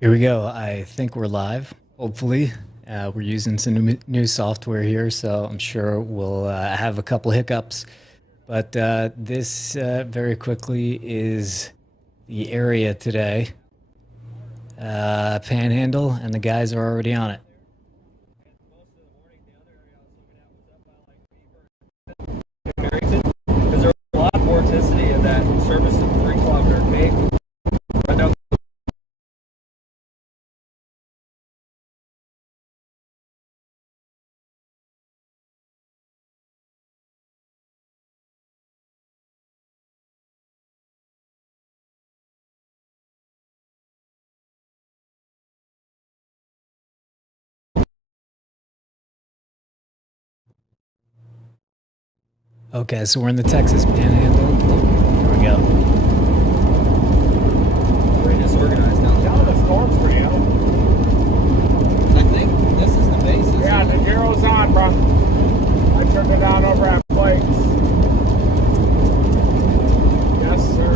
Here we go. I think we're live, hopefully. We're using some new software here, so I'm sure we'll have a couple hiccups. But this very quickly is the area today. Panhandle, and the guys are already on it. Because there's a lot of vorticity in that service of 3-kilometer cape. Right down. Okay, so we're in the Texas Panhandle. Here we go. Pretty disorganized now. Yeah, the storm's pretty out. I think this is the basis. Yeah, the gyro's on, bro. I turned it on over at Blake's. Yes, sir.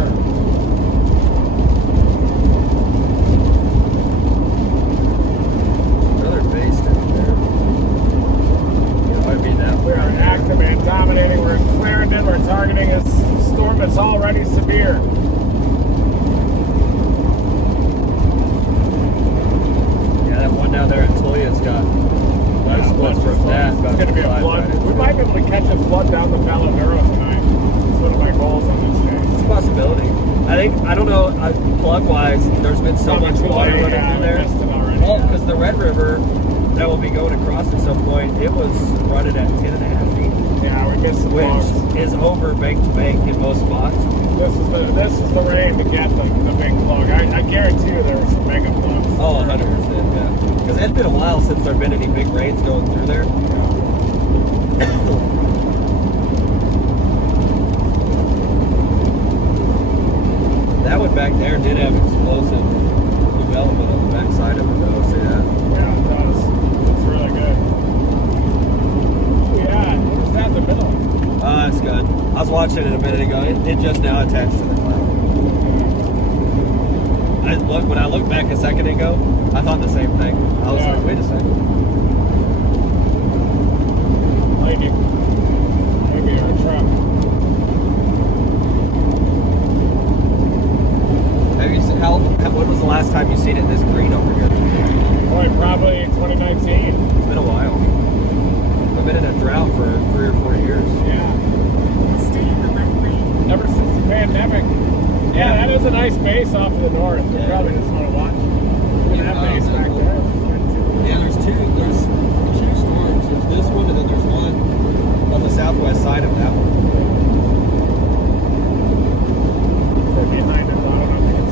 Another base down there. It might be that We way. are active and dominating. We're in Clarendon. We're targeting a storm that's already severe. Yeah, that one down there at Toya's got nice split from that. It's going to be a flood. We might be able to catch a flood down the Panhandle tonight. That's one of my goals on this day. It's a possibility. I don't know, plug-wise, there's been so much water running through there. Well, because the Red River that will be going across at some point, it was running at 10.5 feet. Yeah, we missed some plugs. Which is over bank to bank in most spots. This is the rain to get the big plug. I guarantee you there were some mega plugs. Oh, 100%, yeah. Because it's been a while since there have been any big rains going through there. That one back there did have explosive development on the backside of it, though. See that? Yeah, it does. It's really good. Yeah, what is that in the middle? It's good. I was watching it a minute ago. It just now attached to the cloud. When I looked back a second ago, I thought the same thing. I was like, wait a second. Maybe our truck. Have you seen when was the last time you seen it this green over here? Boy, probably 2019. It's been a while. I've been in a drought for 3 or 4 years. Yeah. Stay in the left lane. Ever since the pandemic. Yeah, that is a nice base off to the north. You probably just want to watch. Look at that base back there. Yeah, there's two storms. There's this one and then there's one on the southwest side of that one. They're behind us. I don't know if you can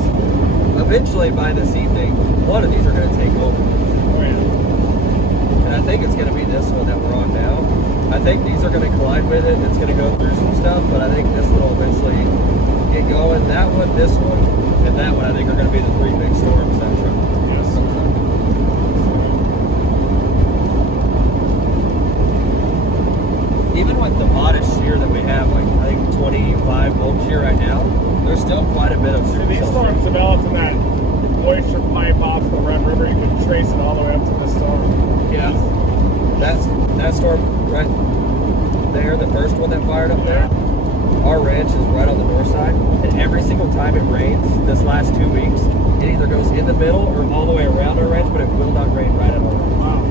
see. Eventually, by this evening, one of these are going to take over. Oh, yeah. And I think it's going to be this one that we're on now. I think these are going to collide with it. It's going to go through some stuff, but I think this one will eventually get going. That one, this one, and that one I think are going to be the 3 big storms that trip. Yes. Even with the modest shear that we have, like I think 25 volt shear right now, there's still quite a bit of See, these storms developed in that moisture pipe off the Red River. You can trace it all the way up to this storm. Yeah. That storm right there, the first one that fired up there, our ranch is right on the north side, and every single time it rains this last 2 weeks, it either goes in the middle or all the way around our ranch, but it will not rain right at all. Wow.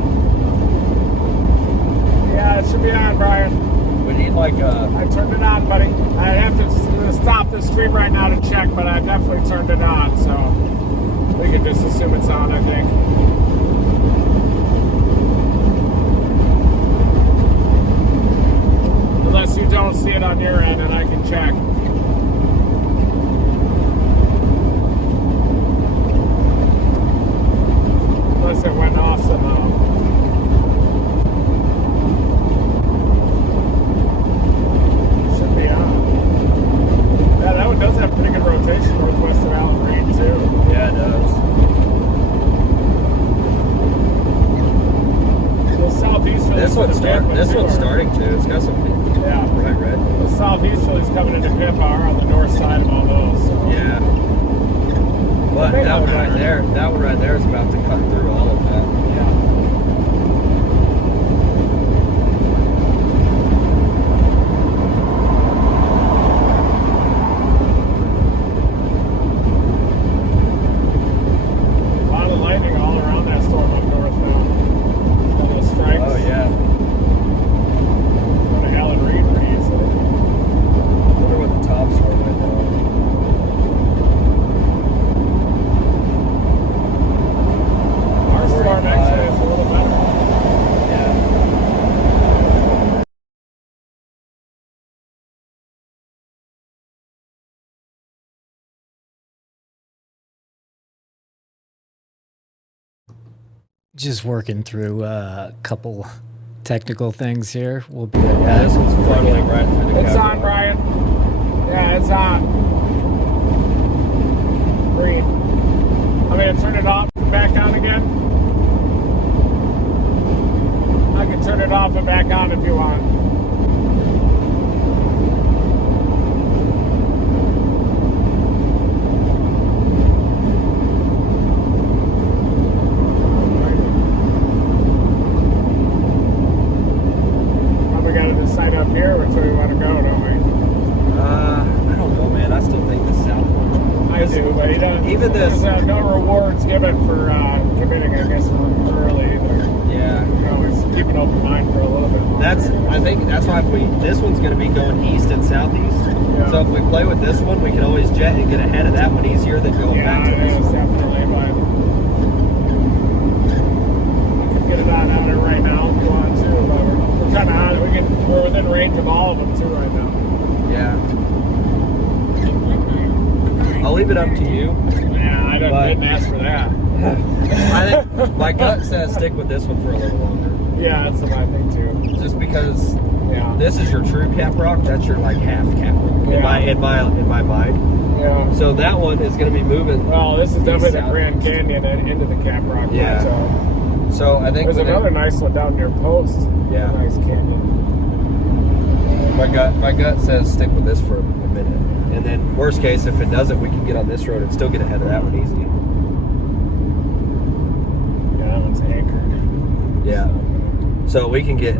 Yeah, it should be on, Brian. We need like I turned it on, buddy. I have to stop the stream right now to check, but I definitely turned it on, so we can just assume it's on, I think. Unless you don't see it on your end, and I can check. Unless it went off somehow. Should be on. Yeah, that one does have pretty good rotation, northwest of Allen Reed, too. yeah, it does. The southeasterly. This one's starting to. It's got some bright red. The southeasterly's coming into Pip are on the north side of all those. So. Yeah. But that one right there is about to cut through all of that. Yeah. A lot of lightning all around that storm up north now. All those strikes. Oh yeah. Go to Alan Reed for easy. I wonder what the tops are right now. Our storm actually is a little better. Yeah. Just working through a couple technical things here. We'll be right back. This one's funneling right through the It's Caprock. on, Brian. Yeah, it's on. Green. I'm going to turn it off and back on again. I can turn it off and back on if you want. Probably got to decide up here which way we want to go, don't we? I don't know, man. I still think the south one. I do, but he doesn't. Even this- There's no rewards given for committing, I guess, early either. Yeah. You know, it's keep an open mind for a little bit longer. I think that's why this one's going to be going east and southeast. Yeah. So if we play with this one, we can always jet and get ahead of that one easier than going Yeah, back to it this is one. definitely, but you can get it on out there right now if you want to. But we're kind of on. We're within range of all of them too right now. Yeah. In 1 mile, arrive I'll leave it up to Meriden. you. Yeah, I But- didn't ask for that. I think my gut says stick with this one for a little longer. Yeah, that's what I think too. Just because Yeah. this is your true Caprock, that's your like half Caprock Yeah. in my mind. Yeah. So that one is going to be moving. Well, this is definitely the south. Grand Canyon and into the Caprock Yeah. Plateau. So I think There's with another nice one down near Post. Yeah. Nice canyon. My gut says stick with this for a minute, and then worst case, if it doesn't, we can get on this road and still get ahead of that one easy. Yeah, that one's anchored. Yeah. So we can get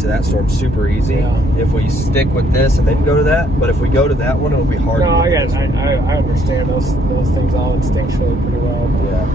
to that storm super easy Yeah. if we stick with this and then go to that. But if we go to that one, it'll be hard. No, to I get get to it. this one. I understand those things all instinctually pretty well. Yeah.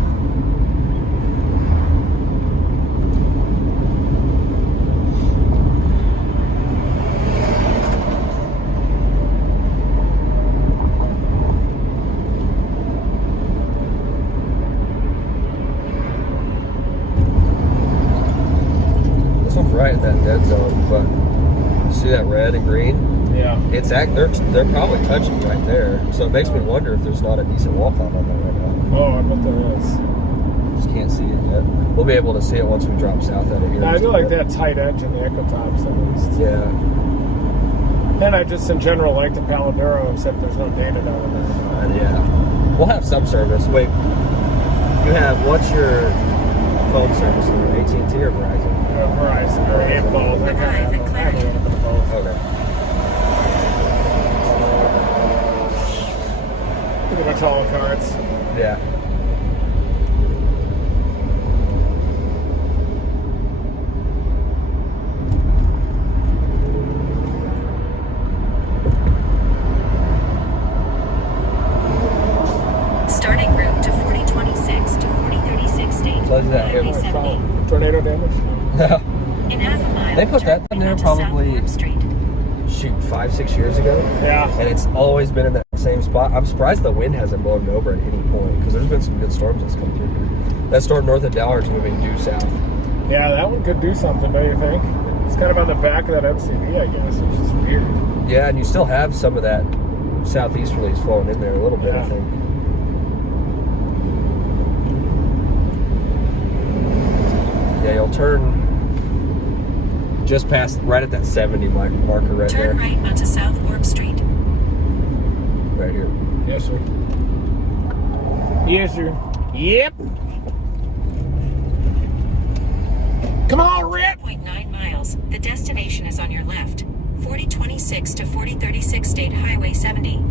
This one's right in that dead zone, but see that red and green? Yeah. They're probably touching right there. So it makes me wonder if there's not a decent walk on that right now. Oh, I bet there is. Just can't see it yet. We'll be able to see it once we drop south out of here. I do like that tight edge in the Echo Tops at least. Yeah. And I just in general like the Paladuro, except there's no data down there. Yeah. We'll have some service. Wait. What's your phone service? AT&T or Verizon? Verizon, or both. I kind of have a little bit of both. Okay. Pretty much all the cards. Yeah. Starting route to 4026 to 4036 State So is that Highway it? 70. Tornado damage? In half a mile, They put that turn in there onto South probably- Warp Street. Shoot, 5-6 years ago. Yeah. And it's always been in that same spot. I'm surprised the wind hasn't blown it over at any point because there's been some good storms that's come through here. That storm north of Dallard's moving due south. Yeah, that one could do something, don't you think? It's kind of on the back of that MCV, I guess, which is weird. Yeah, and you still have some of that southeasterlies flowing in there a little bit, I Yeah. think. Yeah, you'll turn just past, right at that 70 marker right Turn there. right onto South Warp Street. Right here. Yes, sir. Yes, sir. Yep. Come on, Rip! 0.9 miles. The destination is on your left. 4026 to 4036 State Highway 70.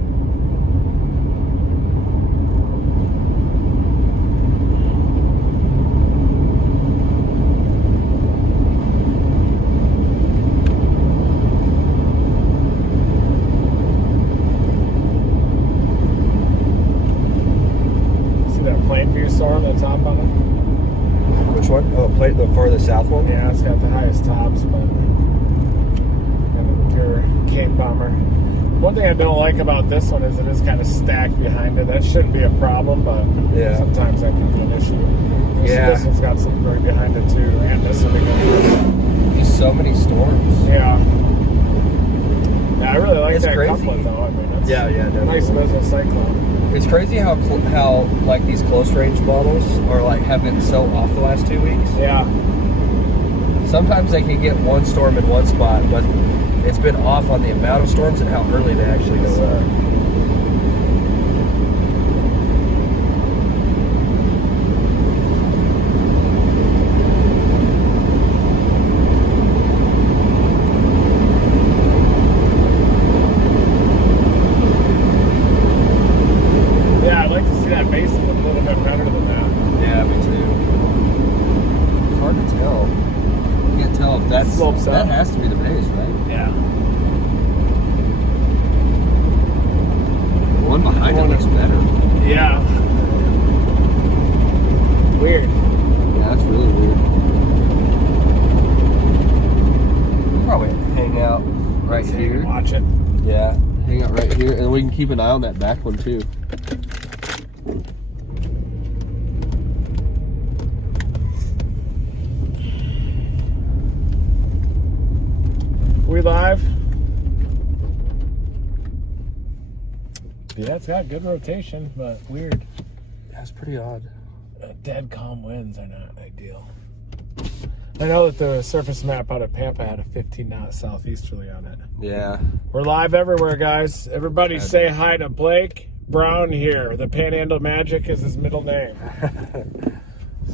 thing I don't like about this one is it is kind of stacked behind it. That shouldn't be a problem, but Yeah. sometimes that can be an issue. Yeah. This one's got some right behind it too, and this one again. There's so many storms. Yeah. Yeah, I really like It's that crazy. couplet though. I mean, it's Yeah, definitely. nice mesocyclone. It's crazy how like these close range models are like have been so off the last 2 weeks. Yeah. Sometimes they can get one storm in one spot, but it's been off on the amount of storms and how early they actually go up. Yeah, I'd like to see that base look a little bit better than that. Yeah, me too. It's hard to tell. You can't tell if that's Slopes up. that has to be the base, right? Yeah. The one behind it looks better. Yeah. Weird. Yeah, that's really weird. We'll probably hang out right Let's here. watch it. Yeah, hang out right here, and we can keep an eye on that back one too. We live? Yeah, it's got good rotation, but weird. That's pretty odd. Dead calm winds are not ideal. I know that the surface map out of Pampa had a 15-knot southeasterly on it. Yeah. We're live everywhere, guys. Everybody say hi to Blake Brown here. The Panhandle Magic is his middle name.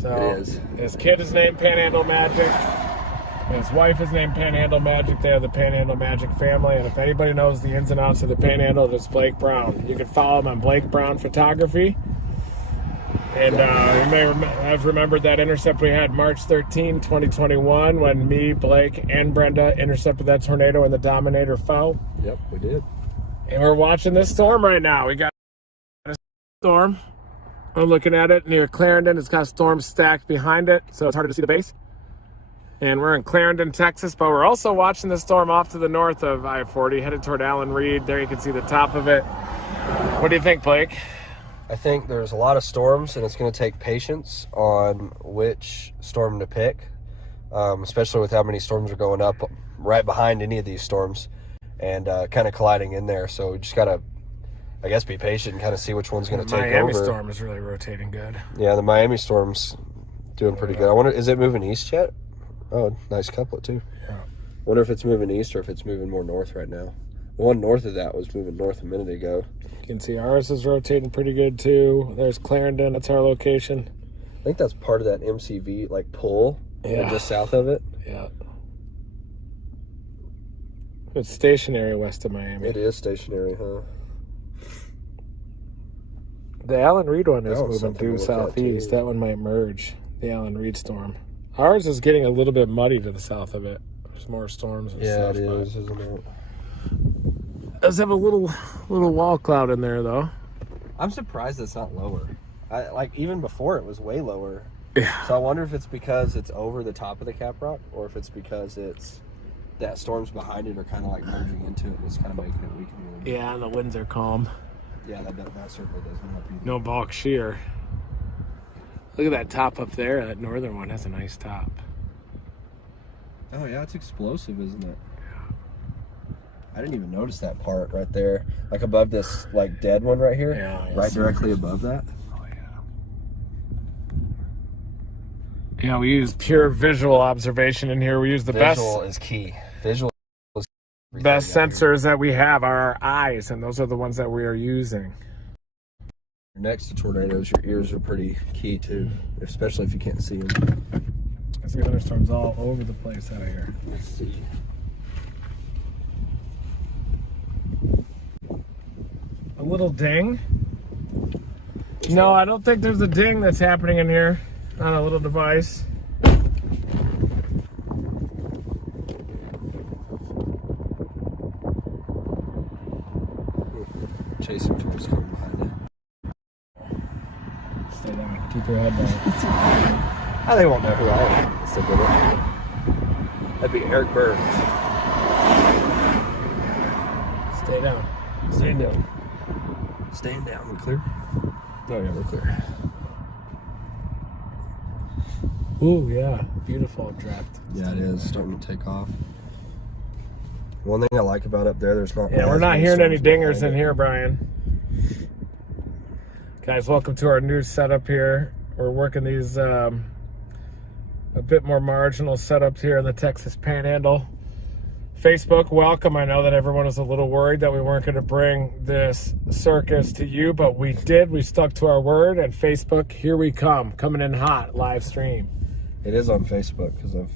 So It is. His kid is named Panhandle Magic. His wife is named Panhandle Magic. They're the Panhandle Magic family. And if anybody knows the ins and outs of the Panhandle, it's Blake Brown. You can follow him on Blake Brown Photography. And you may have remembered that intercept we had March 13, 2021, when me, Blake, and Brenda intercepted that tornado and the Dominator fell. Yep, we did. And we're watching this storm right now. We got a storm. I'm looking at it near Clarendon. It's got storms stacked behind it, so it's harder to see the base. And we're in Clarendon, Texas, but we're also watching the storm off to the north of I-40, headed toward Allen Reed. There you can see the top of it. What do you think, Blake? I think there's a lot of storms, and it's going to take patience on which storm to pick, especially with how many storms are going up right behind any of these storms and kind of colliding in there. So we just got to, I guess, be patient and kind of see which one's going to take over. Miami storm is really rotating good. Yeah, the Miami storm's doing pretty good. I wonder, is it moving east yet? Oh, nice couplet, too. Yeah. Wonder if it's moving east or if it's moving more north right now. The one north of that was moving north a minute ago. You can see ours is rotating pretty good, too. There's Clarendon. That's our location. I think that's part of that MCV, like, pull, just south of it. Yeah. It's stationary west of Miami. It is stationary, huh? The Allen Reed one is That moving was something to due look at, southeast. too. That one might merge, the Allen Reed storm. Ours is getting a little bit muddy to the south of it. There's more storms and Yeah, stuff. it but is, isn't it? It does have a little wall cloud in there, though. I'm surprised it's not lower. Like, even before it was way lower. Yeah. So I wonder if it's because it's over the top of the Caprock, or if it's because it's that storms behind it are kind of like merging into it and it's kind of making it weaken a little bit. Yeah, and the winds are calm. Yeah, that certainly doesn't help you. No bulk shear. Look at that top up there. That northern one has a nice top. Oh, yeah, it's explosive, isn't it? I didn't even notice that part right there. Like above this, like, dead one right here? Yeah. Right directly above that? Oh, yeah. Yeah, we use pure visual observation in here. We use the Visual is key. Visual is best sensors that we have are our eyes, and those are the ones that we are using. Next to tornadoes, your ears are pretty key too, especially if you can't see them. I see thunderstorms all over the place out here. Let's see. A little ding? No, I don't think there's a ding that's happening in here on a little device. Chasing towards coming behind you. Stay down. Keep your head down. Oh, they won't know who I am. Stick with it. That'd be Eric Burns. Stay down. Stand down. Stand down. We clear? Oh yeah, we're clear. Ooh, yeah. Beautiful draft. Yeah, it is starting to take off. One thing I like about up there, there's not. Yeah, we're not hearing any dingers in here, Brian. Guys, welcome to our new setup here. We're working these a bit more marginal setups here in the Texas Panhandle. Facebook, welcome. I know that everyone was a little worried that we weren't going to bring this circus to you, but we did. We stuck to our word, and Facebook, here we come. Coming in hot, live stream. It is on Facebook because of.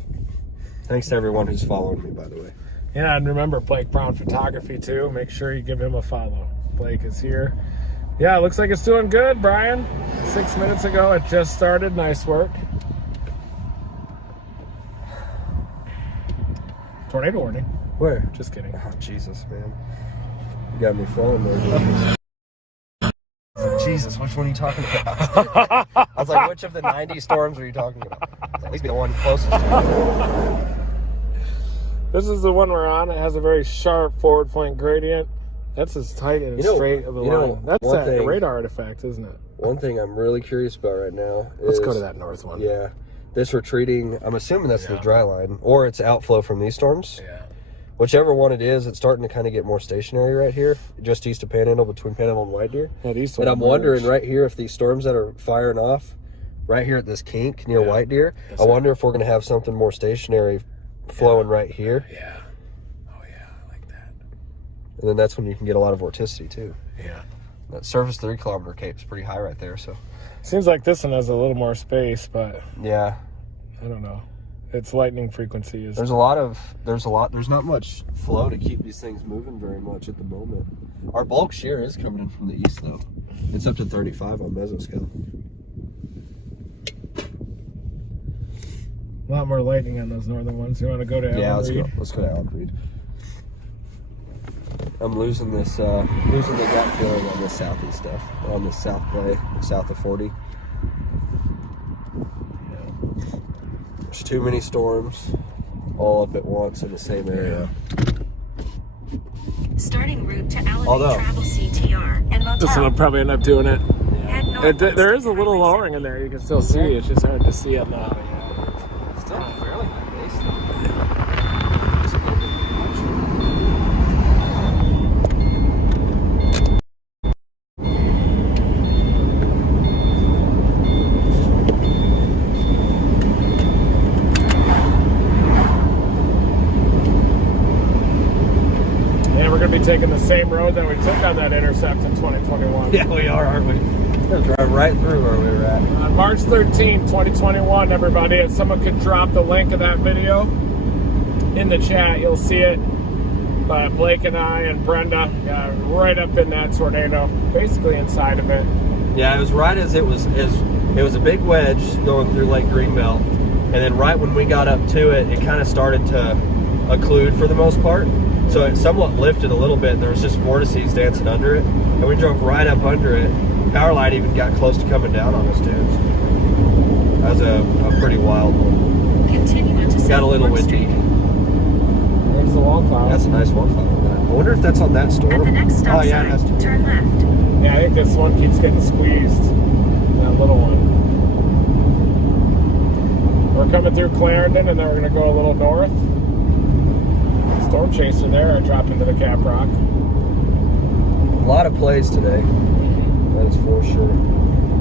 Thanks to everyone who's following me, by the way. Yeah, and remember Blake Brown Photography too. Make sure you give him a follow. Blake is here. Yeah, it looks like it's doing good, Brian. 6 minutes ago, it just started. Nice work. Tornado warning. Where? Just kidding. Oh, Jesus, man. You got me flowing there. Jesus, which one are you talking about? I was like, which of the 90 storms are you talking about? At least be the one closest to me. This is the one we're on. It has a very sharp forward flank gradient. That's as tight and straight of a line. That's a radar artifact, isn't it? One thing I'm really curious about right now is... Let's go to that north one. Yeah. This retreating, I'm assuming that's the dry line, or it's outflow from these storms. Yeah. Whichever one it is, it's starting to kind of get more stationary right here, just east of Panhandle, between Panhandle and White Deer. Yeah, these and I'm wondering right here if these storms that are firing off right here at this kink near White Deer, I wonder if we're going to have something more stationary flowing right here. Yeah. Oh, yeah, I like that. And then that's when you can get a lot of vorticity, too. Yeah. That surface 3 kilometer cape is pretty high right there, so. Seems like this one has a little more space, but yeah, I don't know. Its lightning frequency is... There's not much flow to keep these things moving very much at the moment. Our bulk shear is coming in from the east, though. It's up to 35 on mesoscale. A lot more lightning on those northern ones. You want to go to Allen Reed? Let's go to Allen Reed. I'm losing the gut feeling on this southeast stuff, on this south play, south of 40. There's too many storms all up at once in the same area. Starting route to Allen Travel CTR and motel. This one will probably end up doing it. Yeah. There is a little lowering in there. You can still see it. It's just hard to see it now. Still fairly high base. Taking the same road that we took on that intercept in 2021. Yeah, we are, aren't we? We're gonna drive right through where we were at. On March 13th, 2021, everybody, if someone could drop the link of that video in the chat, you'll see it. Blake and I and Brenda got right up in that tornado, basically inside of it. Yeah, it was right as it was a big wedge going through Lake Greenbelt, and then right when we got up to it, it kind of started to occlude for the most part. So it somewhat lifted a little bit, and there was just vortices dancing under it. And we drove right up under it. Power line even got close to coming down on us, too. That was a pretty wild one. Continue to got a little windy. There's the wall cloud. That's a nice wall cloud on that. I wonder if that's on that storm. At the next stop sign, it has to. turn left. Yeah, I think this one keeps getting squeezed. That little one. We're coming through Clarendon, and then we're going to go a little north. Storm chaser there, drop into the Caprock. A lot of plays today, that is for sure.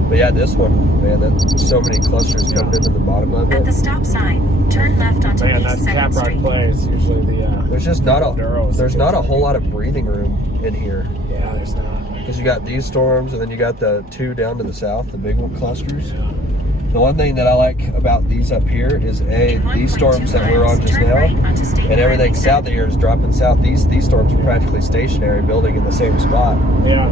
But yeah, this one, man, that's so many clusters coming into the bottom of it. At the stop sign, turn left onto Man, East that's 2nd Caprock Street. plays usually the. There's just not a whole lot of breathing room in here. Yeah, there's not. Because you got these storms, and then you got the two down to the south, the big one clusters. Yeah. The one thing that I like about these up here is these storms that we're on just now, and everything south of here is dropping south. These storms are practically stationary, building in the same spot. Yeah.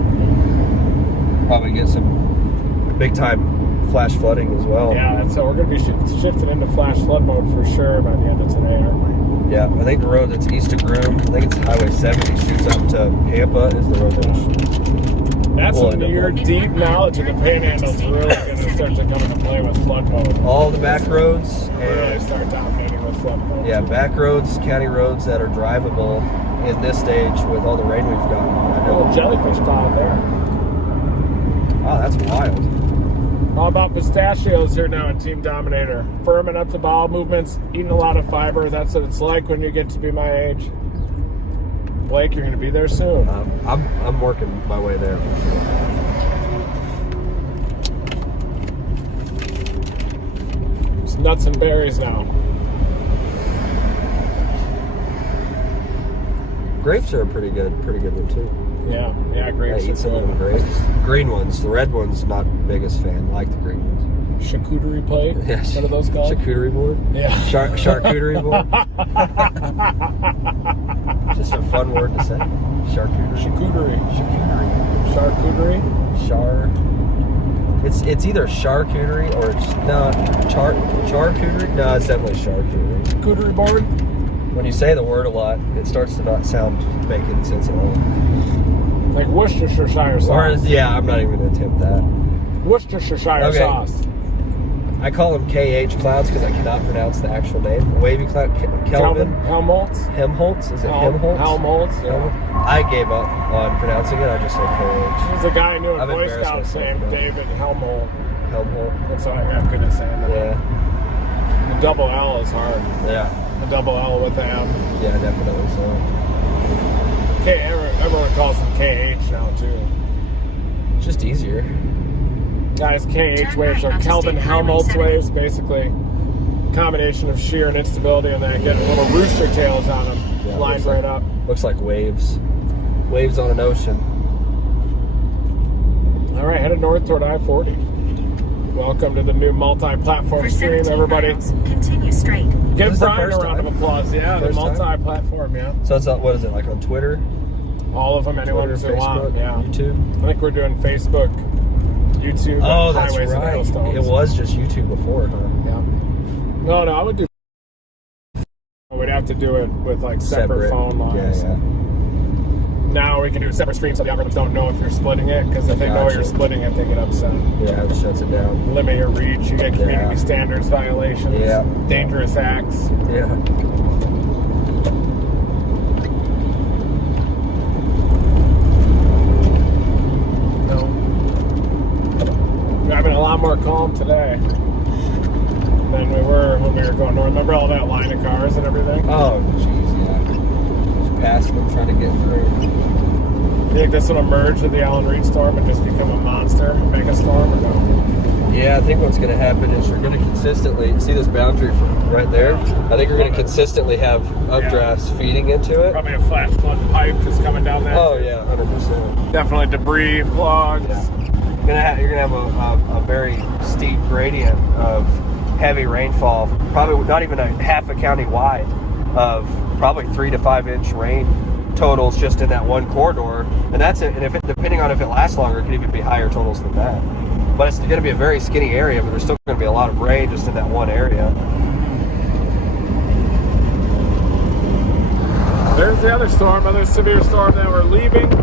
Probably get some big time flash flooding as well. Yeah, and so we're going to be shifting into flash flood mode for sure by the end of today, aren't we? Yeah, I think the road that's east of Groom, I think it's Highway 70, shoots up to Pampa is the road that's when your deep knowledge of the Panhandle is really going to start to come into play with flood mode. all the back roads Really and start dominating with flood prone. Yeah, back roads, county roads that are drivable in this stage with all the rain we've gotten. I know. Little jellyfish pond there. Oh, that's wild. All about pistachios here now in Team Dominator. Firming up the bowel movements, eating a lot of fiber. That's what it's like when you get to be my age. Blake, you're going to be there soon. I'm working my way there. It's nuts and berries now. Grapes are a pretty good one too. Yeah, I grapes eat are some of good. the grapes. Green ones, the red ones, not biggest fan. Like the green ones. Charcuterie plate? Yes. What are those called? Charcuterie board. Yeah. Charcuterie board. Just a fun word to say. Charcuterie. Charcuterie. Charcuterie. Charcuterie? It's either charcuterie or it's not charcuterie. No, it's definitely charcuterie. Charcuterie board? When you say the word a lot, it starts to not make any sense at all. Like Worcestershire sauce. Or yeah, I'm not even gonna attempt that. Worcestershire sauce. I call them KH clouds because I cannot pronounce the actual name. Wavy cloud, Kelvin. Helmholtz? Helmholtz? Is it Helmholtz? Helmholtz, yeah. I gave up on pronouncing it. I just said KH. There's a guy I knew in I've Boy embarrassed Scouts myself named enough. David Helmholtz. Helmholtz. That's why I got good at saying that. Yeah. The double L is hard. Yeah. The double L with the M. Yeah, definitely so. Everyone calls them KH now, too. It's just easier. Guys, KH waves are Kelvin Helmholtz waves, basically. Combination of shear and instability, and then getting little rooster tails on them, Yeah, lined right up. Looks like waves. Waves on an ocean. All right, headed north toward I-40. Welcome to the new multi-platform For stream, 17 everybody. miles, continue straight. Give This is the Brian a first round of time? applause. Yeah, the First time? multi-platform, yeah. So it's what is it, like on Twitter? All of them, anyone Twitter, who's want, Facebook, yeah. YouTube? I think we're doing Facebook, YouTube, Oh, and that's Highways and right. Hailstones. It was just YouTube before, huh? Yeah. No, I would do. We'd have to do it with like separate phone lines. Yeah. Now we can do separate streams so the algorithms don't know if you're splitting it, because if they know Gotcha. you're splitting it, they get upset. Yeah, it shuts it down. Limit your reach, you get community Yeah. standards violations, Yeah. dangerous acts. Yeah. No. We're having a lot more calm today than we were when we were going north. Remember all that line of cars and everything? Oh, jeez, yeah. Just passing them, trying to get through. You think this will merge with the Allen Reed storm and just become a monster, mega storm, or no? Yeah, I think what's going to happen is we're going to consistently see this boundary from right there. I think we're going to consistently have updrafts feeding into it. Probably a flash flood pipe just coming down that. Oh yeah, 100%. Definitely debris, plugs. Yeah. You're gonna have a very steep gradient of heavy rainfall. Probably not even a half a county wide of probably 3 to 5 inch rain totals just in that one corridor, and that's it. And if it, depending on if it lasts longer, it could even be higher totals than that. But it's going to be a very skinny area, but there's still going to be a lot of rain just in that one area. There's the other storm, other severe storm that we're leaving. It's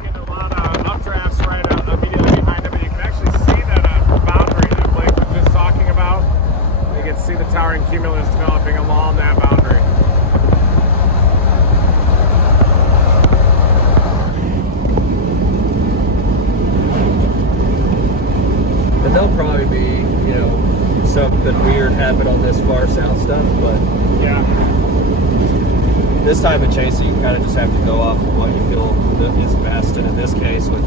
getting a lot of updrafts right out immediately behind him, and you can actually see that boundary that Blake was just talking about. You can see the towering cumulus developing along that boundary. And there'll probably be, something weird happen on this far south stuff, but Yeah. this time of chasing, you kind of just have to go off of what you feel is best. And in this case, with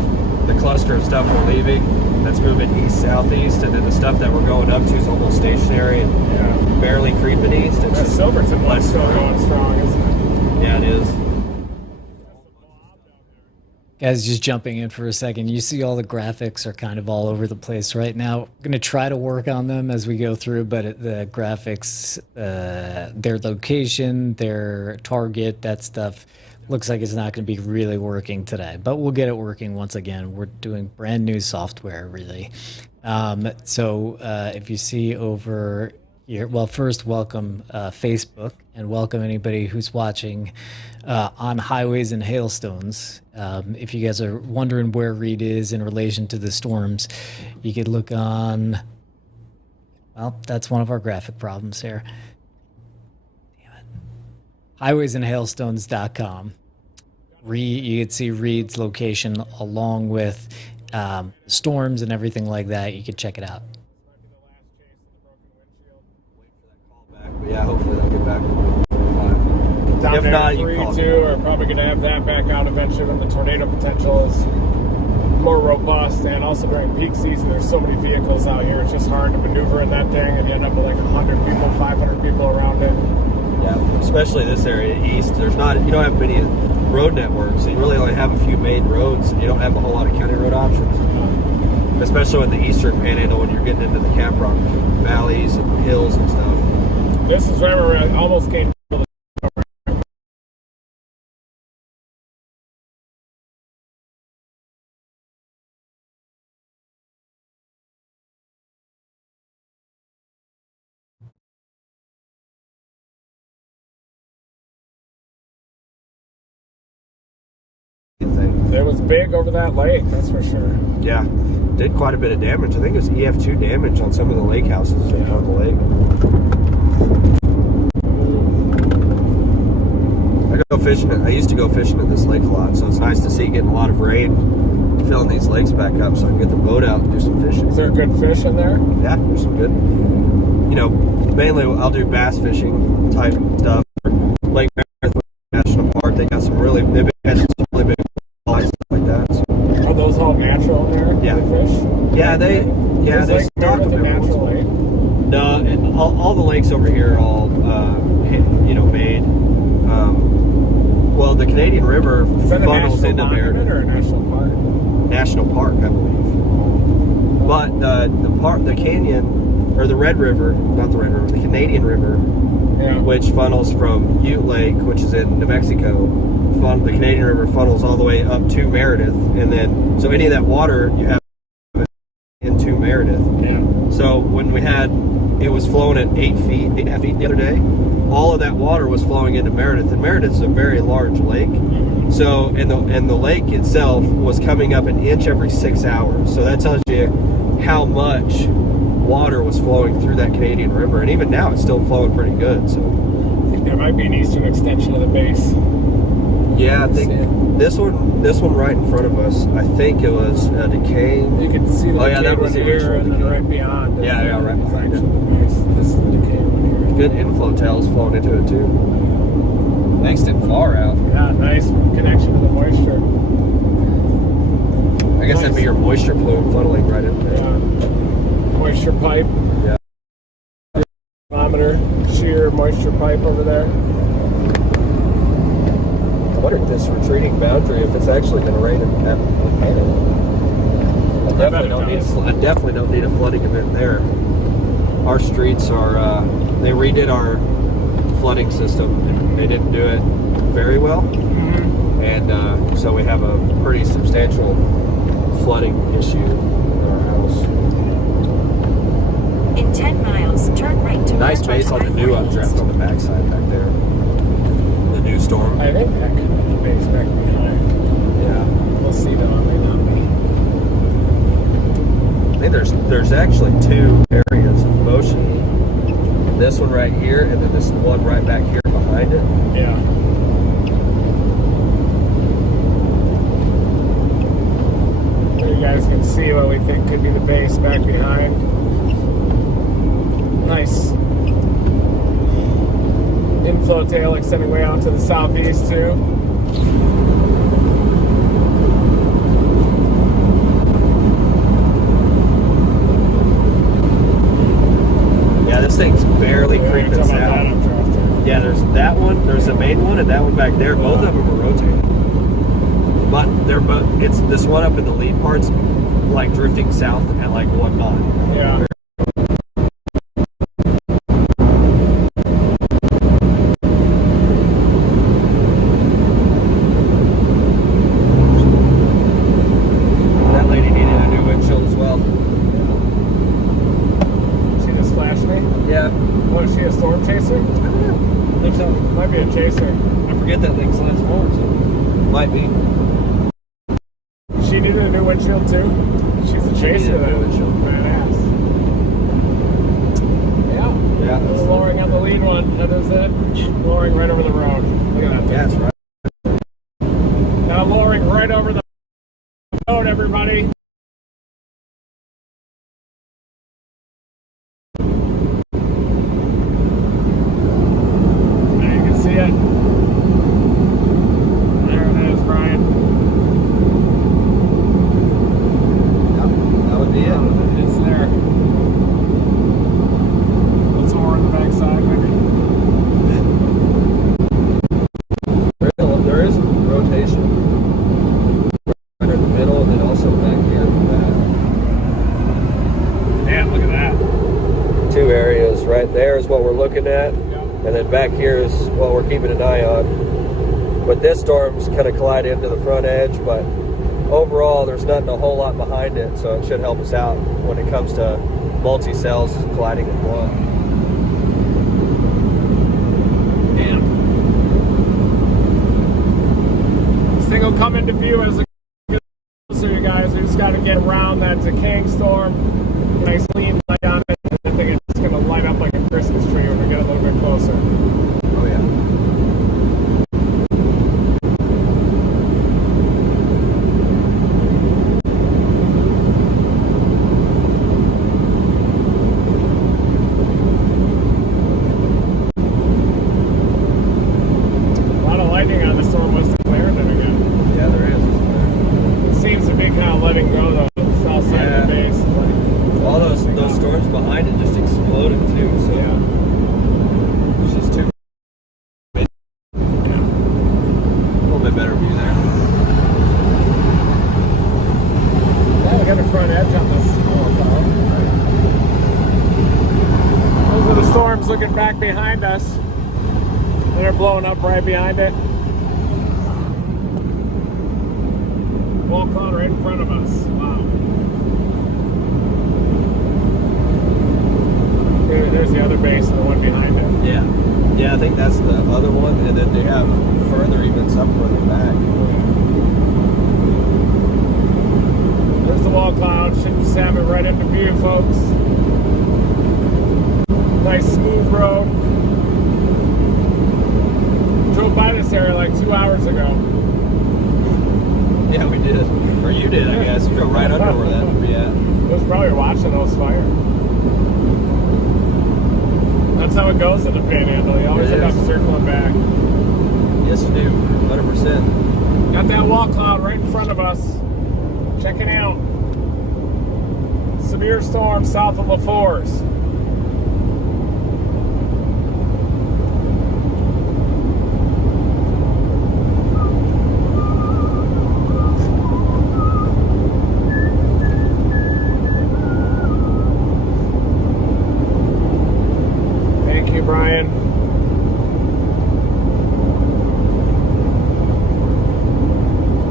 the cluster of stuff we're leaving, that's moving east-southeast, and then the stuff that we're going up to is almost stationary and barely creeping east. It's That just Silverton one's less still going strong, isn't it? Yeah, it is. Guys, just jumping in for a second. You see all the graphics are kind of all over the place right now. I'm going to try to work on them as we go through, but the graphics, their location, their target, that stuff looks like it's not going to be really working today. But we'll get it working once again. We're doing brand new software, really. So if you see over here, well, first, welcome Facebook, and welcome anybody who's watching on Highways and Hailstones. If you guys are wondering where Reed is in relation to the storms, you could look on Well, that's one of our graphic problems here. Damn it. Highwaysandhailstones.com. You can see Reed's location along with storms and everything like that. You could check it out. But yeah, hopefully they'll get back to 5. Down If there, not, you 3, call 2 me. are probably going to have that back out eventually when the tornado potential is more robust. And also during peak season, there's so many vehicles out here. It's just hard to maneuver in that thing, and you end up with like 100 people, 500 people around it. Yeah, especially this area east. There's not, you don't have many road networks, so you really only have a few main roads, and you don't have a whole lot of county road options. Especially in the eastern Panhandle when you're getting into the Caprock valleys and hills and stuff. This is right where I almost came to the Thing. It was big over that lake, that's for sure. Yeah, did quite a bit of damage. I think it was EF2 damage on some of the lake houses on the lake. I go fishing. I used to go fishing at this lake a lot, so it's nice to see getting a lot of rain, filling these lakes back up, so I can get the boat out and do some fishing. Is there good fish in there? Yeah, there's some good. You know, mainly I'll do bass fishing type stuff. Lake Marathon National Park, they got some really big, some really big flies like that. So. Are those all natural in there? Yeah. The fish? Yeah, they Is they Lake stock Meredith them a every once in a natural while. lake? No, and all the lakes over here are all, made. Well, the Canadian River Is that a funnels national into monument Meredith or a national park? National Park, I believe. But the canyon, or the Red River, not the Red River, the Canadian River, Yeah. which funnels from Ute Lake, which is in New Mexico. The Canadian River funnels all the way up to Meredith, and then so any of that water you have into Meredith. Yeah. So when it was flowing at 8.5 feet the other day. All of that water was flowing into Meredith, and Meredith's a very large lake. So and the lake itself was coming up an inch every 6 hours. So that tells you how much water was flowing through that Canadian River, and even now it's still flowing pretty good. So I think there might be an eastern extension of the base. yeah, I think this one right in front of us. I think it was a decay. You can see the Oh, yeah, decay that was one the here, original and then decay. right beyond. Yeah, right is behind it. actually the base. This is the decay one here. Good inflow tails flowing into it too. Thanks to far out. Yeah, nice connection to the moisture. I guess that'd be your moisture plume funneling right in there. Yeah. Moisture pipe. Yeah. Thermometer, shear moisture pipe over there. I wonder if this retreating boundary, if it's actually going to rain in Panhandle. I definitely don't need a flooding event there. Our streets are, they redid our flooding system, and they didn't do it very well. And so we have a pretty substantial flooding issue in our house. In 10 miles, turn right to Nice Northwest base on the new I-40 updraft East. on the backside back there. The new storm. I think that could be the base back behind. Yeah. We'll see though, it may not be. I think there's actually two areas of motion. This one right here, and then this one right back here behind it. Yeah. There you guys can see what we think could be the base back behind. Nice. Inflow tail extending way out to the southeast too. Yeah, this thing's barely creeping Talking about that south. updraft too. Yeah, there's that one, there's the main one, and that one back there. Both of them are rotating. But they're both, it's this one up in the lead part's like drifting south at like 1 knot. Yeah. That lady needed a new windshield as well. She just flashed me. Yeah, What, is she a storm chaser? I think so. Might be a chaser. I forget that thing's last forward, so might be. She needed a new windshield too. She's a chaser needed a new though. windshield. Badass. Yeah. It's lowering on the lead one. That is it. Lowering right over the road. Look at that. Yeah, that's right. Now lowering right over the road, everybody. There you can see it. There it is, Brian. Yep, that would be it. It's there. Let's more on the back side, maybe. There is rotation. Right in the middle, and then also back here. Yeah, look at that. Two areas. Right there is what we're looking at, Yep. and then back here is what we're keeping an eye on. But this storm's kind of collided into the front edge, but overall there's nothing a whole lot behind it, so it should help us out when it comes to multi-cells colliding in one. Damn. This thing will come into view as it gets closer, you guys. We just got to get around that decaying storm. Nice lean light on it. And I think it's going to light up like a Christmas tree when we get a little bit closer. Oh yeah. A lot of lightning on the storm was declared then again. Yeah, there is. It seems to be kind of letting go though. The south side of the base. All those storms behind it just exploded too, so Yeah. it's just too. A little bit better view there. Yeah, we got a front edge on this. Those are the storms looking back behind us. They're blowing up right behind it. Wall cloud right in front of us. Wow. There's the other base and the one behind it. Yeah. Yeah, I think that's the other one, and then they have further, even some further back. There's the wall cloud. Should just have it right into view, folks. Nice smooth road. Drove by this area like 2 hours ago. Yeah, we did. Or you did, I guess. You drove right under where that would be at. I was probably watching those fire. That's how it goes in the Panhandle. You always It end up is. circling back. Yes, you do. 100%. Got that wall cloud right in front of us. Check it out. Severe storm south of La Force. Thank you, Brian.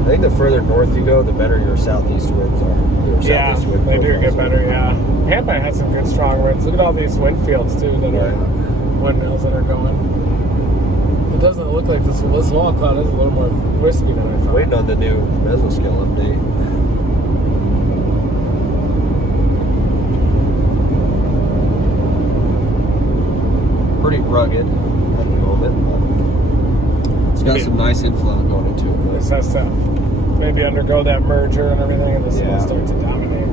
I think the further north you go, the better your southeast winds are. Your Yeah, southeast wind they do profiles get better, yeah. Pampa has some good strong winds. Look at all these wind fields, too, that are windmills that are going. It doesn't look like this wall cloud is a little more wispy than I thought. Waiting on the new mesoscale update. Pretty rugged at the moment. It's got some nice inflow going into it. This has to maybe undergo that merger and everything, and this Yeah. will start to dominate.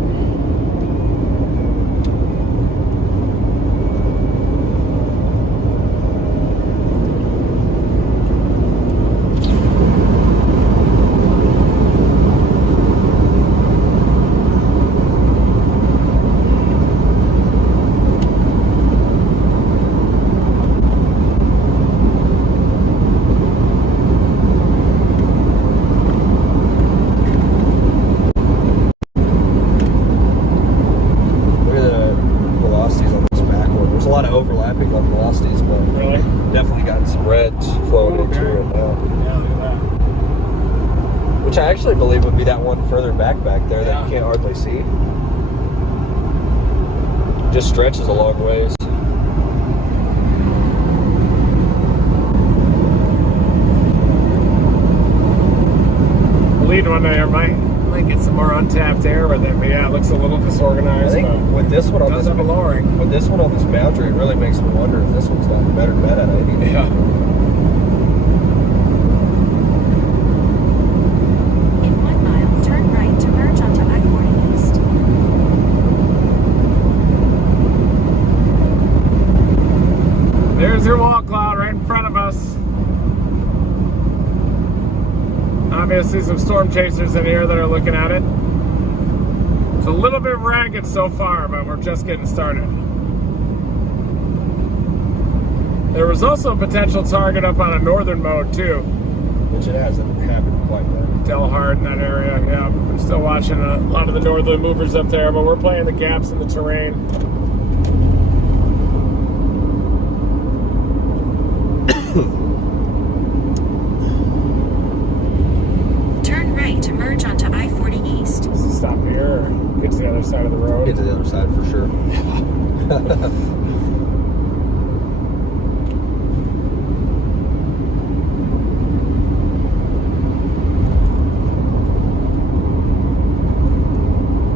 Look at the velocities on this back one. There's a lot of overlapping on velocities, but Really? definitely got some reds flowing Oh, into okay. it now. Yeah, look at that. Which I actually believe would be that one further back there that Yeah. you can't hardly see. Just stretches a long ways. The lead one there might think get some more untapped air with it. But yeah, it looks a little I disorganized. think But with this one on does this have a lowering. with this one on this boundary, it really makes me wonder if this one's got better meta maybe. Yeah. In 1 mile, turn right to merge onto I-40 East. There's your wall cloud right in front of us. Obviously some storm chasers in here that are looking at it. It's a little bit ragged so far, but we're just getting started. There was also a potential target up on a northern mode too. Which it hasn't happened quite yet. Delhart in that area, yeah. I'm still watching a lot of the northerly movers up there, but we're playing the gaps in the terrain. Turn right to merge onto I-40 East. Does it stop here or get to the other side of the road? Get to the other side for sure.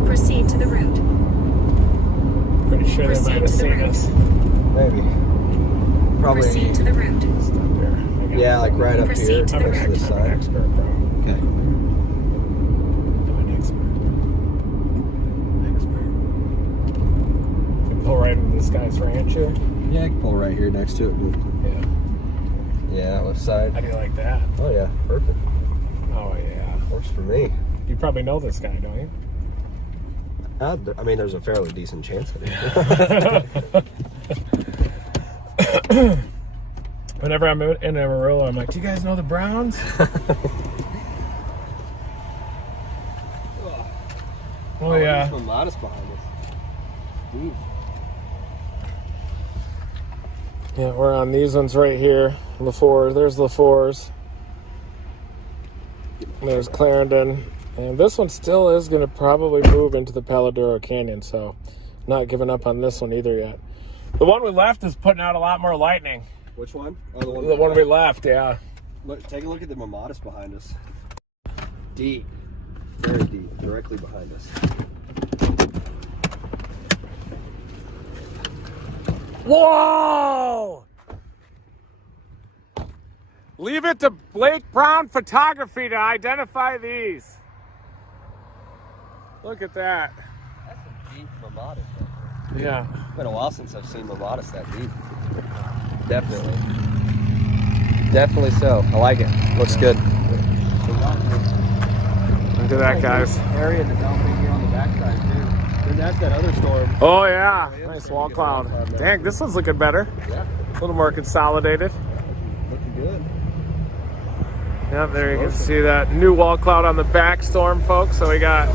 Proceed to the route. Pretty sure they Proceed might have to the seen route. us. Maybe. Probably. Proceed to the route. Stop there. I got Yeah, like right up Proceed here to next the to I'm this an side. expert, bro. Okay. I'm an expert. Can pull right into this guy's ranch here. Yeah, I can pull right here next to it. Yeah. Yeah, that left side. How do you like that? Oh yeah, perfect. Oh yeah. Works for me. You probably know this guy, don't you? I mean, there's a fairly decent chance of it. Whenever I'm in Amarillo, I'm like, do you guys know the Browns? Oh yeah. There's modest behind us. Dude. Yeah, we're on these ones right here. LaFours. There's LaFours. There's Clarendon. And this one still is going to probably move into the Paladuro Canyon, so not giving up on this one either yet. The one we left is putting out a lot more lightning. Which one? Oh, The one we left, yeah. Look, take a look at the Mamadas behind us. Deep. Very deep. Directly behind us. Whoa! Leave it to Blake Brown Photography to identify these. Look at that. That's a deep Mamadas. Yeah. It's been a while since I've seen Mamadas that deep. Definitely. Definitely so. I like it. Looks good. Look at that, guys. Area developing here on the backside too. And that's that other storm. Oh, yeah. Nice wall cloud. Dang, this one's looking better. Yeah. A little more consolidated. Looking good. Yep, there you can see that new wall cloud on the back storm, folks. So we got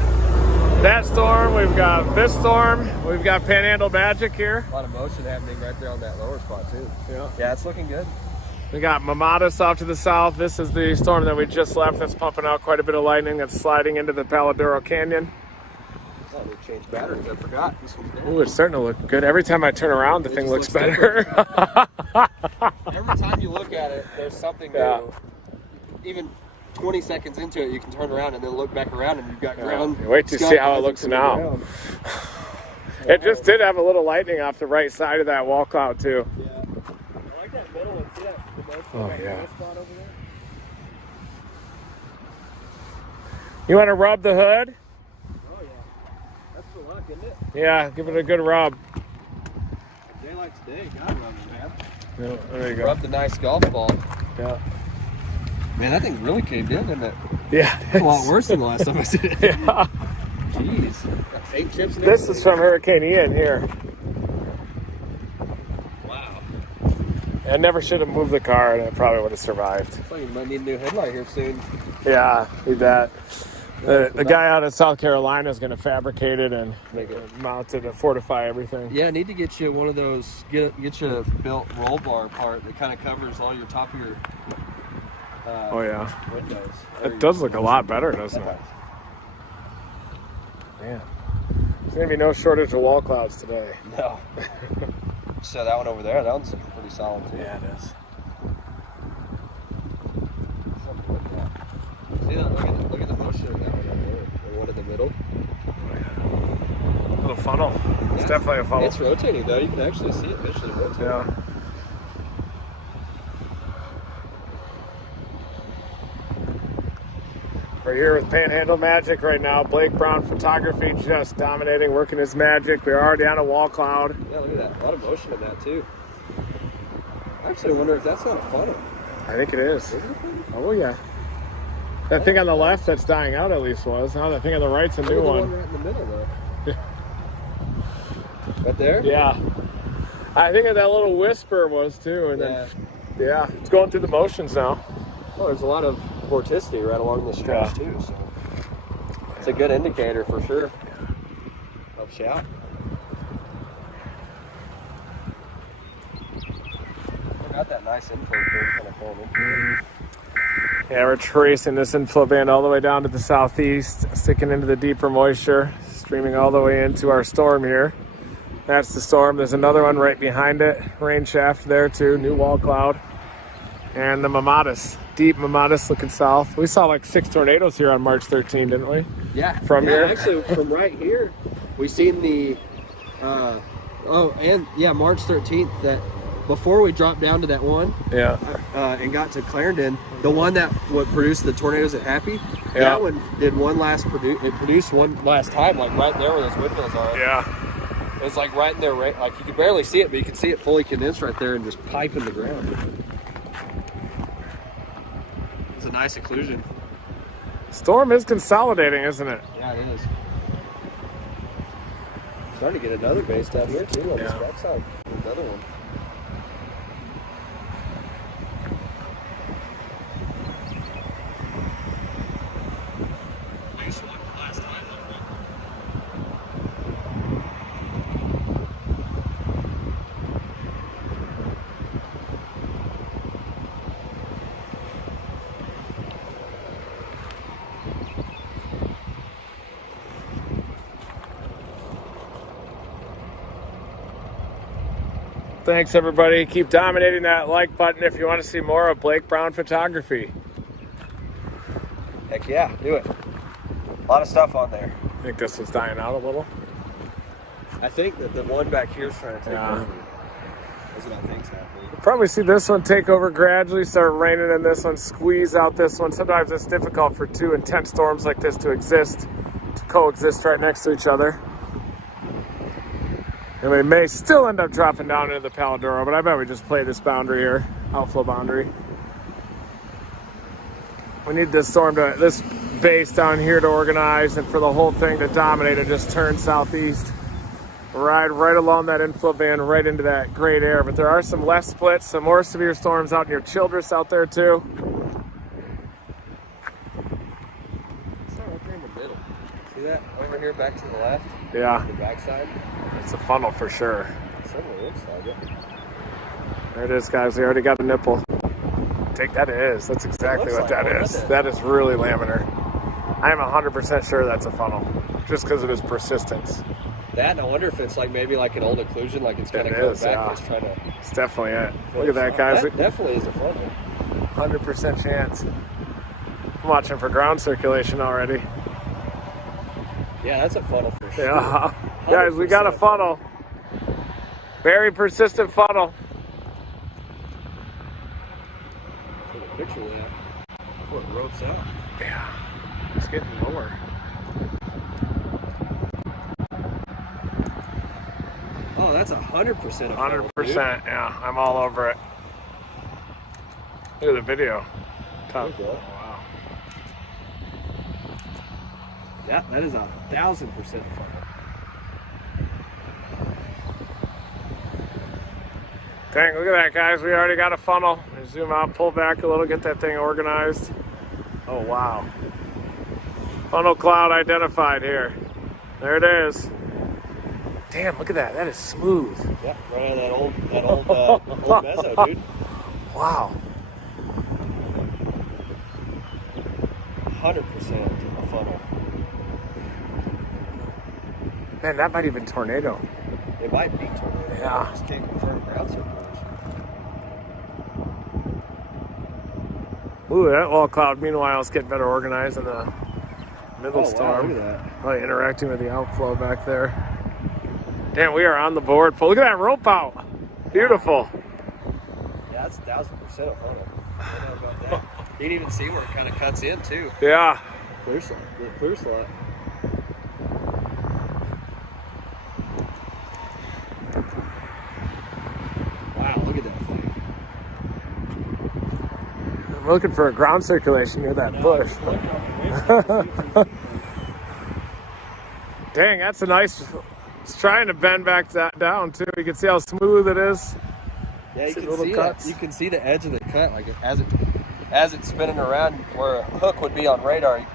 that storm, we've got this storm, we've got Panhandle Magic here. A lot of motion happening right there on that lower spot too. Yeah. Yeah, it's looking good. We got Mamadas off to the south. This is the storm that we just left that's pumping out quite a bit of lightning that's sliding into the Paladuro Canyon. Oh, we changed batteries. I forgot. This one's dead. Ooh, it's starting to look good. Every time I turn around, the thing just looks looks better. Every time you look at it, there's something new. Yeah. Even 20 seconds into it, you can turn around and then look back around and you've got ground. Wait to see how it looks now. It just did have a little lightning off the right side of that wall cloud, too. Yeah. I like that middle one. See that? Oh, yeah. You want to rub the hood? Oh, yeah. That's the luck, isn't it? Yeah, give it a good rub. A day like today, God rub it, man. Yeah, there you go. Rub the nice golf ball. Yeah. Man, that thing really caved in, didn't it? Yeah. It's a lot worse than the last time I did it. Yeah. Jeez. 8 chips in This is from Hurricane Ian here. Wow. I never should have moved the car and it probably would have survived. Looks like you might need a new headlight here soon. Yeah, need that. The guy out of South Carolina is going to fabricate it and Make it. mount it to fortify everything. Yeah, I need to get you one of those, get you a built roll bar part that kind of covers all your top of your Oh, yeah. windows. It does look a lot better, doesn't it? Man. There's going to be no shortage of wall clouds today. No. So that one over there, that one's looking pretty solid too. Yeah, it is. Something to look at. See that? Look at the motion of that one over there. The one funnel. It's definitely a funnel. It's rotating though. You can actually see it visually rotating. Yeah. We're here with Panhandle Magic right now. Blake Brown Photography just dominating, working his magic. We're already on a wall cloud. Yeah, look at that. A lot of motion in that too. I actually wonder if that's not a funnel. I think it is. Is it a funnel? Oh yeah. That thing on the left that's dying out at least was. Now that thing on the right's a new The one. right in the middle though. Right there? Yeah. I think that little whisper was too, and then yeah, it's going through the motions now. Oh, there's a lot of vorticity right along this stretch too, so it's a good indicator for sure. Helps you out. I got that nice inflow curve kind of pulling in. Yeah, we're tracing this inflow band all the way down to the southeast, sticking into the deeper moisture, streaming all the way into our storm here. That's the storm. There's another one right behind it. Rain shaft there too, new wall cloud. And the Mamadas, deep Mamadas looking south. We saw like 6 tornadoes here on March 13, didn't we? Yeah. From here? Actually, from right here, we seen the, March 13th, that before we dropped down to that one and got to Clarendon, the one that would produce the tornadoes at Happy, that one did it produced one last time, like right there where those windmills are. Yeah. It was like right in there, right? Like you could barely see it, but you could see it fully condensed right there and just piping the ground. It's a nice occlusion. Storm is consolidating, isn't it? Yeah, it is. Starting to get another base down here too on this backside. Another one. Thanks, everybody. Keep dominating that like button if you want to see more of Blake Brown Photography. Heck yeah, do it. A lot of stuff on there. I think this is dying out a little. I think that the one back here is trying to take over. That's what I think's happening. You'll probably see this one take over gradually, start raining in this one, squeeze out this one. Sometimes it's difficult for two intense storms like this to coexist right next to each other. And we may still end up dropping down into the Palladoro, but I bet we just play this boundary here, outflow boundary. We need this base down here to organize and for the whole thing to dominate and just turn southeast. Ride right along that inflow band, right into that great air. But there are some less splits, some more severe storms out near Childress out there too. It's not right there in the middle. See that over here back to the left? Yeah. The backside? It's a funnel for sure. Somewhere inside it. There it is, guys. We already got a nipple. Take that is. That's exactly what that is. That is really laminar. I am 100% sure that's a funnel, just because of its persistence. That, and I wonder if it's like maybe like an old occlusion, like it's kind of going back and it's trying to... It's definitely it. Look at that, guys. That definitely is a funnel. 100% chance. I'm watching for ground circulation already. Yeah, that's a funnel for sure. Yeah. Guys, we got a funnel. Very persistent funnel. Take a picture of that. What ropes out? Yeah. It's getting lower. Oh, that's 100% a funnel. 100%. Yeah, I'm all over it. Look at the video. Top. Wow. Yeah, that is 1,000% funnel. Dang, look at that, guys. We already got a funnel. Zoom out, pull back a little, get that thing organized. Oh, wow. Funnel cloud identified here. There it is. Damn, look at that. That is smooth. Yeah, right out of that old mezzo, dude. Wow. 100% a funnel. Man, that might even tornado. It might be tornado. Yeah. I just can't confirm ground circulation. Ooh, that wall cloud, meanwhile, is getting better organized in the middle storm. Wow, look at that. Probably interacting with the outflow back there. Damn, we are on the board. Look at that rope out. Beautiful. Yeah, that's 1,000% a funnel. I know about that. You can even see where it kind of cuts in too. Yeah. Clear slot. The clear slot. Wow, look at that thing. I'm looking for a ground circulation near that bush. Dang, that's a nice. It's trying to bend back that down too. You can see how smooth it is. Yeah, you See can little see cuts. it. You can see the edge of the cut, like as it's spinning around where a hook would be on radar.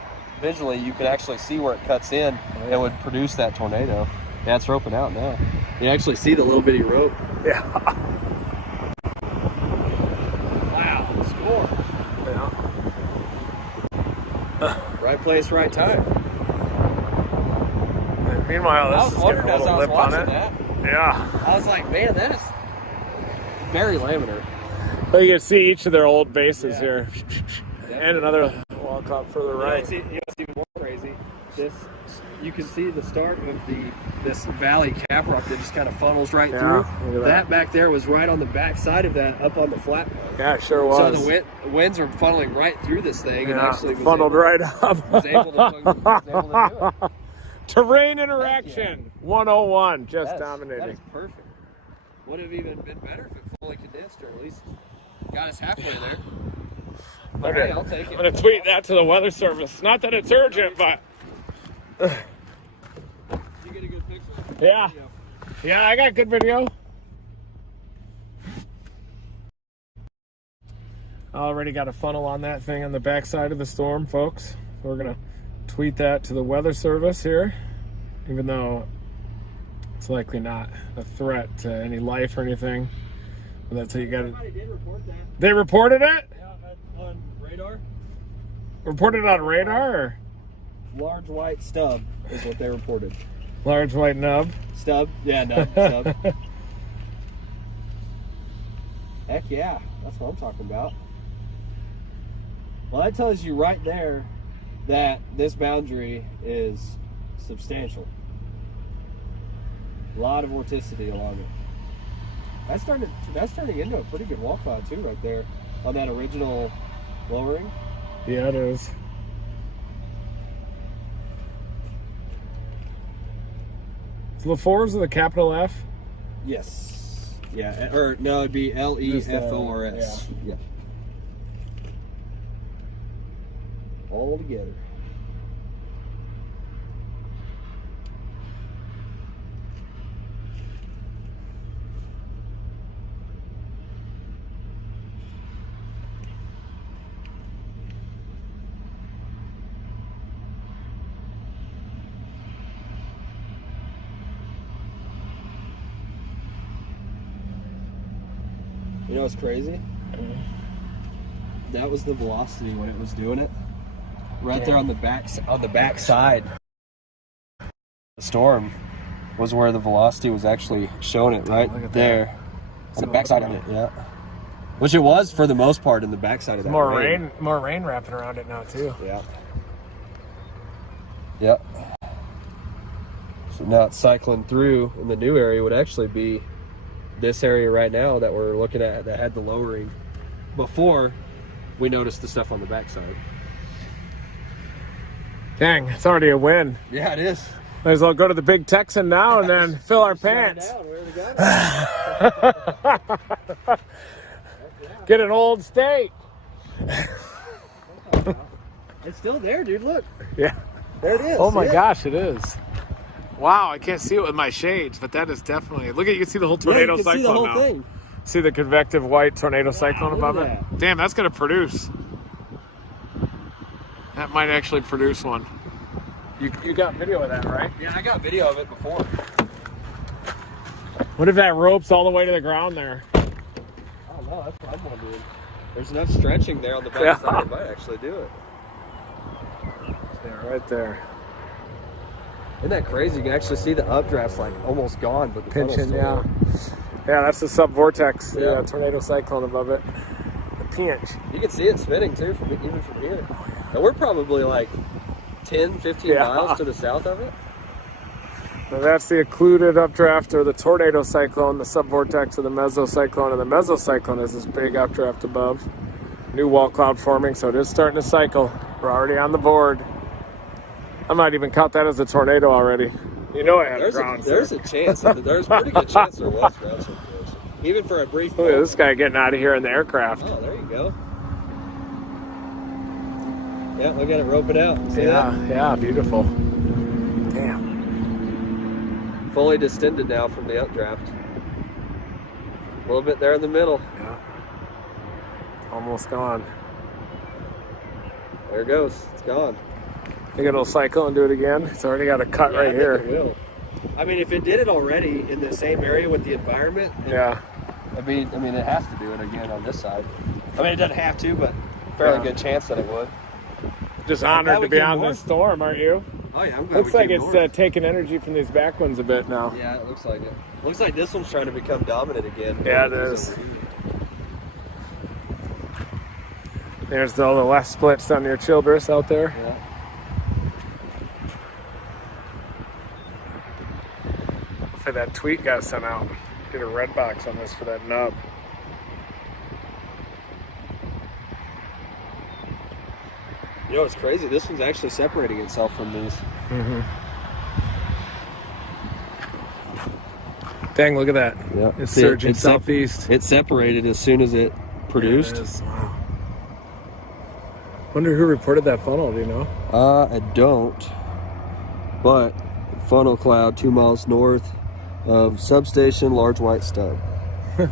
Visually, you can actually see where it cuts in and would produce that tornado. Yeah, it's roping out now. You actually see the little bitty rope. Yeah. Wow, score. Yeah. Right place, right time. And meanwhile, I this was is getting wondering a as I little was lip on watching it. that. Yeah. I was like, man, that is very laminar. But you can see each of their old bases Yeah. here. And another wall cop further right. You know what's even more crazy? You can see the start of this valley caprock that just kind of funnels right Yeah, through. look at that. That back there was right on the back side of that, up on the flat. Yeah, it sure So was. the winds are funneling right through this thing, and Yeah, actually funneled right up. was able to do it. Terrain interaction 101, just That dominating. is perfect. Would have even been better if it fully condensed, or at least got us halfway there. But Okay. hey, I'll take I'm it. gonna tweet that to the weather service. Not that it's urgent, but You get a good picture? yeah. Yeah, I got good video. Already got a funnel on that thing on the backside of the storm, folks. So we're gonna tweet that to the weather service here, even though it's likely not a threat to any life or anything. But that's what you got. Somebody did report that. They reported it. Yeah, on radar. Reported it on radar. Or Large white stub is what they reported. large white nub. Stub? Yeah, no, stub. Heck yeah, that's what I'm talking about. Well, that tells you right there that this boundary is substantial. A lot of vorticity along it. That's turning into a pretty good wall cloud too, right there on that original lowering. Yeah, it is. Is LaForce with a capital F? Yes. Yeah, or no, it'd be LEFORS. Yeah. All together. You know what's crazy? That was the velocity when it was doing it. Right there on the back side. The storm was where the velocity was actually showing it right Look at there. that. On the backside of it, yeah. Which it was for the most part in the backside of that. More rain wrapping around it now too. Yeah. Yep. So now it's cycling through, and the new area would actually be this area right now that we're looking at that had the lowering before we noticed the stuff on the backside. Dang, it's already a win. Yeah, it is. Might as well go to the Big Texan now and then fill our pants. Get an old steak. It's still there, dude. Look. Yeah. There it is. Oh my Yeah. gosh, it is. Wow, I can't see it with my shades, but that is definitely. Look at you can see the whole tornado Yeah, you can cyclone see the whole now. thing. See the convective white tornado cyclone look above at it? that. Damn, that's gonna produce. That might actually produce one. You got video of that, right? Yeah, I got video of it before. What if that rope's all the way to the ground there? I don't know. That's what I'm wondering. There's enough stretching there on the back Yeah. side. It might actually do it. Yeah, right there. Isn't that crazy? You can actually see the updraft's like almost gone, but the funnel's Pinching, still yeah. there. Yeah, that's the subvortex, the Yeah. tornado cyclone above it. The pinch. You can see it spinning too, even from here. And we're probably like 10, 15 Yeah. miles to the south of it. So that's the occluded updraft, or the tornado cyclone, the subvortex of the mesocyclone, and the mesocyclone is this big updraft above. New wall cloud forming, so it is starting to cycle. We're already on the board. I might even count that as a tornado already. You know I had ground. There's a chance. There's a pretty good chance there was ground circulation. Even for a brief Look at this guy getting out of here in the aircraft. Oh, there you go. Yeah, look at it roping out. See that? Yeah, beautiful. Damn. Fully distended now from the updraft. A little bit there in the middle. Yeah. Almost gone. There it goes. It's gone. Think it'll cycle and do it again? It's already got a cut right here. It will. I mean, if it did it already in the same area with the environment, Yeah. I mean, it has to do it again on this side. I mean, it doesn't have to, but fairly good chance that it would. Just honored to be on this storm, aren't you? Oh yeah, I'm glad Looks like it's taking energy from these back ones a bit now. Yeah, it looks like it. Looks like this one's trying to become dominant again. Yeah, it is. There's all the left splits on your Childress out there. Yeah. Hopefully that tweet got sent out. Get a red box on this for that nub. You know, it's crazy. This one's actually separating itself from these. Mm-hmm. Dang, look at that. Yeah. It's surging southeast. It separated as soon as it produced. Wow. Wonder who reported that funnel, do you know? I don't. But funnel cloud 2 miles north of substation, large white stub.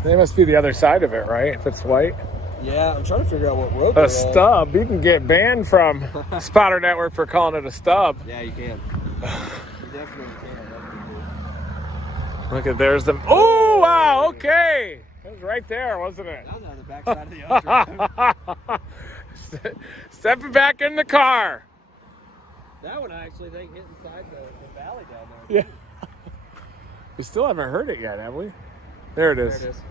They must be the other side of it, right? If it's white. Yeah, I'm trying to figure out what rope. A stub. You can get banned from Spotter Network for calling it a stub. Yeah, you can. You definitely can. Look at there's them. Oh wow! Okay, it was right there, wasn't it? That was on the back side of the updraft. Stepping back in the car. That one I actually think hit inside the valley down there. Yeah. We still haven't heard it yet, have we? There it is. There it is.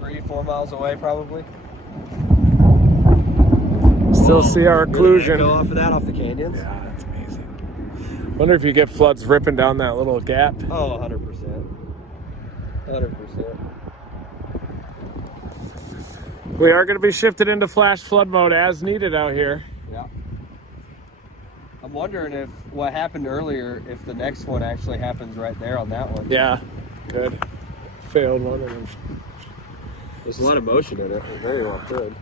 3-4 miles away, probably. Still see our occlusion. Go off of that, off the canyons. Yeah, that's amazing. Wonder if you get floods ripping down that little gap. Oh, 100%. 100%. We are going to be shifted into flash flood mode as needed out here. Yeah. I'm wondering if what happened earlier, if the next one actually happens right there on that one. Yeah, good. Failed one of them. There's a lot of motion in it. It very well could.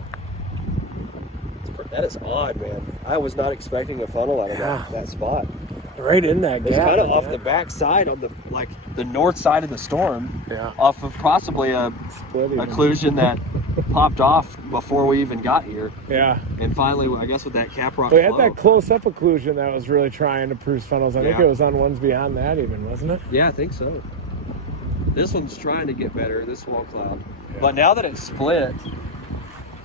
That is odd, man. I was not expecting a funnel out of that spot. Right in that gap. It's kind of off the back side on the north side of the storm. Yeah. Off of possibly a occlusion that popped off before we even got here. Yeah. And finally, I guess with that Caprock We had flow. that close-up occlusion that was really trying to produce funnels. I think it was on ones beyond that even, wasn't it? Yeah, I think so. This one's trying to get better, this wall cloud. Yeah. But now that it's split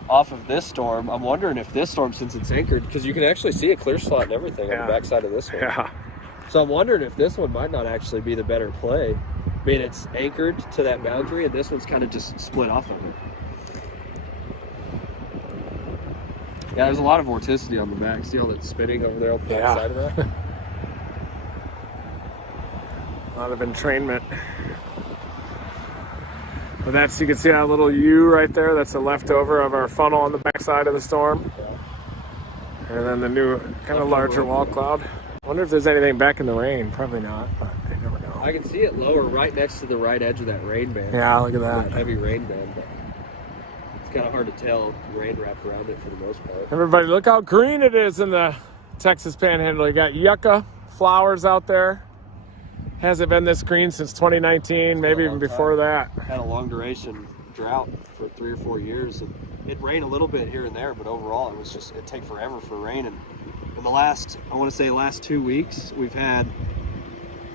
off of this storm, I'm wondering if this storm, since it's anchored, because you can actually see a clear slot and everything on the backside of this one. Yeah. So I'm wondering if this one might not actually be the better play. I mean, it's anchored to that boundary, and this one's kind of just split off of it. Yeah, there's a lot of vorticity on the back. See all that spinning over there on the back side of that? A lot of entrainment. But that's, you can see that little U right there. That's a leftover of our funnel on the backside of the storm. Yeah. And then the new kind of larger wall cloud. I wonder if there's anything back in the rain. Probably not, but you never know. I can see it lower right next to the right edge of that rain band. Yeah, look at that. Heavy rain band, but it's kind of hard to tell. Rain wrapped around it for the most part. Everybody, look how green it is in the Texas Panhandle. You got yucca flowers out there. Hasn't been this green since 2019, maybe even before that. Had a long duration drought for 3 or 4 years. And it rained a little bit here and there, but overall it was just, it'd take forever for rain. And in the last, I want to say last 2 weeks, we've had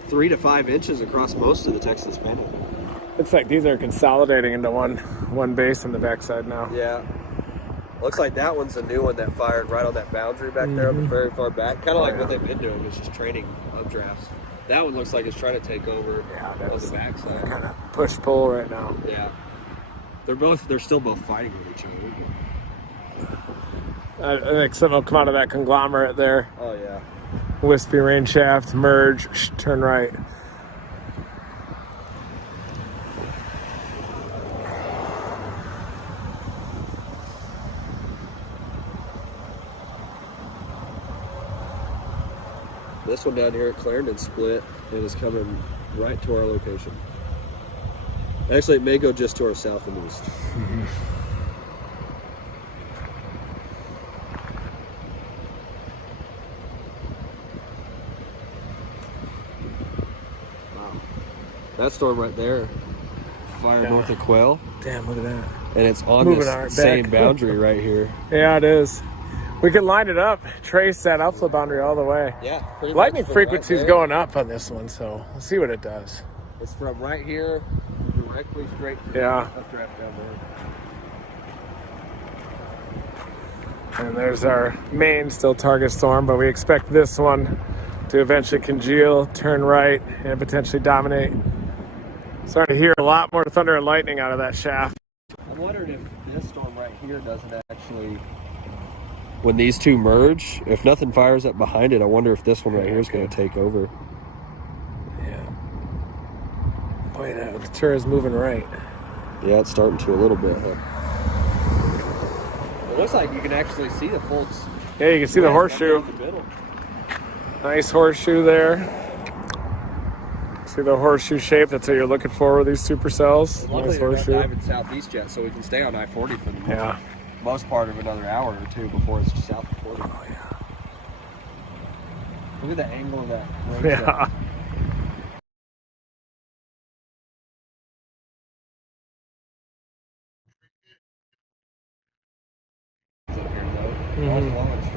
3 to 5 inches across most of the Texas Panhandle. Looks like these are consolidating into one base on the backside now. Yeah. Looks like that one's a new one that fired right on that boundary back there on the very far back. Kind of like what they've been doing, is just training updrafts. That one looks like it's trying to take over on the backside. Kind of push-pull right now. Yeah. They're still both fighting with each other. I think some will come out of that conglomerate there. Oh, yeah. wispy rain shaft, merge, turn right. This one down here at Clarendon split and is coming right to our location. Actually, it may go just to our south and east. Wow. That storm right there, fired north of Quail. Damn, look at that. And it's on Moving this our same back. boundary right here. Yeah, it is. We can line it up, trace that outflow boundary all the way. Yeah, pretty Lightning much from frequency's right there. going up on this one, so we'll see what it does. It's from right here directly straight to Yeah. the updraft down there. And there's our main still target storm, but we expect this one to eventually congeal, turn right, and potentially dominate. Starting to hear a lot more thunder and lightning out of that shaft. I'm wondering if this storm right here doesn't actually, when these two merge, if nothing fires up behind it, I wonder if this one right here is going to take over. Yeah. Boy, that Ventura is moving right. Yeah, it's starting to a little bit, huh? It looks like you can actually see the folds. Yeah, you can see the horseshoe. Nice horseshoe there. See the horseshoe shape? That's what you're looking for with these supercells. Luckily, Nice they're not horseshoe. diving southeast yet, so we can stay on I-40 for the most part of another hour or two before it's south of 40. Oh, yeah. Look at the angle of that. Yeah.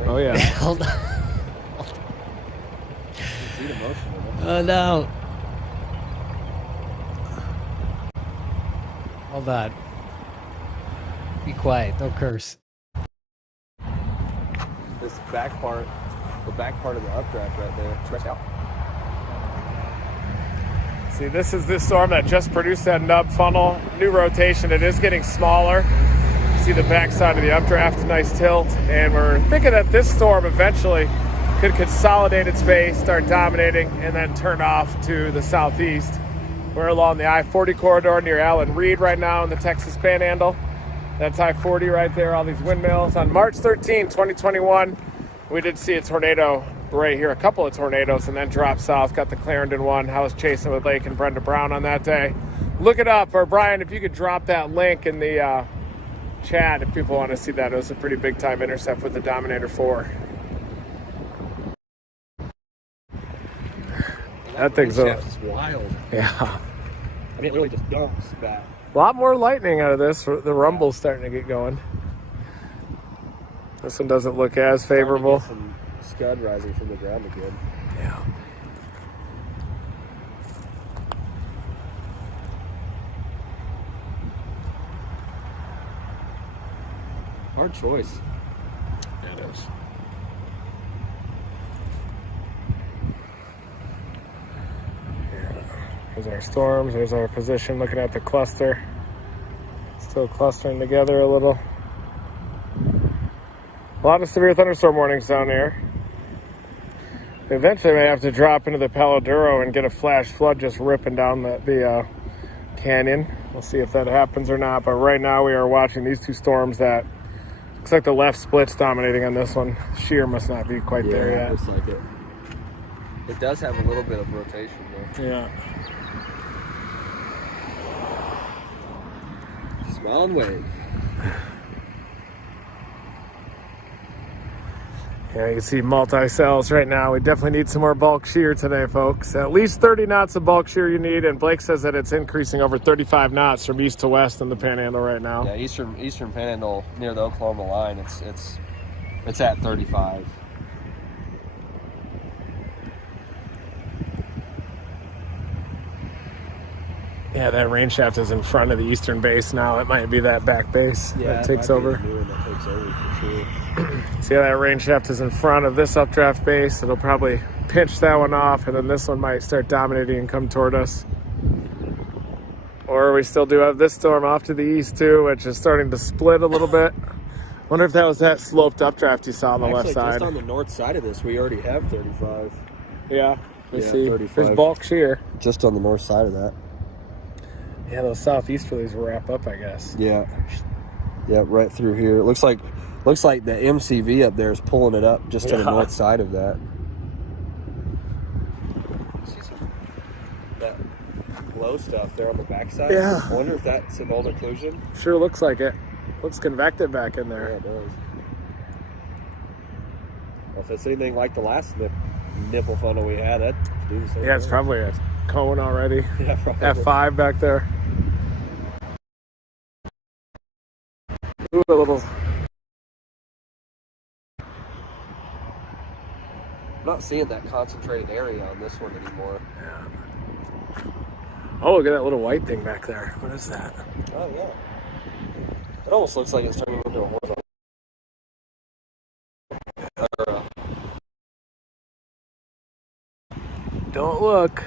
Oh, yeah. Hold on. See the motion of it. Oh no. Hold on. Be quiet. Don't curse. This back part, the back part of the updraft right there, stretched out. See, this is this storm that just produced that nub funnel. New rotation. It is getting smaller. See the backside of the updraft, nice tilt. And we're thinking that this storm eventually could consolidate its base, start dominating, and then turn off to the southeast. We're along the I-40 corridor near Allen Reed right now in the Texas Panhandle. That's I-40 right there, all these windmills. On March 13, 2021, we did see a tornado right here, a couple of tornadoes, and then drop south. Got the Clarendon one. I was chasing with Lake and Brenda Brown on that day. Look it up, or Brian, if you could drop that link in the chat if people want to see that. It was a pretty big time intercept with the Dominator 4. That thing's It's wild. yeah. I mean, it literally just dumps back. A lot more lightning out of this. The rumble's starting to get going. This one doesn't look as favorable. Some scud rising from the ground again. Yeah. Hard choice. It is. There's our storms. There's our position looking at the cluster. Still clustering together a little. A lot of severe thunderstorm warnings down here. Eventually, may have to drop into the Palo Duro and get a flash flood just ripping down the canyon. We'll see if that happens or not. But right now, we are watching these two storms that looks like the left split's dominating on this one. Shear must not be quite there yet. Looks like it. It does have a little bit of rotation though. Yeah. Smile and wave. Yeah, you can see multi-cells right now. We definitely need some more bulk shear today, folks. At least 30 knots of bulk shear you need, and Blake says that it's increasing over 35 knots from east to west in the Panhandle right now. Yeah, eastern Panhandle near the Oklahoma line. It's at 35. Yeah, that rain shaft is in front of the eastern base now. It might be that back base that takes over. That takes over for sure. See how that rain shaft is in front of this updraft base? It'll probably pinch that one off, and then this one might start dominating and come toward us. Or we still do have this storm off to the east too, which is starting to split a little bit. Wonder if that was that sloped updraft you saw on the left side. Just on the north side of this, we already have 35. Yeah, we see. 35. There's bulk shear. Just on the north side of that. Yeah, those southeasterlies will wrap up, I guess. Yeah. Yeah, right through here. It looks like the MCV up there is pulling it up just to the north side of that. See that low stuff there on the backside? Yeah. I wonder if that's an old occlusion. Sure looks like it. Looks convective back in there. Yeah, it does. Well, if it's anything like the last nipple funnel we had, that'd do the same Yeah, it's thing. probably a cone already. Yeah, probably. F5 back there. Ooh, a little. I'm not seeing that concentrated area on this one anymore. Yeah. Oh, look at that little white thing back there. What is that? Oh, yeah. It almost looks like it's turning into a horizontal. Don't look.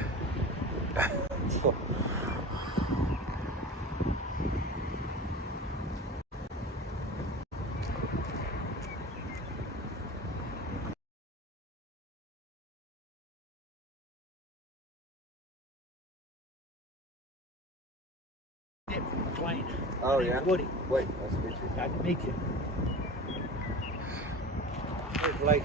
Plane. Oh, yeah? Woody. Wait, nice to meet you. Nice to meet you. Hey, Blake.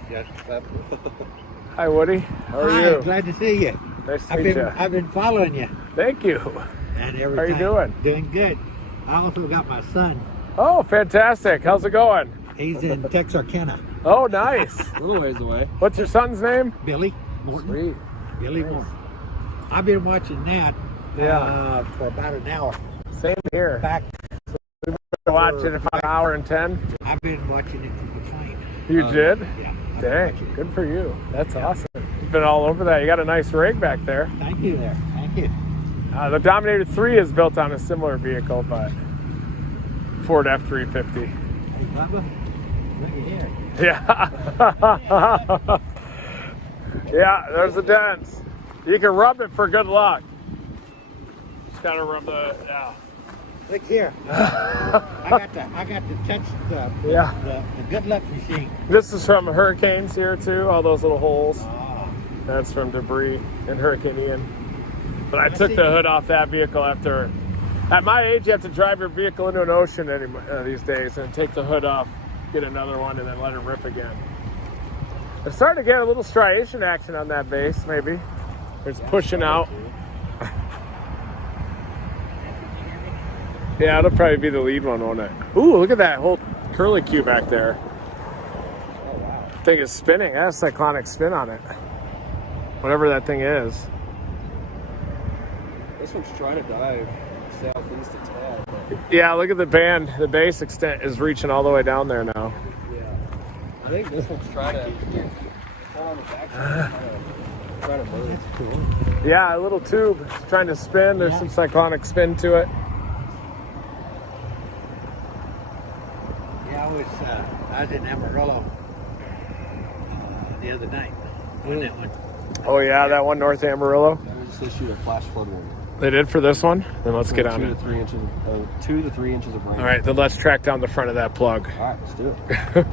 Hi, Woody. How are Hi, you? glad to see you. Nice to meet you. I've been following you. Thank you. And every How are you time. doing? Doing good. I also got my son. Oh, fantastic. How's it going? He's in Texarkana. Oh, nice. A little ways away. What's your son's name? Billy Morton. Sweet. Billy Morton. I've been watching that for about an hour. Same here. Back, Watch it about an hour and 10. I've been watching it from the plane. You did? Yeah. I've been Dang, watching it. good for you. That's awesome. You've been all over that. You got a nice rig back there. Thank you there. Thank you. The Dominator 3 is built on a similar vehicle, but Ford F-350. Hey, Bubba, look at here. Yeah. Yeah, there's the dents. You can rub it for good luck. Just gotta rub the, yeah. Look here. I got to touch the good luck machine. This is from hurricanes here too, all those little holes. Oh, That's from debris in Hurricane Ian. But I took the hood off that vehicle after, at my age, you have to drive your vehicle into an ocean these days and take the hood off, get another one, and then let it rip again. I'm starting to get a little striation action on that base, maybe. It's pushing out. Yeah, it'll probably be the lead one, won't it? Ooh, look at that whole curlicue back there. Oh, wow. Thing is spinning. That's cyclonic spin on it. Whatever that thing is. This one's trying to dive southeast of town. Yeah, look at the band. The base extent is reaching all the way down there now. Yeah. I think this one's trying to fall on the backside. Trying to move. that's cool. Yeah, a little tube. It's trying to spin. There's some cyclonic spin to it. Yeah, I was in Amarillo the other night on that one. Oh yeah, that one North Amarillo. We just issued a flash flood warning. They did for this one? Then let's get on 2 it. to 3 inches, 2 to 3 inches of rain. All right, then let's track down the front of that plug. All right, let's do it.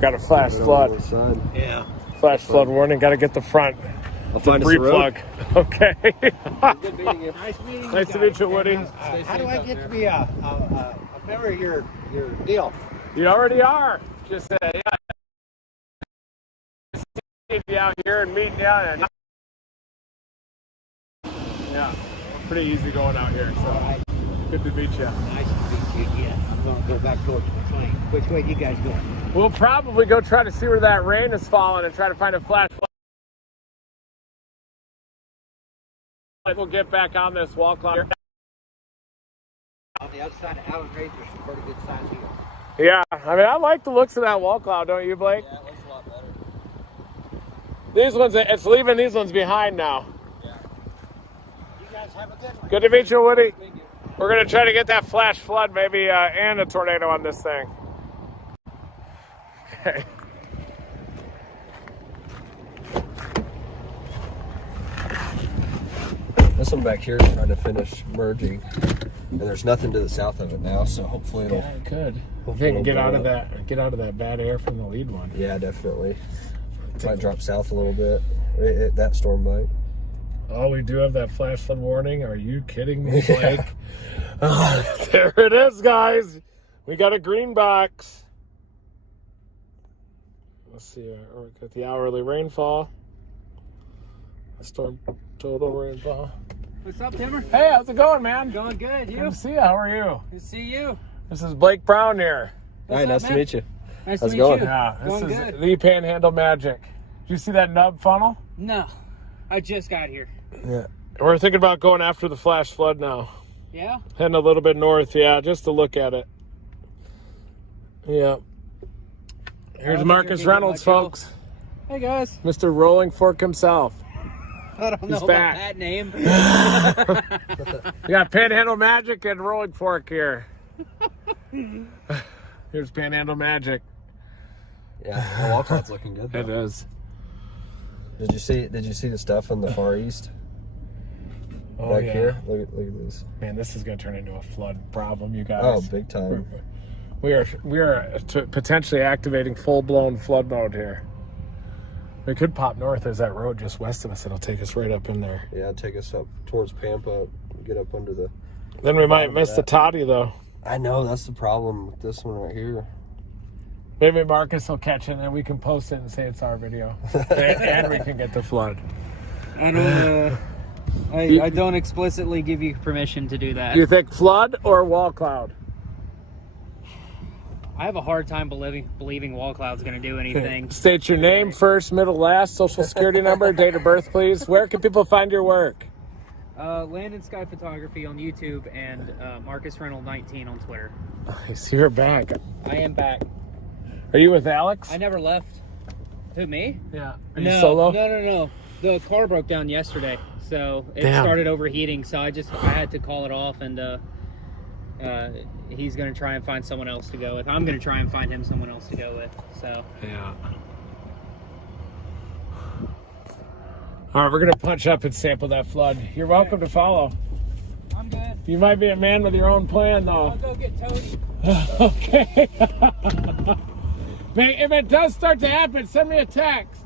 Got a flash Put it on flood. the side. Yeah. Flash flood warning. Got to get the front. I'll find us a Debris road. plug. Okay. Good meeting you. Nice meeting you. Nice to guys. meet you, Woody. How do I get to be a member of your deal? You already are. Just yeah. Seeing you out here and meeting you, and yeah, we're pretty easy going out here. So good to meet you. Nice to meet you again. I'm going to go back towards the plane. Which way you guys going? We'll probably go try to see where that rain is falling and try to find a flash flood. We'll get back on this wall clock. On the other side of Allen Range, there's some pretty good size here. Yeah, I mean, I like the looks of that wall cloud, don't you, Blake? Yeah, it looks a lot better. These ones, it's leaving these ones behind now. You guys have a good one. Good to meet you, Woody. We're going to try to get that flash flood maybe and a tornado on this thing. Okay. This one back here is trying to finish merging, and there's nothing to the south of it now, so hopefully it'll. Yeah, good. They can get out of that bad air from the lead one. Yeah, definitely. Might drop south a little bit. That storm might. Oh, we do have that flash flood warning. Are you kidding me, Blake? There it is, guys. We got a green box. Let's see. We got the hourly rainfall. The storm total rainfall. What's up, Timmer? Hey, how's it going, man? Going good. You? Good to see you. How are you? Good to see you. This is Blake Brown here. Hi, nice to meet you. Nice How's to it meet going? you. Yeah, this Going is good. the Panhandle Magic. Did you see that nub funnel? No, I just got here. Yeah. We're thinking about going after the flash flood now. Yeah? Heading a little bit north, yeah, just to look at it. Yeah. Here's Marcus Reynolds, folks. Hey, guys. Mr. Rolling Fork himself. I don't know He's about back. that name. We got Panhandle Magic and Rolling Fork here. Here's Panhandle Magic. Yeah, the Walcott's looking good. It is. Did you see the stuff on the far east? Oh, Back yeah. here? Look at this. Man, this is going to turn into a flood problem, you guys. Oh, big time. We are potentially activating full-blown flood mode here. We could pop north. There's that road just west of us. It'll take us right up in there. Yeah, take us up towards Pampa, get up under the... Then we might miss the toddy, though. I know, that's the problem with this one right here. Maybe Marcus will catch it, and then we can post it and say it's our video. and we can get the flood. I don't, I don't explicitly give you permission to do that. Do you think flood or wall cloud? I have a hard time believing wall cloud's going to do anything. State your name, first, middle, last, social security number, date of birth, please. Where can people find your work? Land and Sky Photography on YouTube and Marcus Reynolds 19 on Twitter. Nice, you're back. I am back. Are you with Alex? I never left. Who, me? Yeah. Are you No, solo? no. The car broke down yesterday, so it Damn. started overheating. So I had to call it off, and he's gonna try and find someone else to go with. I'm gonna try and find him someone else to go with. So Yeah. All right, we're gonna punch up and sample that flood. You're welcome to follow. I'm good. You might be a man with your own plan, though. I'll go get Tony. Okay. Man, if it does start to happen, send me a text.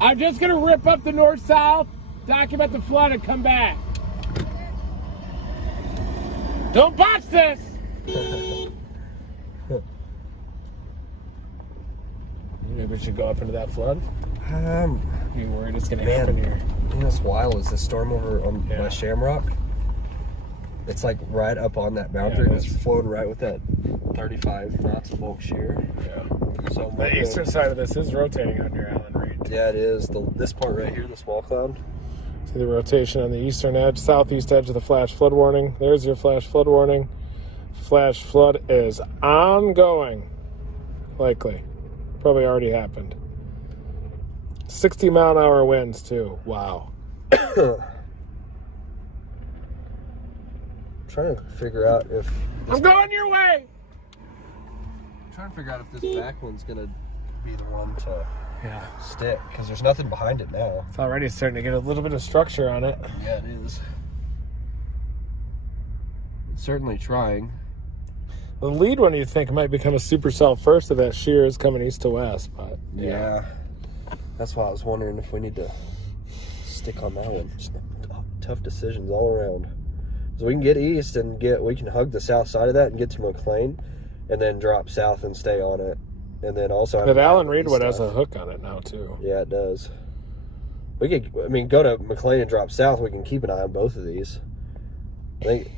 I'm just gonna rip up the north-south, document the flood, and come back. Don't botch this! Maybe we should go up into that flood. You worried it's gonna happen here? You know what's wild is this storm over on my Shamrock. It's like right up on that boundary. Yeah, It's floating right with that 35 knots of bulk shear. Yeah. So The eastern side of this is rotating on your Allen Reed. yeah, it is. This part right here, the small cloud. See the rotation on the eastern edge, southeast edge of the flash flood warning. There's your flash flood warning. Flash flood is ongoing. Likely. Probably already happened. 60-mile-an-hour winds, too. Wow. Trying to figure out if I'm going your way! trying to figure out if this back one's gonna be the one to Yeah. stick, because there's nothing behind it now. It's already starting to get a little bit of structure on it. Yeah, it is. It's certainly trying. The lead one you think might become a supercell first if that shear is coming east to west, but Yeah. That's why I was wondering if we need to stick on that one. Just tough decisions all around. So we can get east and we can hug the south side of that and get to McLean, and then drop south and stay on it, and then also. But Allen Reedwood has a hook on it now too. Yeah, it does. We could, go to McLean and drop south. We can keep an eye on both of these. I think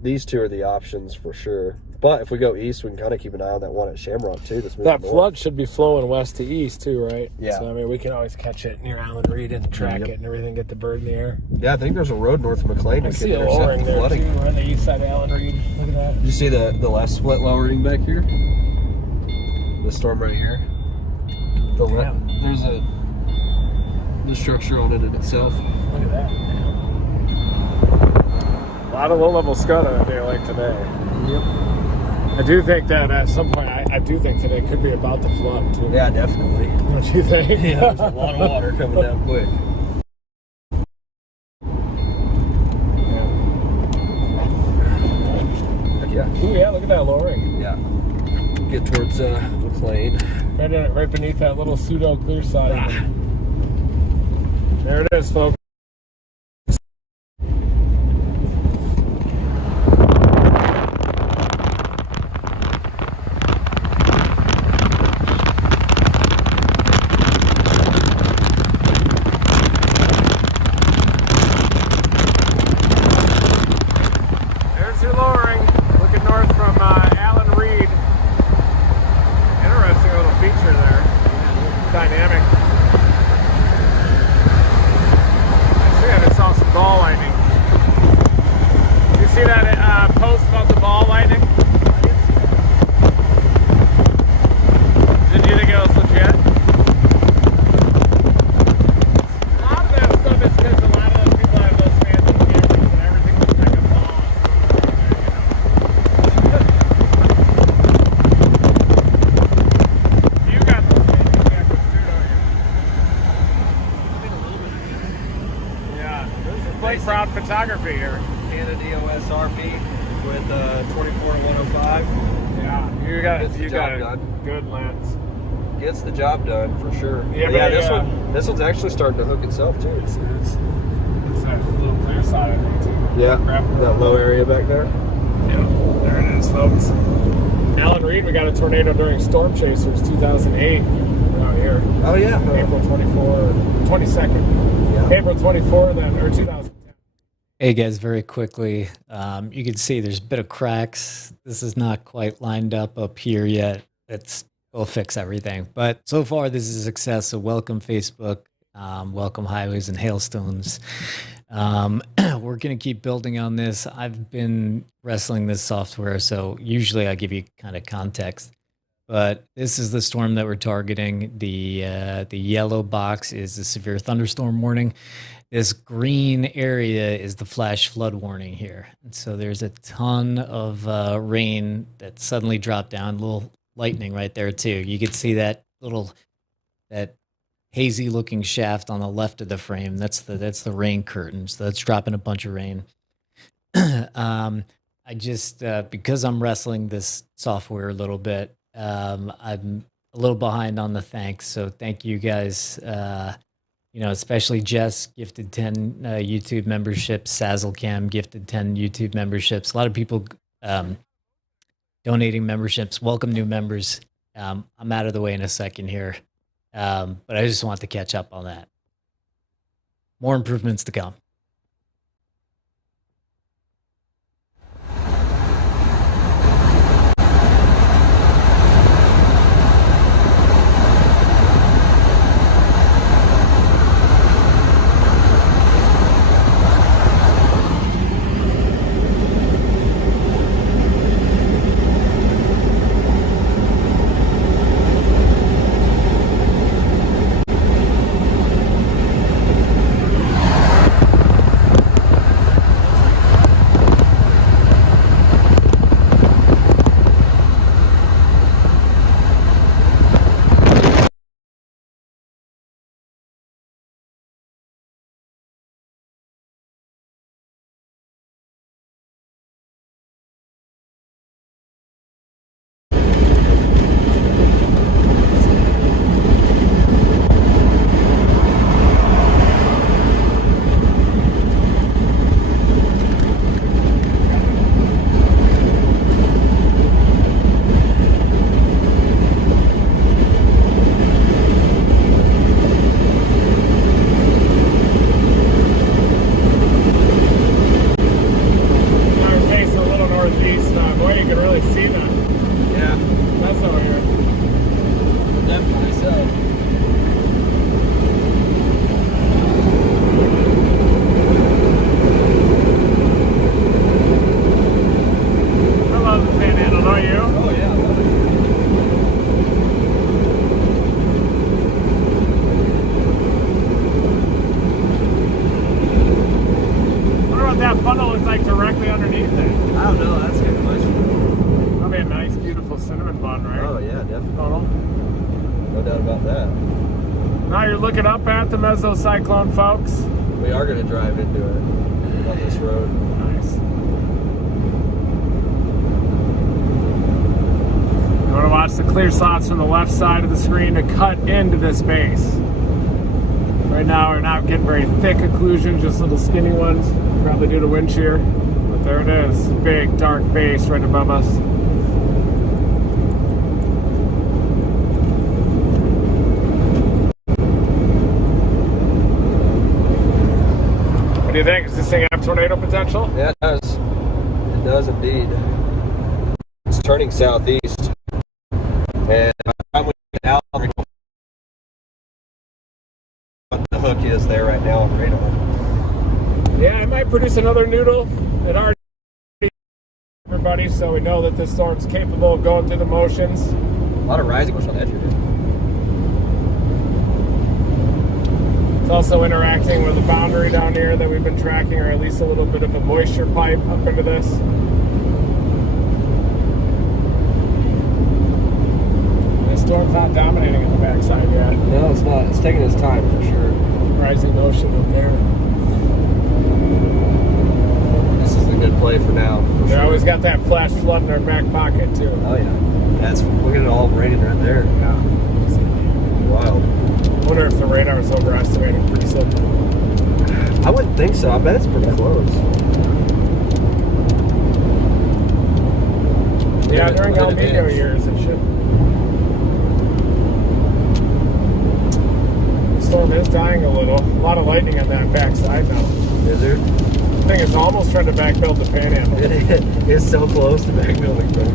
these two are the options for sure. But if we go east, we can kind of keep an eye on that one at Shamrock too. That flood should be flowing west to east too, right? Yeah. So we can always catch it near Allen Reed and track it and everything, get the bird in the air. Yeah, I think there's a road north of McLean. I see a lowering there too. We're on the east side of Allen Reed. Look at that. Did you see the last split lowering back here? The storm right here. There's the structure on it in itself. Look at that. A lot of low-level scud on a day like today. Yep. I do think that at some point, I do think that it could be about to flood too. Yeah, definitely. What do you think? Yeah, there's a lot of water coming down quick. Yeah. Yeah. Ooh, yeah, look at get towards McLean. Right beneath that little pseudo clear side. There it is, folks. There's your lowering. Looking north from Allen Reed. Interesting little feature there. Dynamic. I saw some ball lightning. You see that post about the ball lightning? Did you think it was legit? A lot of that stuff is because a lot of those people have those fancy cameras and everything looks like a ball. You got those fancy cameras too, don't you? Yeah, this is Blake Brown photography here. Canada EOS RP with 24 to 105. Yeah, you got Gets the you job got a done. good lens. Gets the job done for sure. Yeah, But yeah, but this one's actually starting to hook itself too. It's that little clear side, I think, too. Yeah, Wrap it that around. low area back there. Yeah, there it is, folks. Alan Reed, we got a tornado during Storm Chasers 2008 out here. Oh yeah. April 22nd. Yeah. April 24, then, or 2010. Hey guys, very quickly, you can see there's a bit of cracks. This is not quite lined up here yet. We'll fix everything. But so far, this is a success. So welcome Facebook, welcome highways and hailstones. We're going to keep building on this. I've been wrestling this software, so usually I give you kind of context. But this is the storm that we're targeting. The yellow box is the severe thunderstorm warning. This green area is the flash flood warning here. And so there's a ton of rain that suddenly dropped down, a little lightning right there too. You can see that hazy looking shaft on the left of the frame. That's the rain curtain. So that's dropping a bunch of rain. I just, because I'm wrestling this software a little bit, I'm a little behind on the thanks. So thank you guys. Especially Jess gifted 10 YouTube memberships. Sazzlecam gifted 10 YouTube memberships. A lot of people donating memberships. Welcome new members. I'm out of the way in a second here, but I just want to catch up on that. More improvements to come. funnel looks like directly underneath it? I don't know. That's a good question. That'll be a nice, beautiful cinnamon bun, right? Oh, yeah, definitely. Funnel. No doubt about that. Now you're looking up at the mesocyclone, folks. We are going to drive into it on this road. Nice. You want to watch slots, the clear slots from the left side of the screen to cut into this base. Right now we're not getting very thick occlusions, just little skinny ones, probably due to wind shear. But there it is, big dark base right above us. What do you think? Does this thing have tornado potential? Yeah, it does. It does indeed. It's turning southeast. And by the time we get out, what the hook is there right now on radar. Yeah, it might produce another noodle. It already, everybody, so we know that this storm's capable of going through the motions. A lot of rising motion on the edge here. It's also interacting with the boundary down here that we've been tracking, or at least a little bit of a moisture pipe up into this. The storm's not dominating on the backside yet. No, it's not. It's taking its time for sure. Rising motion up there. This is a good play for now. For They sure. always got that flash flood in our back pocket too. Oh yeah. That's, look at it all raining right there. Yeah. Wild. I wonder if the radar is overestimating precip. I wouldn't think so. I bet it's pretty close. Yeah, Look at during it, El look at Nino it. years it should. The storm is dying a little. A lot of lightning on that backside now. Is there? I think it's almost trying to backbuild the Panhandle. It's so close to back building, bro.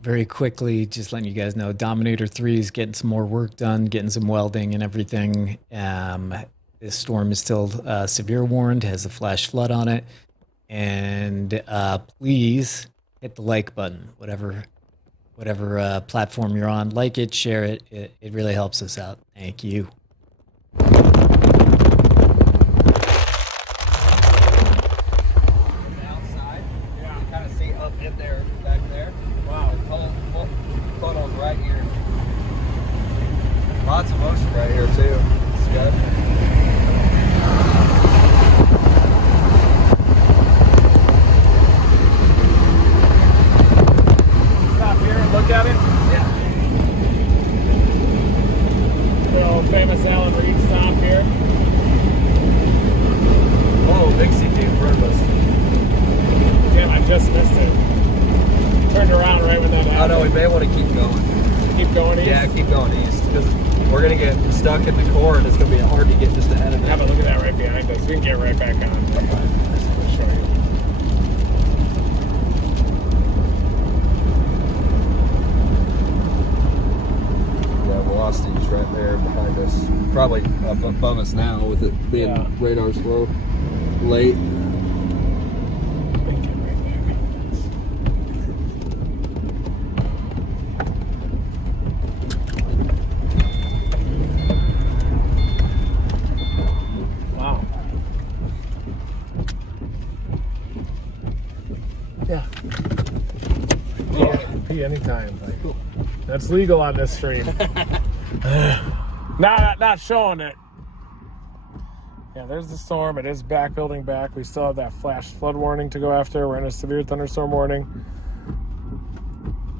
Very quickly, just letting you guys know, Dominator 3 is getting some more work done, getting some welding and everything. This storm is still severe warned, has a flash flood on it. And please hit the like button, whatever platform you're on. Like it, share it. It really helps us out. Thank you. Outside, yeah. You kind of see up in there, back there. Wow, funnels right here. Lots of motion right here too. It's good. Stop here and look at it. Yeah. The old famous Alan Reed stop here. Whoa, big CT in front of us. Damn, I just missed it. Turned around right when that Oh happened. no, we may want to keep going. Keep going east? Yeah, keep going east because we're gonna get stuck in the core and it's gonna be hard to get just ahead of it. Yeah, but look at that right behind us. We can get right back on. I'll show you. Yeah, velocity's right there behind us. Probably up above us now with it being radar slow. Late. Wow. Yeah. Pee anytime. Like, that's legal on this stream. Not showing it. Yeah, there's the storm. It is building back. We still have that flash flood warning to go after. We're in a severe thunderstorm warning.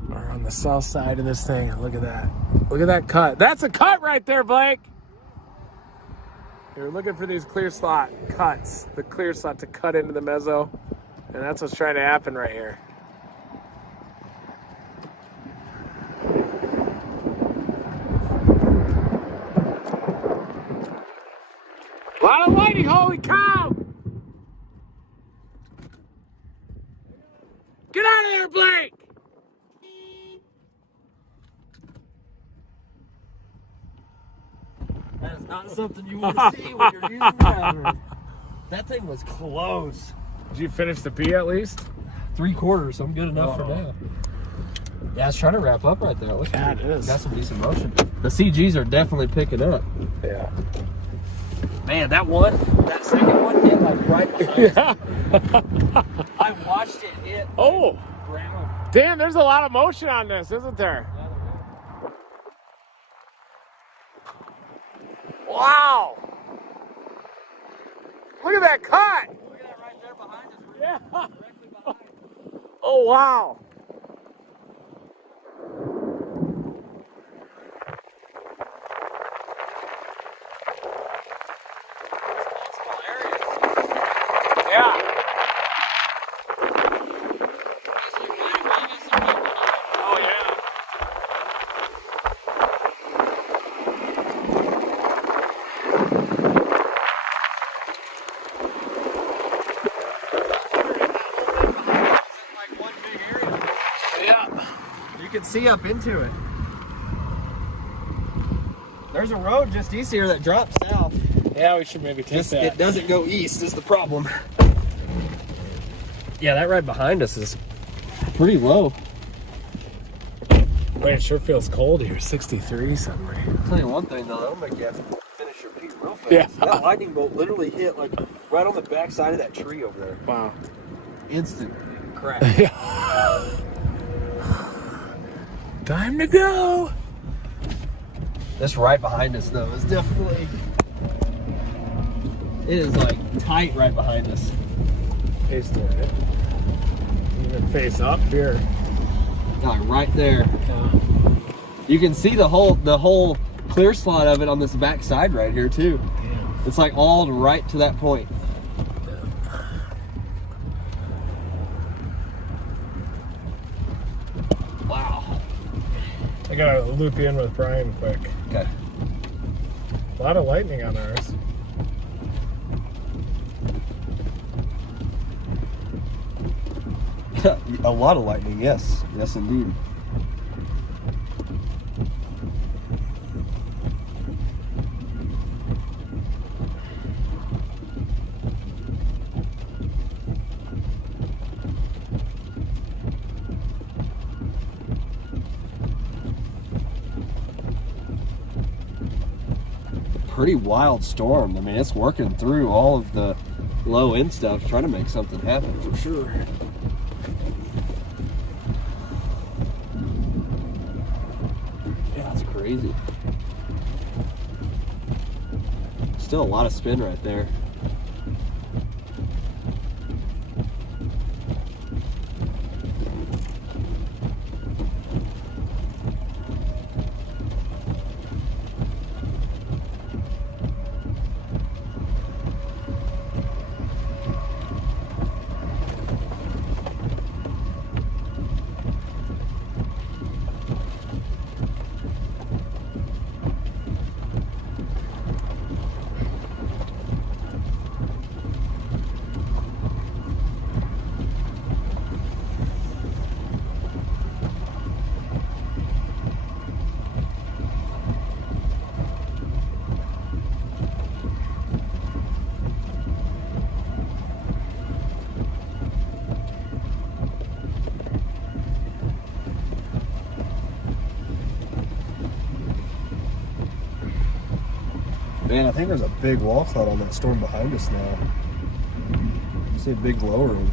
We're on the south side of this thing. Look at that. Look at that cut. That's a cut right there, Blake. You're looking for these clear slot cuts. The clear slot to cut into the mezzo. And that's what's trying to happen right here. A lot of lighting, holy cow! Get out of there, Blake! That is not something you want to see when you're using the router. That thing was close. Did you finish the pee at least? 3/4, I'm good enough for now. Yeah, I was trying to wrap up right there. It Yeah, it is. Got some decent motion. The CGs are definitely picking up. Yeah. Man, that second one hit like right behind us. I watched it hit Oh, ground. damn, there's a lot of motion on this, isn't there? Wow. Look at that cut. Look at that right there behind us. Yeah. Directly behind us. Oh, wow. Small areas. Yeah. Oh, yeah. Like one big area. Yeah. You can see up into it. There's a road just east here that drops south. Yeah, we should maybe take Just that. it doesn't go east is the problem. Yeah, that right behind us is pretty low. Wait, it sure feels cold here. 63 suddenly. I'll tell you one thing though, that'll make you have to finish your pee real fast. Yeah. That lightning bolt literally hit like right on the back side of that tree over there. Wow. Instant crash. Yeah. Time to go. This right behind us though is definitely, it is like tight right behind us. Face toward it. Even face up here. Like right there. Yeah. You can see the whole clear slot of it on this back side right here too. Yeah. It's like all right to that point. Wow. I gotta loop you in with Brian quick. Okay. A lot of lightning on ours. A lot of lightning, yes. Yes, indeed. Pretty wild storm. I mean, it's working through all of the low end stuff, trying to make something happen for sure. Yeah, it's crazy. Still a lot of spin right there. Man, I think there's a big wall cloud on that storm behind us now. I see a big lowering.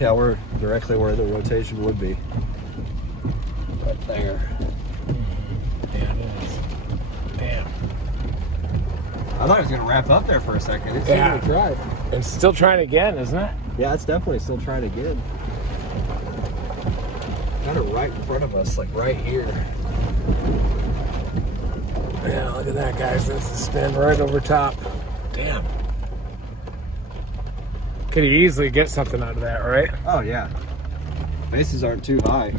Yeah, we're directly where the rotation would be. Right there. Yeah, it is. Damn. I thought it was going to wrap up there for a second. It's Yeah. still tried. It's still trying again, isn't it? Yeah, it's definitely still trying again. Kind of right in front of us, like right here. Yeah, look at that, guys. That's the spin right over top. Damn. Could easily get something out of that, right? Oh, yeah. Bases aren't too high.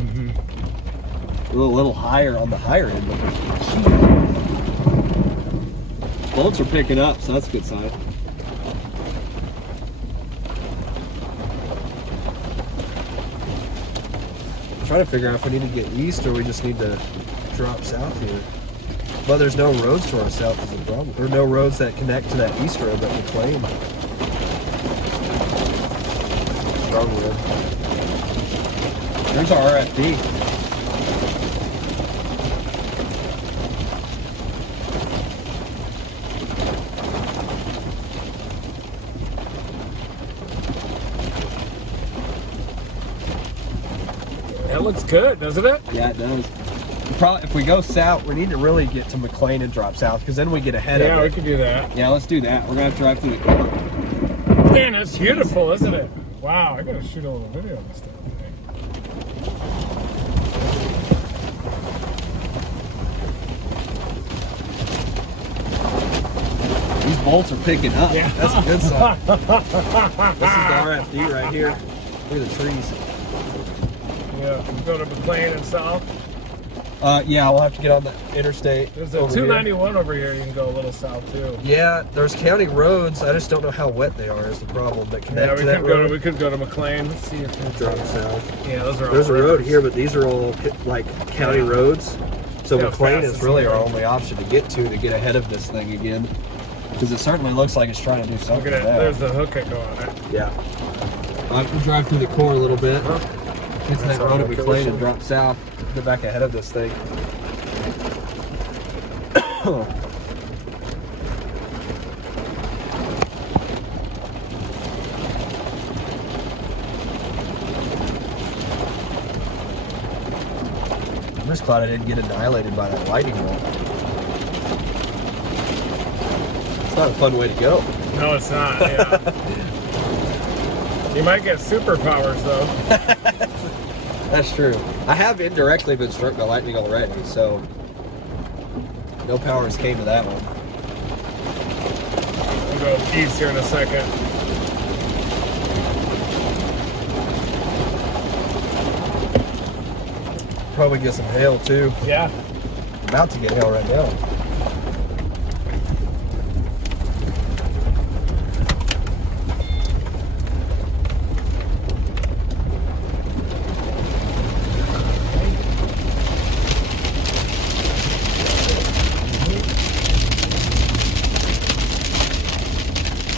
A little higher on the higher end. But bolts are picking up, so that's a good sign. I'm trying to figure out if we need to get east or we just need to drop south here. But there's no roads to our south is the problem. There are no roads that connect to that east road that we claim. Struggle with. There's our RFD. That looks good, doesn't it? Yeah, it does. Probably, if we go south, we need to really get to McLean and drop south, because then we get ahead of it. Yeah, we could do that. Yeah, let's do that. We're going to drive through the corner. Man, that's beautiful, isn't it? Wow, I gotta shoot a little video of this stuff. These bolts are picking up. Yeah. That's a good sign. This is the RFD right here. Look at the trees. Yeah, go to McLean and south. Yeah, we'll have to get on the interstate. There's a over 291 over here. You can go a little south too. Yeah, there's county roads. I just don't know how wet they are is the problem. That connect Yeah, to that road. we could go to McLean. Let's see if it's Drop south. Yeah, those are all There's a road rivers. here, but these are all like county roads. So Yeah, McLean fast is is really our going. only option to get ahead of this thing again. Because it certainly looks like it's trying to do Look something. at it. there. There's the hook that go on it. Yeah. I can drive through the core a little bit. Get to that our road at McLean location. and drop south. Get back ahead of this thing. I'm just glad I didn't get annihilated by that lightning bolt. It's not a fun way to go. No, it's not. Yeah. You might get superpowers though. That's true. I have indirectly been struck by lightning already, so no powers came to that one. We'll go east here in a second. Probably get some hail too. Yeah. About to get hail right now.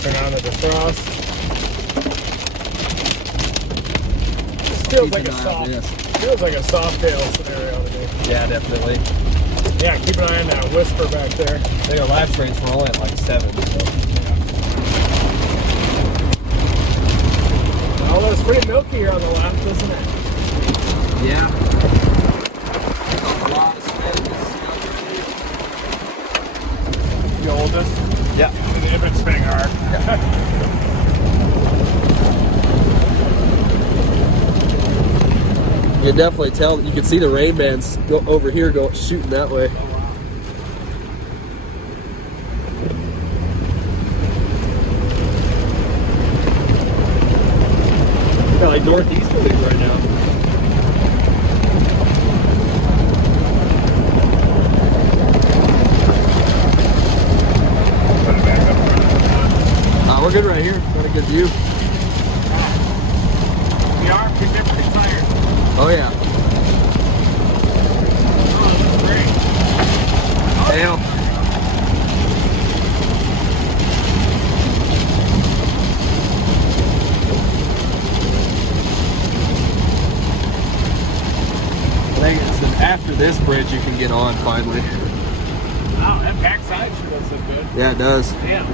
Turn on the defrost. This feels like a soft hail scenario to me. Yeah, definitely. Yeah, keep an eye on that whisper back there. The lapse rates were only at like 7, so. Oh, it's pretty milky here on the left, isn't it? Yeah. The oldest. Yeah. They've been spinning hard. You can definitely tell. You can see the rain bands go over here, go shooting that way. Yeah, like northeasterly right now. We're good right here. Got a good view. We are significantly tired. Oh yeah. Oh, this is great. Hail. I think it's after this bridge you can get on finally. Wow, that backside sure does look good. Yeah, it does. Damn.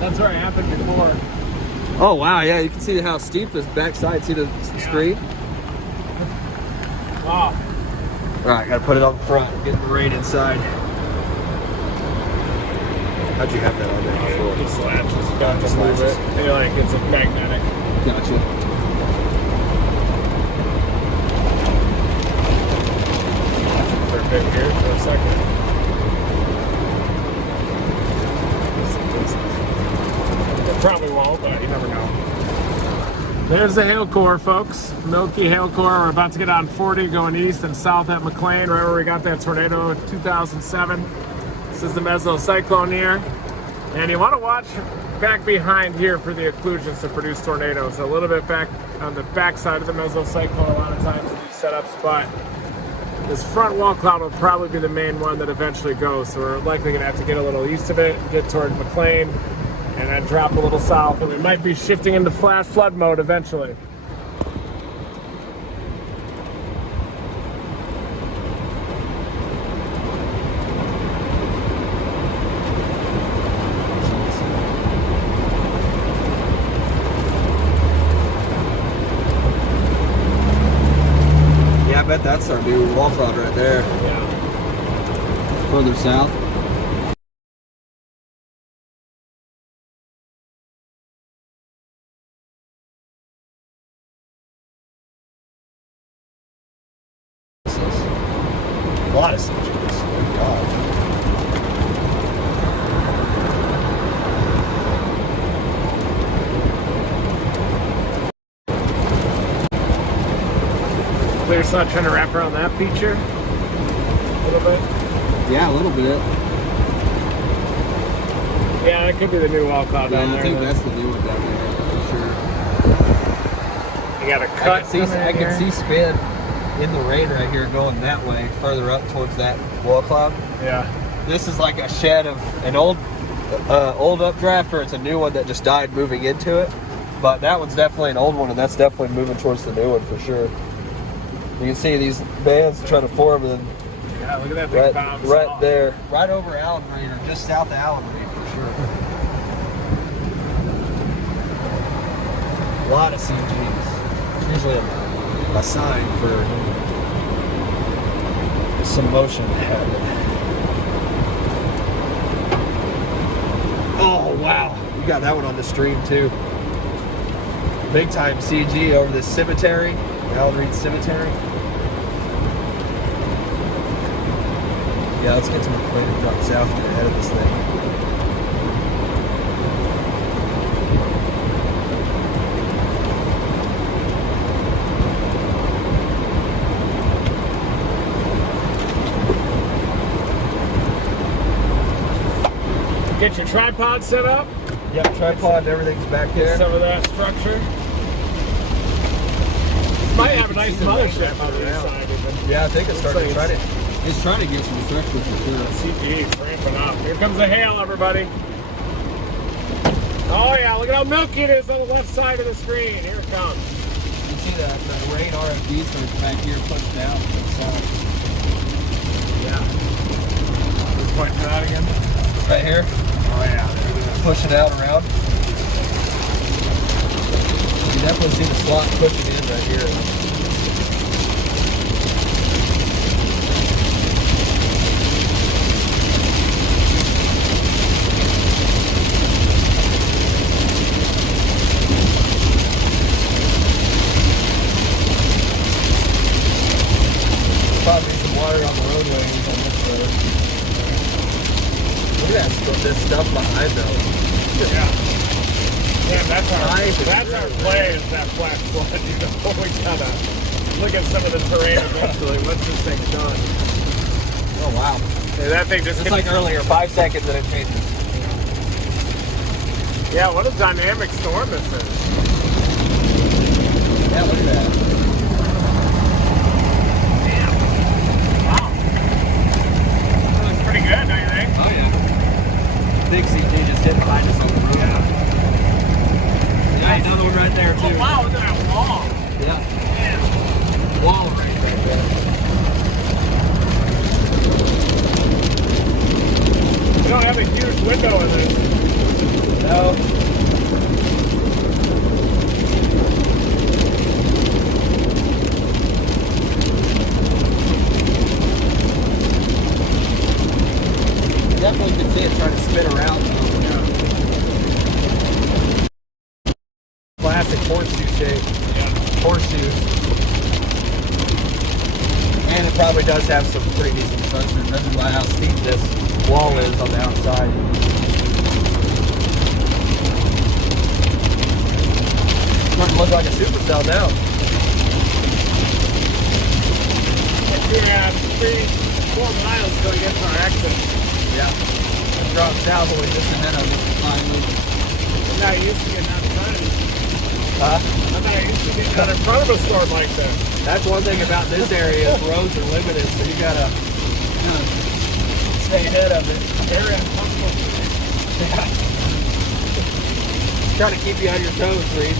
That's where I happened before. Oh wow, yeah, you can see how steep this backside. See the screen? Wow. Alright, gotta put it on front, getting the rain inside. How'd you have that on there before? It just latches. You got to Just move latches. it. I feel like it's a magnetic. Gotcha. For a bit here for a second. It probably won't, but you never know. There's the hail core, folks. Milky hail core. We're about to get on 40 going east and south at McLean, right where we got that tornado in 2007. This is the mesocyclone here. And you want to watch back behind here for the occlusions to produce tornadoes. A little bit back on the back side of the mesocyclone a lot of times in these setups, but This front wall cloud will probably be the main one that eventually goes, so we're likely going to have to get a little east of it, get toward McLean, and then drop a little south, and we might be shifting into flash flood mode eventually. Yeah, I bet that's our new wall cloud right there. Yeah. Further south. A lot of CGs. Oh God. Clear shot trying to wrap around that feature a little bit. Yeah, a little bit. Yeah, that could be the new wall cloud down there. I think then. that's the new one down there for sure. You got a cut. I can see spin in the rain right here going that way, further up towards that wall cloud. Yeah. This is like a shed of an old updraft, or it's a new one that just died moving into it. But that one's definitely an old one, and that's definitely moving towards the new one for sure. You can see these bands trying to form, and Yeah, look at that big bounce. right there, right over Allen Reed, or just south of Allen Reed for sure. A lot of CGs. Usually a sign for some motion ahead. Oh wow, we got that one on the stream too. Big time CG over this cemetery, Allen Reed Cemetery. Yeah, let's get to McLean and drop south, get ahead of this thing. Get your tripod set up. Yep, tripod and everything's back Get there. some of that structure. Might have a nice mothership on the inside. Even. Yeah, I think it's starting to try to. It's trying to get some structure for sure. CG is ramping up. Here comes the hail, everybody. Oh yeah, look at how milky it is on the left side of the screen. Here it comes. You see the rain RFD starts back here pushed down to the south. Yeah. Let's point to that again. Right here. Oh yeah. Pushing out around. You definitely see the slot pushing in right here. Probably some water on the roadway on this road. Look at that, this stuff behind though. Yeah. Yeah, that's our play is that flat flood. You know, we gotta look at some of the terrain eventually once this thing's done. Oh wow. Yeah, that thing just It's like earlier, 5 seconds and it changes. Yeah, what a dynamic storm this is. Yeah, look at that. Damn. Wow. That looks pretty good, don't you think? Oh yeah. Big CG just hit behind us on the road. Yeah. Yeah, another one right there too. Oh wow, look at that wall. Yeah. Man. Wall of rain right there. We don't have a huge window in this. No. Definitely can see it trying to spin around. Classic horseshoe shape. Yeah. Horseshoes. And it probably does have some pretty decent structure, judging by how steep this wall is on the outside. Starting to look like a supercell now. Yeah, 3-4 miles till we get to our exit. Yeah. Drop south only just ahead of it finally. I'm not used to getting outside. I thought I used to be down in front of a storm like this. That's one thing about this area is roads are limited, so you gotta stay ahead of it. Very uncomfortable. Trying to keep you on your toes, Reed.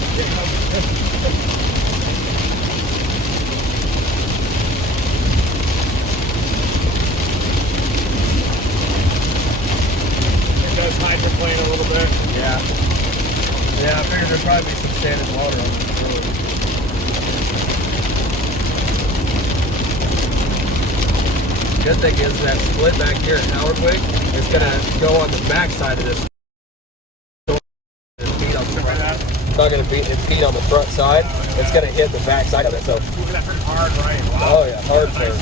It does hydroplane a little bit. Yeah. Yeah, I figured there'd probably be some standing water on this road. Good thing is that split back here at Howard Wick is gonna go on the back side of this. It's not gonna be impede on the front side. It's gonna hit the back side of it. So Hard right. Wow. oh yeah, hard turn.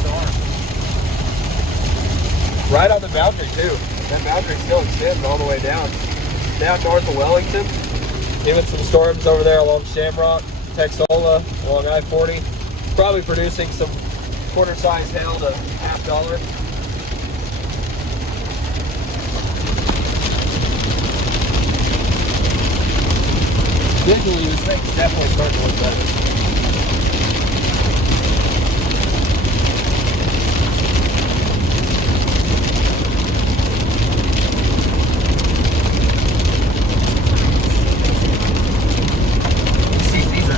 Right on the boundary too. That boundary still extends all the way down north of Wellington. Even some storms over there along Shamrock, Texola, along I-40. Probably producing some quarter-sized hail to $50. Visually, this thing's definitely starting to look better.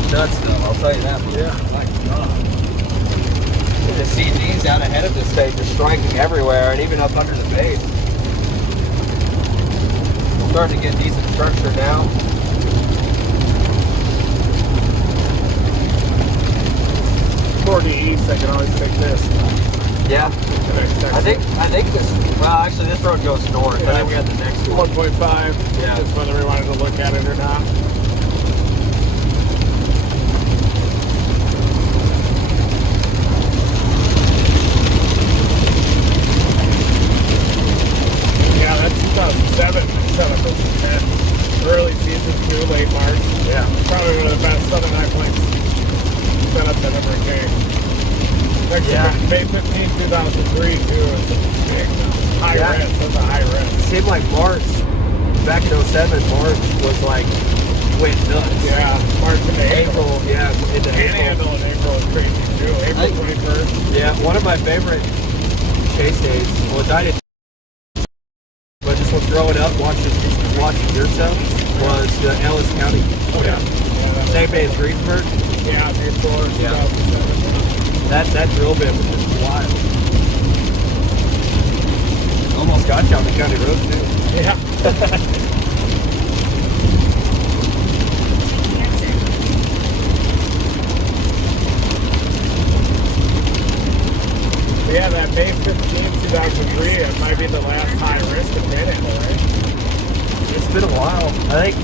Nuts though, I'll tell you that. Yeah. My God. The CG's out ahead of this thing, just striking everywhere and even up under the base. We're starting to get decent structure now. Toward the east, I can always take this. Yeah. I think this, well actually this road goes north. Yeah. I think we got the next one. 1.5. Yeah. Just whether we wanted to look at it or not. Yeah, that's 2007 setup was 10. Early season too, late March. Yeah. Probably one of the best Southern High Plains setups that ever came. Next Yeah. May 15, 2003 too. It's a big high Yeah. risk. That's a high risk. It seemed like March, back in 07, March was like, went nuts. Yeah, March and April. Yeah, into April. Panhandle in April is crazy too. April 21st. Yeah, one of my favorite chase days, which I didn't, but just was growing up watching deer zones, was the Ellis County. Oh yeah. Same day as Greensburg. Yeah, before Yeah. 2007. That drill bit was just wild. Almost got you on the county road too. Yeah. Yeah, that May 15, 2003, it might be the last high risk of Panhandle, right? It's been a while. I think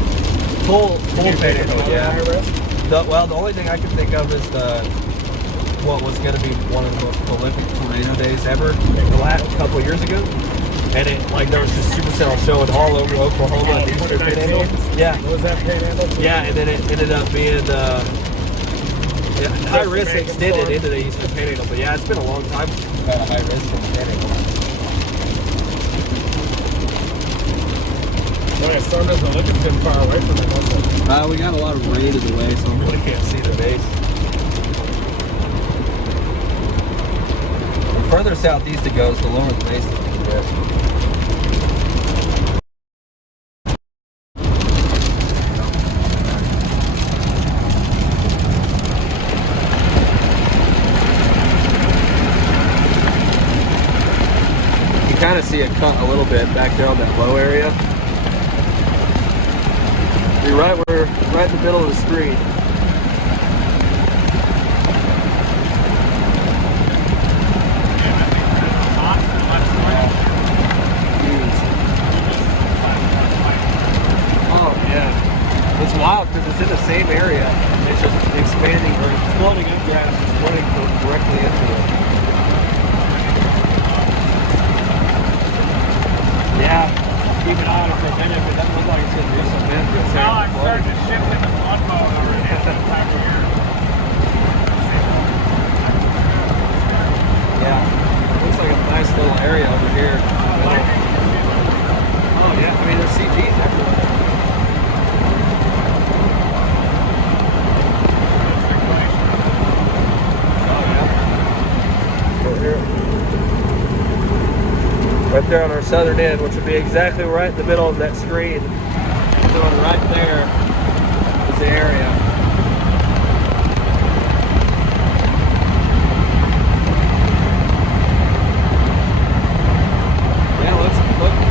full Panhandle, yeah. High risk? The only thing I can think of is what was going to be one of the most prolific tornado days ever the last couple of years ago. And it, like, there was just supercells showing all over Oklahoma and eastern Panhandle. Yeah. Was that Panhandle? Yeah, and then it ended up being high risk extended into the eastern Panhandle. But yeah, it's been a long time since we've had a high risk in Panhandle. Boy, a storm doesn't look as been far away from it, does it? We got a lot of rain in the way, so I really can't see the base. The further southeast it goes, the lower the base is going to get. You kind of see it cut a little bit back there on that low area. You're right in the middle of the screen. Oh yeah, it's wild because it's in the same area. It's just expanding or exploding up gas, just running directly into it. Yeah, keep an eye on it for a minute, but it doesn't look like it's going to do some wind. Now I'm starting to shift into flood mode already at that time of year. Yeah, looks like a nice little area over here. Oh yeah, I mean there's CGs everywhere. there on our southern end, which would be exactly right in the middle of that screen. So right there is the area. Yeah, looks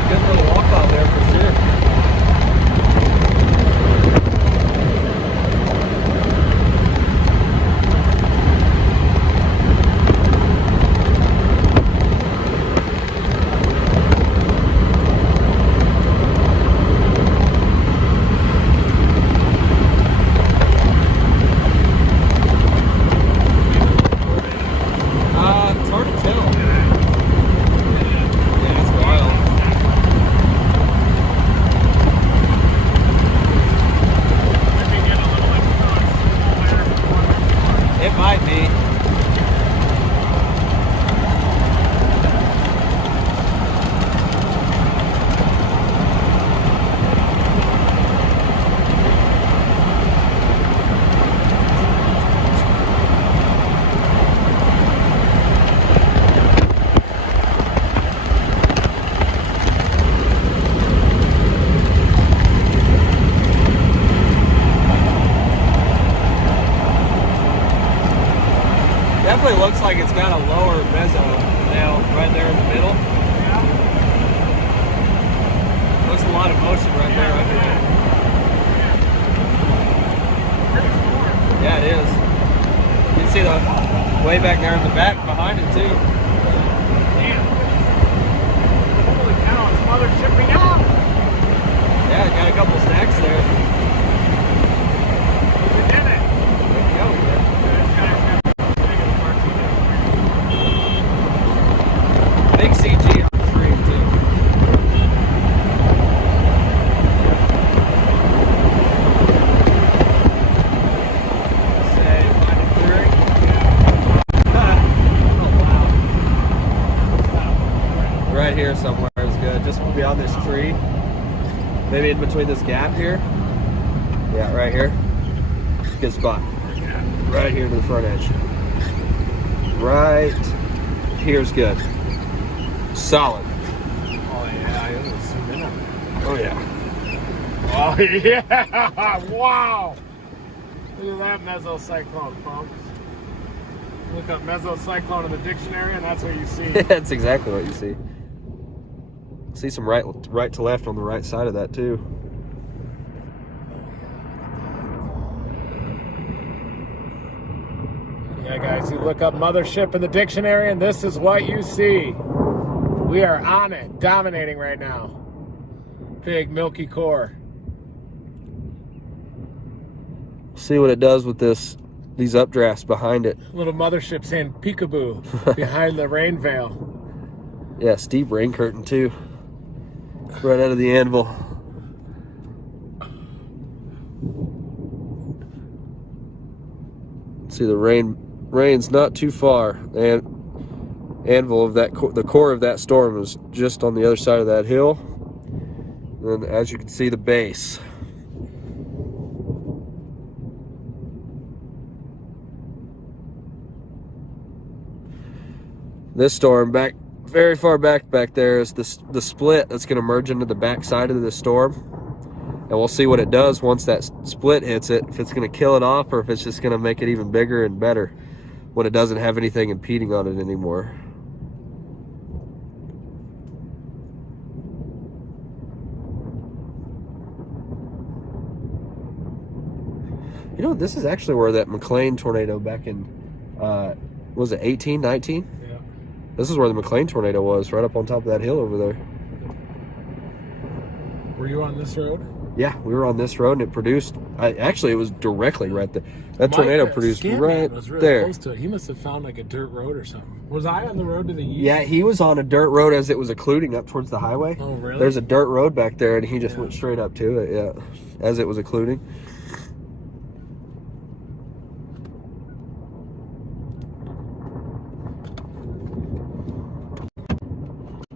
good for the walk out there for sure. It's hard to tell. Yeah, it's wild. It might be. Definitely looks like it's got a lower meso now right there in the middle. Looks a lot of motion right there. Yeah, it is. You can see the way back there in the back behind it too. Damn. Holy cow, it's mothership me out. Yeah, got a couple stacks there. We did it. There we go. Big CG on the screen too. Say, find a clearing. Oh wow. Right here somewhere is good. Just beyond this tree. Maybe in between this gap here. Yeah, right here. Good spot. Right here to the front edge. Right here's good. Solid. Oh yeah, it was zoom in on that. Oh yeah. Oh yeah! Wow! Look at that mesocyclone, folks. Look up mesocyclone in the dictionary, and that's what you see. That's exactly what you see. See some right to left on the right side of that too. Yeah, guys, you look up mothership in the dictionary, and this is what you see. We are on it, dominating right now. Big milky core. See what it does with these updrafts behind it. Little mothership saying peekaboo behind the rain veil. Yeah, steep rain curtain too. Right out of the anvil. See the rain's not too far, and anvil of that the core of that storm is just on the other side of that hill. And as you can see, the base. This storm very far back there is the split that's going to merge into the back side of the storm, and we'll see what it does once that split hits it, if it's going to kill it off or if it's just going to make it even bigger and better when it doesn't have anything impeding on it anymore. You know, this is actually where that McLean tornado back in was it 18, 19? Yeah. This is where the McLean tornado was, right up on top of that hill over there. Were you on this road? Yeah, we were on this road, and it produced. Actually, it was directly right there. That tornado produced right was really there. close to it. He must have found like a dirt road or something. Was I on the road to the east? Yeah, he was on a dirt road as it was occluding up towards the highway. Oh, really? There's a dirt road back there, and he just went straight up to it. Yeah, as it was occluding.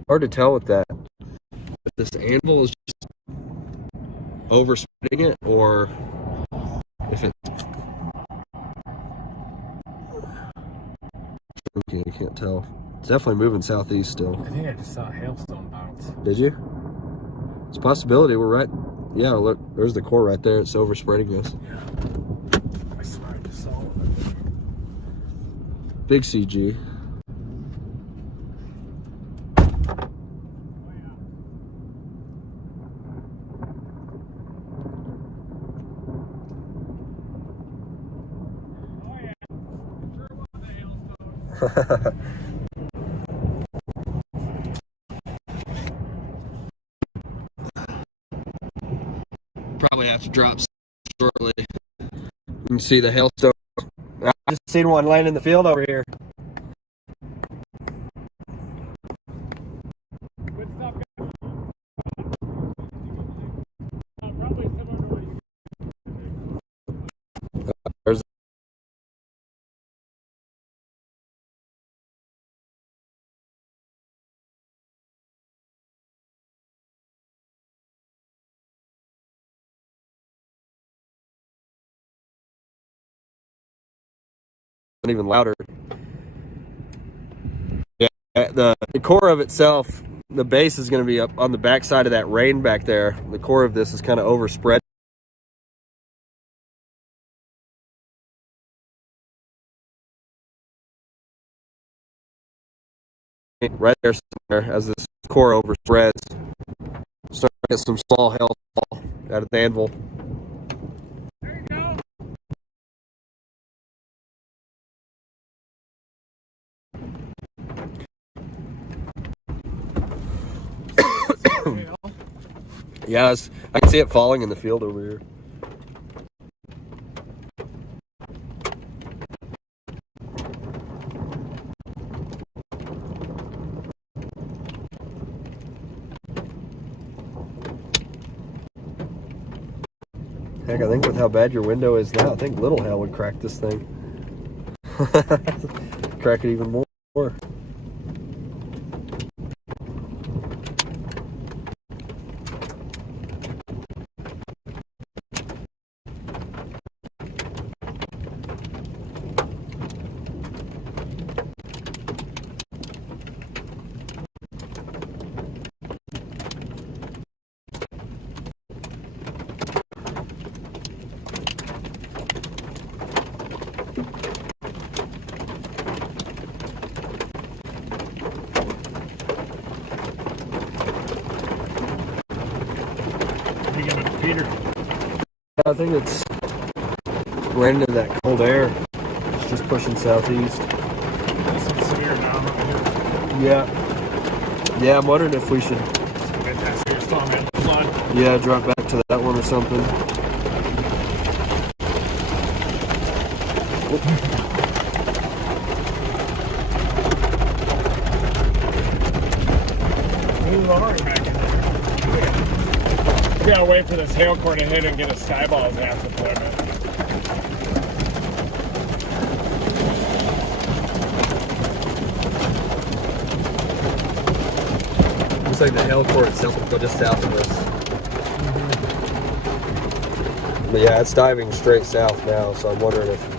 Hard to tell with that. If this anvil is just overspreading it, or if it. Okay, I can't tell. It's definitely moving southeast still. I think I just saw a hailstone power. Did you? It's a possibility. We're right. Yeah, look, there's the core right there. It's overspreading this. I swear I just saw it. Big CG. Probably have to drop shortly. You can see the hailstone. I just seen one land in the field over here. Good stuff, guys. Probably similar to what you There's even louder. Yeah, the core of itself, the base is going to be up on the back side of that rain back there. The core of this is kind of overspread. Right there somewhere as this core overspreads. Start to get some small hail fall out of the anvil. There you go. Yeah, I can see it falling in the field over here. Heck, I think with how bad your window is now, I think little hail would crack this thing. Crack it even more. I think it's ran into that cold air. It's just pushing southeast. Some severe now. Yeah. Yeah, I'm wondering if we should drop back to that one or something. We gotta wait for this hail core to hit and get a skyball's ass deployment. Looks like the hail core itself will go just south of us. But yeah, it's diving straight south now, so I'm wondering if...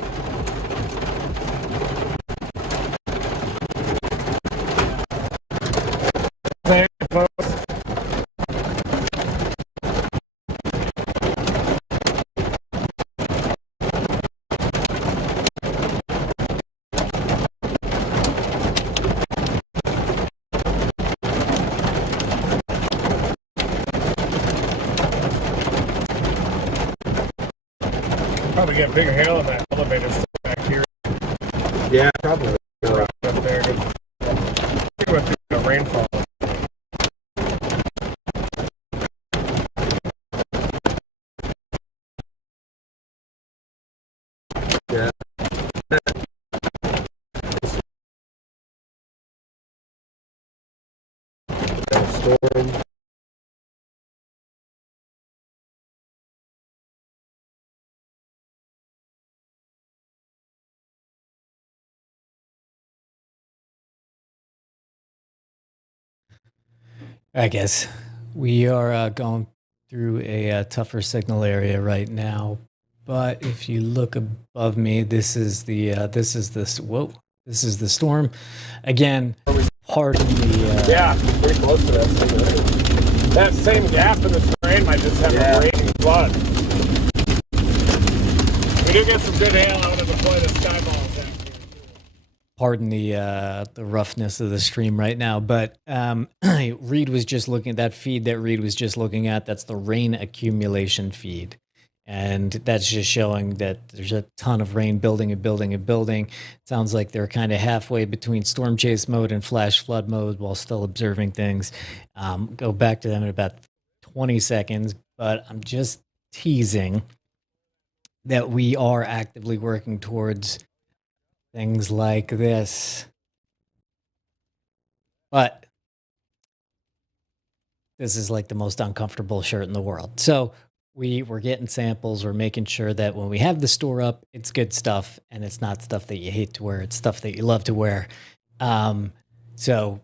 Probably get bigger hail in that elevator back here. Yeah, probably. Right up there. With the rainfall. Yeah. Storm. I guess we are going through a tougher signal area right now, but if you look above me, this is the storm. Again, pardon the Yeah, pretty close to that thing. That same gap in the terrain might just have a raging flood. We do get some good hail out of the point of sky balls actually. Pardon the roughness of the stream right now, but Reed was just looking at that feed that Reed was just looking at. That's the rain accumulation feed. And that's just showing that there's a ton of rain building and building and building. It sounds like they're kind of halfway between storm chase mode and flash flood mode while still observing things. Go back to them in about 20 seconds, but I'm just teasing that we are actively working towards things like this. But this is like the most uncomfortable shirt in the world. So we're getting samples. We're making sure that when we have the store up, it's good stuff and it's not stuff that you hate to wear. It's stuff that you love to wear. So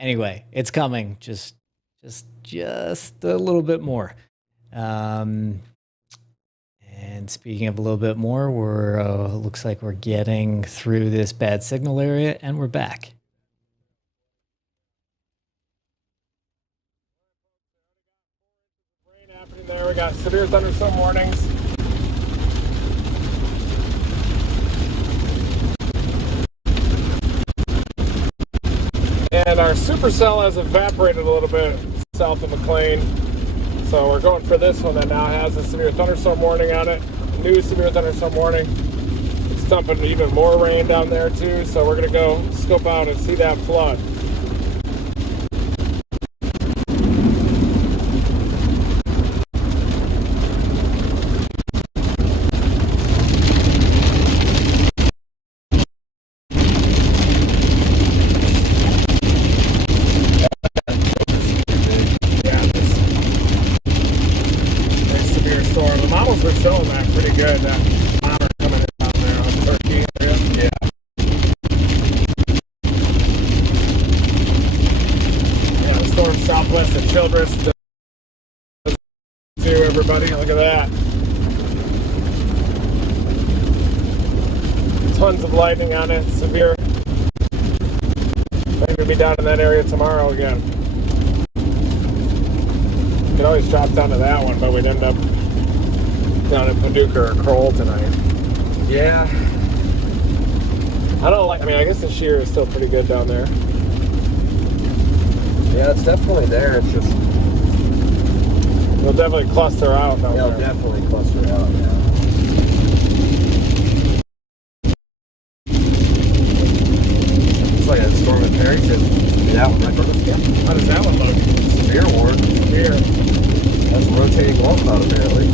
anyway, it's coming. Just a little bit more. And speaking of a little bit more, we're looks like we're getting through this bad signal area and we're back. Rain happening there. We got severe thunderstorm warnings. And our supercell has evaporated a little bit south of McLean. So we're going for this one that now has a severe thunderstorm warning on it. New severe thunderstorm warning. It's dumping even more rain down there too. So we're gonna go scope out and see that flood. We're showing that pretty good. That bomber coming in down there on Turkey area. Yeah. Yeah, the storm southwest of Childress. To everybody, look at that. Tons of lightning on it, severe. I'm going to be down in that area tomorrow again. You could always drop down to that one, but we'd end up down in Paducah or Kroll tonight. Yeah. I guess the shear is still pretty good down there. Yeah, it's definitely there. It's just... It'll definitely cluster out down there. It'll definitely cluster out, yeah. It's like a storm in Perryton. That one right from us. Yeah. How does that one look? Severe warning. Severe. That's a rotating wall cloud apparently.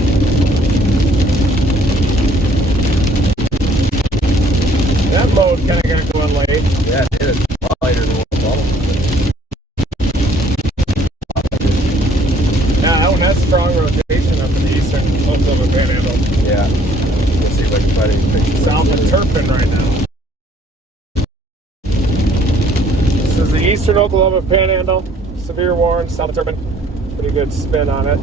That mode kind of got going late. Yeah, it is. A lot later than what the bottom was. Yeah, that one has strong rotation up in the eastern Oklahoma Panhandle. Yeah. Let's see if I can find anything. South of Turpin right now. This is the eastern Oklahoma Panhandle. Severe warning, south of Turpin. Pretty good spin on it.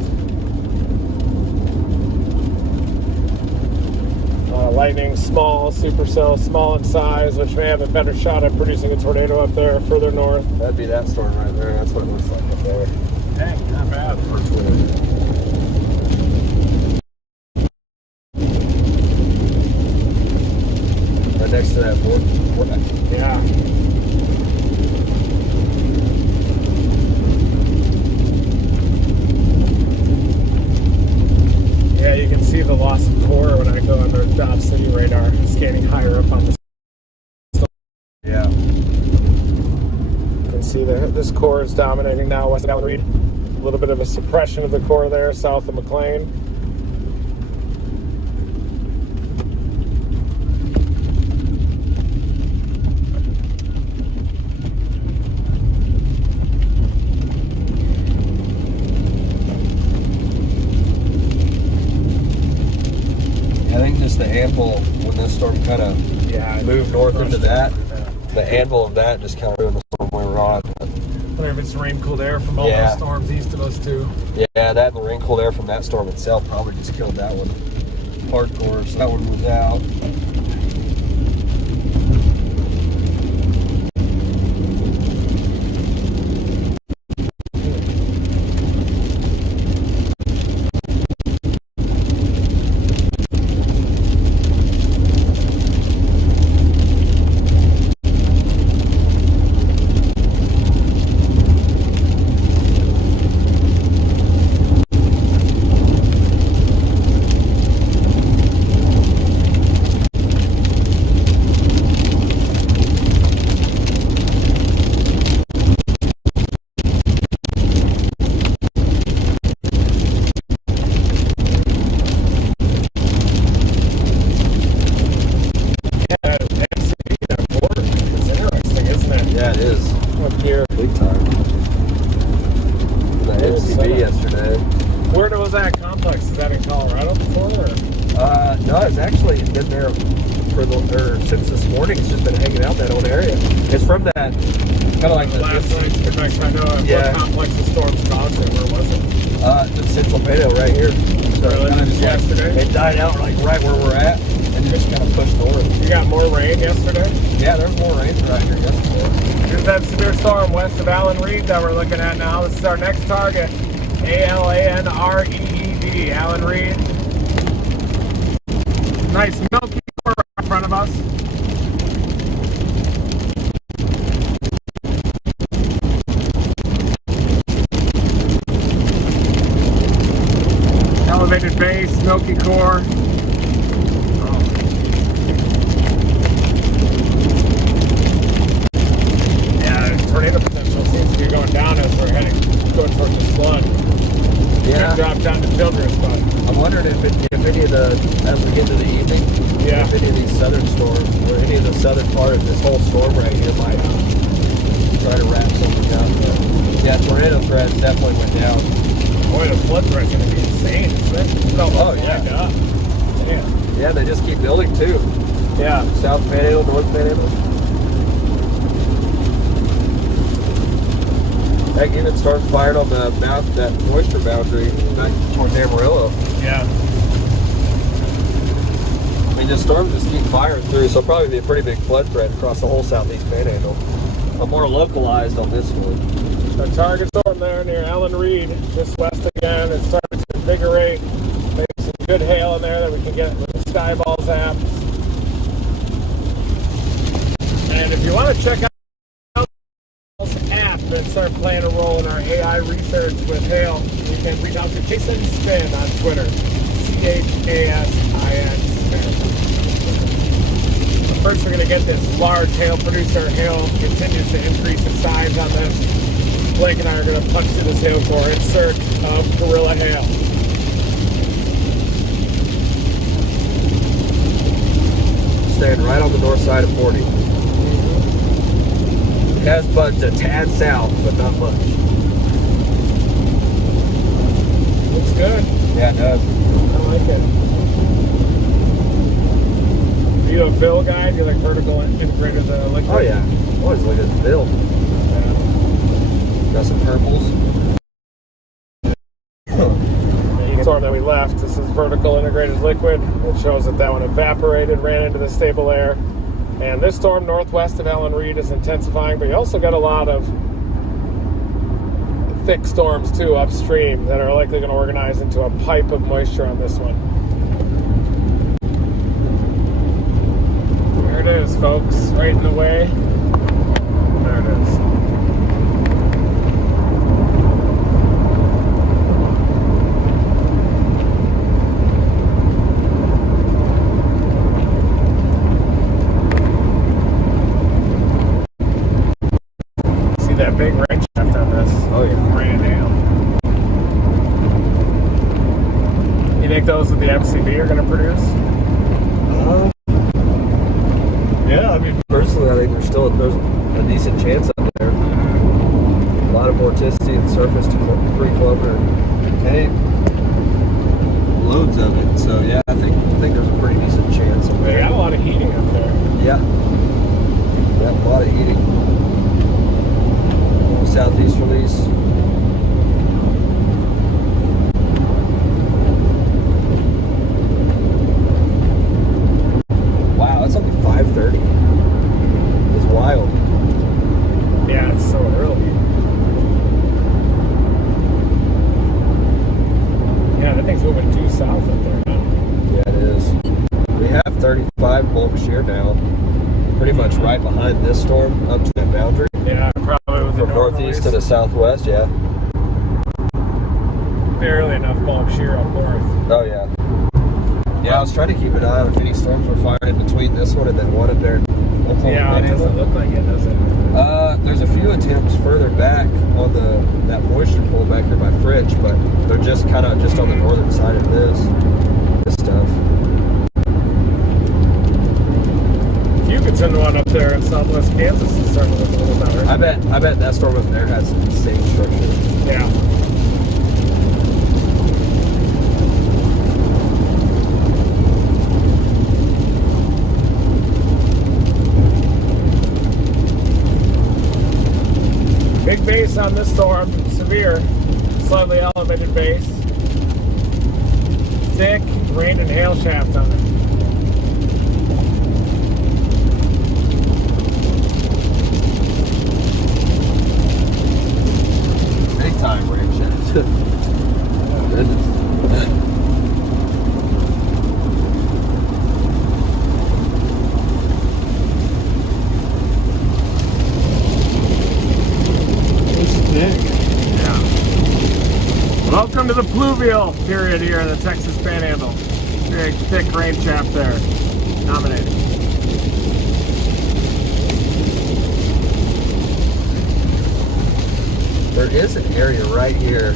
Lightning, small, supercell, small in size, which may have a better shot at producing a tornado up there further north. That'd be that storm right there. That's what it looks like up there. Dang, not bad. Right next to that vortex. Yeah. Yeah, you can see the loss of core when I go under Dodge City radar, scanning higher up on the storm. Yeah. You can see that this core is dominating now west of Reed. A little bit of a suppression of the core there south of McLean. I think just the anvil, when this storm kind of moved north into that, the anvil of that just kind of ruined the storm we were on. I wonder if it's rain cooled air from all those storms east of us too. Yeah, that and the rain cooled air from that storm itself probably just killed that one hardcore, so that one was out. Colorado before? Or? No, it's actually been there since this morning. It's just been hanging out in that old area. It's from that kind of like last night's connection. I know what complex the storm's caused it. Where was it? The Central Panhandle right here. So really? kind of just Yesterday? It died out like right where we're at, and just kind of pushed north. You got more rain yesterday? Yeah, there's more rain right here yesterday. Here's that severe storm west of Allen Reed that we're looking at now. This is our next target. ALANREED, Allen Reed. Nice milky core in front of us. Elevated base, milky core. Yeah, tornado potential seems to be going down as we're going towards the flood. Yeah. Drop down to Children's, but I'm wondering if any of the, as we get to the evening, yeah, if any of these southern storms, or any of the southern part of this whole storm right here might try to wrap something up. But yeah, tornado threats definitely went down. boy, the flood threat's gonna be insane, isn't it? It's almost Oh, yeah. like up. Yeah. Yeah, they just keep building too. Yeah. South Panhandle, North Panhandle. Heck, even storms fired on the mouth, that moisture boundary back towards Amarillo. Yeah. I mean, the storms just keep firing through, so it'll probably be a pretty big flood threat across the whole southeast Panhandle. But more localized on this one. The target storm there near Allen Reed, just west again. It's starting to invigorate. Maybe some good hail in there that we can get with the Skyballs app. And if you want to check out app and start playing a role in our AI research with hail, you can reach out to Jason Spin on Twitter. CHASIN Spin. But first, we're going to get this large hail producer. Hail continues to increase in size on this. Blake and I are going to punch through this hail core in search of gorilla hail. Staying right on the north side of 40. It has budged a tad south, but not much. Looks good. Yeah, it does. I like it. Are you a fill guy? Do you like vertical integrated liquid? Oh yeah, always look at the bill. Got some purples. The storm that we left, this is vertical integrated liquid. It shows that that one evaporated, ran into the stable air. And this storm northwest of Allen Reed is intensifying, but you also got a lot of thick storms too upstream that are likely going to organize into a pipe of moisture on this one. There it is, folks, right in the way. There it is. That big rain shaft on this. Oh yeah. Raining down. You think those with the MCB are going to produce? Yeah, I mean, personally, I think there's a decent chance up there. A lot of vorticity and surface to 3 kilometer cave. Loads of it. So yeah, I think there's a pretty decent chance up They there. got a lot of heating up there. Yeah. Yeah, a lot of heating. Southeast release. Wow, it's only 5:30. It's wild. Yeah, it's so early. Yeah, that thing's moving due south up there now. Yeah, it is. We have 35 bulk shear now. Pretty much right behind this storm up to that boundary. Yeah, probably with the From northeast to the southwest, yeah. barely enough bulk shear up north. Oh, yeah. Yeah, I was trying to keep an eye on if any storms were firing in between this one and that one up there in Oklahoma. Yeah, it doesn't look like it, does it? There's a few attempts further back on that moisture pool back here by Fritch, but they're just kind of just on the northern side of this stuff. You could send one up there in southwest Kansas and start to look a little better. I bet that storm up there has the same structure. Yeah. base on this storm, severe, slightly elevated base. Thick rain and hail shaft on it. Big time rain shaft. Oh, goodness. Welcome to the pluvial period here in the Texas Panhandle. Very thick rain shaft there, dominating. There is an area right here,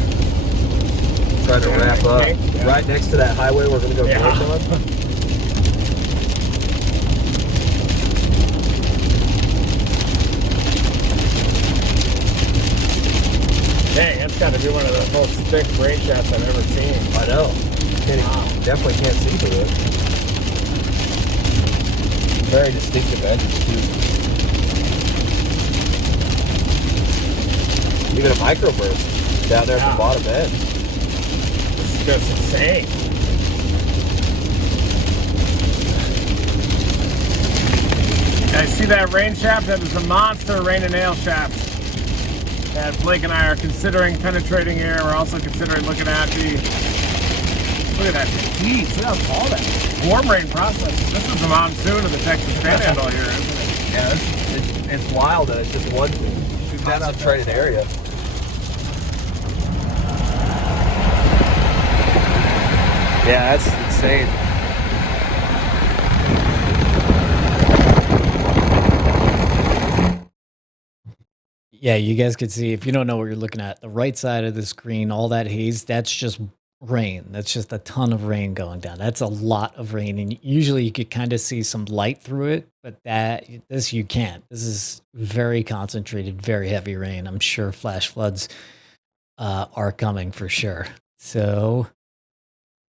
trying to wrap up, right next to that highway we're going to go north on. Dang, that's got to be one of the most thick rain shafts I've ever seen. I know. Definitely can't see through it. Very distinctive edges too. Even a microburst down there at the bottom end. This is just insane. You guys see that rain shaft? That is a monster rain and hail shaft that Blake and I are considering penetrating here. We're also considering looking at the, look at that heat. See how tall that is. Warm rain process. This is the monsoon of the Texas Panhandle here, isn't it? Yeah, it's wild that it's just one concentrated area. Yeah, that's insane. Yeah, you guys can see, if you don't know what you're looking at, the right side of the screen, all that haze, that's just rain. That's just a ton of rain going down. That's a lot of rain. And usually you could kind of see some light through it, but this you can't. This is very concentrated, very heavy rain. I'm sure flash floods are coming for sure. So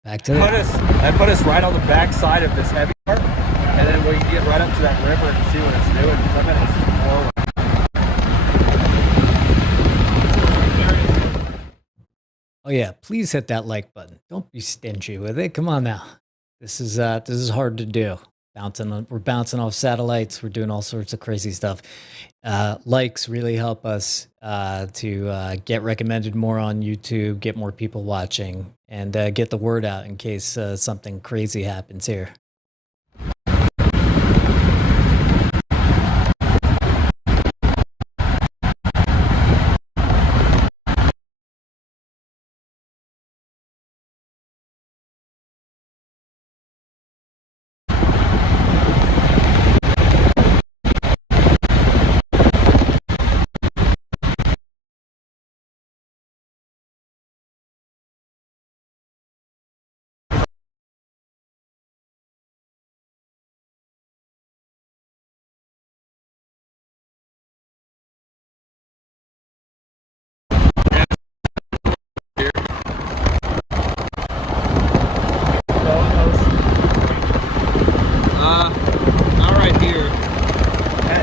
back to that put us right on the back side of this heavy part, and then we get right up to that river and see what it's doing. I'm going to see forward. Oh yeah, please hit that like button. Don't be stingy with it. Come on now. This is hard to do. We're bouncing off satellites. We're doing all sorts of crazy stuff. Likes really help us to get recommended more on YouTube, get more people watching, and get the word out in case something crazy happens here. Not right here.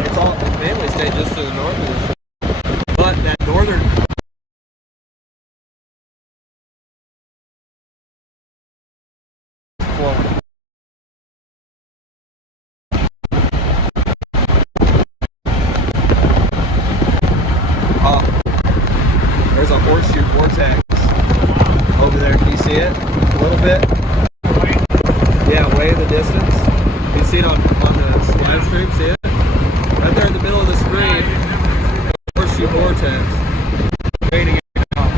It's all mainly stayed just to the north of this. But that northern there's a horseshoe vortex over there. Can you see it? A little bit? Yeah, way in the distance. You can see it on the live stream, see it? Right there in the middle of the screen. Horseshoe vortex. Waiting to get out.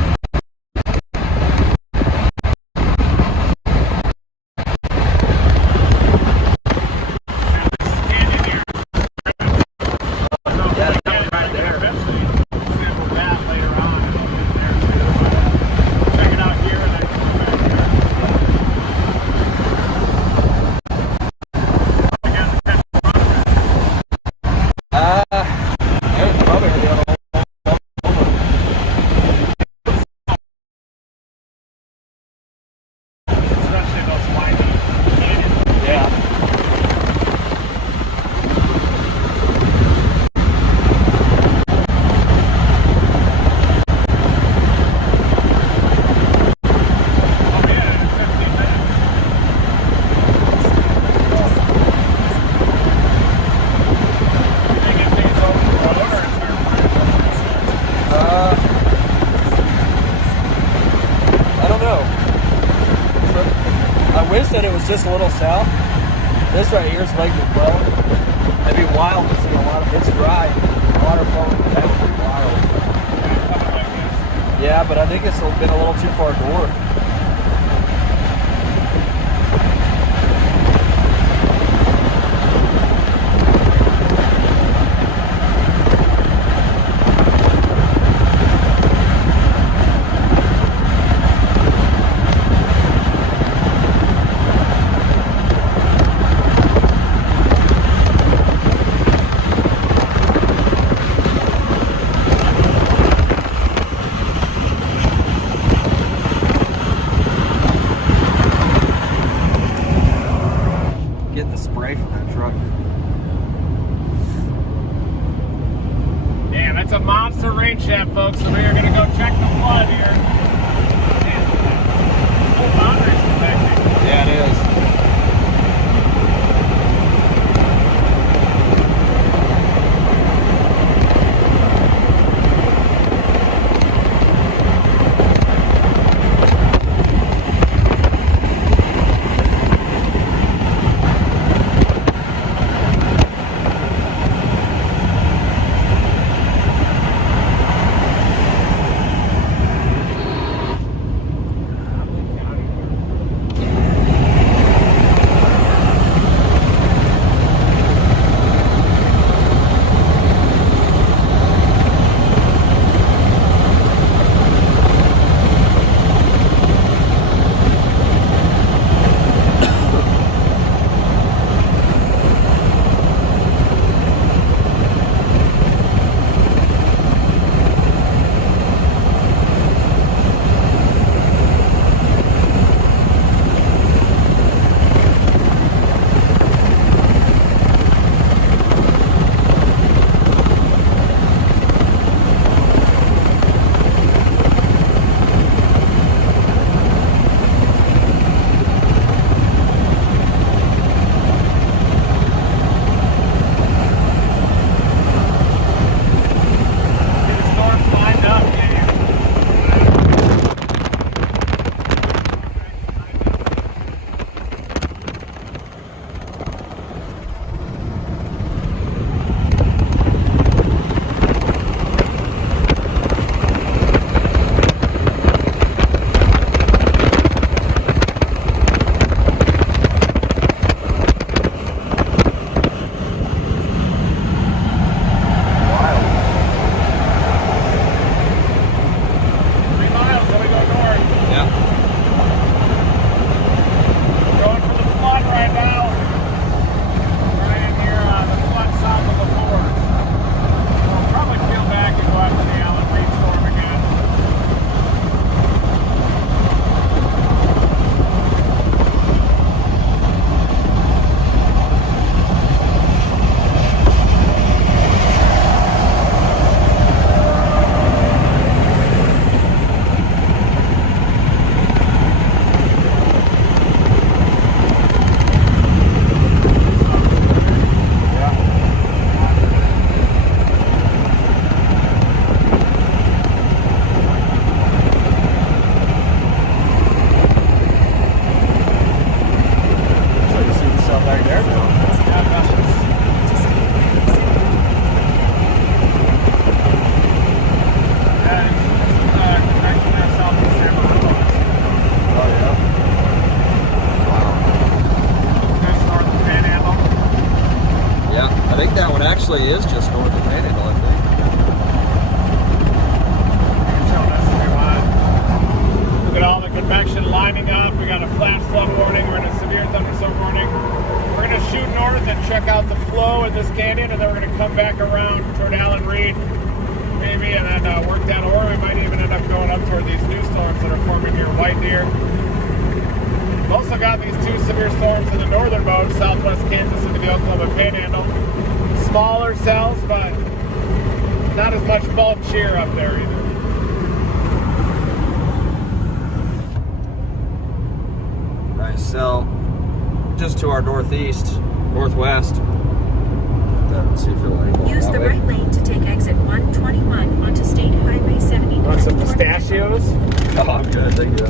wish that it was just a little south. This right here is Lake McClellan. It'd be wild to see a lot of, it's dry. Water flowing, that would be wild. Yeah, but I think it's been a little too far north. Getting the spray from that truck. Damn, that's a monster rain shaft, folks. So we are going to go check the flood here. Man, the whole boundary's protected. Yeah, it is. Actually is just north of Panhandle, I think. Look at all the convection lining up. We got a flash flood warning. We're in a severe thunderstorm warning. We're going to shoot north and check out the flow in this canyon, and then we're going to come back around toward Allen Reed, maybe, and then work down, or we might even end up going up toward these new storms that are forming here, White Deer. We've also got these two severe storms in the northern mode, southwest Kansas into the Oklahoma Panhandle. Smaller cells, but not as much bulk shear up there either. Nice cell just to our northeast, northwest. Let's see if it'll angle Use that the way. right lane to take exit 121 onto State Highway 79. Want some pistachios? Oh, I'm good. Thank you.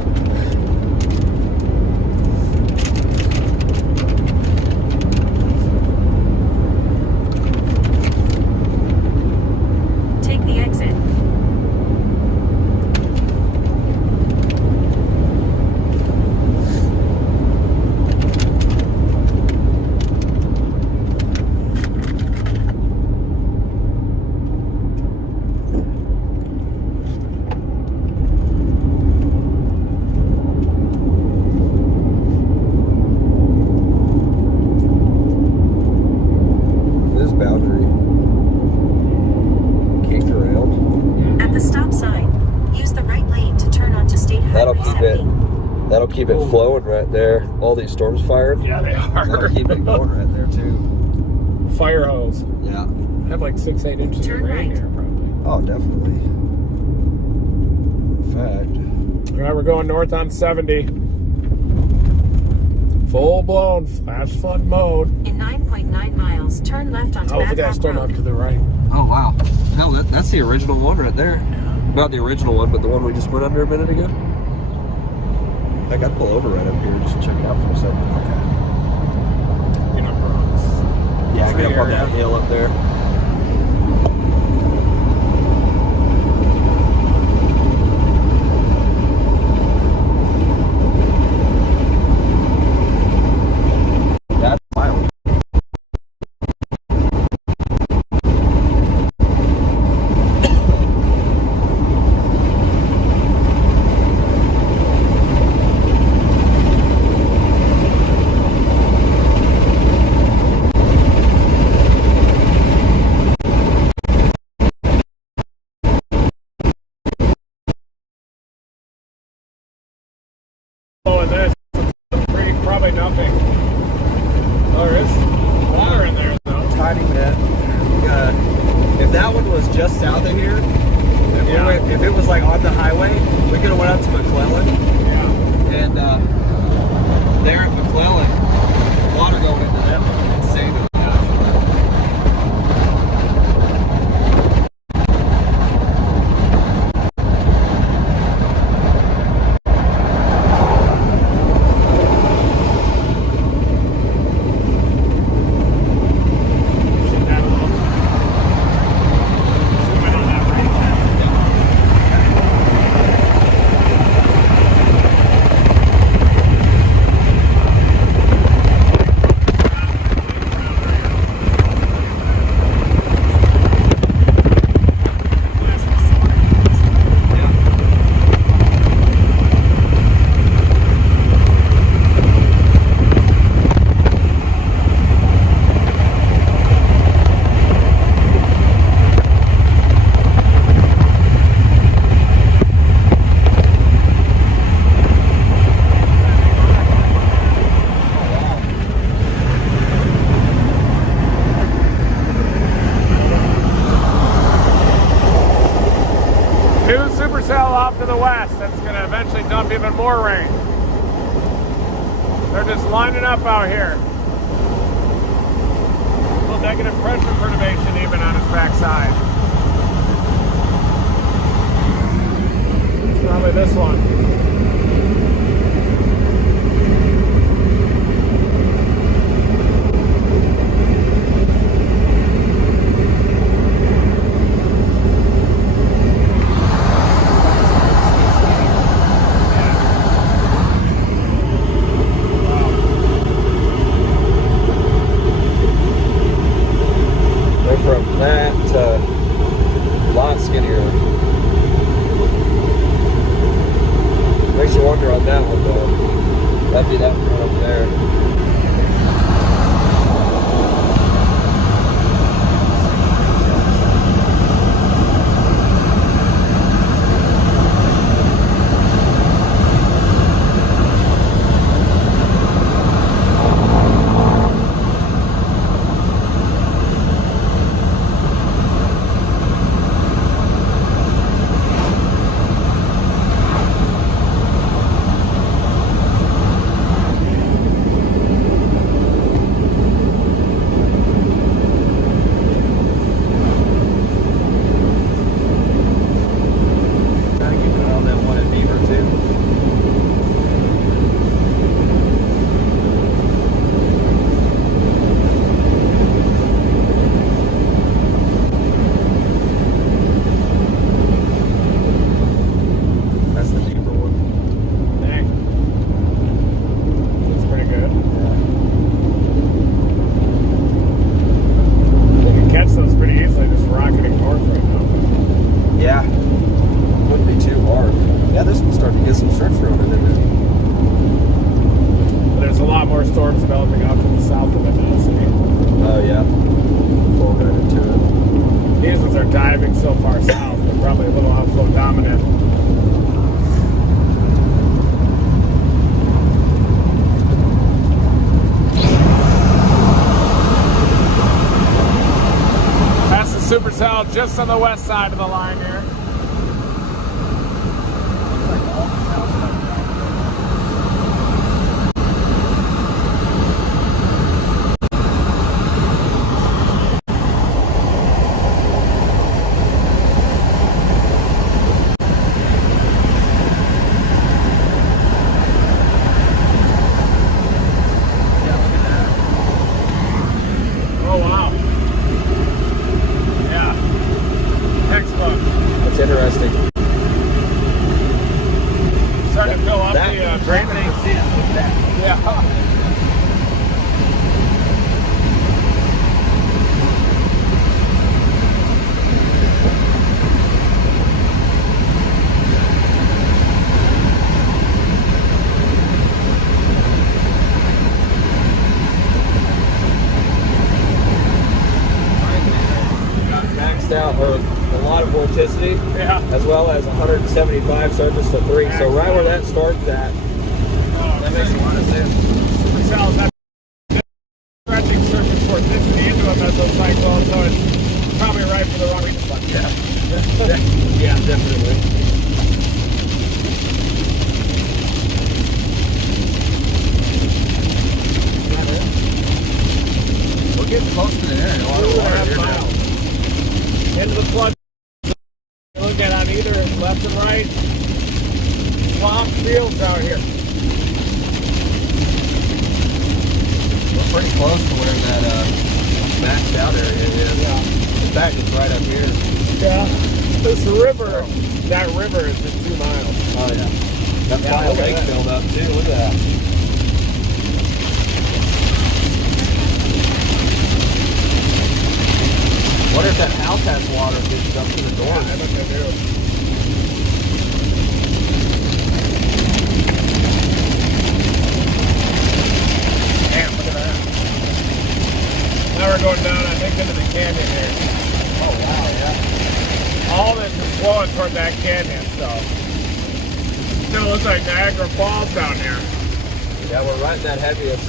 keep it flowing right there. All these storms fired. Yeah, they That'll are. keep it going right there too. Fire hose. Yeah. I have like 6-8 inches Turn of rain right. here, probably. Oh, definitely. In fact. All right, we're going north on 70. Full blown flash flood mode. In 9.9 miles, turn left onto Oh, look at that Caprock storm up Road. to the right. Oh, wow. Hell, that's the original one right there. Not the original one, but the one we just went under a minute ago. Heck, I'd pull over right up here just to check it out for a second. Okay. You know, bro. Yeah, get up on that hill up there. That's wild. Oh, and this pretty probably nothing. Oh, there is water in there though. Tiny bit. If that one was just south of here, if it was like on the highway, we could have went up to McClellan. Yeah. And there at McClellan, water going into them would be insane. Should have a little zoom in on that range there. New supercell off to the west. That's going to eventually dump even more rain. They're just lining up out here. A little negative pressure perturbation even on its backside. It's probably this one. Went from that to a lot skinnier. Makes you wonder on that one though. That'd be that one right over there. Gotta keep an eye on that one in Beaver too. That's the Beaver one. Dang. That's pretty good. You can catch those pretty easily just rocketing north right now. Yeah. Wouldn't be too hard. Yeah, this one's starting to get some surf thrown in it. But there's a lot more storms developing out to the south of it now, so Oh yeah. Fall right into it. these ones are diving so far south. They're probably a little outflow dominant. just on the west side of the line here. Oh wow. Yeah. Textbook. That's interesting. Starting to fill up That the drain makes tank. sense with that. Yeah. Maxed out, or a lot of vorticity, Yeah. as well as 175 surface to 3. So right where that starts at, that makes a lot of sense. Supercells have stretching surface vorticity into a mesocyclone, so it's probably right for the wrong reason. Yeah, definitely. We're getting close to the end. A lot of water here now. Into the flood. Look at on either left and right. Swamp fields out here. We're pretty close to where that maxed out area is. Yeah. In fact, it's right up here. Yeah. This river, that river is in 2 miles. Oh yeah. That Yeah, Fly look at Lake that. filled up too. Look at that. Wonder if that house has water pushed up to the door. I bet they do. Damn, look at that. Now we're going down, I think, into the canyon here. Oh wow, yeah. All this is flowing toward that canyon, so. Still looks like Niagara Falls down here. Yeah, we're right in that heaviest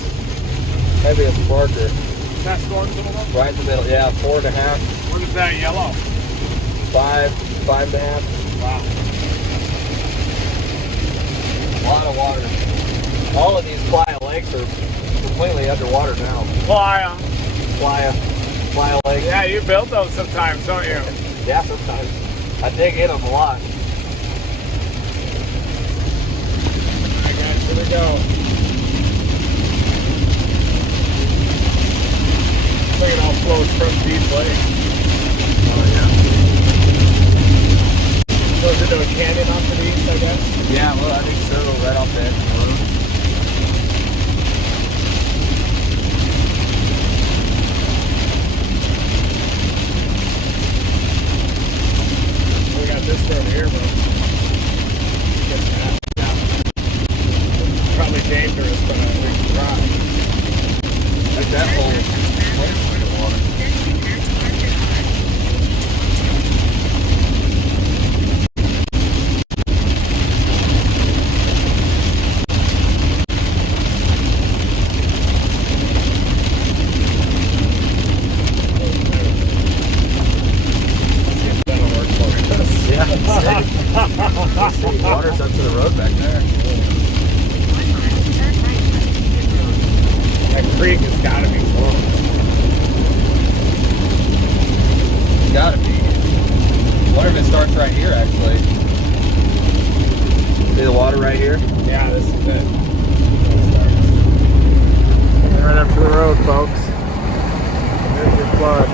marker. Is that storm symbol? Right in the middle. Yeah, 4.5, What is that yellow? 5, 5.5. Wow. A lot of water. All of these Playa Lakes are completely underwater now. Playa. Playa Lake. Yeah, you build those sometimes, don't you? Yeah, sometimes. I dig in them a lot. Alright guys, here we go. I think it all flows from Deep Lake. Oh yeah. Goes into a canyon off to the east, I guess. Yeah, well, I think so. Right off the edge of the road. We got this road here, bro. Get that. Probably dangerous, but we can try. Like that whole place is underwater. That'll work for us. Yeah. See, water's up to the road back there. That creek has got to be flowing. Gotta be. Wonder if it starts right here, actually. See the water right here? Yeah, this is it. Right up to the road, folks. There's your flood.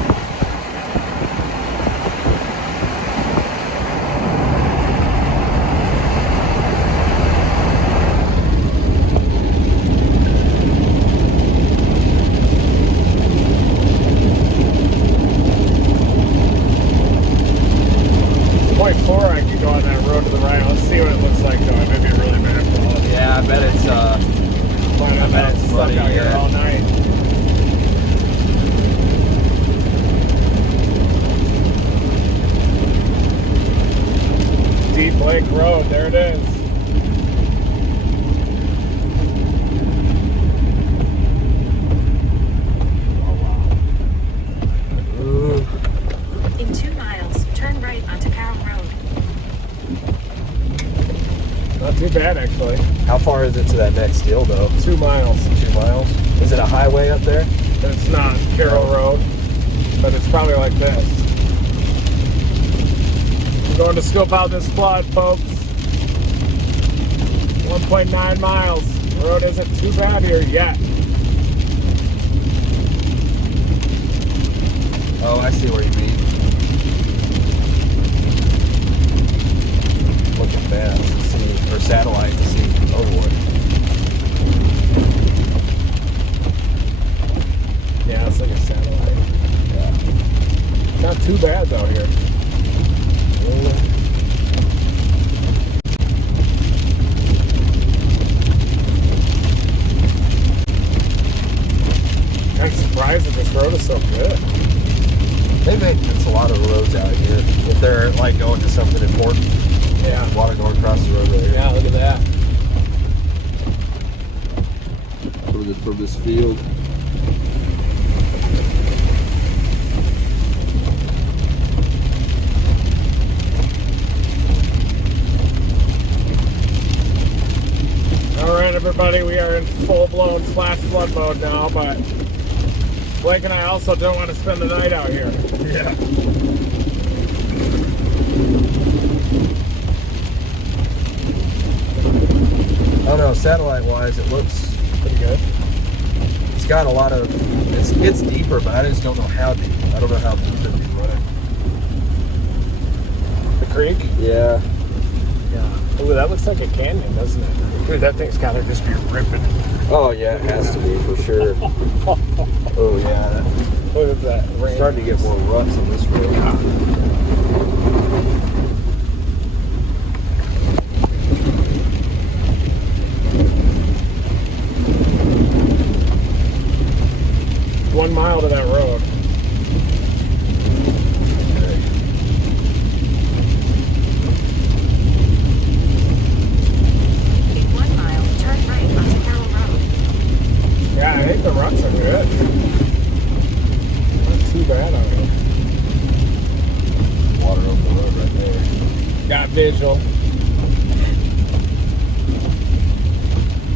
0.4, I could go on that road to the right. Let's see what it looks like, though. It may be really bad quality. Yeah, I bet it's, Might have bet been it's stuck muddy, out here yeah. all night. Deep Lake Road, there it is. In 2 miles, bad, actually. How far is it to that next deal, though? 2 miles. 2 miles? Is it a highway up there? It's not Carroll Road, but it's probably like this. We're going to scope out this flood, folks. 1.9 miles. The road isn't too bad here yet. Oh, I see what you mean. Looking fast to see, or satellite to see. Oh boy. Yeah, it's like a satellite. Yeah. It's not too bad though here. I'm surprised that this road is so good. They maintenance a lot of roads out here. If they're like going to something important. Yeah. Water going across the road there. Yeah, look at that. From this field. All right, everybody, we are in full-blown flash flood mode now, but Blake and I also don't want to spend the night out here. Yeah. I don't know, satellite-wise, it looks Pretty good. It's got a lot of. It gets deeper, but I just don't know how deep. I don't know how deep it can run it. The creek? Yeah. Yeah. Ooh, that looks like a canyon, doesn't it? Dude, that thing's gotta just be ripping. Oh yeah, it has to be for sure. Oh yeah. Look at that. It's starting to get more ruts on this road. One mile to that road. In 1 mile, turn right onto Carroll Road. Yeah, I think the ruts are good. Not too bad on it. Water over the road right there. Got visual.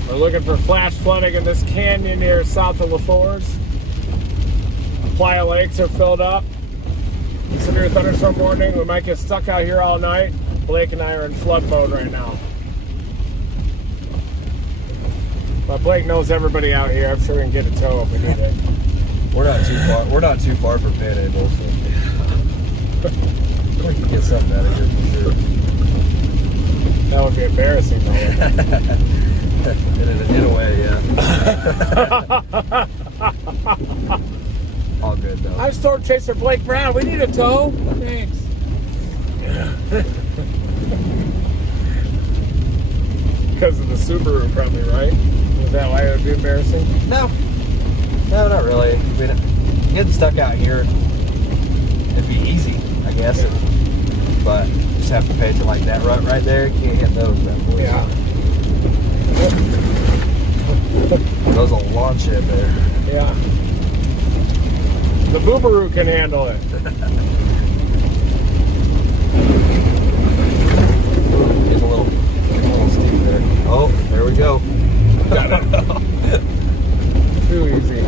We're looking for flash flooding in this canyon here south of LaForce. Playa lakes are filled up. Severe thunderstorm warning. We might get stuck out here all night. Blake and I are in flood mode right now. But Blake knows everybody out here. I'm sure we can get a tow if we need it. We're not too far. We're not too far from Panhandle, so we can get something out of here for sure. That would be embarrassing though. in a way, yeah. All good though. I'm Storm Chaser Blake Brown. We need a tow. Thanks. Because of the Subaru, probably, right? Is that why it would be embarrassing? No, not really. I mean, getting stuck out here, it'd be easy, I guess. But you just have to pay to like that rut right there. You can't hit those bad boys. Yeah. Those will launch in there. Yeah. The Boobaroo can handle it. Getting a little steep there. Oh, there we go. Got it. Too easy.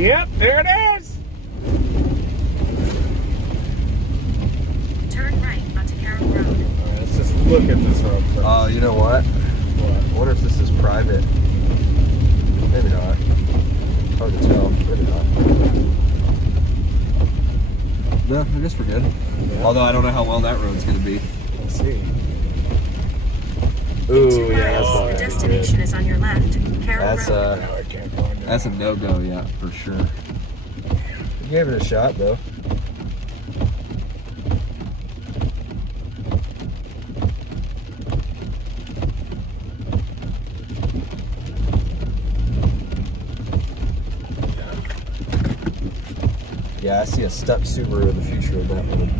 Yep, there it is. Turn right onto Carroll Road. All right, let's just look at this road first. Oh, you know what? I wonder if this is private. Maybe not. Hard to tell. Maybe not. No, I guess we're good. Yeah. Although I don't know how well that road's going to be. Let's see. Ooh, In 2 yeah, miles, that's the not destination is on your left. Carroll That's Road. No, I can't go into That's a no-go, yeah, for sure. You gave it a shot, though. Yeah, I see a stuck Subaru in the future of that one.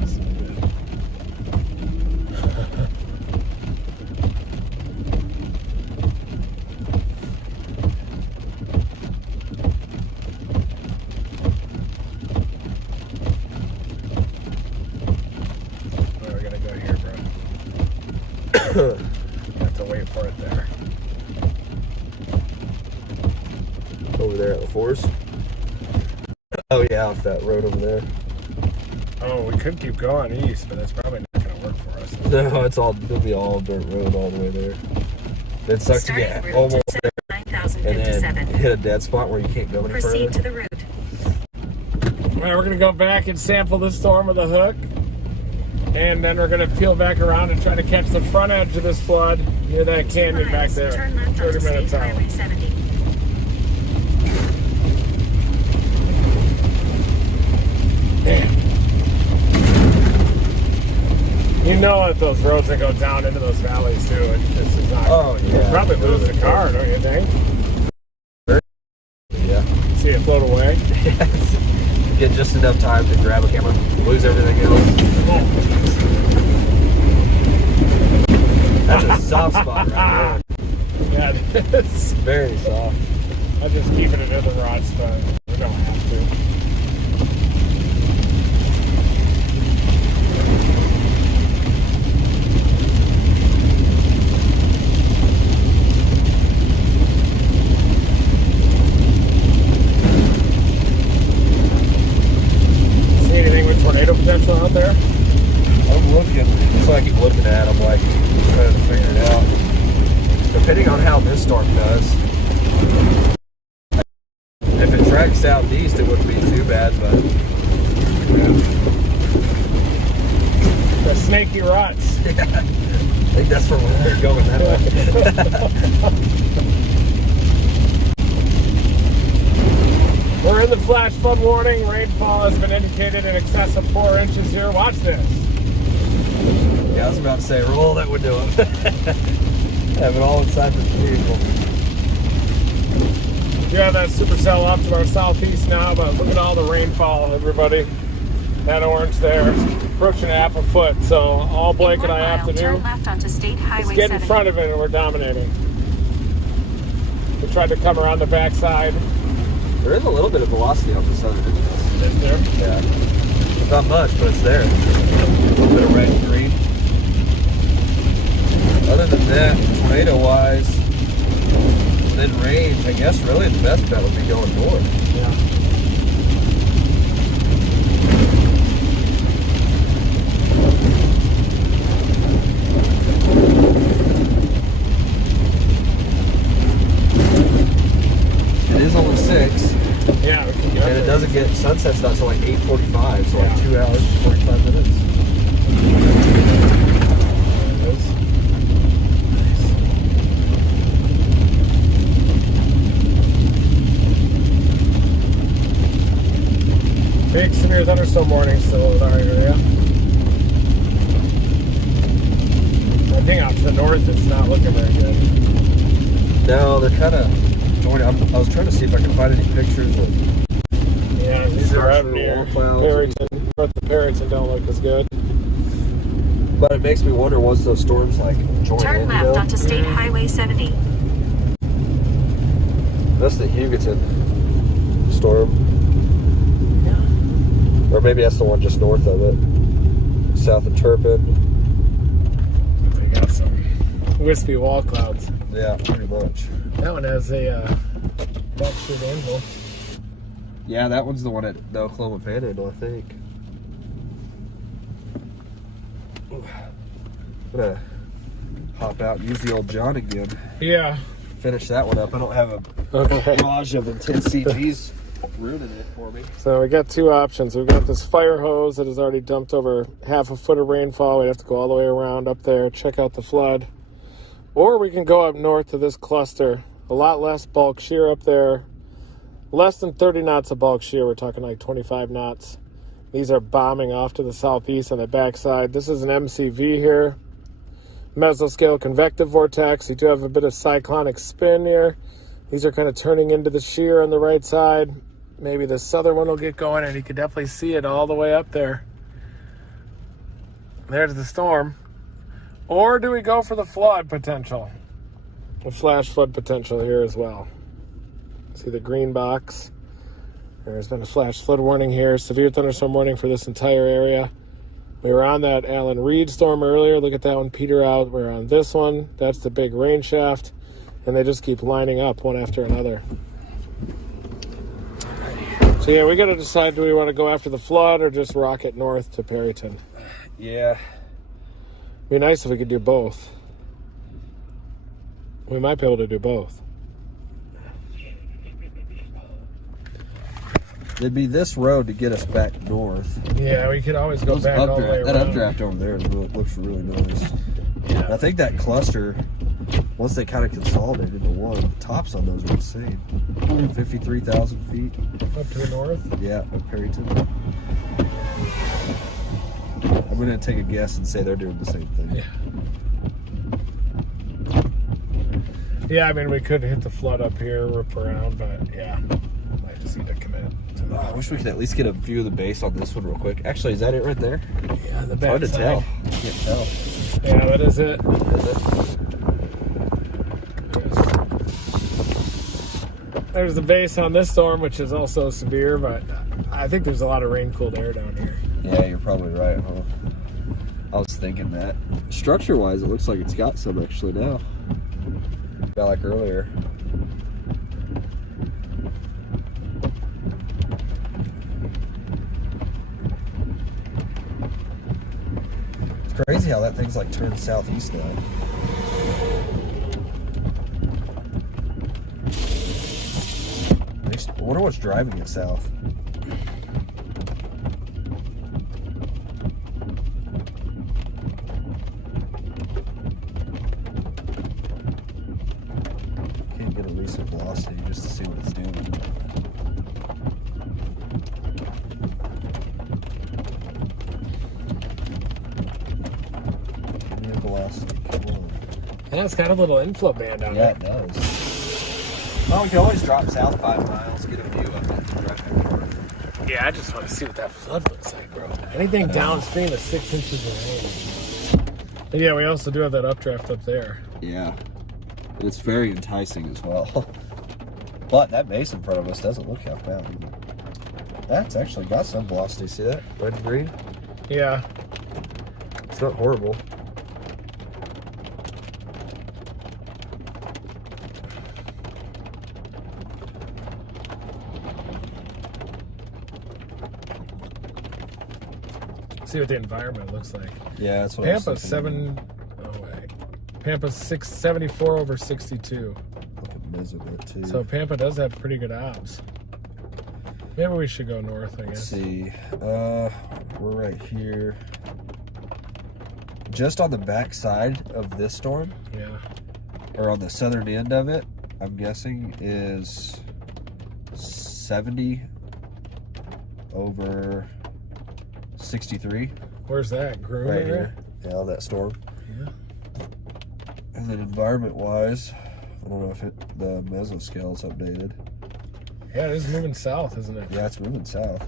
Have to wait for it there. Over there at the forest. Oh yeah, off that road over there. Oh, we could keep going east, but that's probably not going to work for us. No, it'll be all dirt road all the way there. It sucks to get almost there and then hit a dead spot where you can't go any further. Proceed to the route. All right, we're going to go back and sample the storm with a hook. And then we're going to peel back around and try to catch the front edge of this flood near that canyon back there. Turn left 30 onto minutes State out. Highway 70. You know that those roads that go down into those valleys too. It just is not. Oh, yeah. You'll probably lose the car, don't you think? Yeah. See it float away. Get just enough time to grab a camera, lose everything else. That's a soft spot right there. Yeah, it is. Very soft. I'm just keeping it in the rod spot. We don't have to. See anything with tornado potential out there? I'm looking. It's like I keep looking at them, like trying to figure it out. Depending on how this storm does. If it tracks southeast, it wouldn't be too bad, but The snaky ruts. I think that's from where they're going that way. We're in the flash flood warning. Rainfall has been indicated in excess of 4 inches here. Watch this. Yeah, I was about to say, roll that would do it. Have it all inside the vehicle. You have that supercell off to our southeast now, but look at all the rainfall, everybody. That orange there, approaching half a foot. So all Blake and I have to do Turn left onto State Highway is get in 70. front of it, and we're dominating. We tried to come around the backside. There is a little bit of velocity off the southern edge of this. Is there? Yeah. It's not much, but it's there. A little bit of red and green. Other than that, tornado-wise, then rain, I guess really the best bet would be going north. Yeah. It is only 6, Yeah, we can get up and it there. doesn't get, sunset's not until like 8:45, so Yeah. like 2 hours, 45 minutes. There it is. Big severe thunderstorm warning still in our area. I think out to the north it's not looking very good. No, they're kind of joining. I was trying to see if I can find any pictures of Yeah, these are up structural near wall clouds. Perryton. North of Perryton don't look as good. But it makes me wonder once those storms like join Turn in, you left know? onto State Highway 70. That's the Hugoton storm. Or maybe that's the one just north of it. South of Turpin. We got some wispy wall clouds. Yeah, pretty much. That one has a backstreet angle. Yeah, that one's the one at the Oklahoma Panhandle, I think. I'm gonna hop out and use the old John again. Yeah. Finish that one up. I don't have a Okay. barrage of intense CGs ruining it for me. So we got two options. We've got this fire hose that has already dumped over half a foot of rainfall. We have to go all the way around up there, check out the flood. Or we can go up north to this cluster. A lot less bulk shear up there. Less than 30 knots of bulk shear. We're talking like 25 knots. These are bombing off to the southeast on the backside. This is an MCV here. Mesoscale convective vortex. You do have a bit of cyclonic spin here. These are kind of turning into the shear on the right side. Maybe the southern one will get going, and you can definitely see it all the way up there. There's the storm. Or do we go for the flood potential? The flash flood potential here as well. See the green box? There's been a flash flood warning here. Severe thunderstorm warning for this entire area. We were on that Alan Reed storm earlier. Look at that one peter out. We're on this one. That's the big rain shaft. And they just keep lining up one after another. So yeah, we got to decide, do we want to go after the flood or just rocket north to Perryton? Yeah. Be nice if we could do both. We might be able to do both. It'd be this road to get us back north. Yeah, we could always go back all the way around. That updraft over there looks really nice. Yeah. I think that cluster, once they kind of consolidate into one, the tops on those are insane. 53,000 feet. Up to the north? Yeah, up Perryton. I'm going to take a guess and say they're doing the same thing. Yeah, I mean, we could hit the flood up here, rip around, but yeah, might just need to commit to that. I wish we could at least get a view of the base on this one real quick. Actually, is that it right there? Yeah, the It's back hard to side. tell. I can't tell. Yeah, that is it. There's the base on this storm, which is also severe, but I think there's a lot of rain-cooled air down here. Yeah, you're probably right, huh? I was thinking that. Structure-wise, it looks like it's got some actually now. About like earlier. It's crazy how that thing's like turned southeast now. I wonder what's driving it south. Can't get a recent velocity just to see what it's doing. Give me a velocity, come on. Yeah, it's got a little inflow band on Yeah, it. it does. Well, we can always drop south 5 miles, get a view of it, and drive back north. Yeah, I just want to see what that flood looks like, bro. Anything downstream of 6 inches of rain. And yeah, we also do have that updraft up there. Yeah, and it's very enticing as well. But that base in front of us doesn't look half bad either. That's actually got some velocity. See that? Red and green? Yeah. It's not horrible. See what the environment looks like. Yeah, that's what I was Pampa's thinking. Pampa's 674 over 62. Look at Miz a bit too. So Pampa does have pretty good odds. Maybe we should go north, I Let's guess. see. We're right here. Just on the back side of this storm, Yeah. or on the southern end of it, I'm guessing is 70 over 63. Where's that? Groom Right area? here. Yeah, on that storm. Yeah. And then environment-wise, I don't know if the mesoscale is updated. Yeah, it is moving south, isn't it? Yeah, it's moving south.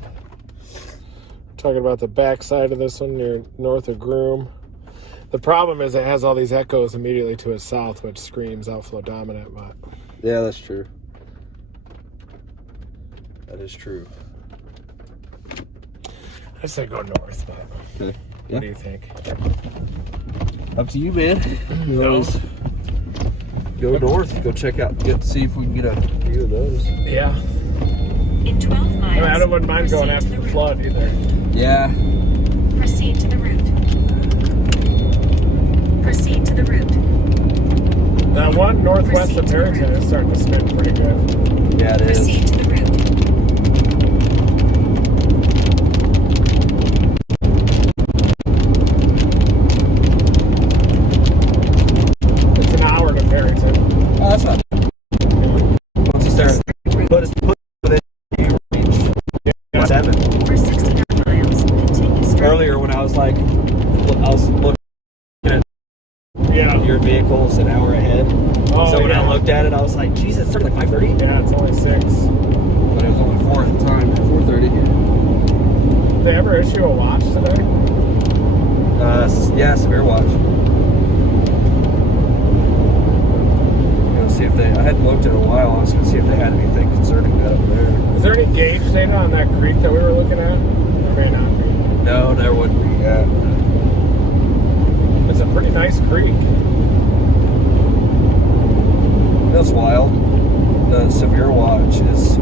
Talking about the back side of this one near north of Groom. The problem is it has all these echoes immediately to its south, which screams outflow dominant, but Yeah, that's true. That is true. I'd say go north, but Okay. what do you think? Up to you, man. You No. always go north. Go check out. See if we can get a view of those. Yeah. In 12 miles, I wouldn't mind going proceed after to the route. flood either. Yeah. Proceed to the route. Proceed to the route. That one northwest of Perryton is starting to spin pretty good. Yeah, it is. Proceed to the route. It's an hour to Perryton. Oh, that's not. Once you start, put within view range. Yeah. 7. For 69 miles, continue straight. Earlier when I was looking at Yeah. your vehicle's an hour ahead. Oh, So when yeah. I looked at it, I was like, geez, it started like 5:30. Yeah, it's only 6. But it was only 4 at the time. 4:30. Did they ever issue a watch today? Yeah, severe watch. Gonna see if they. I hadn't looked in a while. I was gonna see if they had anything concerning that up there. Is there any gauge data on that creek that we were looking at? There may not be. No, there wouldn't be. Yeah. It's a pretty nice creek. That's wild. The severe watch is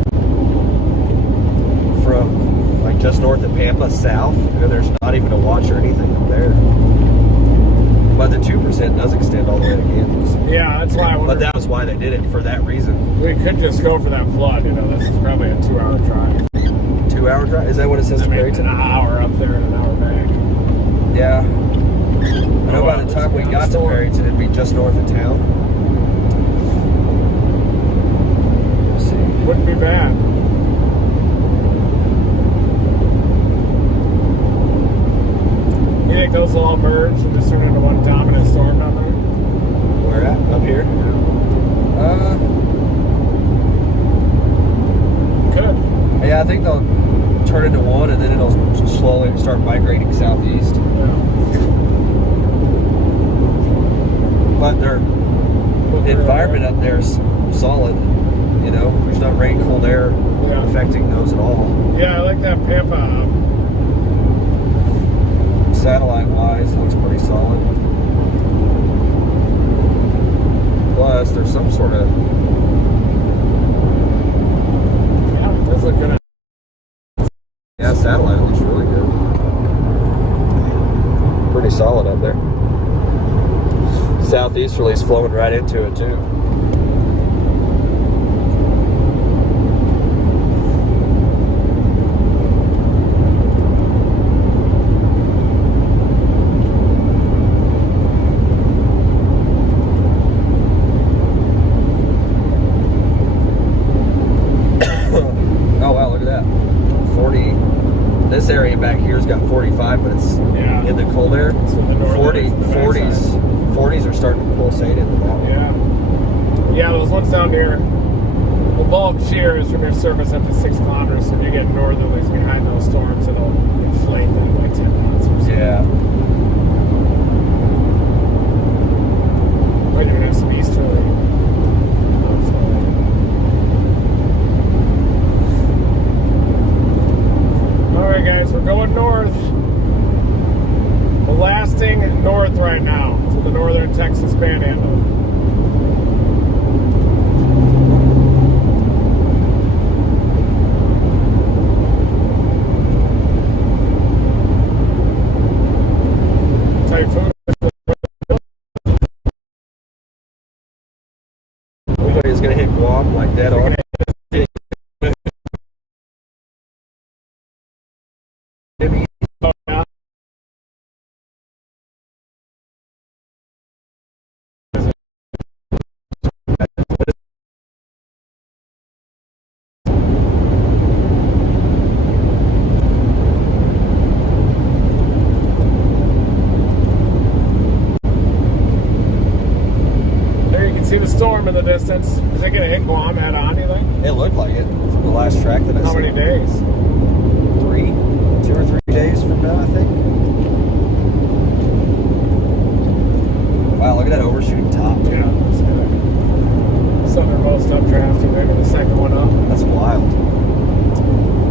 from like just north of Pampa south, and there's not even a watch or anything up there. But the 2% does extend all the way to Kansas. Yeah, that's why I wonder. But that was why they did it, for that reason. We could just go for that flood, you know. This is probably a 2-hour drive. 2-hour drive? Is that what it says? I mean, an hour up there and an hour back. Yeah. I know by the time we got to Perryton, it'd be just north of town. Let's see. Wouldn't be bad. You think those will all merge and just turn into one dominant storm down there? Where at? Up here? Could. Yeah, I think they'll turn into one, and then it'll slowly start migrating southeast. Yeah. But their environment up there is solid. You know, there's not rain, cold air affecting those at all. Yeah, I like that Pampa. Satellite-wise, it looks pretty solid. Plus, there's some sort of... Yeah, it does look good. Yeah, satellite looks really good. Pretty solid up there. Southeasterly's flowing right into it, too. This area back here's got 45, but it's in the cold air. So the 40s are starting to pulsate into that one. Yeah, those ones down here, the bulk shear is from your surface up to 6 kilometers, so if you get northerlies behind those storms, it'll inflate that by 10 knots or something. Yeah. Might even have some easterly outflow. Alright guys, we're going north. Blasting north right now to the northern Texas Panhandle. Typhoon. Everybody's going to hit Guam like dead on. See the storm in the distance. Is it going to hit Guam head on, you think? It looked like it from the last track that I saw. How many days? 2 or 3 days from now, I think. Wow, look at that overshooting top. Yeah, that's good. Southernmost updraft, and maybe the second one up. That's wild.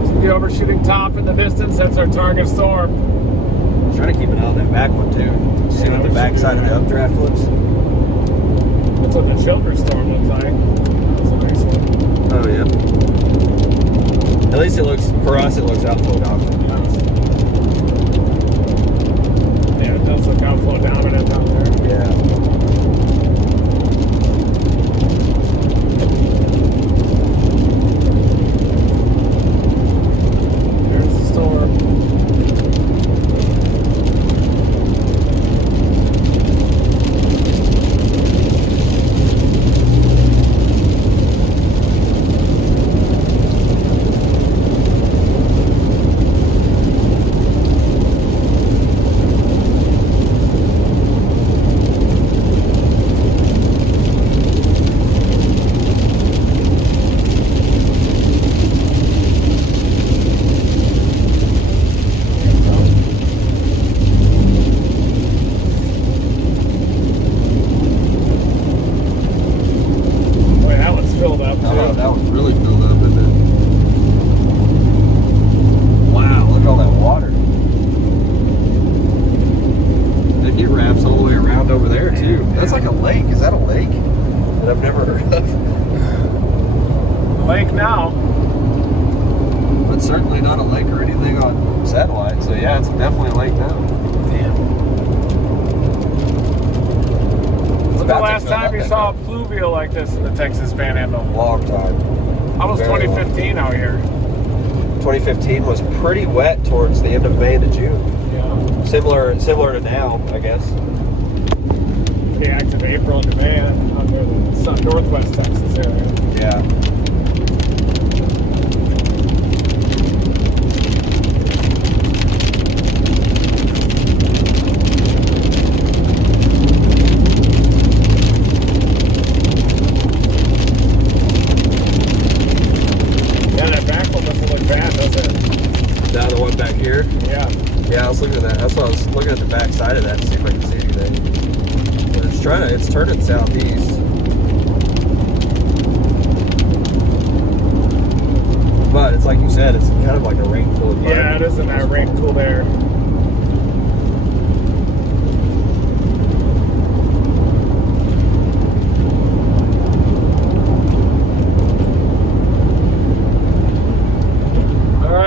So the overshooting top in the distance, that's our target storm. I'm trying to keep an eye on that back one, too. See what the back side of the updraft looks. That's what the Children's storm looks like. That's a nice one. Oh, yeah. At least it looks, for us, it looks outflow dominant. Yeah, it does look outflow dominant down there. Yeah. There's the storm. lake that I've never heard of. Lake now. But certainly not a lake or anything on satellite. So yeah, it's definitely a lake now. Damn. When's the last time you saw a pluvial like this in the Texas Panhandle? Long time. How was Very 2015 out here? 2015 was pretty wet towards the end of May to June. Yeah. Similar to now, I guess. Pretty active April and May out there in the northwest Texas area. Yeah. Now the one back here? Yeah. Yeah, I was looking at that. That's why I was looking at the back side of that to see if I can see anything. But it's turning southeast. But it's like you said, it's kind of like a rain-cool environment. Yeah, it is in that rain-cool air.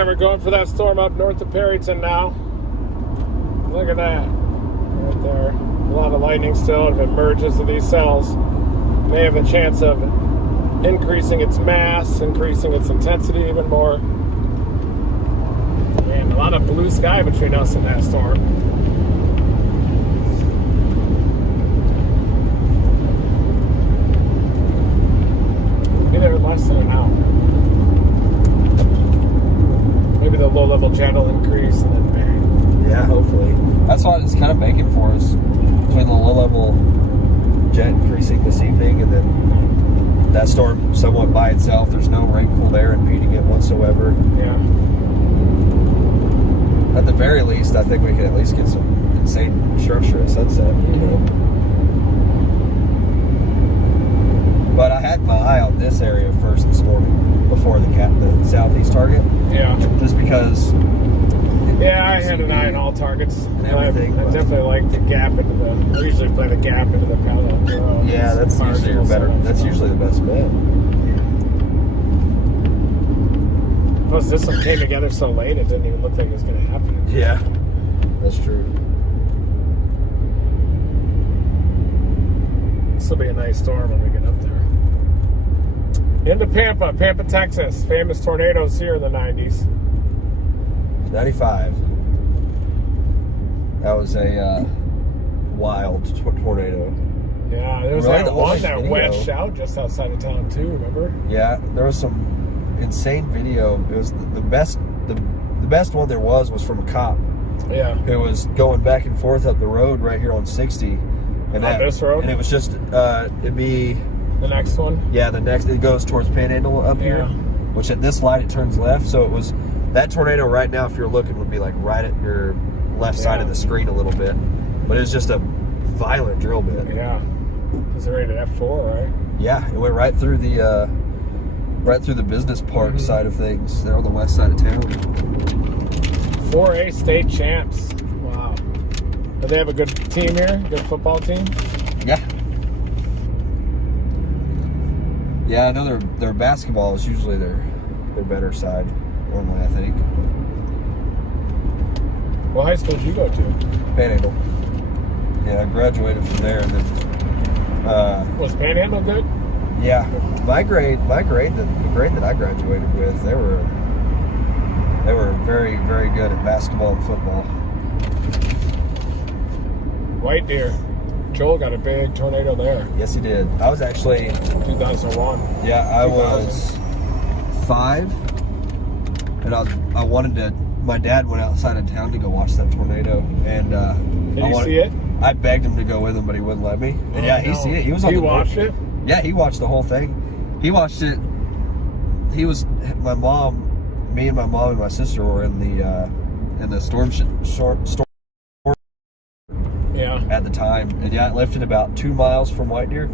We're going for that storm up north of Perryton now. Look at that. Right there. A lot of lightning still. If it merges to these cells, may have a chance of increasing its mass, increasing its intensity even more. And a lot of blue sky between us and that storm. Be there in less than an hour. Maybe the low-level channel increase and then bang. Yeah, hopefully. That's what it's kind of making for us. Between the low-level jet increasing this evening and then that storm somewhat by itself. There's no rain-cooled air impeding it whatsoever. Yeah. At the very least, I think we can at least get some insane structure at sunset, you know. But I had my eye on this area first this morning before the southeast target. Yeah. Just because. Yeah, I had an eye on all targets. And everything. I definitely like the gap into the. I usually play the gap into the Panhandle. Yeah, that's usually better. That's usually the best bet. Plus, this one came together so late, it didn't even look like it was going to happen. Yeah, that's true. This will be a nice storm when we get up there. Into Pampa, Texas. Famous tornadoes here in the 90s. 95. That was a wild tornado. Yeah, there was Really? that The one only that video. wedged out just outside of town too, remember? Yeah, there was some insane video. It was the best one there was from a cop. Yeah. Who was going back and forth up the road right here on 60. And On this road? And it was just, it'd be... The next one? Yeah, it goes towards Panhandle up here. Which at this light, it turns left. So it was... That tornado right now, if you're looking, would be like right at your left side of the screen a little bit. But it was just a violent drill bit. Yeah. It was rated F4, right? Yeah, it went right through the business park side of things. They're on the west side of town. 4A state champs. Wow. Do they have a good team here? Good football team? Yeah. Yeah, I know their basketball is usually their better side, normally, I think. What high school did you go to? Panhandle. Yeah, I graduated from there, and then Was Panhandle good? yeah, the grade that I graduated with, they were very, very good at basketball and football. White Deer. Joel got a big tornado there. Yes, he did. I was actually 2001. Yeah, I was 5, and I wanted to. My dad went outside of town to go watch that tornado, and Did you see it? I begged him to go with him, but he wouldn't let me. And yeah, he see it. He was on. He watched it. Yeah, he watched the whole thing. He watched it. He was my mom. Me and my mom and my sister were in the storm Yeah. at the time, and yeah, it lifted about 2 miles from White Deer.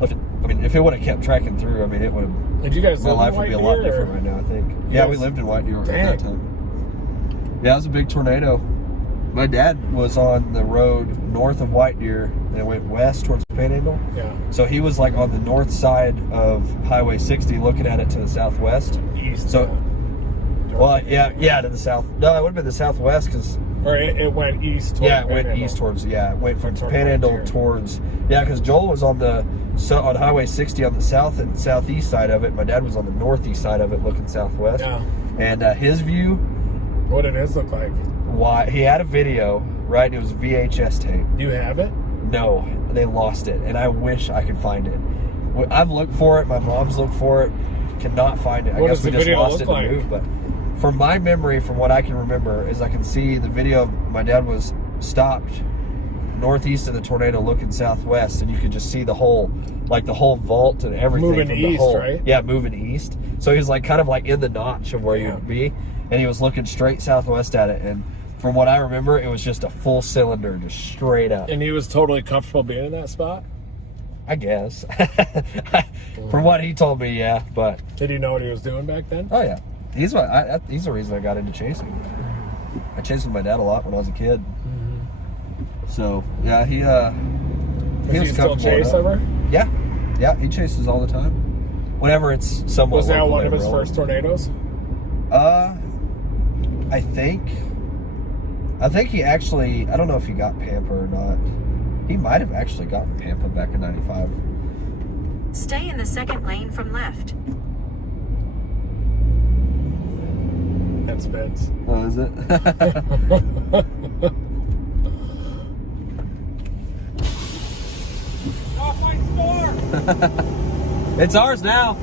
I mean, if it would have kept tracking through, I mean, it would have. Did you guys My live life in would be a White lot Deer, different or? right now, I think. You Yeah, guys- we lived in White Deer at Dang. that time. Yeah, it was a big tornado. My dad was on the road north of White Deer and it went west towards Panhandle. Yeah. So he was like on the north side of Highway 60 looking at it to the southwest. East. So, well, yeah, to the south. No, it would have been the southwest because... Or it went east towards Yeah, it went east towards, it went from Panhandle towards... Yeah, because Joel was on Highway 60 on the south and southeast side of it. My dad was on the northeast side of it looking southwest. Yeah. And his view... What did his look like? Why he had a video, right? It was VHS tape. Do you have it? No, they lost it, and I wish I could find it. I've looked for it. My mom's looked for it. Cannot find it. I guess we just lost it in the move. But from my memory, from what I can remember, is I can see the video of my dad was stopped northeast of the tornado, looking southwest, and you could just see the whole vault and everything. Moving east, right? Yeah, moving east. So he was like kind of like in the notch of where you'd be, and he was looking straight southwest at it. And from what I remember, it was just a full cylinder, just straight up. And he was totally comfortable being in that spot? I guess. From what he told me, yeah. But did he know what he was doing back then? Oh, yeah. He's the reason I got into chasing. I chased with my dad a lot when I was a kid. So, yeah, he Does he still chase ever? Yeah. Yeah, he chases all the time. Whenever it's somewhat. Was that one of his first tornadoes? I think he actually, I don't know if he got Pampa or not. He might have actually gotten Pampa back in 95. Stay in the second lane from left. That's Vince. Oh, is it? Off my store! It's ours now.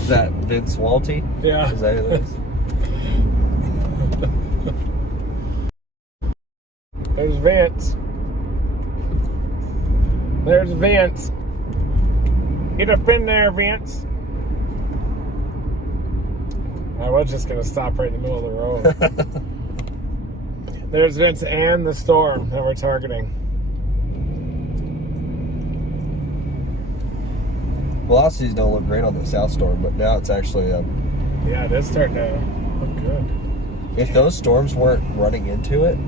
Is that Vince Walty? Yeah. Is that who that is? There's Vince. There's Vince. Get up in there, Vince. I was just going to stop right in the middle of the road. There's Vince and the storm that we're targeting. Velocities don't look great on the south storm, but now it's actually yeah, it is starting to look good. If those storms weren't running into it,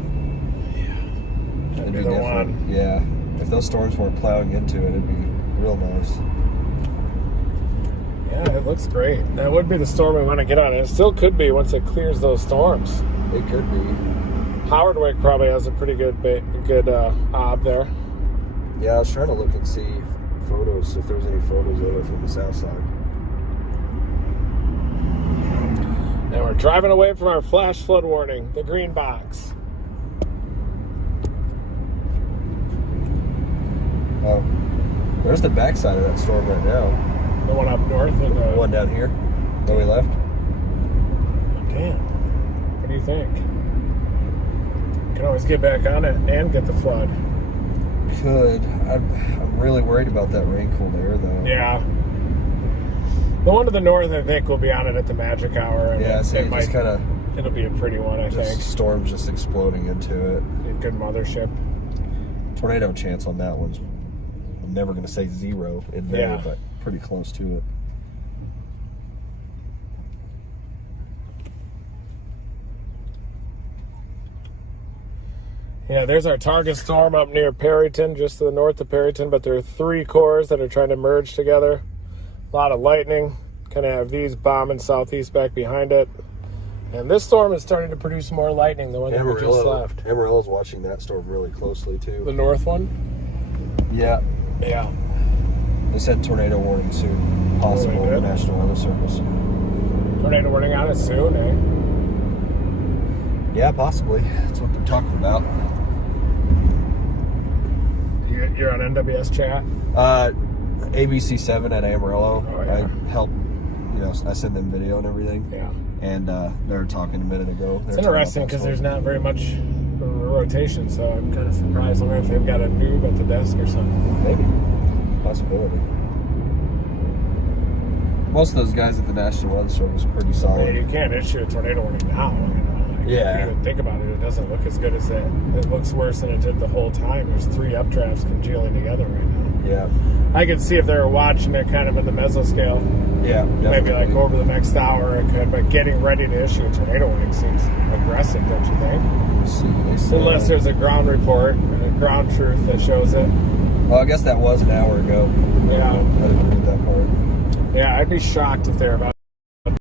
it'd be different. One. Yeah, if those storms weren't plowing into it, it'd be real nice. Yeah, it looks great. That would be the storm we want to get on. It still could be once it clears those storms. It could be. Howardwick probably has a pretty good ob there. Yeah, I was trying to look and see photos, if there's any photos of it from the south side. And we're driving away from our flash flood warning, the green box. Oh, there's the backside of that storm right now. The one up north or The one down here, where we left. Damn. What do you think? You can always get back on it and get the flood. Could. I'm really worried about that rain-cooled air, though. Yeah. The one to the north, I think, will be on it at the magic hour. And yeah, so just kind of... It'll be a pretty one, I think. Storms just exploding into it. A good mothership. Tornado chance on that one's... I'm never going to say zero in there, but pretty close to it. Yeah, there's our target storm up near Perryton, just to the north of Perryton, but there are 3 cores that are trying to merge together. A lot of lightning. Kind of have these bombing southeast back behind it. And this storm is starting to produce more lightning, the one that we just left. Amarillo's watching that storm really closely, too. The north one? Yeah. Yeah. They said tornado warning soon. Possible in the National Weather Service. Tornado warning on it soon, eh? Yeah, possibly. That's what they're talking about. You're on NWS chat? ABC7 at Amarillo. Oh, yeah. I help, I send them video and everything. Yeah. And they were talking a minute ago. It's interesting because there's not very much rotation, so I'm kind of surprised. I wonder if they've got a noob at the desk or something. Maybe. Possibility. Most of those guys at the National Weather Service are pretty solid. Yeah, you can't issue a tornado warning now. If you think about it, it doesn't look as good as it. It looks worse than it did the whole time. There's 3 updrafts congealing together right now. Yeah. I could see if they were watching it kind of in the mesoscale. Yeah. Maybe like over the next hour it could, but getting ready to issue a tornado warning seems aggressive, don't you think? Unless there's a ground report, a ground truth that shows it. Well, I guess that was an hour ago. Yeah. I didn't read that part. Yeah, I'd be shocked if they're about to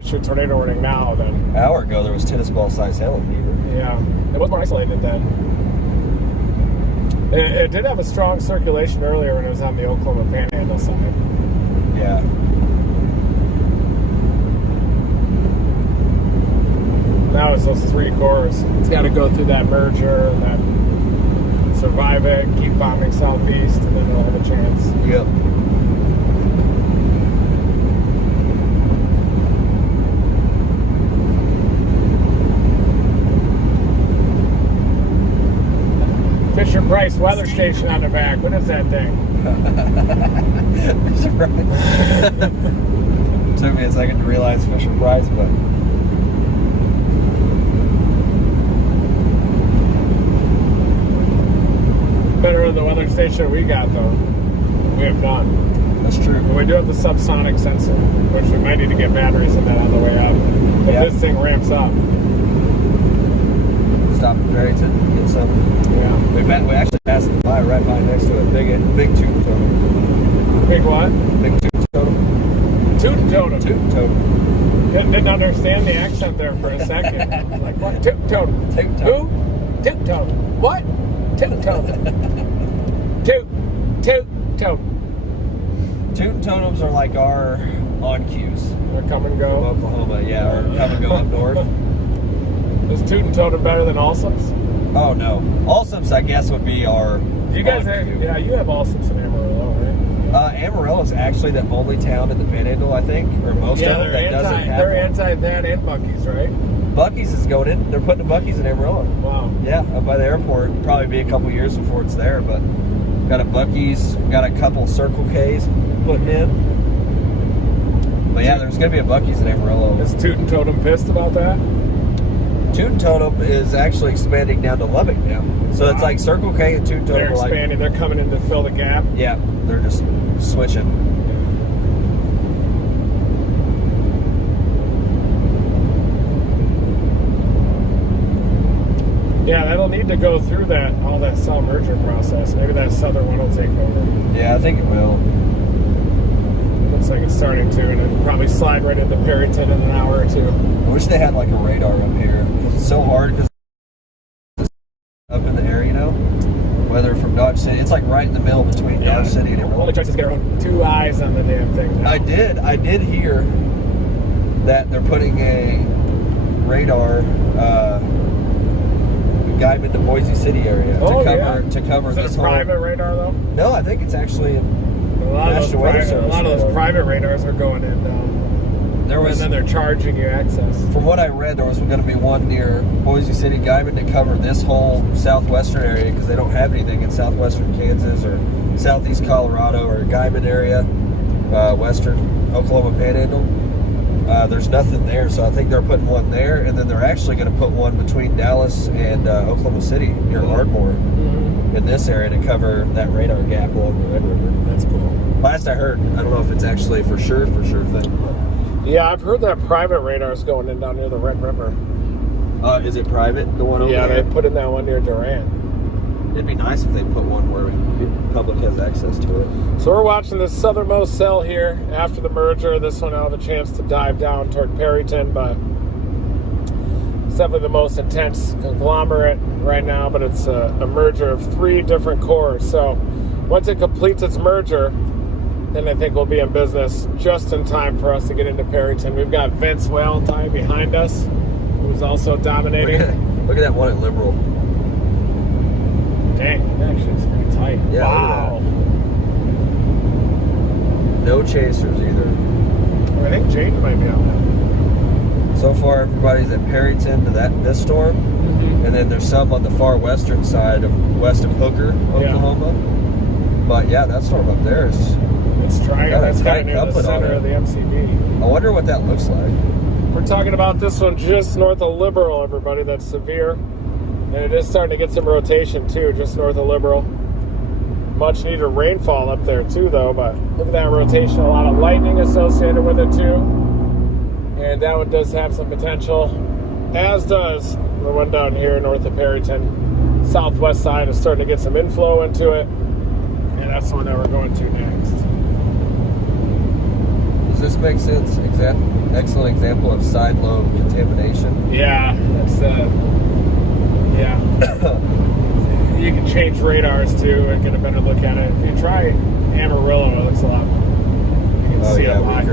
issue a tornado warning now. Then An hour ago, there was tennis ball size hail in Beaver. yeah, it was more isolated then. It did have a strong circulation earlier when it was on the Oklahoma Panhandle side. Yeah. Now it's those 3 cores. It's got to go through that merger, and that survive it, keep bombing southeast, and then it'll have a chance. Yep. Fisher Price weather station on the back. What is that thing? Fisher Price. Took me a second to realize Fisher Price, but Better than the weather station we got, though. We have none. that's true. And we do have the subsonic sensor, which we might need to get batteries in that on the way up. If Yeah. this thing ramps up. Stop at Barrington, get some. Yeah. We actually passed by right by next to a big tooth totem. Big what? Big tooth totem. Toot totem. Tooth totem. Didn't understand the accent there for a second. Like what? Toot totem. Toot Who? totem. Toot totem. What? Toot totem. Toot. Toot totem. Tooth totems are like our on cues They come and from go. Oklahoma, yeah, or come and go up north. Is Toot and Totem better than Allsup's? Oh no, Allsup's I guess would be our. You guys on have, cue. yeah, you have Allsup's in Amarillo, right? Amarillo is actually the only town in the Panhandle, I think, or most Yeah, of it that doesn't have they're one. anti that and Buc-ee's, right? Buc-ee's is going in. They're putting a Buc-ee's in Amarillo. Wow. Yeah, up by the airport. Probably be a couple years before it's there, but got a Buc-ee's, got a couple Circle K's putting in. But yeah, there's gonna be a Buc-ee's in Amarillo. Is Toot and Totem pissed about that? Toot Totem is actually expanding down to Lubbock now. So it's like Circle K and Toot Totem They're are like, expanding. They're coming in to fill the gap. yeah, they're just switching. Yeah, that'll need to go through all that cell merger process. Maybe that southern one will take over. Yeah, I think it will. Looks like it's starting to, and it'll probably slide right into Perryton in an hour or 2. I wish they had like a radar up here. It's so hard because it's up in the air, you know? Whether from Dodge City, it's like right in the middle between Dodge City and Amarillo. Only tries to get around 2 eyes on the damn thing now. I did hear that they're putting a radar guide into Boise City area to cover Is it this a private radar though? No, I think it's actually in A lot of National Weather Service. those private radars are going in now. There was, and then they're charging you access. from what I read, there was going to be one near Boise City, Guyman, to cover this whole southwestern area because they don't have anything in southwestern Kansas or southeast Colorado or Guyman area, western Oklahoma Panhandle. There's nothing there, so I think they're putting one there, and then they're actually going to put one between Dallas and Oklahoma City near Ardmore in this area to cover that radar gap along the Red River. That's cool. Last I heard, I don't know if it's actually for sure thing. Yeah, I've heard that private radar's going in down near the Red River. Is it private, the one over there? Yeah, they put in that one near Durant. It'd be nice if they put one where the public has access to it. So we're watching this southernmost cell here after the merger. This one I'll have a chance to dive down toward Perryton, but it's definitely the most intense conglomerate right now, but it's a merger of 3 different cores. So once it completes its merger, then I think we'll be in business just in time for us to get into Perryton. We've got Vince Valentine behind us, who's also dominating. Look at that one at Liberal. Dang, that actually is pretty tight. Yeah, wow. No chasers either. I think Jaden might be on that. So far, everybody's at Perryton to this storm, and then there's some on the far western side west of Hooker, Oklahoma. But yeah, that storm up there is. It's trying. Got a That's tight kind of near the couplet on center it. of the MCB. I wonder what that looks like. We're talking about this one just north of Liberal, everybody. That's severe. And it is starting to get some rotation, too, just north of Liberal. Much needed rainfall up there, too, though. But look at that rotation. A lot of lightning associated with it, too. And that one does have some potential, as does the one down here north of Perryton. Southwest side is starting to get some inflow into it. And that's the one that we're going to next. Does this make sense? Excellent example of side lobe contamination. Yeah, that's yeah. You can change radars too and get a better look at it. If you try Amarillo, it looks a lot. You can see it a lot.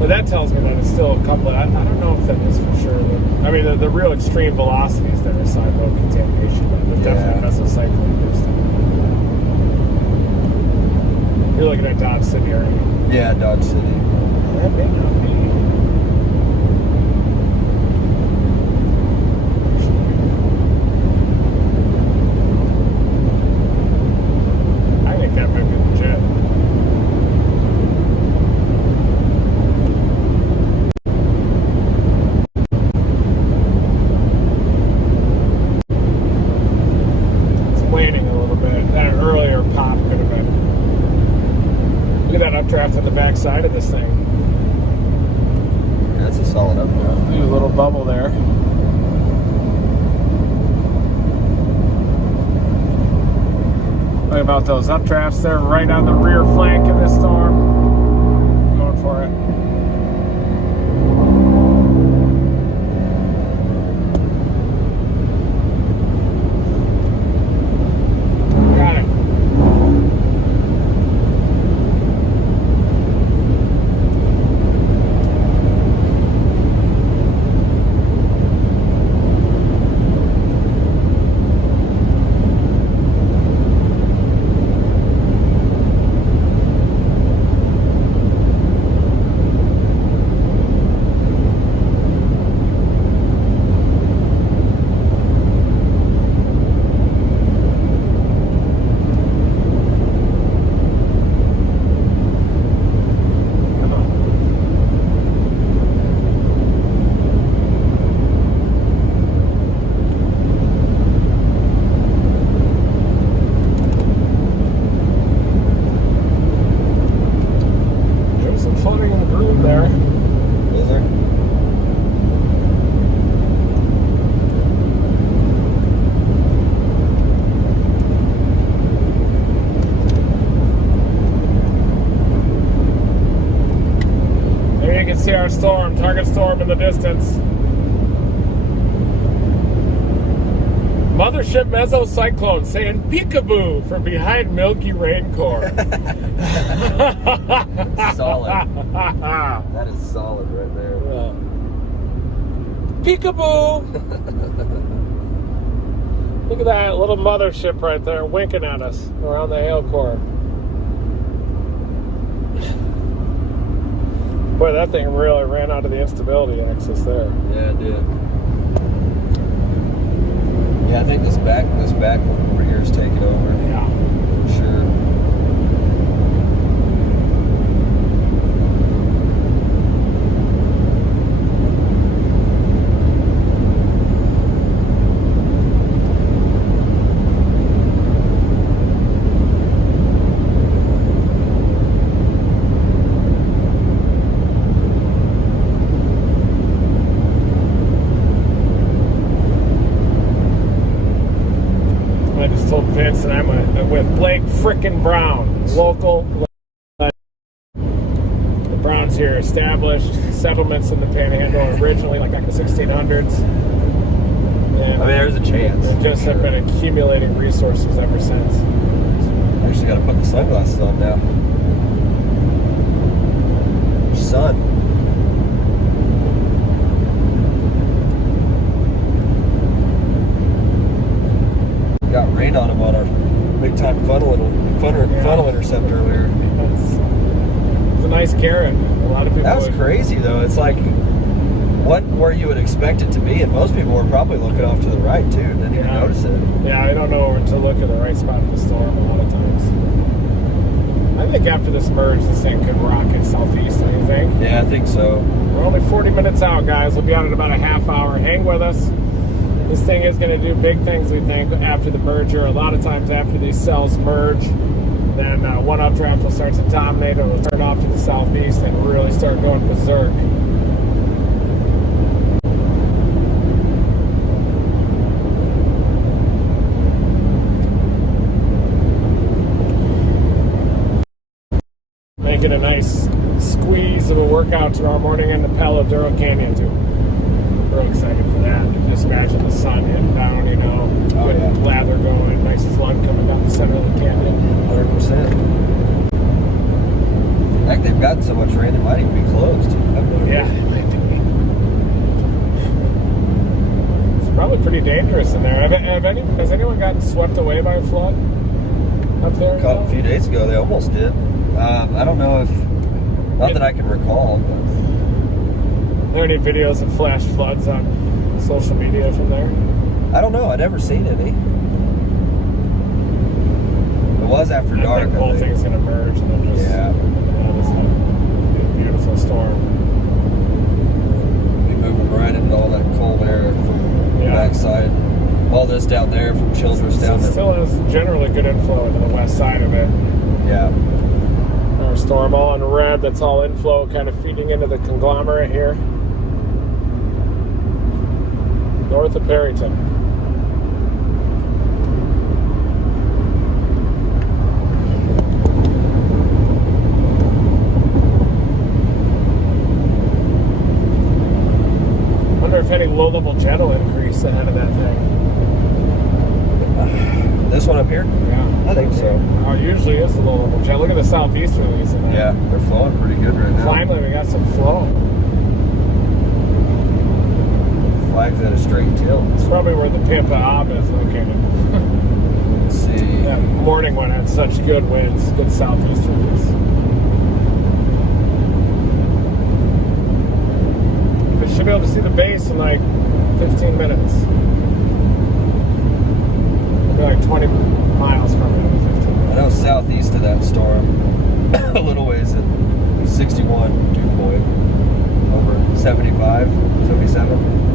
But that tells me that it's still a couple. I don't know if that is for sure. But, I mean, the real extreme velocities that are side lobe contamination. But there's definitely mesocycline stuff. You're looking at Dodge City, aren't you? Yeah, Dodge City. That may not be. I think that might be legit. It's waning a little bit. That earlier pop could have been. Look at that updraft on the back side of this thing. Yeah, that's a solid updraft. Need a little bubble there. Look about those updrafts there, right on the rear flank of this storm. Going for it. Got it. See our storm, target storm in the distance. Mothership mesocyclone saying peekaboo from behind Milky Rain Core. Solid. That is solid right there. Yeah. Peekaboo! Look at that little mothership right there winking at us around the hail core. Boy, that thing really ran out of the instability axis there. Yeah, it did. Yeah, I think this back one over here is taking over. Yeah. For sure. Vince and I'm with Blake frickin' Brown, local. The Browns here established settlements in the Panhandle originally, like back in the 1600s. And I mean, there's a chance. They just have been accumulating resources ever since. I actually got to put the sunglasses on now. Sun. Got rain on them on our big time funnel intercept earlier. It's a nice carrot. A lot of people. That was crazy though. It's like where you would expect it to be, and most people were probably looking off to the right too. Didn't even notice it. Yeah, I don't know where to look at the right spot in the storm a lot of times. I think after this merge, this thing could rocket southeast, don't you think? Yeah, I think so. We're only 40 minutes out, guys. We'll be on in about a half hour. Hang with us. This thing is going to do big things, we think, after the merger. A lot of times after these cells merge, then one updraft will start to dominate. It will turn off to the southeast and really start going berserk. Making a nice squeeze of a workout tomorrow morning in the Palo Duro Canyon, too. Real excited for that. Just imagine the sun hitting down, you know, good lather going, nice flood coming down the center of the canyon. 100%. In fact, they've gotten so much rain, it might even be closed. Yeah, it might be. It's probably pretty dangerous in there. Has anyone gotten swept away by a flood up there? A few days ago, they almost did. I don't know if, not that I can recall, but. Are there any videos of flash floods on social media from there? I don't know. I've never seen any. It was after dark. I think the whole thing's going to merge and then just have this beautiful storm. Be moving right into all that cold air from the backside. All this down there from Childress down there. It still has generally good inflow into the west side of it. Yeah. Our storm all in red, that's all inflow kind of feeding into the conglomerate here. North of Perryton. Wonder if any low-level jet will increase ahead of that thing. This one up here? Yeah. I think so. Oh, it usually is a low-level jet. Look at the southeasterlies in there. Yeah, they're flowing pretty good right now. Finally, we got some flow. Flag's at a straight tilt. It's probably where the Pampa Ob is located. Let's see. That morning one had such good winds, good southeasterlies. We should be able to see the base in like 15 minutes. We're like 20 miles from it in 15 minutes. I know southeast of that storm, a little ways at 61 dew point, over 75, 77.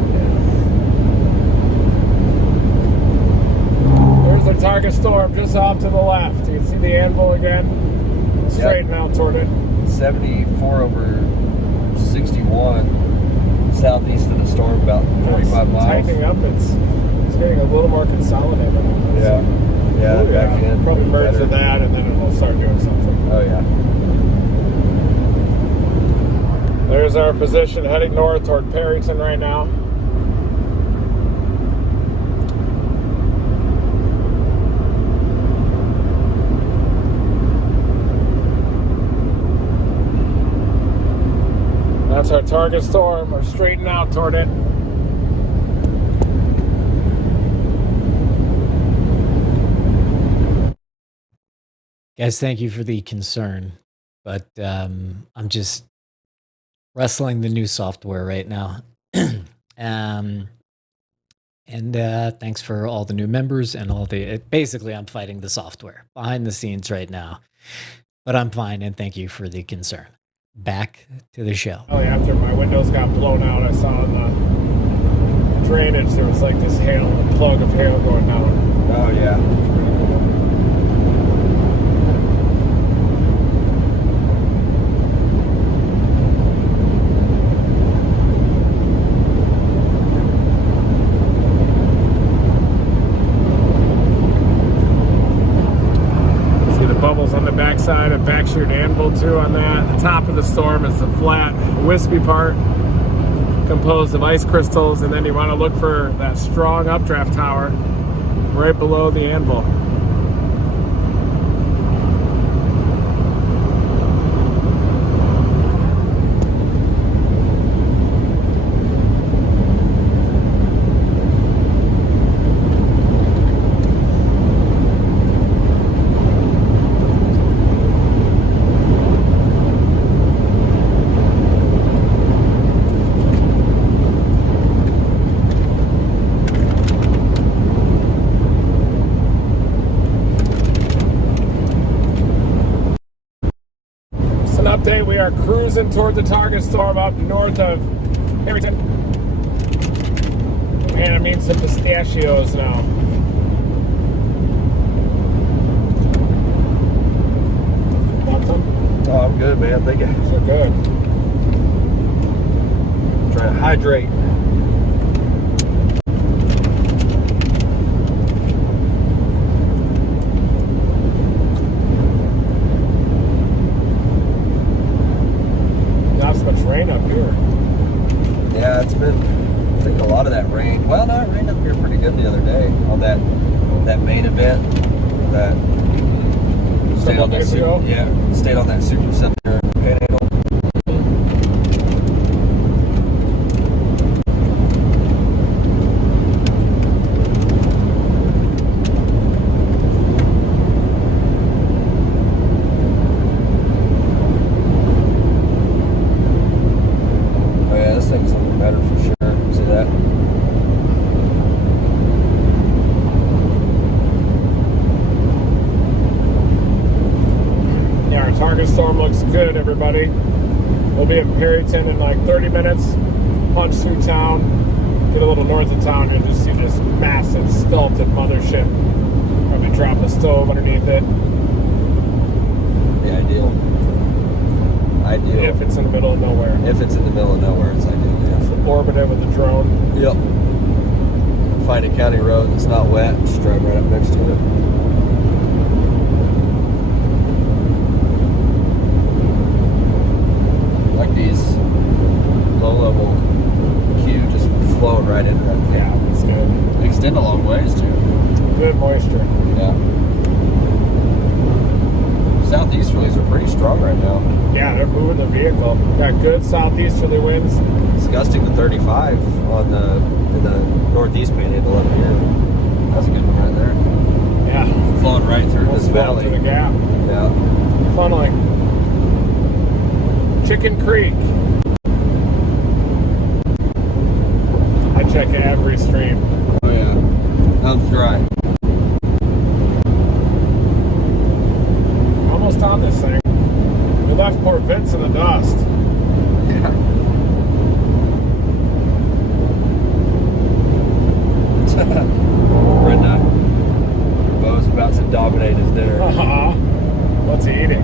There's our target storm just off to the left. You can see the anvil again. Straight out toward it. 74 over 61, southeast of the storm, about 45 miles. Tightening up, it's getting a little more consolidated. Yeah. Yeah, Ooh, back in. Probably merge with that and then it'll start doing something. Oh, yeah. There's our position heading north toward Perryton right now. That's our target storm. We're straightening out toward it. Guys, thank you for the concern, but I'm just wrestling the new software right now. And thanks for all the new members and all the, basically I'm fighting the software behind the scenes right now, but I'm fine and thank you for the concern. Back to the show. Oh, yeah, after my windows got blown out, I saw in the drainage there was like this hail, a plug of hail going down. Oh, yeah. Bubbles on the backside of backsheared anvil too on that. The top of the storm is the flat, wispy part composed of ice crystals, and then you want to look for that strong updraft tower right below the anvil. update. We are cruising toward the target storm up north of Harrington. And it means some pistachios now. Want some? Oh, I'm good, man. Thank you. So good. Trying to hydrate. Not so much rain up here. Yeah, it's been, I think, a lot of that rain. Well, no, it rained up here pretty good the other day on that main event. That stayed on that stayed on that supercell Panhandle. Oh yeah, this thing's looking better for sure. See that? Yeah, our target storm looks good, everybody. We'll be in Perryton in like 30 minutes. Punch through town, get a little north of town, and just see this massive skeleton mothership. Probably drop a stove underneath it. Yeah, ideal. Ideal. If it's in the middle of nowhere. If it's in the middle of nowhere, it's ideal. Yeah. Orbit it with a drone. Yep. Find a county road that's not wet, just drive right up next to it. Like these low-level Q just flowing right into that thing. Yeah, it's good. They extend a long ways too. Good moisture. Yeah. Southeasterlies are pretty strong right now. Yeah, they're moving the vehicle. Got good southeasterly winds. It's gusting to 35 in the northeast Panhandle up here. That's a good one right there. Yeah. Flowing right through this Flowing valley. through the gap. Yeah. Funneling. Chicken Creek. I check every stream. Oh yeah. That's right. Almost on this thing. We left Port Vince in the dust. Yeah. Brenda. Bo's about to dominate his dinner. What's he eating?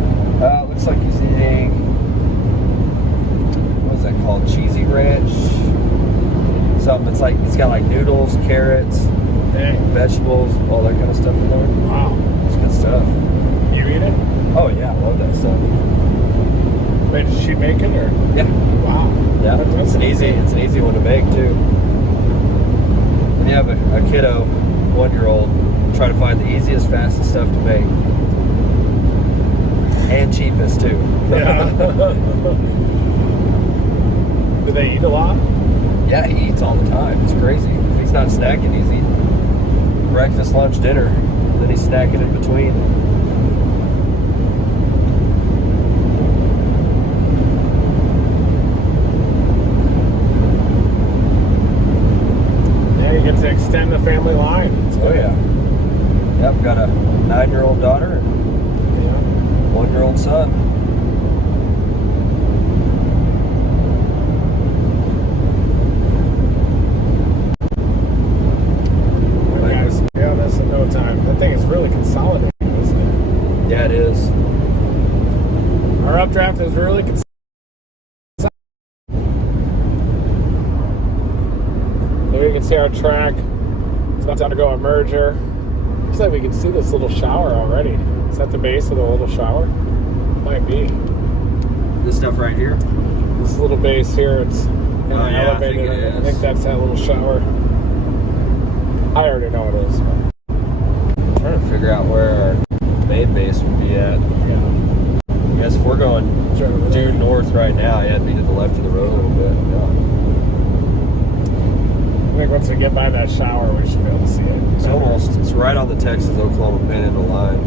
Looks like he's eating, what's that called? Cheesy ranch. Something. It's got like noodles, carrots, Dang. vegetables, all that kind of stuff in there. Wow. It's good stuff. You eat it? Oh yeah, I love that stuff. Wait, did she make it or? Yeah. Wow. Yeah. That's It's an easy one to make too. When you have a kiddo, 1-year-old, try to find the easiest, fastest stuff to make. And cheapest too. Yeah. Do they eat a lot? Yeah, he eats all the time. It's crazy. If he's not snacking, he's eating breakfast, lunch, dinner. Then he's snacking in between. Yeah, you get to extend the family line. It's Oh good. yeah. Yep, got a 9-year-old daughter and Yeah. 1-year-old son. That guy's be on this in no time. That thing is really consolidating, isn't it? Yeah, it is. Our updraft is really consolidating. Here you can see our track. It's about to undergo a merger. Looks like we can see this little shower already. Is that the base of the little shower? Might be. This stuff right here. This little base here, it's kind of yeah, I think elevated. it I is. think that's that little shower. I already know it is. But I'm trying to figure out where our main base would be at. yeah. I guess if we're going It's right over there. due north right now, yeah, it'd be to the left of the road a little bit. Yeah. I think once we get by that shower, we should be able to see it. It's right on the Texas-Oklahoma Panhandle line.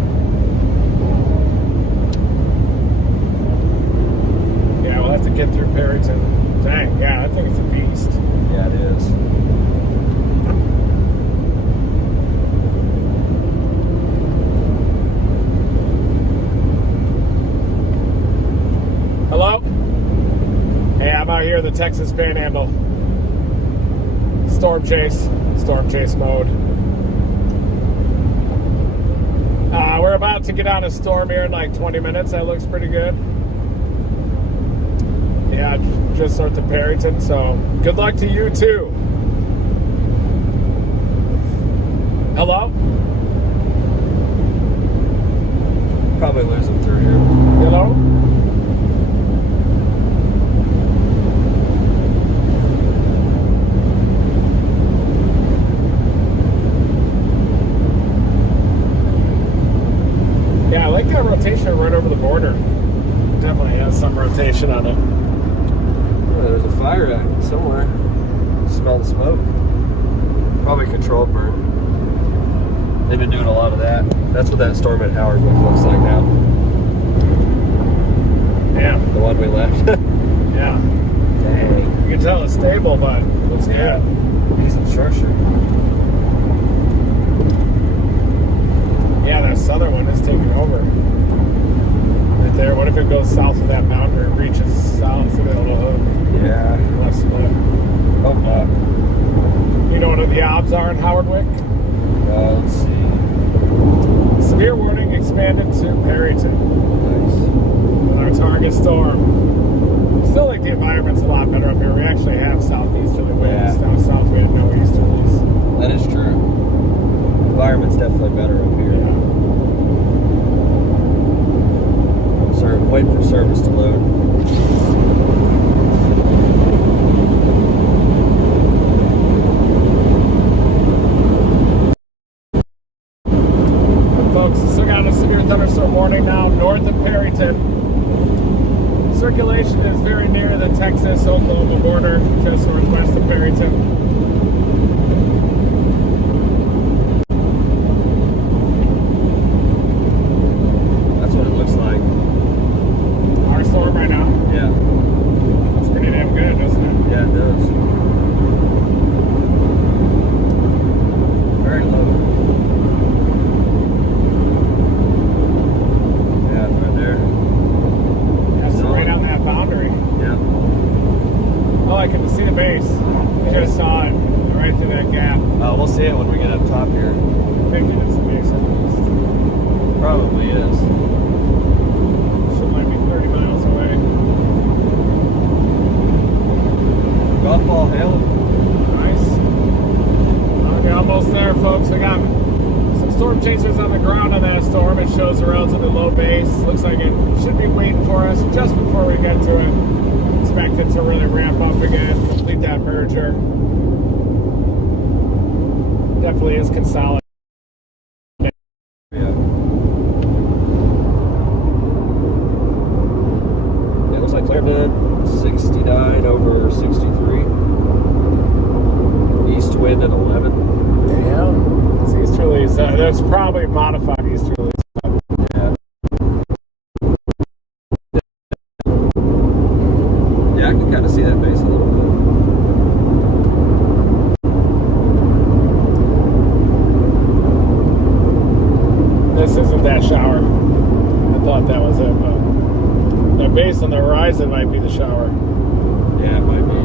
Yeah, we'll have to get through Perryton. Dang, yeah, I think it's a beast. Yeah, it is. the Texas Panhandle. Storm chase mode. We're about to get on a storm here in like 20 minutes. That looks pretty good. Yeah, just north of Perryton. So good luck to you too. Hello? Probably lose them through here. Hello? Yeah, I like that rotation right over the border. Definitely has some rotation on it. Oh, there's a fire at somewhere. Smell the smoke. Probably controlled burn. They've been doing a lot of that. That's what that storm at Howard looks like now. Yeah. The one we left. Yeah. Dang. You can tell it's stable, but looks Yeah. good. Decent structure. Yeah, that southern one is taking over. Right there. What if it goes south of that mountain or reaches south of that little hook? Yeah. Left split. Oh, You know what the odds are in Howardwick? let's see. Severe warning expanded to Perryton Nice. with our target storm. Still like the environment's a lot better up here. We actually have southeasterly winds. Yeah. Down south we have no easterlies. That is true. Environment's definitely better up here. Yeah. Waiting for service to load. Folks, still got a severe thunderstorm warning now north of Perryton. Circulation is very near the Texas-Oklahoma border, just northwest of Perryton. That's what it looks like. Our storm right now. Yeah. It's pretty damn good, doesn't it? Yeah, it does. Very low. Yeah, right there. That's right on that boundary. Yeah. Oh, I can see the base. I just saw it right through that gap. We'll see it when we get up top here. I'm thinking it's the base at least. Probably is. So it might be 30 miles away. Golf ball hail. Nice. Okay, almost there, folks. We got some storm chasers on the ground on that storm. It shows a relatively low base. Looks like it should be waiting for us just before we get to it. Expect it to really ramp up again, complete that merger. Definitely is consolidating. Yeah. It looks like Claremont 69 over 63. East wind at 11. Damn. It's easterlies. That's probably modified easterlies. Yeah. Yeah, I can kind of see that base a little bit. This isn't that shower. I thought that was it, but the base on the horizon might be the shower. Yeah, it might be.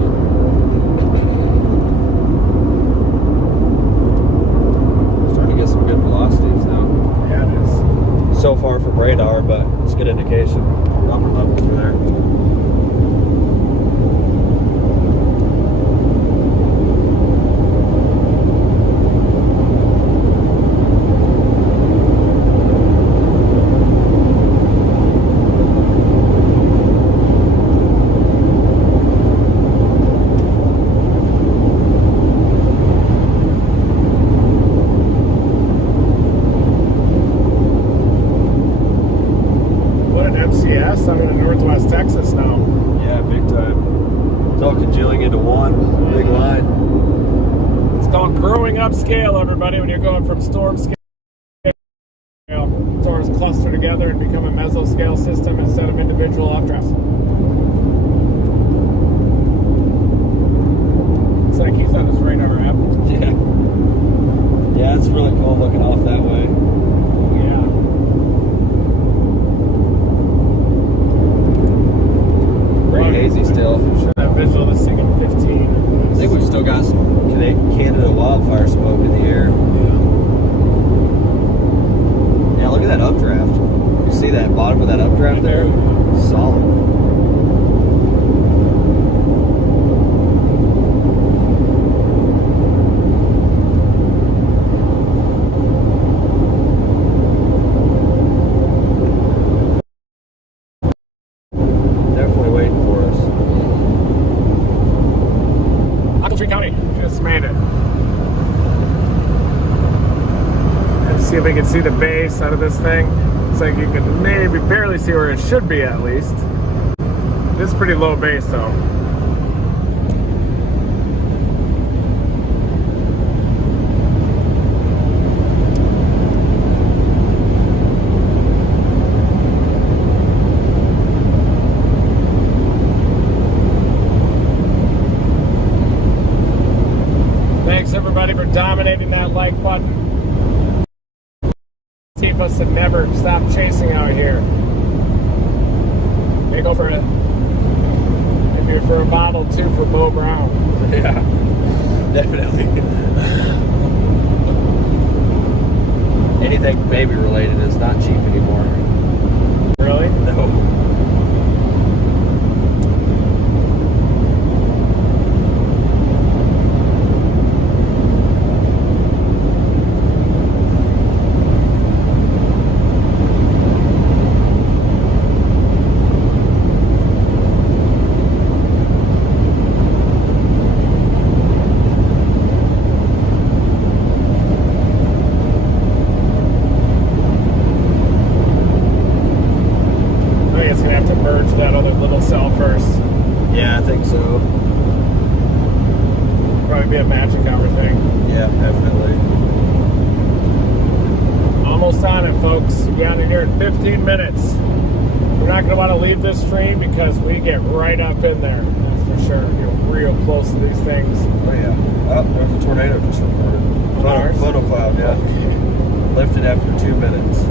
Starting to get some good velocities now. Yeah, it is. So far from radar, but it's a good indication. Upper levels are there. MCS. I'm in Northwest Texas now. Yeah, big time. It's all congealing into one big line. It's called growing upscale, everybody, when you're going from storm scale. Storms cluster together and become a mesoscale system instead of individual updrafts. It's like he's on his radar app. Yeah. Yeah, it's really cool looking off that way. Yeah. Pretty hazy still. Should have visual of this thing in 15. I think we've still got some Canada wildfire smoke in the air. Yeah, look at that updraft. You see that bottom of that updraft there? Solid. Definitely waiting for us. Tree County just made it. Let's see if we can see the base out of this thing. Looks like you can maybe barely see where it should be at least. This is pretty low base though. Thanks everybody for dominating that like button. Keep us to never stop chasing out here. Maybe go for it. Maybe for a bottle too for Bo Brown. Yeah, definitely. Anything baby related is not cheap anymore. Really? No. That other little cell first. Yeah, I think so. Probably be a magic hour thing. Yeah, definitely. Almost on it, folks. We'll be out of here in 15 minutes. We're not going to want to leave this stream because we get right up in there. That's for sure. Get real close to these things. Oh yeah. Oh, there's a tornado just reported. Photo cloud, yeah. Lifted after 2 minutes.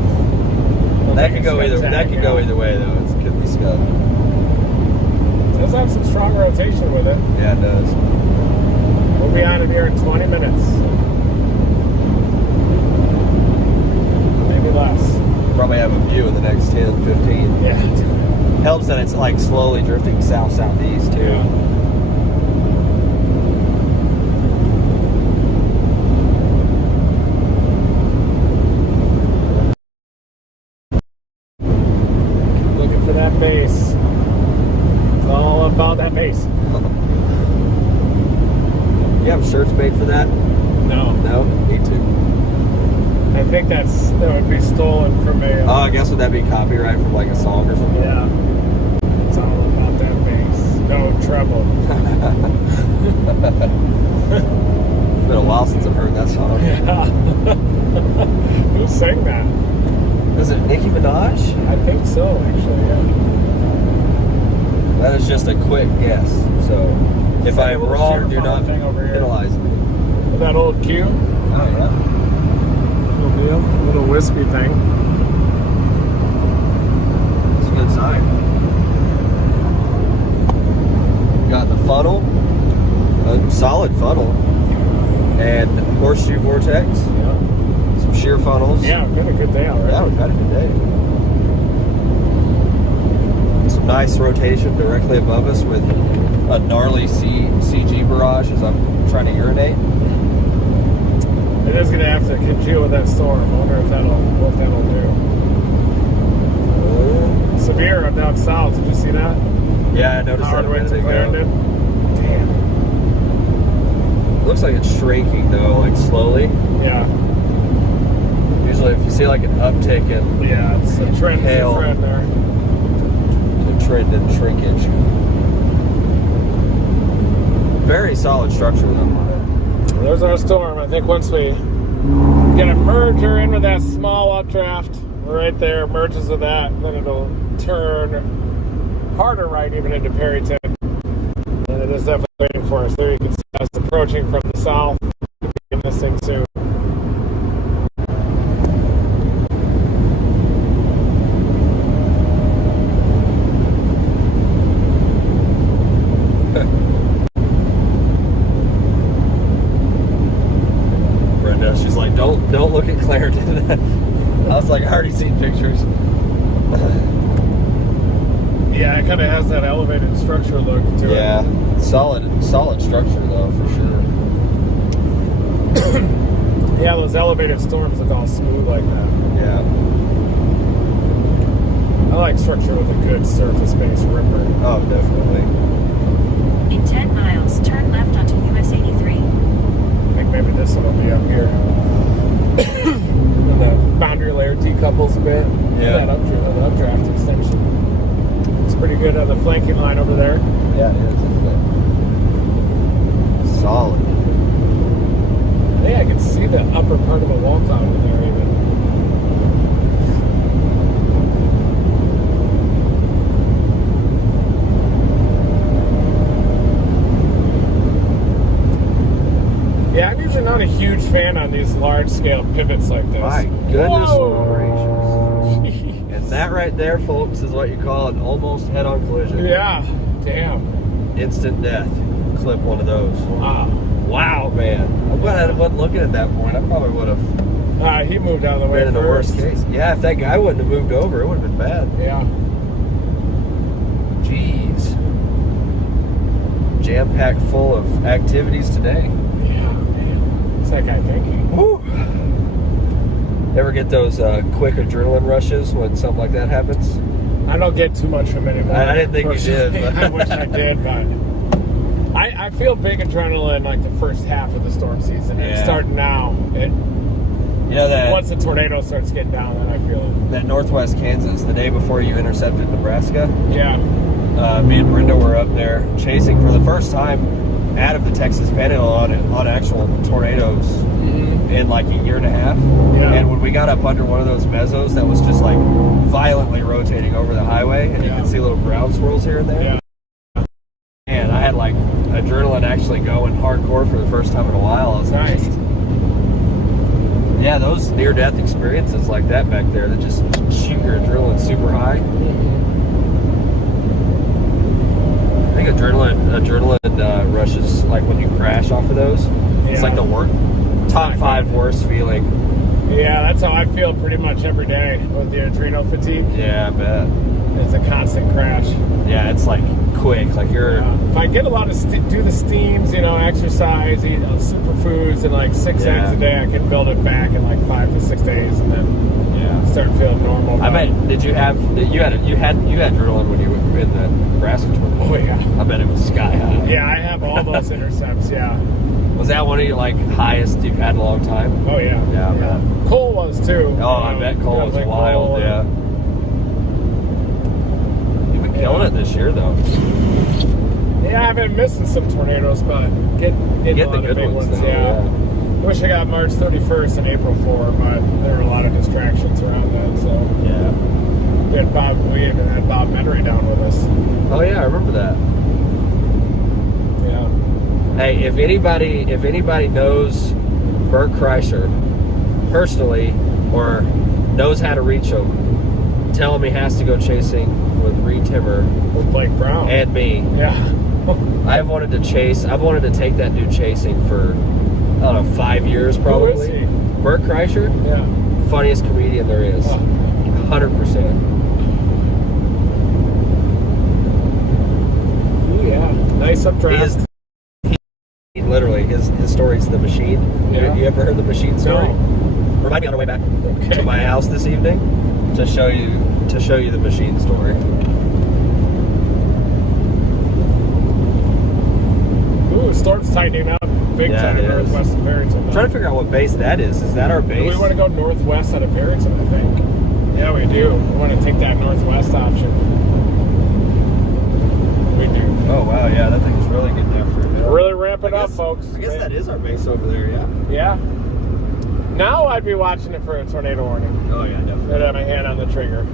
That could go either. That could go either way, though. It could be scud. It does have some strong rotation with it. Yeah, it does. We'll be out of here in 20 minutes. Maybe less. Probably have a view in the next 10, 15. Yeah. Helps that it's like slowly drifting south-southeast too. Yeah. That base. It's all about that base. You have shirts made for that? No. No? Me too. I think that would be stolen from a... Oh, I guess would that be copyright from like a song or something? Yeah. It's all about that bass. No trouble. It's been a while since I've heard that song. Yeah. Who sang that? Is it Nicki Minaj? I think so, actually, yeah. That is just a quick guess. So, if I am wrong, do not penalize me. With that old cue? Oh, yeah. Little deal. Little wispy thing. It's a good sign. Got the funnel. A solid funnel. And horseshoe vortex. Yeah. Some shear funnels. Yeah, we've had a good day already. Yeah, we've had a good day. Some nice rotation directly above us with a gnarly CG barrage as I'm trying to urinate. It is going to have to congeal with that storm. I wonder if what that'll do. Severe up down south. Did you see that? Yeah, I noticed that a minute ago. Damn. Looks like it's shrinking though, like slowly. Yeah. Usually if you see like an uptick in yeah, it's a trend. hail, It's a trend there. a trend in shrinkage. Very solid structure though. There's our storm. I think once we get a merger in with that small updraft, right there, merges with that, then it'll turn harder right even into Perryton. And it is definitely waiting for us. There you can see us approaching from the south. We'll be in this thing soon. pictures. Yeah, it kind of has that elevated structure look to it. Yeah, solid structure though, for sure. Yeah, those elevated storms look all smooth like that. Yeah. I like structure with a good surface-based ripper. Oh, definitely. In 10 miles, turn left onto US 83. I think maybe this one will be up here. And the boundary layer decouples a bit. Yeah. That updraft extension. It's pretty good on the flanking line over there. Yeah, it is, isn't it? Solid. Yeah, I can see the upper part of a wall cloud in there even. Yeah, I'm usually not a huge fan on these large-scale pivots like this. My goodness Whoa. gracious. And that right there, folks, is what you call an almost head-on collision. Yeah, damn. Instant death. Clip one of those. Wow. Wow, man. I'm glad I wasn't looking at that point. I probably would have He moved out of the way been in the first. worst case. Yeah, if that guy wouldn't have moved over, it would have been bad. Yeah. Jeez. Jam-packed full of activities today. Yeah, man. What's that guy thinking? Woo. Ever get those quick adrenaline rushes when something like that happens? I don't get too much from it anymore. I didn't think you did. But I wish I did, but I feel big adrenaline like the first half of the storm season. Yeah. It's starting now. You know that Once the tornado starts getting down, then I feel it. that Northwest Kansas, the day before you intercepted Nebraska, Yeah. me and Brenda were up there chasing for the first time out of the Texas Panhandle on actual tornadoes in like a year and a half. Yeah. And when we got up under one of those mesos that was just like violently rotating over the highway, and you Yeah. could see little ground swirls here and there. Yeah. And I had like adrenaline actually going hardcore for the first time in a while. I was like, Nice. "Geez." Yeah, those near-death experiences like that back there that just shoot your adrenaline super high. I think adrenaline rushes like when you crash off of those. It's like the top 5 worst feeling. Yeah, that's how I feel pretty much every day with the adrenal fatigue. Yeah, I bet. It's a constant crash. Yeah, it's like quick. Like you're. If I get a lot of do the steams, exercise, eat superfoods, and like 6 Yeah. eggs a day, I can build it back in like 5 to 6 days, and then start feeling normal. I bet. Did you had adrenaline when you were in the Nebraska tornado? Oh yeah. I bet it was sky high. Yeah, I have all those intercepts. Yeah. Was that one of your like highest you've had in a long time? Oh yeah. Yeah, I bet. Cole was too. Oh, I bet Cole was wild. Yeah. You've been killing it this year, though. Yeah, I've been missing some tornadoes, but getting a Get lot the of good big ones, ones. though, Yeah. Wish I got March 31st and April 4, but there were a lot of distractions around that. So Yeah. we even had Bob Menery down with us. Oh yeah, I remember that. Yeah. Hey, if anybody knows Bert Kreischer personally or knows how to reach him, tell him he has to go chasing with Reed Timmer With Blake Brown. and me. Yeah. I've wanted to take that dude chasing for, I don't know, 5 years probably. Who is he? Bert Kreischer, Yeah. funniest comedian there is. 100%. Yeah. Nice updraft. Literally, his story's The Machine. Yeah. You ever heard The Machine story? No. Remind me on our way back Okay. to my house this evening to show you The Machine story. Ooh, storm's tightening up big Yeah, time it is. northwest of Barrington. I'm trying to figure out what base that is. Is that our base? We want to go northwest out of Barrington, I think. Yeah, we do. We want to take that northwest option. We do. Oh wow, yeah, that thing's really getting after it. We're really ramping up, folks. I guess that is our base over there, yeah. Yeah. Now I'd be watching it for a tornado warning. Oh yeah, definitely. I'd have my hand on the trigger.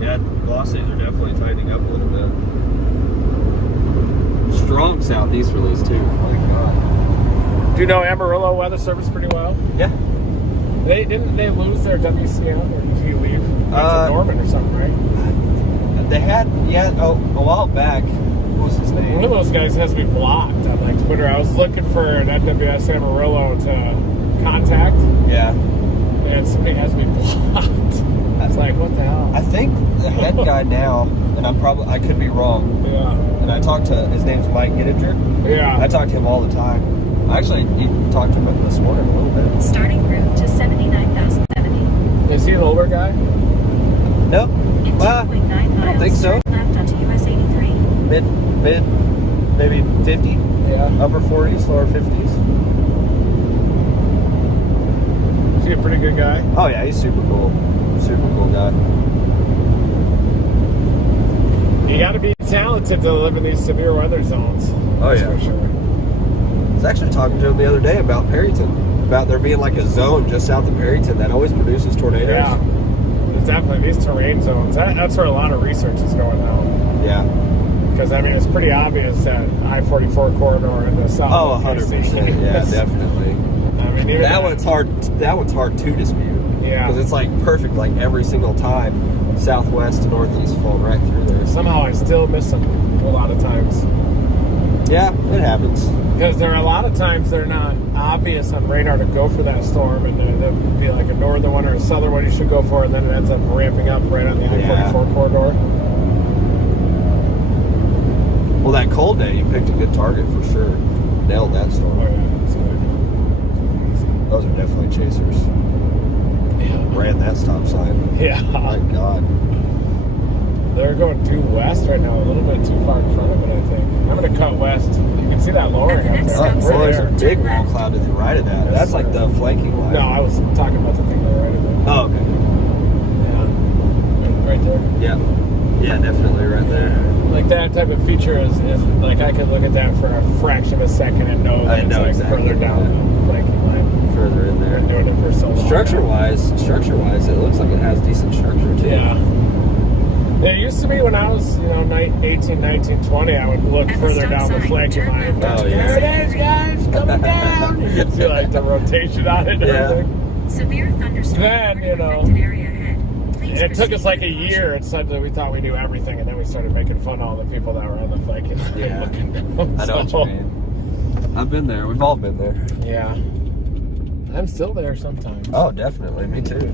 Yeah, velocities are definitely tightening up a little bit. Strong southeasterlies too. My God. Do you know Amarillo Weather Service pretty well? Yeah. Didn't they lose their WCM or did he leave? To Norman or something, right? They had a while back. What was his name? One of those guys has me blocked on like Twitter. I was looking for an NWS Amarillo to contact. Yeah. Man, somebody has me blocked. It's like, what the hell? I think the head guy now, and I could be wrong. Yeah. And I talked to, his name's Mike Gittinger. Yeah. I talk to him all the time. Actually, you talked to him this morning a little bit. Starting route to 79,070. Is he an older guy? No. In 2.9 miles, I don't think so. turn left onto US 83. Mid, maybe 50? Yeah. Upper 40s, lower 50s. Is he a pretty good guy? Oh yeah, he's super cool. Super cool guy. You got to be talented to live in these severe weather zones. Oh, That's yeah. for sure. I was actually talking to him the other day about Perryton. About there being like a zone just south of Perryton that always produces tornadoes. Yeah. There's definitely these terrain zones. That's where a lot of research is going on. Yeah. Because, I mean, it's pretty obvious that I-44 corridor in the south. Oh, 100%. Yeah, definitely. I mean, even That one's hard to dispute. Yeah. Because it's like perfect like every single time. Southwest to northeast flowing right through there. Somehow I still miss them a lot of times. Yeah, it happens. Because there are a lot of times they're not obvious on radar to go for that storm, and there'll be like a northern one or a southern one you should go for, and then it ends up ramping up right on the I-44 corridor. Well, that cold day, you picked a good target for sure. Nailed that storm. Oh yeah, that's good. Those are definitely chasers. Ran that stop sign. Yeah. My God. They're going due west right now, a little bit too far in front of it, I think. I'm going to cut west. You can see that lowering up there. Oh, Right well, there's a there. big wall cloud to the right of that. That's like the flanking line. No, I was talking about the thing to the right of it. Oh, okay. Yeah. Right there. Yeah. Yeah, definitely right there. Like that type of feature is like I could look at that for a fraction of a second and know that I know it's like exactly. further down the flanking line. Further in there. Been doing it for so long. Structure-wise, it looks like it has decent structure too. Yeah. It used to be when I was, 18, 19, 20, I would look At the further stop down the sign, flanking turn line. left onto There it is, guys, coming down. You can see like the rotation on it and everything. Severe thunderstorm. Then, affected area ahead. Please It took us like a proceed with year, caution. and suddenly we thought we knew everything, and then we started making fun of all the people that were on the flanking line Yeah. looking down. I know what you mean. I've been there. We've all been there. Yeah. I'm still there sometimes. Oh, definitely. Me too.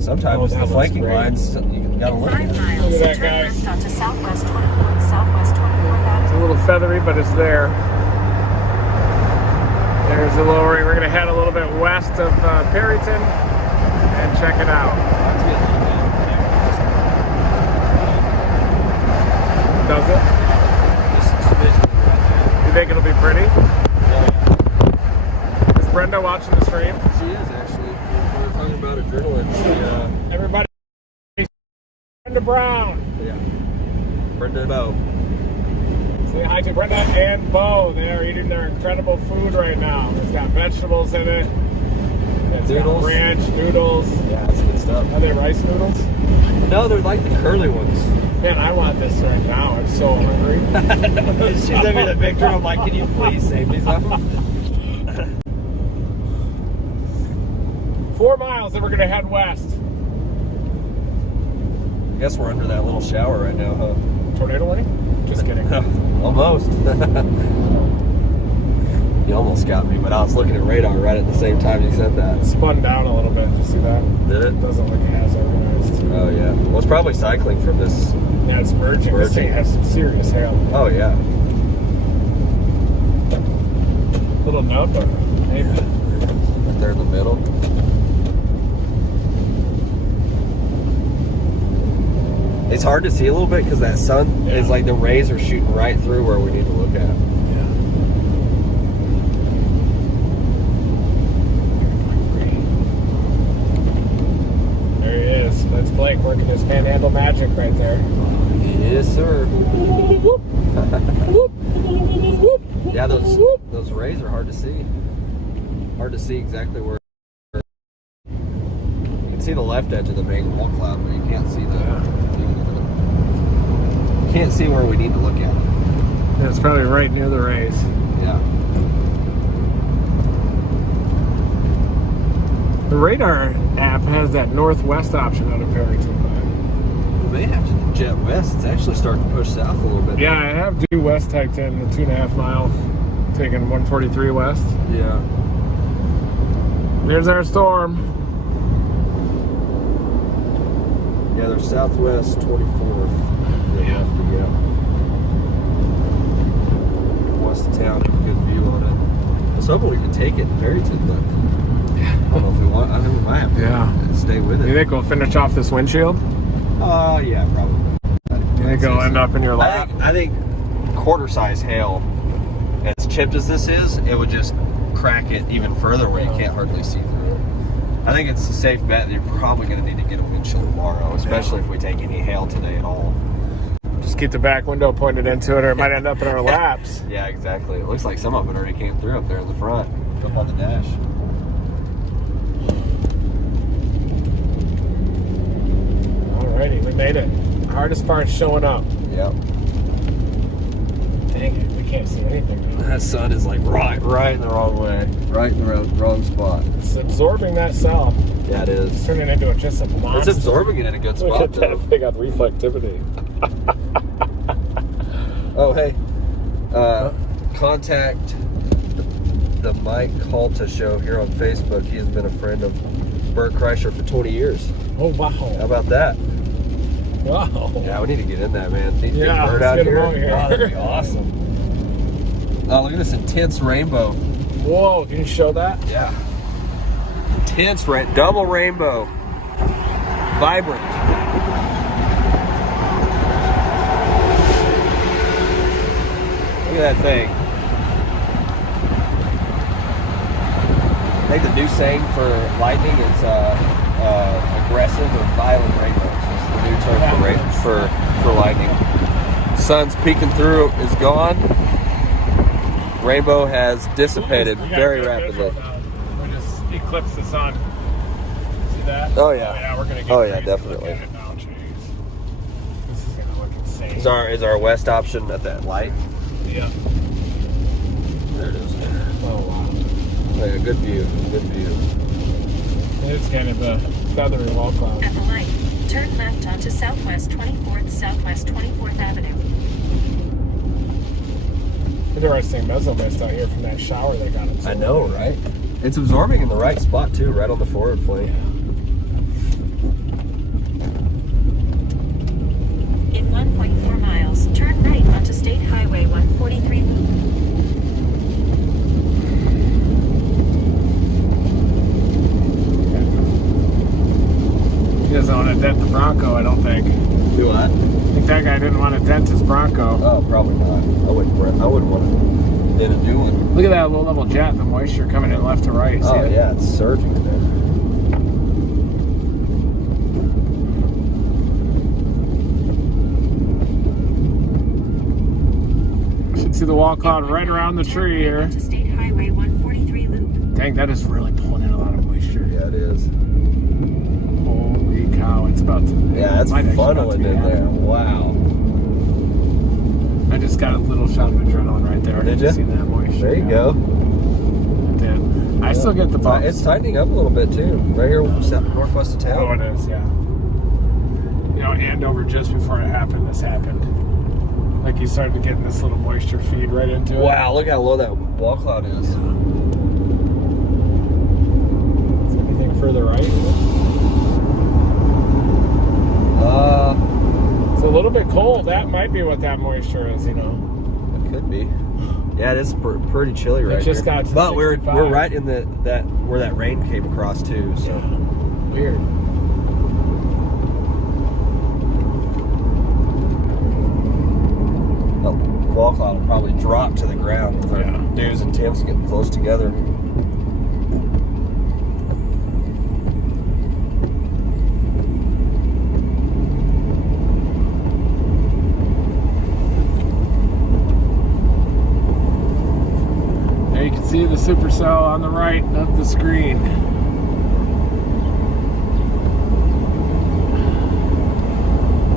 Sometimes Oh, that the looks flanking great. lines, you gotta In look 5 at it. miles, Look at that, turn guys. left onto southwest 24,000. It's a little feathery, but it's there. There's the lowering. We're going to head a little bit west of Perryton and check it out. Does it? You think it'll be pretty? Is Brenda watching the stream? She is actually. We were talking about adrenaline. Everybody, Brenda Brown. Yeah. Brenda Bow. Say hi to Brenda and Bo. They are eating their incredible food right now. It's got vegetables in it. It's Noodles. got ranch, noodles. Yeah, that's good stuff. Are they rice noodles? No, they're like the curly ones. Man, I want this right now. I'm so hungry. She sent me the picture. I'm like, can you please save me some? 4 miles, and we're gonna head west. I guess we're under that little shower right now, huh? Tornado warning? Just kidding. Almost. You almost got me, but I was looking at radar right at the same time you said that. Spun down a little bit. Did you see that? Did it? Doesn't look as organized. Oh, yeah. Well, it's probably cycling from this. Yeah, it's merging. This thing has some serious hail. Oh, yeah. Little nub or maybe. Right there in the middle. It's hard to see a little bit because that sun is like the rays are shooting right through where we need to look at. There he is. That's Blake working his Panhandle Magic right there. Yes, sir. Yeah, those rays are hard to see. Hard to see exactly where. You can see the left edge of the main wall cloud, but you can't see you can't see where we need to look at it. Yeah, it's probably right near the rays. Yeah. The radar app has that northwest option out of Perryton. We may have to jet west. It's actually starting to push south a little bit. Yeah, I have due west typed in, the 2.5 mile, taking 143 west. Yeah. Here's our storm. Yeah, they're southwest 24th. Yeah. West of town, have a good view on it. I was hoping we could take it in Perryton, but I don't know if we want. I think we might have to stay with it. You think we'll finish off this windshield? Yeah, probably. You think it'll end up in your lap? I think quarter size hail, as chipped as this is, it would just crack it even further where you can't hardly see through it. I think it's a safe bet that you're probably going to need to get a windshield tomorrow, especially if we take any hail today at all. Just keep the back window pointed into it, or it might end up in our laps. Yeah, exactly. It looks like some of it already came through up there in the front, up on the dash. Alrighty, we made it. Hardest part's showing up. Yep. Dang it, we can't see anything now. That sun is like right in the wrong way. Right in the wrong spot. It's absorbing that cell. Yeah, it is. Turning it into just a monster. It's absorbing it in a good spot. Look at though. that thing on reflectivity. Oh, hey. Contact the Mike Halta show here on Facebook. He has been a friend of Bert Kreischer for 20 years. Oh, wow. How about that? Wow. Yeah, we need to get in that, man. Need to Yeah, get Bert let's out get him here. out here. Oh, that'd be awesome. Oh, look at this intense rainbow. Whoa, can you show that? Yeah. Intense double rainbow. Vibrant. Look at that thing. I think the new saying for lightning is aggressive or violent rainbows. It's the new term for lightning. Sun's peeking through, is gone. Rainbow has dissipated very rapidly. We just eclipse the sun. See that? Oh yeah. Yeah, we're gonna get crazy. Definitely. Look at it now, jeez. This is gonna look insane. Is our west option at that light? Yeah. There it is. Oh wow. Yeah, good view. Good view. It's kind of a feathery wall cloud. At the light, turn left onto Southwest 24th Avenue. Interesting mesomist out here from that shower they got absorbed. I know, right? It's absorbing in the right spot too, right on the forward flame. In 1.4 miles, turn right onto State Highway 143 loop. He doesn't want to dent the Bronco, I don't think. Do what? I think that guy didn't want to dent his Bronco. Oh, probably not. I wouldn't want to dent a new one. Look at that low level jet, the moisture coming in left to right. See Oh it? yeah, it's surging in there. Should see the wall cloud right around the tree here. To State Highway 143 loop. Dang, that is really pulling in a lot of moisture. Yeah, it is. Holy cow, it's about to... Yeah, it's might actually about to funneling be in heavy. there. Wow. I just got a little shot of adrenaline right there. Did you? See that moisture? There you yeah. go. I did. I still get the bumps. It's tightening up a little bit too. Right here, northwest of town. Oh, it is, yeah. You know, Andover, just before it happened, this happened. Like you started getting this little moisture feed right into it. Wow, look how low that wall cloud is. Is anything further right? It's a little bit cold. That might be what that moisture is, you know. It could be. Yeah, it is pretty chilly right just here. got to but we're 65. right in that where that rain came across too. So Weird. the wall cloud will probably drop to the ground with our Yeah. dews and temps getting close together. There you can see the supercell on the right of the screen.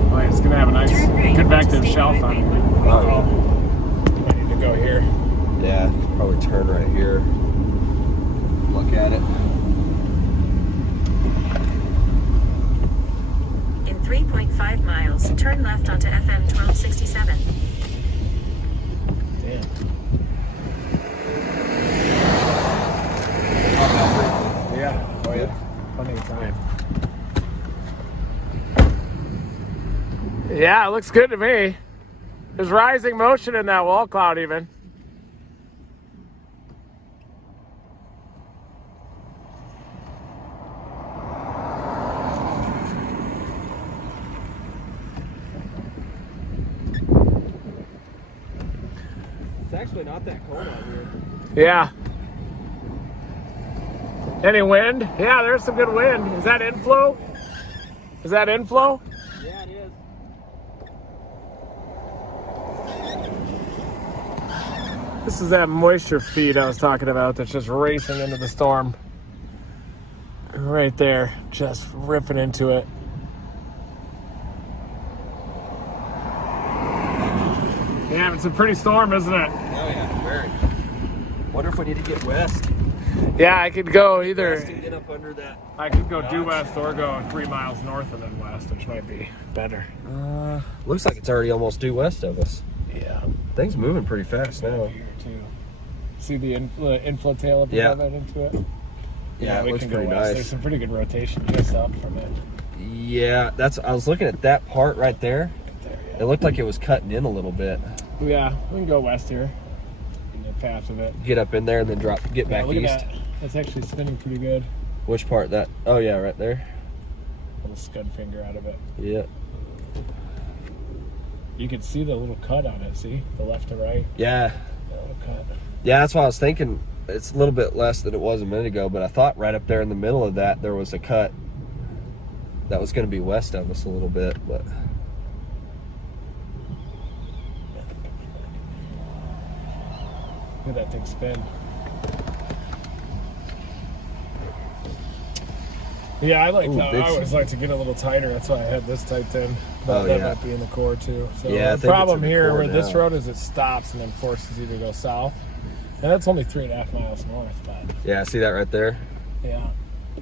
Boy, it's gonna have a nice convective shelf on it. Oh, I need to go here. yeah, probably turn right here. Look at it. In 3.5 miles, turn left onto FM 1267. Damn. Yeah. Oh yeah. Plenty of time. Yeah, it looks good to me. There's rising motion in that wall cloud even. It's actually not that cold out here. Yeah. Any wind? Yeah, there's some good wind. Is that inflow? Is that inflow? Yeah, it is. This is that moisture feed I was talking about that's just racing into the storm. Right there, just ripping into it. Yeah, it's a pretty storm, isn't it? Oh yeah, very. Wonder if we need to get west. Yeah, I could go either. West and get up under that. I could go due west or go 3 miles north and then west, which might be better. Looks like it's already almost due west of us. Yeah. Things moving pretty fast now. Here too. See the inflow tail up Yeah. above it into it? Yeah, it we looks can go pretty west. nice. There's some pretty good rotation just up from it. Yeah, I was looking at that part right there. There, It looked like it was cutting in a little bit. yeah, we can go west here. In the path of it. Get up in there and then get back look east. at that. That's actually spinning pretty good. Which part? That? Oh yeah, right there. Little scud finger out of it. Yeah. You can see the little cut on it, see? The left to right. Yeah. The little cut. Yeah, that's what I was thinking. It's a little bit less than it was a minute ago, but I thought right up there in the middle of that there was a cut that was going to be west of us a little bit, but Look at that thing spin. Yeah, I like that. I always like to get a little tighter. That's why I had this tight in. But that might be in the core too. So yeah, the problem here core where this now. road is it stops and then forces you to go south. And that's only 3.5 miles north, but yeah, see that right there? yeah.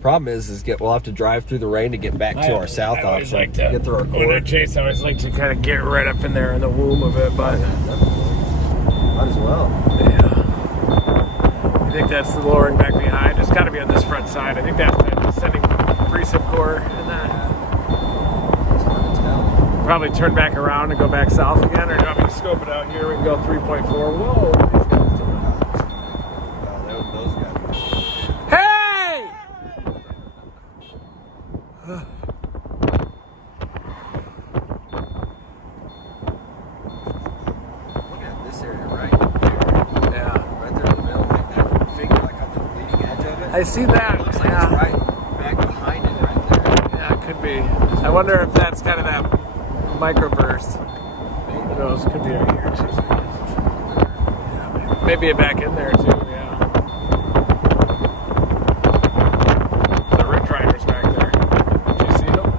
Problem is we'll have to drive through the rain to get back to our south I always option. like to, Get through our when core. I chase, I always like to kind of get right up in there in the womb of it, but Might as well. yeah. I think that's the lowering back behind. It's got to be on this front side. I think that's the sending precip core and that. It's hard to tell. Probably turn back around and go back south again, or do you want me to scope it out here? We can go 3.4. Whoa! Those guys. Hey! Look at this area right there. Yeah. Right there in the middle, like that finger, like on the leading edge of it. I see that. Looks like Yeah. it's right back behind it right there. Yeah, it could be. I wonder if that's kind of that microburst. Who knows? Could be right here too. Yeah, maybe back in there too. Yeah. The Ridge Riders back there. Did you see them?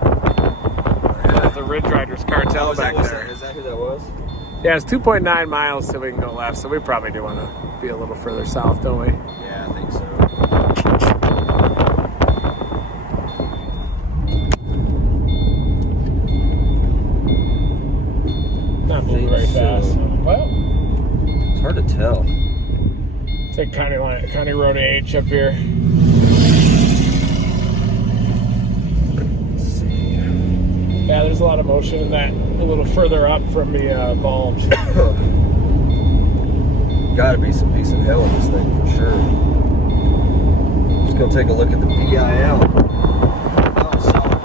Yeah, the Ridge Riders cartel Is that- back there. Is that who that was? Yeah, it's 2.9 miles till we can go left, so we probably do want to be a little further south, don't we? Yeah, I think so. Not moving Think very so. fast. Well, It's hard to tell. take County Road H up here. Let's see. Yeah, there's a lot of motion in that. A little further up from the bulge. Gotta be some decent hail in this thing for sure. Let's go take a look at the VIL. Oh, solid.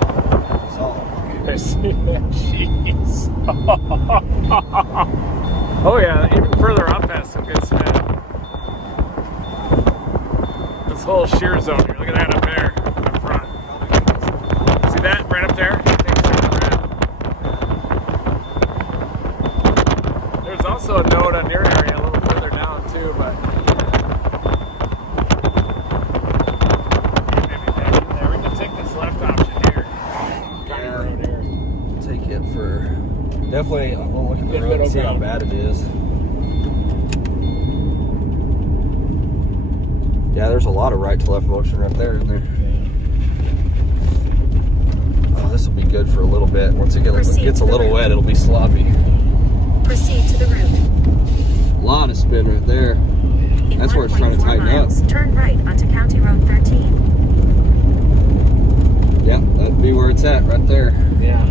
Solid. I see that. Jeez. Oh yeah, even further up has some good spin. This whole shear zone here. Look at that up there, up front. See that right up there? There's also a node on your area a little further down too, but maybe back in there. We can take this left option here. County Road here. Take it for definitely. We'll look at the Good road middle and see how ground. bad it is. Yeah, there's a lot of right to left motion right there, isn't there? Oh, this will be good for a little bit. Once it gets a little wet, it'll be sloppy. Proceed to the route. A lot of spin right there. In That's where it's trying to 1.4 tighten up. miles, turn right onto County Road 13. Yep, that'd be where it's at right there. Yeah.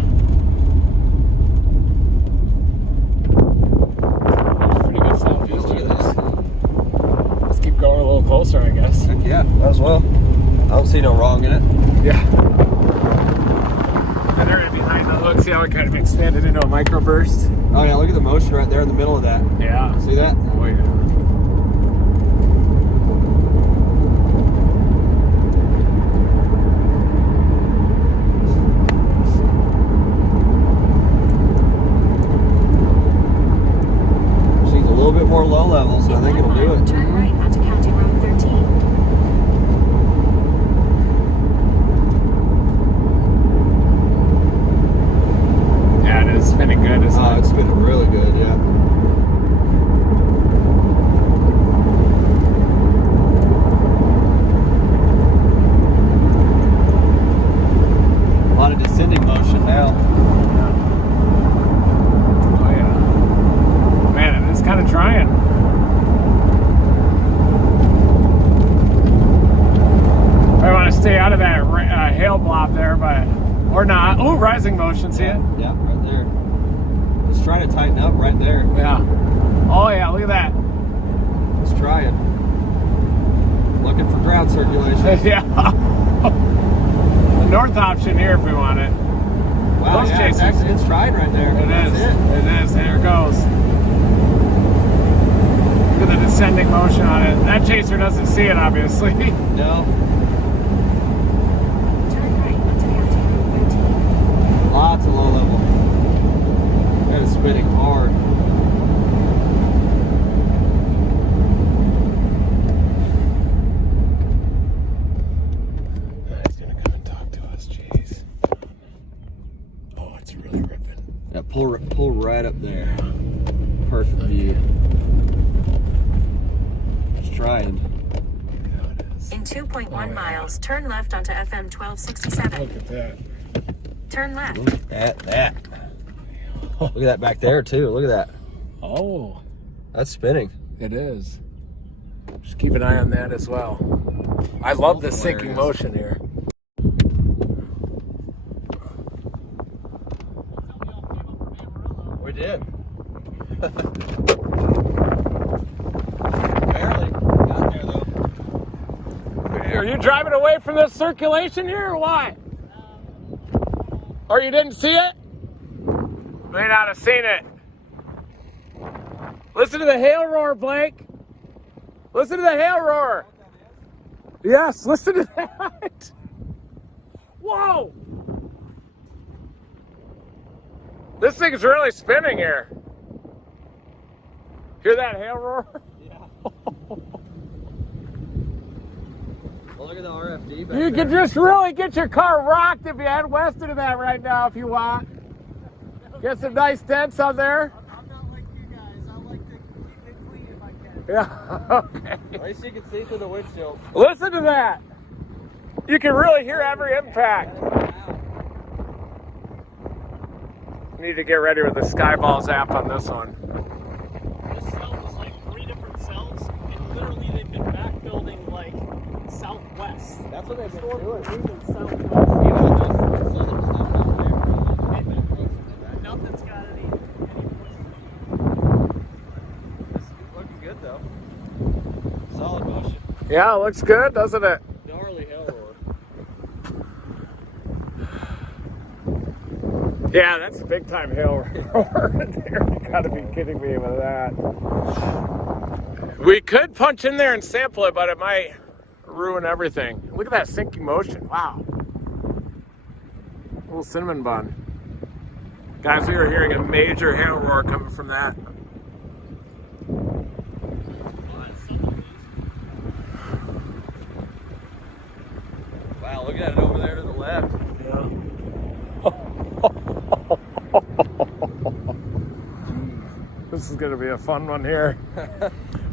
it kind of expanded into a microburst. Oh yeah, look at the motion right there in the middle of that. Yeah. See that? Oh yeah. She's a little bit more low level, so I think it'll do it. Turn right onto County Road 13. Yeah, it is spinning good, isn't Oh, it? it's spinning really good, yeah. A lot of descending motion now. Oh yeah. Man, it is kind of trying. I want to stay out of that hail blob there, but or not. Oh, rising motion, see it? Yeah, right there. It's trying to tighten up right there. Yeah. Oh yeah, look at that. It's trying. Looking for ground circulation. Yeah. The north option here if we want it. Wow, Those yeah, chasers. it's trying right there. It That's is. It is. There it goes. Look at the descending motion on it. That chaser doesn't see it, obviously. No. Turn right onto County Road 13. Lots of low level. That is spinning hard. He's gonna come and talk to us. Jeez. Oh, it's really ripping. Yeah, pull right up there. Perfect view. It's trying. Yeah, it is. In 2.1 miles, turn left onto FM 1267. Look at that. Turn left. Look at that. Look at that back there too. Look at that. Oh, That's spinning. it is. Just keep an eye on that as well. I love the sinking motion here. We did. Barely. Got there though. Are you driving away from this circulation here or what? Or you didn't see it? May not have seen it. Listen to the hail roar, Blake. Listen to the hail roar. Yes, listen to that. Whoa. This thing's really spinning here. Hear that hail roar? Yeah. Well, look at the RFD back You there. could just really get your car rocked if you head west into that right now if you want. Get some nice dents on there. I'm not like you guys. I like to keep it clean if I can. Yeah, okay. At least you can see through the windshield. Listen to that. You can really hear every impact. Need to get ready with the Skyballs app on this one. This cell was like 3 different cells, and literally they've been back building like southwest. That's what they've been Storm doing. moving southwest. Even on those southern stuff down there. Nothing's got any This is looking good though. Solid motion. Yeah, it looks good, doesn't it? Gnarly hail roar. Yeah, that's a big time hail roar there. You gotta be kidding me with that. We could punch in there and sample it, but it might ruin everything. Look at that sinking motion. Wow. Little cinnamon bun. Guys, we were hearing a major hail roar coming from that. Wow, look at it over there to the left. Yeah. This is going to be a fun one here.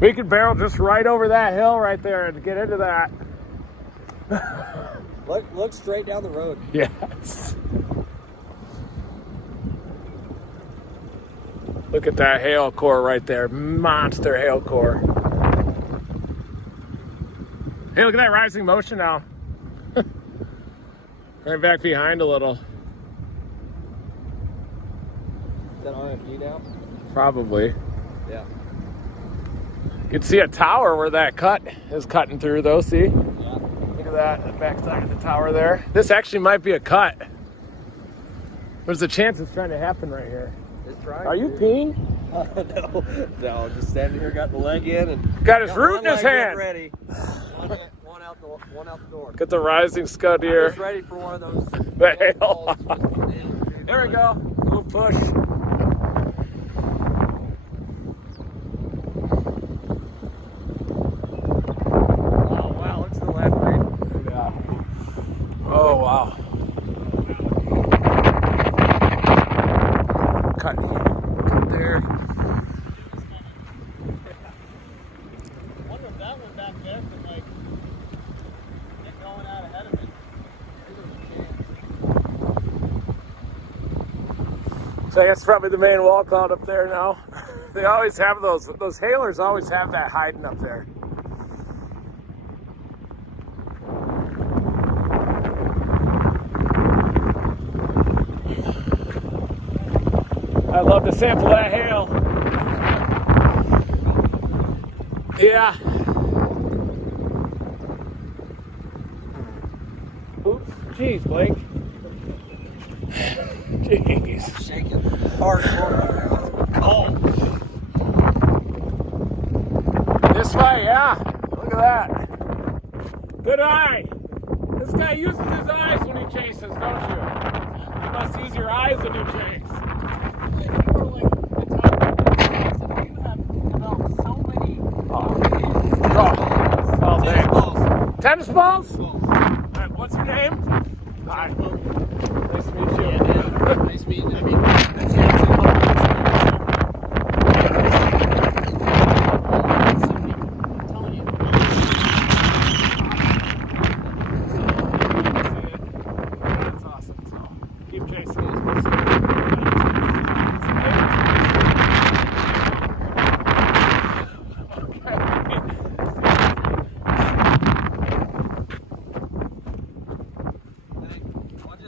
We could barrel just right over that hill right there and get into that. Look straight down the road. Yes. Look at that hail core right there. Monster hail core. Hey, look at that rising motion now. Right back behind a little. Is that RFD now? Probably. Yeah. You can see a tower where that cut is cutting through though, see? Yeah. Look at that, the back side of the tower there. This actually might be a cut. There's a chance it's trying to happen right here. It's trying. Are you peeing? No, just standing here, got the leg in, and Got his root in his hand. Ready. One out the door. Get the rising scud I'm here. just ready for one of those. The hail. There we go. Little push. Oh wow, look to the left, right? Yeah. Oh wow. Cut there. I wonder if that one back there could like get going out ahead of it. So I guess probably the main wall cloud up there now. They always have those hailers always have that hiding up there. I'd love to sample that hail. Yeah. Oops. Jeez, Blake. Jeez. Shaking hardcore. Cold. This way, yeah. Look at that. Good eye. This guy uses his eyes when he chases, don't you? You must use your eyes when you chase. Oh, thanks. Tennis balls? All right, what's your name? Hi. Nice to meet you. Nice meeting you. I mean, That's awesome. So keep chasing these. One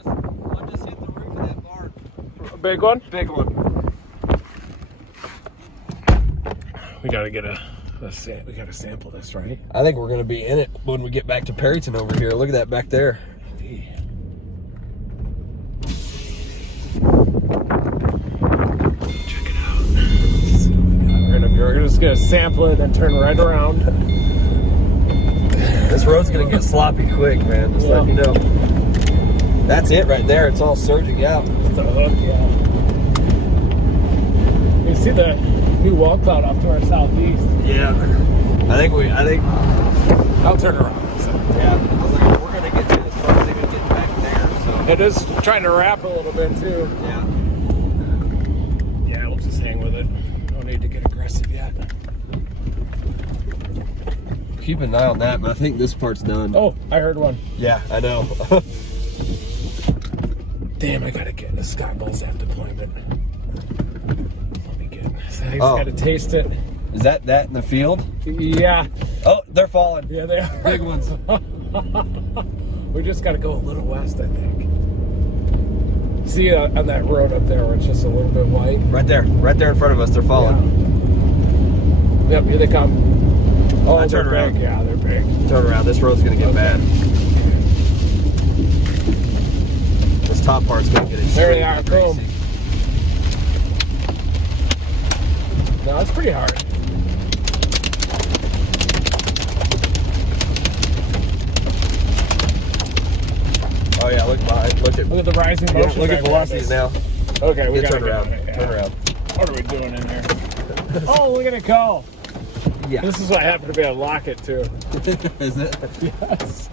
just hit the roof of that barn. A big one? Big one. We gotta get we gotta sample this, right? I think we're gonna be in it when we get back to Perryton over here. Look at that back there. Check it out. So we're just gonna sample it and then turn right around. This road's gonna get sloppy quick, man. Just letting you know. That's it right there. It's all surging out. It's a hook, yeah. You see the new wall cloud off to our southeast. Yeah. I think I'll turn around. So. yeah. I was like, we're gonna get to this road even getting back there, so It is trying to wrap a little bit too. yeah. Yeah, we'll just hang with it. No need to get aggressive yet. Keep an eye on that, but I think this part's done. Oh, I heard one. Yeah, I know. Damn, I gotta get the Sky Bulls app deployment. Let me get this. I just Oh. gotta taste it. Is that in the field? Yeah. Oh, they're falling. Yeah, they are. Big ones. We just gotta go a little west, I think. See on that road up there where it's just a little bit white? Right there in front of us. They're falling. Yep, here they come. Oh, Turn they're around. big. Yeah, they're big. Turn around. This road's gonna get bad. This top part's gonna get There they extremely are. Boom. crazy. No, it's pretty hard. Oh yeah, look behind. Look at the rising yeah, motion. look at back velocities there. now. Okay, we Yeah, gotta turn around. get on it, yeah. Turn around. What are we doing in there? Oh, look at it go. Yeah. This is what I happen to be able to lock it to. Is it? Yes.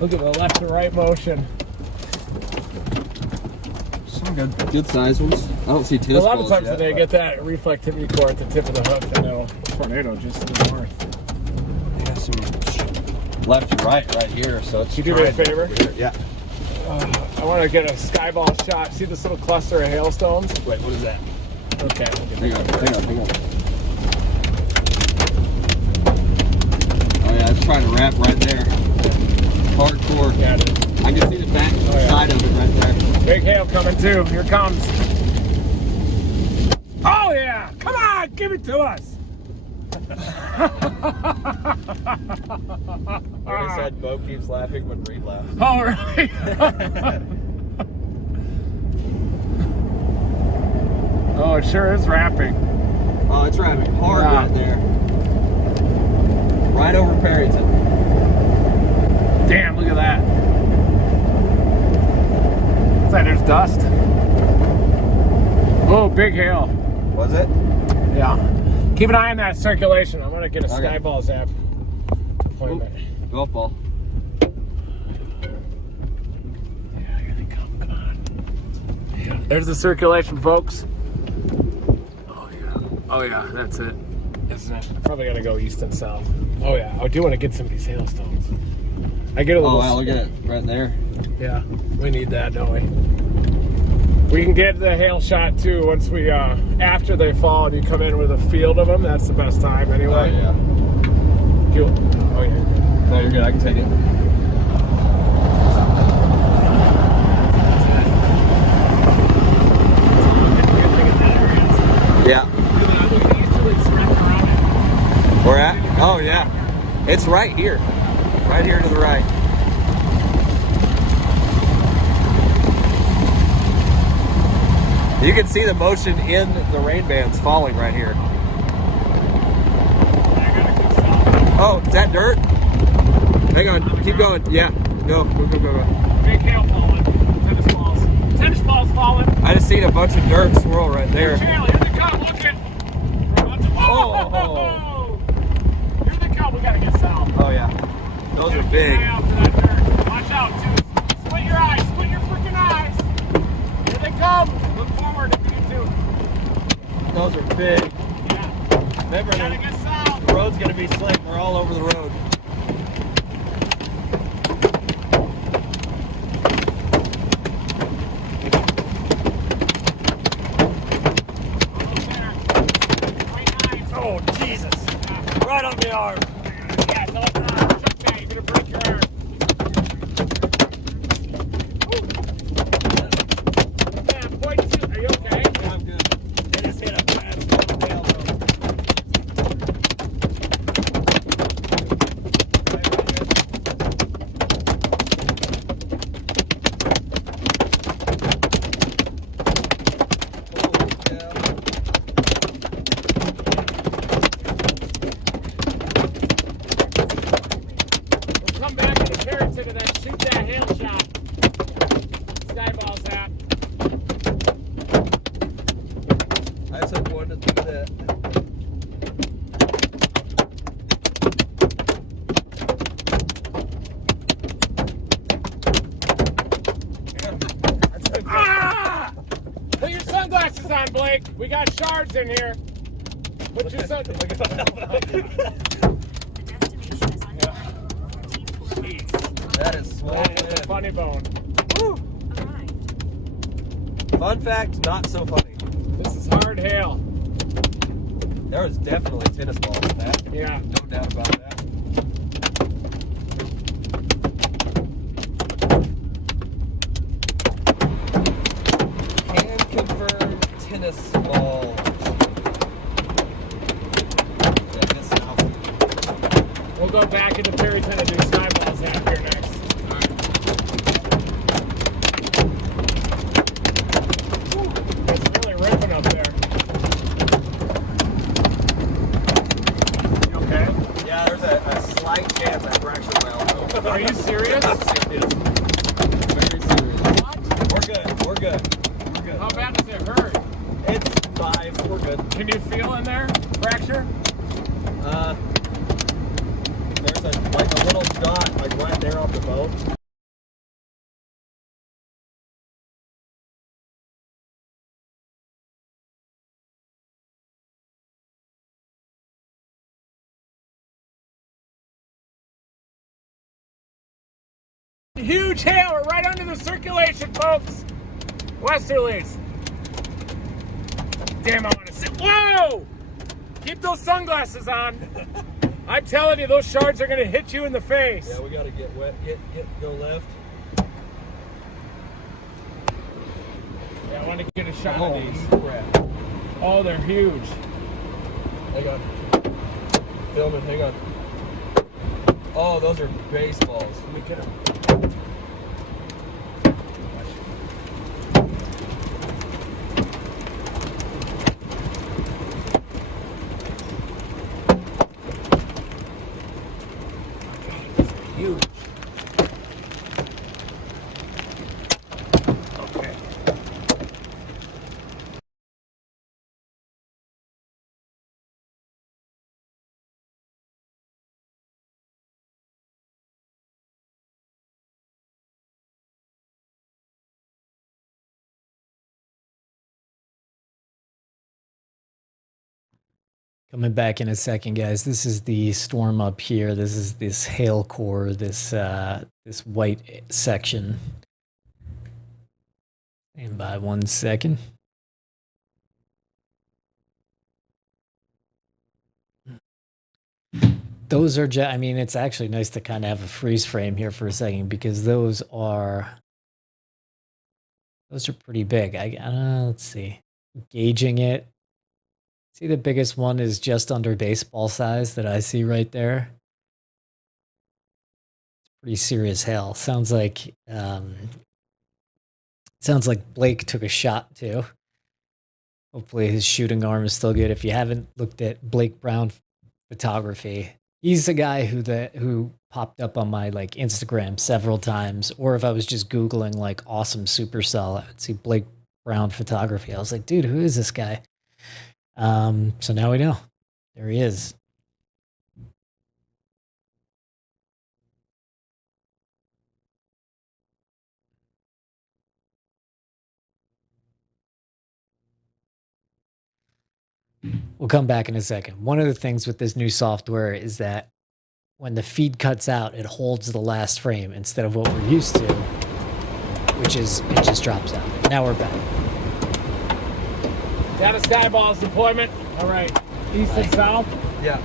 Look at the left and right motion. Some good size ones. I don't see tennis A lot of balls times yet, when they but- get that reflectivity core at the tip of the hook, they know tornado just to the north. Yeah, some left and right here, so it's. Could you do me a trying favor? over here. Yeah. I want to get a skyball shot. See this little cluster of hailstones? Wait, what is that? Okay. Hang on. Oh yeah, it's trying to wrap right there. Hardcore. Yeah, it is. I can see the back side of it right there. Big hail coming too. Here it comes. Oh yeah! Come on, give it to us. Like I said, Bo keeps laughing when Reed laughs. All right. Oh, it sure is wrapping. Oh, it's wrapping hard Yeah. right there. Right over Perryton. Damn, look at that. Looks like there's dust. Oh, big hail. Was it? Yeah. Keep an eye on that circulation. I'm gonna get a Okay. Skyball Zap appointment. Golf ball. Yeah, here they come. Come on. Yeah. There's the circulation, folks. Oh yeah. Oh yeah, that's it. Isn't it? Probably gotta go east and south. Oh yeah. I do want to get some of these hailstones. I get a little. Oh wow, look at it right there. Yeah, we need that, don't we? We can get the hail shot too once we, after they fall and you come in with a field of them. That's the best time anyway. Oh yeah. Oh yeah. No, you're good. I can take it. Yeah. We're at? Oh yeah. It's right here. Right here to the right. You can see the motion in the rain bands falling right here. Oh, is that dirt? Hang on, keep going. Yeah, go. Big hail falling. Tennis balls. Tennis balls falling. I just seen a bunch of dirt swirl right there. Charlie, here they come. Look it. Oh. Here they come. We gotta get south. Oh yeah, those are big. Keep an eye out for that dirt. Watch out, too. Squint your eyes. Squint your freaking eyes. Here they come. Look forward if you do. Those are big. Yeah. Remember, Gotta get south. the road's gonna be slick. We're all over the road. Oh, Jesus. Right on the arm. Yeah, no, it's okay. You're going to break your arm. Yeah, point two. Are you okay? Yeah, I'm good. They just hit a bad tail though. Come back to the Perryton and then shoot that hail shot. Skyball Zap. I took one to do that. Ah! Put your sunglasses on, Blake. We got shards in here. Put your sunglasses on. That is swollen. That is a funny bone. Woo. Fun fact, not so funny. This is hard hail. There was definitely tennis balls in that. Yeah. No doubt about that. Can confirm tennis balls. Yeah, I guess south. We'll go back into Perryton and do Skyball Zap here next. It's really ripping up there. You okay? Yeah, there's a slight chance I fractured my elbow. Are you serious? Yes. Very serious. What? We're good. We're good. We're good. How bad does it hurt? It's 5. We're good. Can you feel in there? Fracture? There's a little dot like right there off the bone. Huge hail. We're right under the circulation, folks. Westerlies. Damn, I want to sit. Whoa! Keep those sunglasses on. I'm telling you, those shards are going to hit you in the face. Yeah, we gotta get wet. Go left. Yeah, I want to get a shot Holy of these. crap. Oh, they're huge. Hang on. Filming, hang on. Oh, those are baseballs. Let me get them. Coming back in a second, guys. This is the storm up here. This is this hail core, this white section. Stand by 1 second. Those are, I mean, it's actually nice to kind of have a freeze frame here for a second because those are pretty big. Let's see, gauging it. See, the biggest one is just under baseball size that I see right there. It's pretty serious hail. Sounds like Blake took a shot too. Hopefully his shooting arm is still good. If you haven't looked at Blake Brown photography, he's the guy who popped up on my like Instagram several times, or if I was just Googling like awesome supercell, I would see Blake Brown photography. I was like, dude, who is this guy? So now we know. There he is. We'll come back in a second. One of the things with this new software is that when the feed cuts out, it holds the last frame instead of what we're used to, which is it just drops out. Now we're back. Down to Skyball's deployment. All right. East and south. Yeah.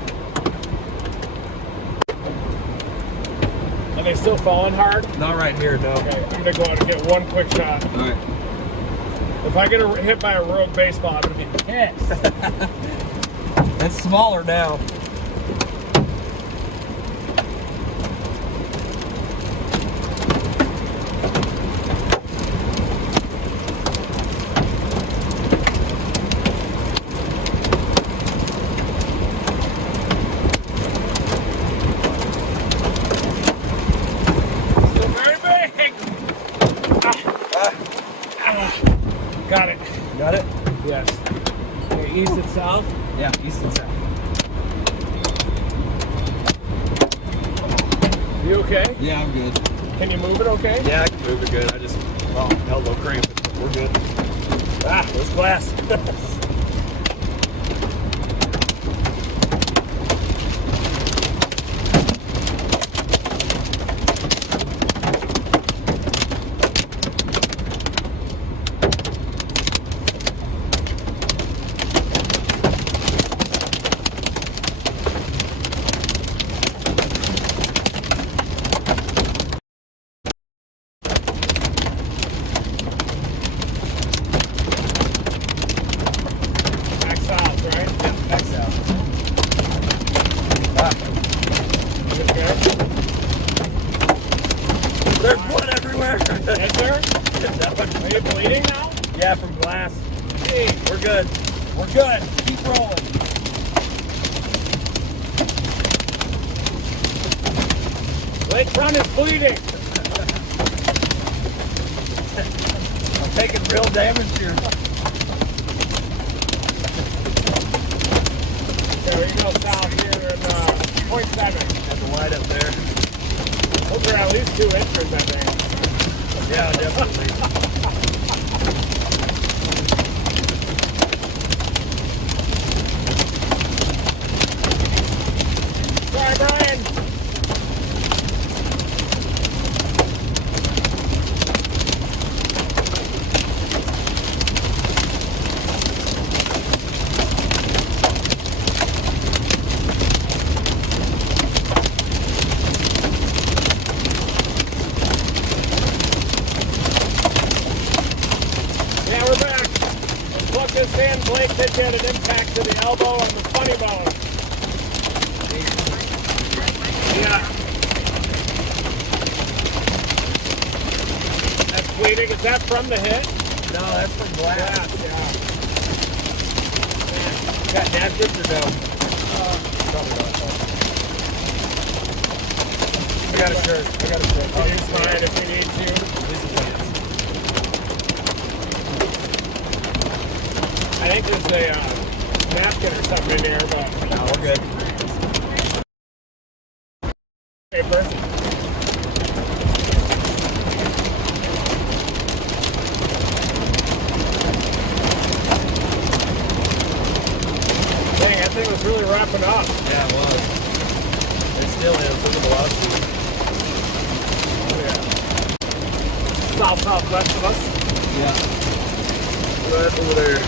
Are they still falling hard? Not right here, no. Okay, I'm gonna go out and get one quick shot. All right. If I get hit by a rogue baseball, I'm gonna be pissed. It's smaller now. Still very big. Got it. Got it? Yes. Okay, east and south. Yeah, east and south. You okay? Yeah, I'm good. Can you move it okay? Yeah, I can move it good. I just held a little cramp. We're good. This glass. Back south, right? Yeah, back south. Okay. There's blood everywhere. Is there? Are you bleeding now? Yeah, from glass. Hey, We're good. we're good. Keep rolling. Lake Brown is bleeding. I'm taking real damage here. Okay, we can go south here in 0.7. Got the light up there. Those are at least 2 inches, I think. Yeah, definitely. Sorry, Brian. Yeah, we're back. Let's plug this in. Blake said you had an impact to the elbow on the funny bone. Yeah. That's bleeding. Is that from the hit? No, that's from glass. Yeah. Got napkins or no? Probably not. I got a shirt. It is fine if you need to. This is pants. I think there's a napkin or something in here, but No, we're good. paper. Dang, that thing was really wrapping up. Yeah, it was. It still is. Look at the velocity. Oh, yeah. South-southwest of us. Yeah. Right over there.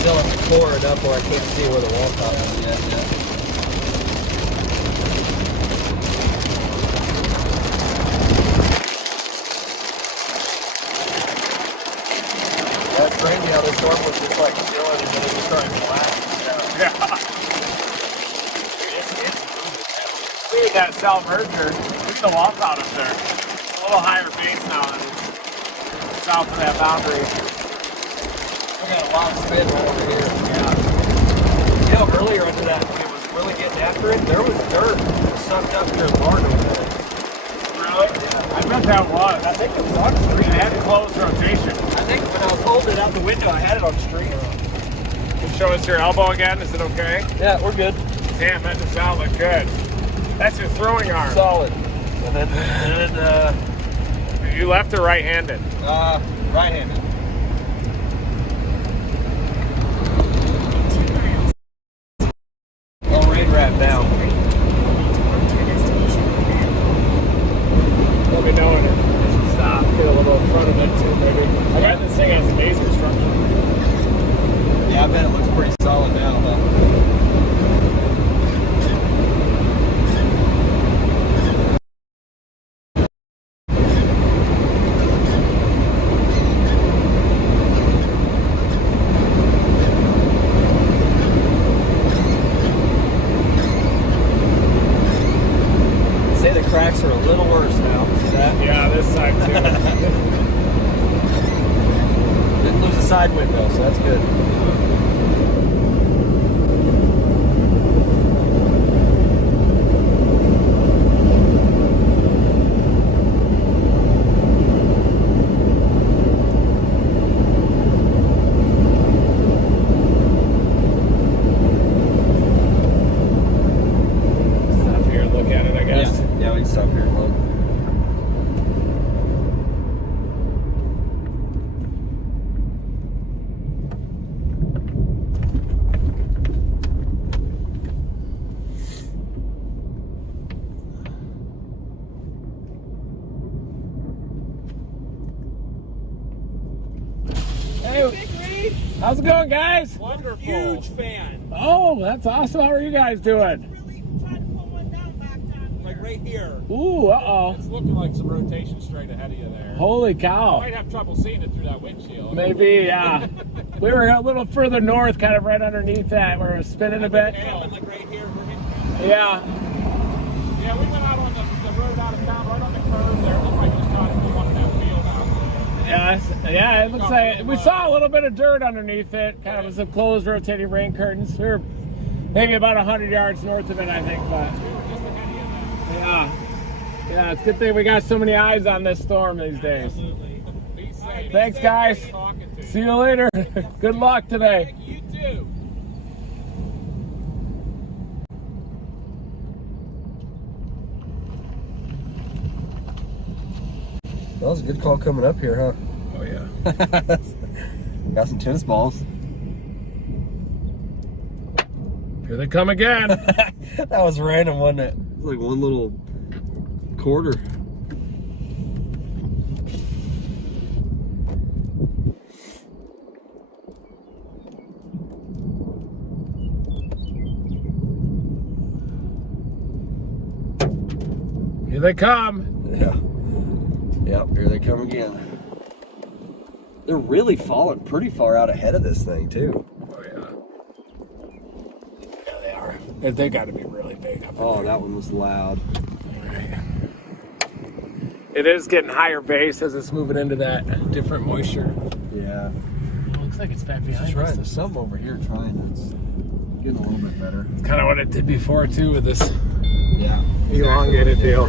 Still have to core it up where I can't see where the wall top is yet. That's crazy how the storm was just like chilling and then it just started blasting stuff. Yeah. See that cell merger. There's the wall out up there. It's a little higher base now than south of that boundary. We got a lot of spin right over here. Yeah. You know, earlier under that, when it was really getting after it, there was dirt sucked up here in Martin over there. Really? Yeah. I bet that was. I think it was on street. It had closed rotation. I think when I was holding it out the window, I had it on street. Can you show us your elbow again? Is it okay? Yeah, we're good. Damn, that does not look good. That's your throwing arm. Solid. And then Are you left or right-handed? right-handed. Oh, rain wrap down. Let me know when it stop. Get a little in front of it too, maybe. I bet this thing has a base construction. Yeah, I bet it looks pretty solid now, though. Say the cracks are a little worse now. See that? Yeah, this side too. Didn't lose a side window, so that's good. Stop here and look at it, I guess. Yeah, we can stop here and look. Hey, how's it going, guys? Wonderful. Huge fan. Oh, that's awesome. How are you guys doing? Really try to pull one down back time. Like right here. Ooh, uh-oh. It's looking like some rotation straight ahead of you there. Holy I cow. might have trouble seeing it through that windshield. Maybe, yeah. We were a little further north, kind of right underneath that, where it was spinning a bit. Like right here. Yeah. Yeah, we went out on the road out of town, right on the curve there. It looked like it was caught in one of that field out there. Yeah, it looks like we saw a little bit of dirt underneath it. Kind of was some closed rotating rain curtains. We were maybe about 100 yards north of it, I think, but yeah. Yeah, it's a good thing we got so many eyes on this storm these days. Absolutely. Be safe. Thanks, guys. Talking to you. See you later. Good luck today. You too. That was a good call coming up here, huh? Oh, yeah. Got some tennis balls. Here they come again. That was random, wasn't it? It was like one little quarter. Here they come. Yeah. Yep, here they come again. They're really falling pretty far out ahead of this thing, too. Oh, yeah. They got to be really big up in Oh, there. that one was loud. Right. It is getting higher base as it's moving into that different moisture. Yeah. Looks like it's back behind Trying. us. There's some over here trying. It's getting a little bit better. It's kind of what it did before too with this Yeah. elongated deal. I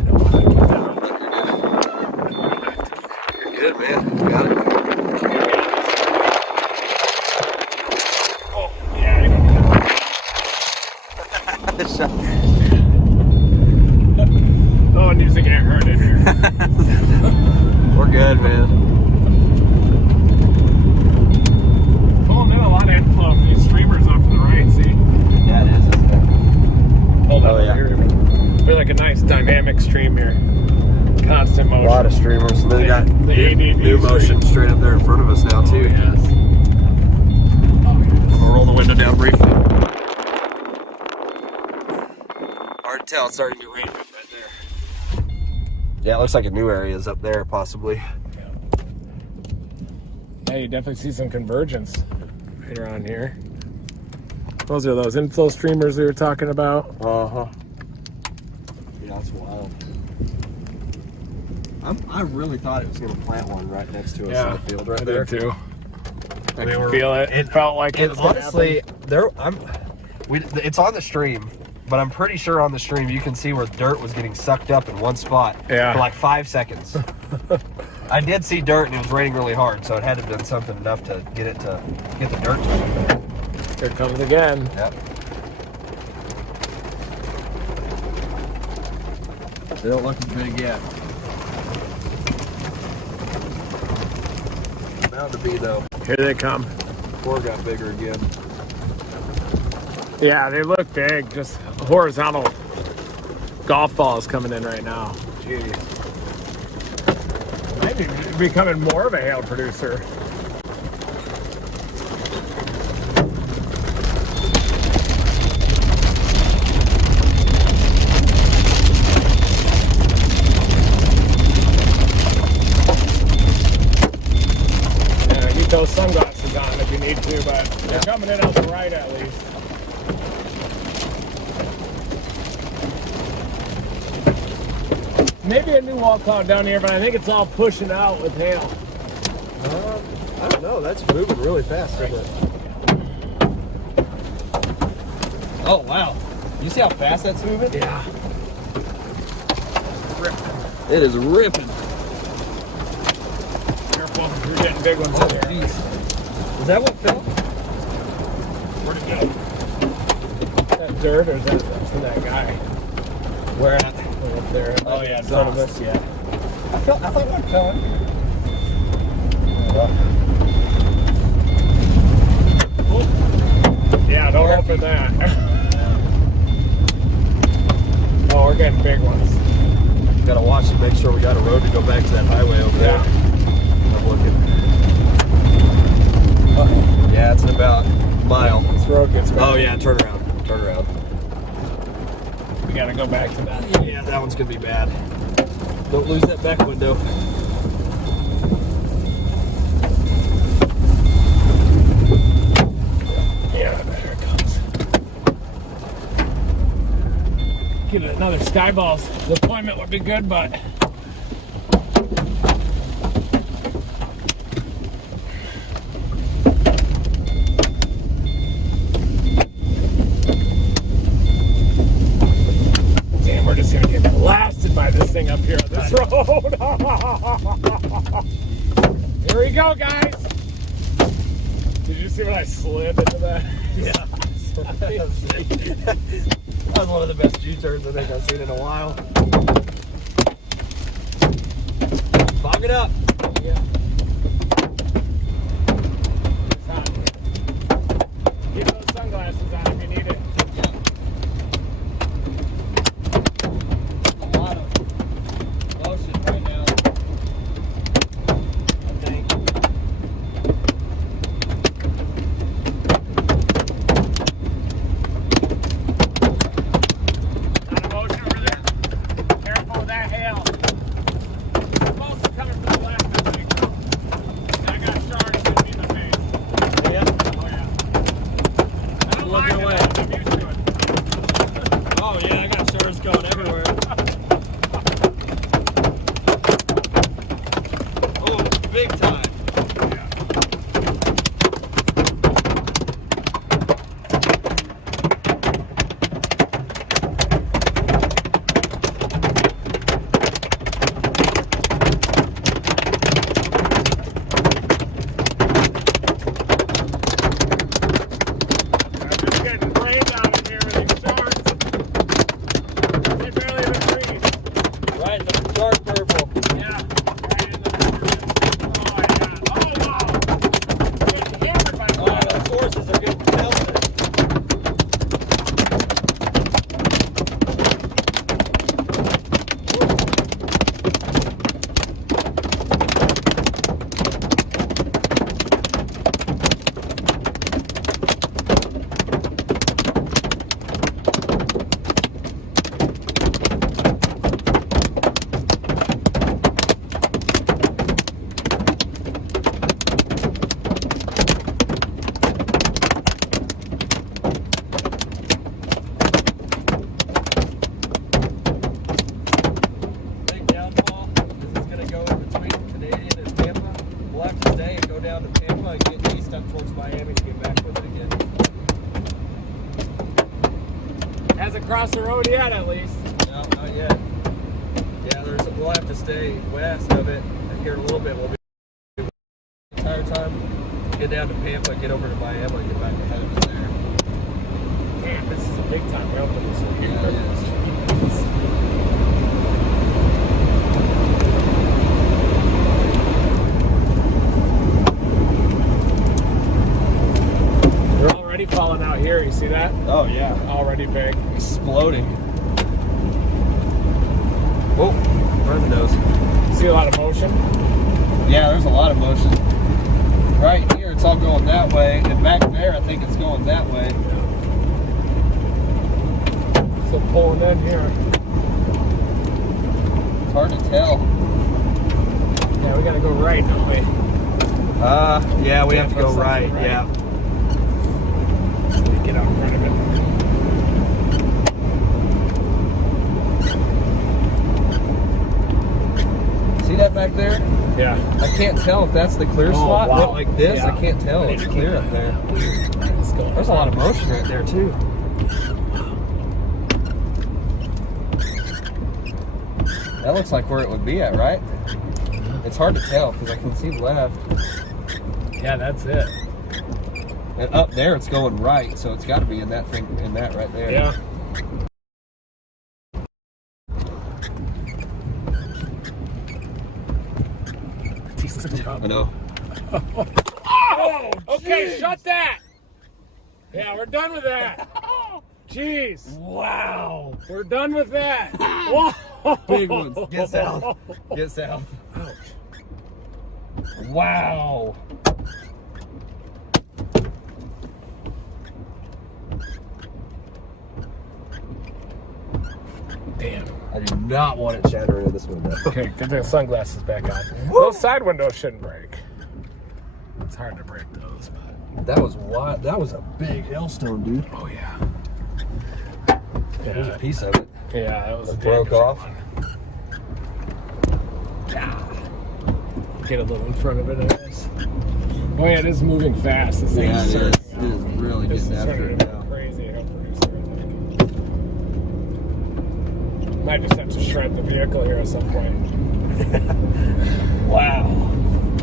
don't want to get that one. You're good, man. Got it. Oh, yeah, I don't know. No one needs to get hurt in here. We're good, man. Pulling in a lot of inflow from these streamers off to the right, see? Yeah, it is, isn't it? Hold on, Oh, yeah. here. Feel like a nice dynamic stream here. Constant A motion. lot of streamers. And then they got The ADD new motion straight up there in front of us now, too. Yes. I'll roll the window down briefly. Hard to tell. It's starting to get rained up right there. Yeah, it looks like a new area is up there, possibly. Yeah, you definitely see some convergence right around here. Those are those inflow streamers we were talking about. Uh-huh. Yeah, that's wild. I really thought it was going to plant one right next to us in the field right there. too. I can feel it. It felt like it was honestly, it's on the stream, but I'm pretty sure on the stream you can see where dirt was getting sucked up in one spot for like 5 seconds. I did see dirt and it was raining really hard, so it had to have done something enough to get the dirt to it. Here it comes again. Yep. They don't look as big yet. Bound to be though. Here they come. Four got bigger again. Yeah, they look big. Just horizontal golf balls coming in right now. Jeez. Might be becoming more of a hail producer. Yeah, keep those sunglasses on if you need to, but they're coming in on the right at least. Maybe a new wall cloud down here, but I think it's all pushing out with hail. I don't know. That's moving really fast, isn't it? Oh, wow. You see how fast that's moving? Yeah. It is ripping. Careful, you're getting big ones Oh, in here. jeez. Is that what fell? Where'd it go? Is that dirt or is that from that guy? Where at? Up there. Oh, yeah, in front of us. yeah. I thought one fell in. Yeah, don't open that. Oh, we're getting big ones. Gotta watch and make sure we got a road to go back to that highway over there. I'm looking. Yeah, it's in about a mile. This road gets bad. Oh, yeah, turn around. Turn around. We gotta go back to that. Yeah, that one's gonna be bad. Don't lose that back window. Yeah, there it comes. Get another Skyballs deployment would be good, but damn, we're just gonna get blasted by this thing up here on this road. Here we go, guys. Did you see when I slid into that? Yeah. That was one of the best U-turns I think I've seen in a while. Fog it up. Yeah. It's hot. Keep those sunglasses on if you need it. A lot of motion right now. I think. Not a motion over there. Careful with that hail. It's mostly coming from the left, I think. big time. Hasn't crossed the road yet, at least. No, not yet. Yeah, we'll have to stay west of it here in a little bit. We'll be the entire time. Get down to Pampa, get over to Miami, and get back ahead of it there. Damn, this is a big time rail for this one. Yeah, it is. They're already falling out here. You see that? Oh yeah, Already big. exploding. Whoa, right in the nose. See a lot of motion? Yeah, there's a lot of motion. Right here, it's all going that way, and back there, I think it's going that way. So pulling in here. It's hard to tell. Yeah, we gotta go right, don't we? Yeah, we have to go right. Yeah. Let me get out in front of it. See that back there? Yeah. I can't tell if that's the clear slot. wow. Went like this. Yeah. I can't tell. It's clear up there. Let's go. There's a lot of motion right there too. That looks like where it would be at, right? It's hard to tell because I can see left. Yeah, that's it. And up there, it's going right, so it's got to be in that thing, in that right there. Yeah. I know. Oh, okay, shut that. Yeah, we're done with that. Jeez. Wow. We're done with that. Whoa. Big ones. Get south. Get south. Ouch. Wow. Damn. I do not want it shattering in this window. Okay, get the sunglasses back on. Those side windows shouldn't break. It's hard to break those, but That was wild. That was a big hailstone, dude. oh yeah. There's a piece of it. Yeah, that was a Broke dangerous off. one. Get a little in front of it, I guess. Oh yeah, it is moving fast. This thing Yeah, is it is. turning. It is really This is getting after turning it into now. a crazy hail producer, I think. Might just have to shred the vehicle here at some point. Wow.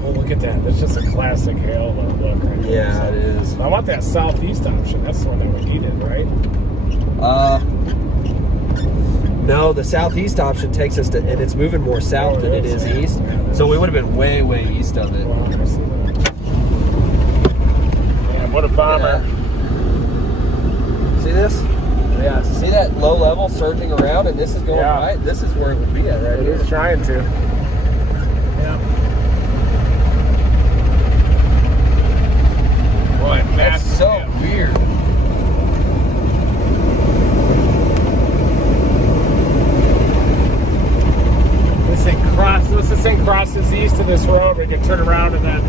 Oh, look at that. That's just a classic hail look right here. Yeah, it is. I want that southeast option. That's the one that we needed, right? No, the southeast option takes us to, and it's moving more south than it is east. So we would have been way, way east of it. Wow, I see that. Man, what a bomber. Yeah. See this? Yeah. See that low level surging around, and this is going Yeah. right? This is where it would be at right here. He's trying to. Yeah. Boy, That's massive so hail. weird. Once this thing crosses east of this road, we can turn around and then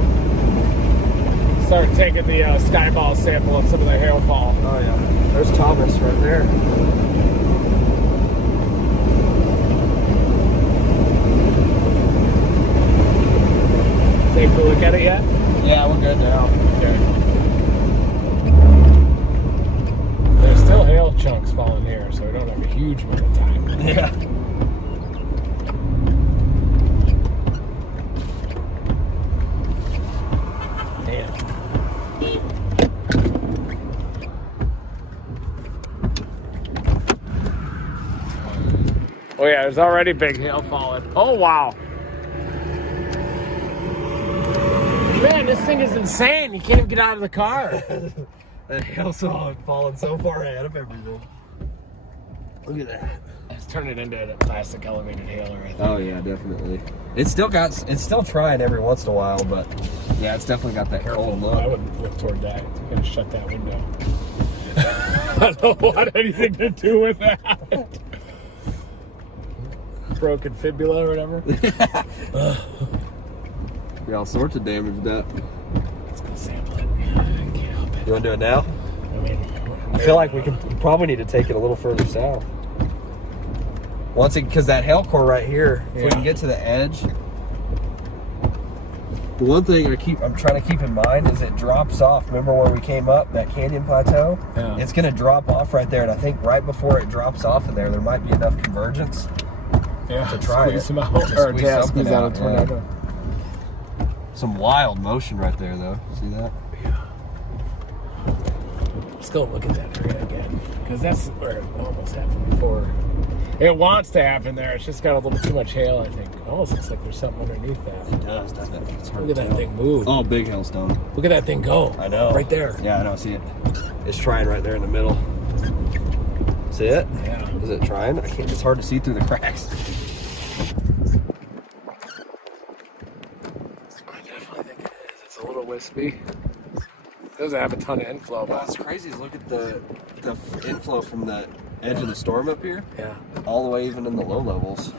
start taking the skyball sample of some of the hailfall. Oh yeah. There's Thomas right there. Safe to look at it yet? Yeah, we're good now. Okay. There's still hail chunks falling here, so we don't have a huge amount of time. Yeah. Damn. Oh yeah, there's already big hail falling. Oh wow. Man, this thing is insane. You can't even get out of the car. That hail's falling so far ahead of everything. Look at that. It's turning into a classic elevated hailer, I think. Oh yeah, definitely. It's still trying every once in a while, but yeah, it's definitely got that cold look. I wouldn't look toward that. I'm gonna shut that window. I don't want anything to do with that. Broken fibula or whatever. Got all sorts of damage to that. Let's go sample it. I can't help it. You want to do it now? I mean, I feel like we probably need to take it a little further south. Because that hail core right here, if we can get to the edge. The one thing I'm trying to keep in mind is it drops off. Remember where we came up, that canyon plateau? Yeah. It's going to drop off right there, and I think right before it drops off of there might be enough convergence to try squeeze it. them out. To Or squeeze out a tornado. Yeah. Some wild motion right there, though. See that? Yeah. Let's go look at that area again, because that's where it almost happened before. It wants to happen there. It's just got a little too much hail, I think. It almost looks like there's something underneath that. It does, doesn't it? It's hard Look at to that tell. thing move. Oh, big hailstone. Look at that thing go. I know. Right there. Yeah, I know. See it? It's trying right there in the middle. See it? Yeah. Is it trying? I can't. It's hard to see through the cracks. I definitely think it is. It's a little wispy. It doesn't have a ton of inflow, Well, but what's crazy is look at the inflow from the edge of the storm up here, yeah. all the way even in the low levels.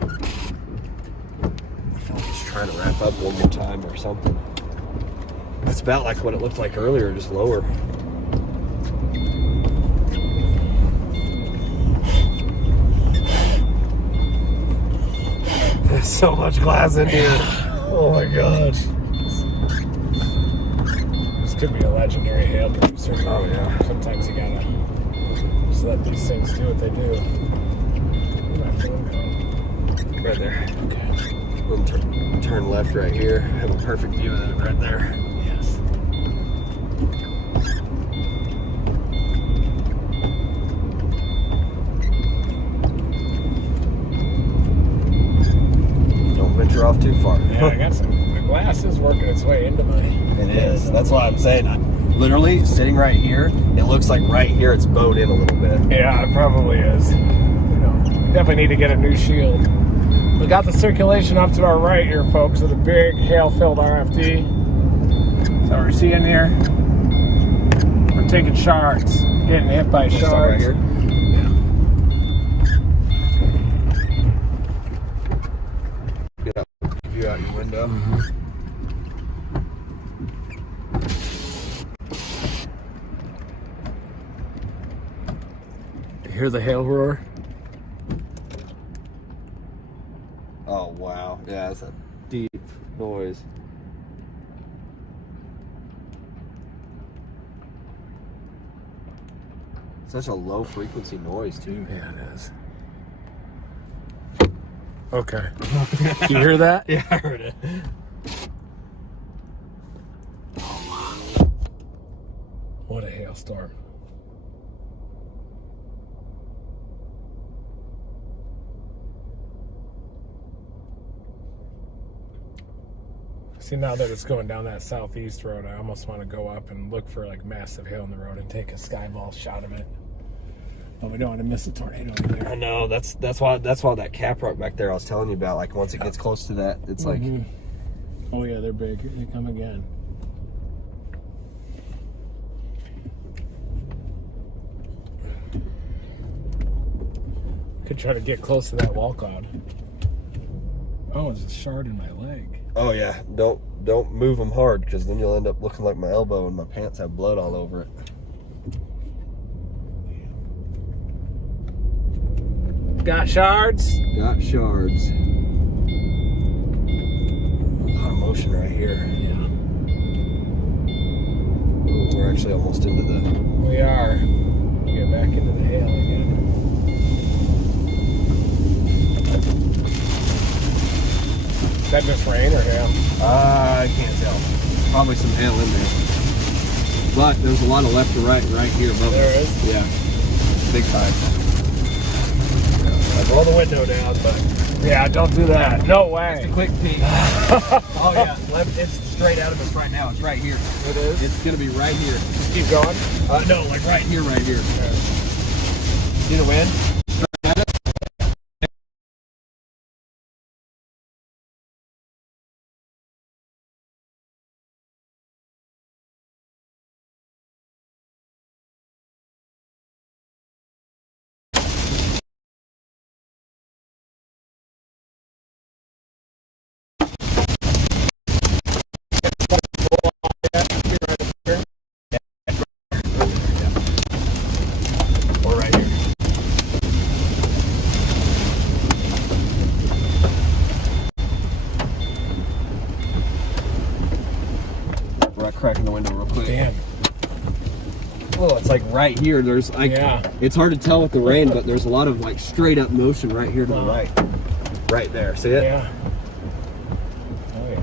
I feel like it's trying to wrap up one more time or something. It's about like what it looked like earlier, just lower. There's so much glass in here. Oh my gosh. This could be a legendary hail producer. Oh, yeah. Sometimes you gotta just let these things do what they do. Where's my phone go? Right there. Okay. We'll turn left right here. Have a perfect view of it right there. Yes. Don't venture off too far. Yeah, I got some. The glass is working its way into my. It is. That's why I'm saying. Literally sitting right here, it looks like right here it's bowed in a little bit. Yeah, it probably is. You know, we definitely need to get a new shield. We got the circulation up to our right here, folks, with a big hail-filled RFD. So we're seeing here. We're taking shards, getting hit by Right shards. here. Get up, view out your window. You hear the hail roar? Oh wow, yeah, that's a deep noise. Such a low frequency noise too. Yeah, it is. Okay. You hear that? Yeah, I heard it. What a hailstorm. See, now that it's going down that southeast road, I almost want to go up and look for like massive hail in the road and take a skyball shot of it. But we don't want to miss a tornado either. I know, that's why that Caprock back there I was telling you about, like once it gets close to that, it's like Oh yeah, they're big. They come again. Could try to get close to that wall cloud. Oh, it's a shard in my leg. oh yeah, don't move them hard because then you'll end up looking like my elbow and my pants have blood all over it. Got shards? Got shards. A lot of motion right here. Yeah. Ooh, we're actually almost into the... We are. Get back into the hail again. Is that just rain or hail? I can't tell. Probably some hail in there. But there's a lot of left to right here above There us. is? Yeah. Big time. I roll the window down, but yeah, don't do that. No way. Just a quick peek. Oh yeah, left. It's straight out of us right now. It's right here. It is? It's gonna be right here. Just keep going. No, like right here, right here. See the wind? Or right here. We're cracking the window real quick. Damn. Oh, it's like right here. There's like, Yeah. it's hard to tell with the rain, but there's a lot of like straight up motion right here to the Wow. right. Right there. See it? Yeah. Oh yeah.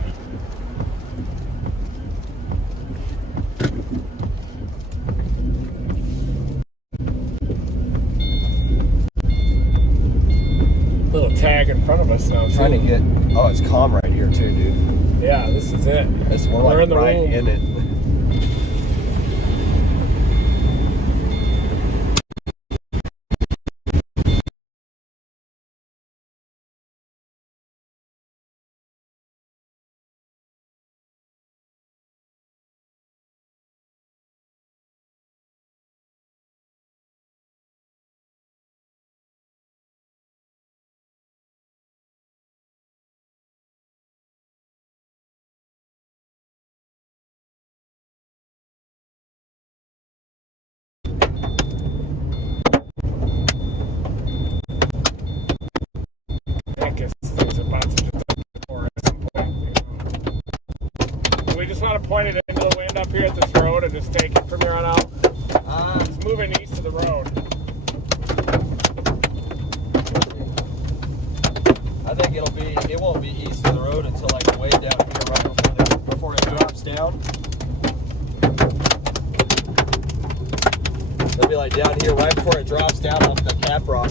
Little tag in front of us now. Trying to get. Oh, it's calm right here too, dude. Yeah, this is it. It's more We're like in the right room. in it. I guess things are about to just pour at some point. Do we just want to point it into the wind up here at this road and just take it from here on out? It's moving east of the road. I think it won't be east of the road until like way down here right before it drops down. It'll be like down here right before it drops down off the Caprock.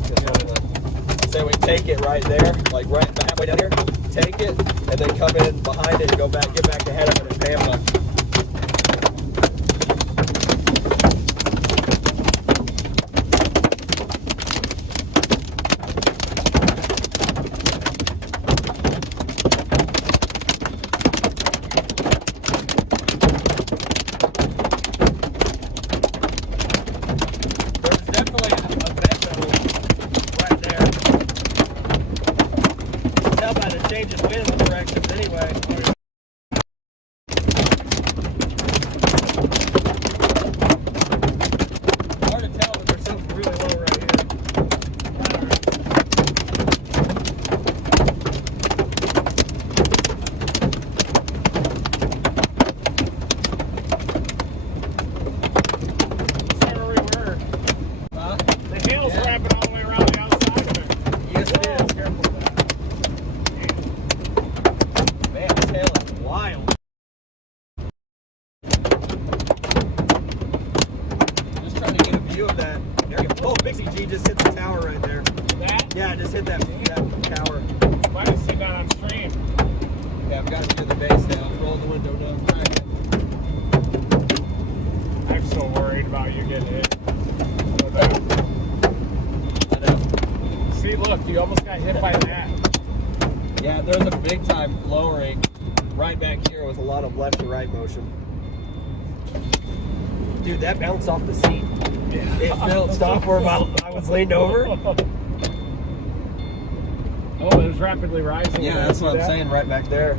Say we take it right there, like right halfway down here, take it, and then come in behind it and get back ahead of it and Pampa. There's definitely a vent hole right there. Tell by the change in wind directions anyway. Hard to tell, but there's something really low right here. That's where we were. Huh? The hill's wrapping all the way around the outside of it. Yes, it is. Careful with that. Man, this hail is wild. Just trying to get a view of that. There you go. Oh, Bixie G just hit the tower right there. That Yeah, just hit that tower. might have seen that on stream. Yeah, I've got to hear the bass now. Roll the window down. Crack it. I'm so worried about you getting hit. No doubt. I know. See, look, you almost got hit by that. Yeah, there's a big time lowering right back here with a lot of left to right motion. Dude, that bounced off the seat. Yeah. It felt stop where I was leaned over. Oh, it was rapidly rising. Yeah, that's what I'm saying, right back there.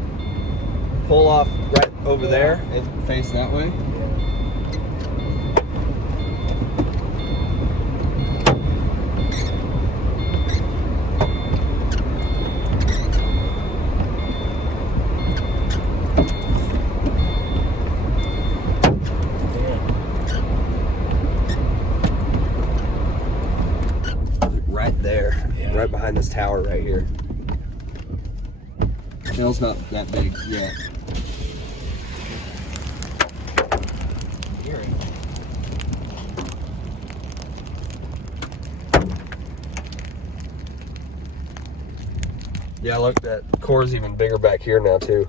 Pull off right over there and face that way. tower right here. Hail's not that big yet. Yeah, look, that core's even bigger back here now too.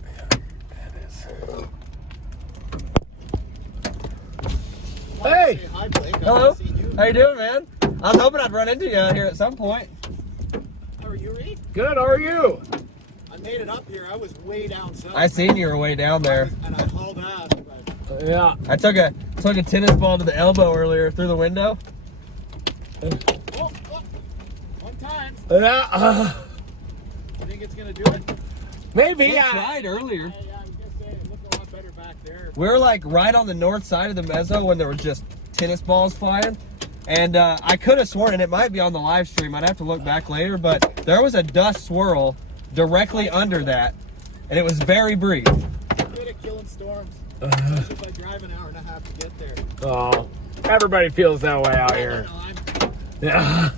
Hey! Hi, Blake. Hello. How you doing, man? I was hoping I'd run into you out here at some point. How are you, Reed? Good, how are you? I made it up here. I was way down south. I seen you were way down there. And I hauled ass. But Yeah. I took a tennis ball to the elbow earlier through the window. oh, one time. Yeah. You think it's going to do it? Maybe. We Yeah. tried earlier. Yeah, I was going to say, it looked a lot better back there. We were like right on the north side of the mezzo when there was just tennis balls flying. And I could have sworn, and it might be on the live stream, I'd have to look back later, but there was a dust swirl directly under that, and it was very brief. Good at killing storms. Especially if I drive an hour and a half to get there. Oh, everybody feels that way out here. No, I'm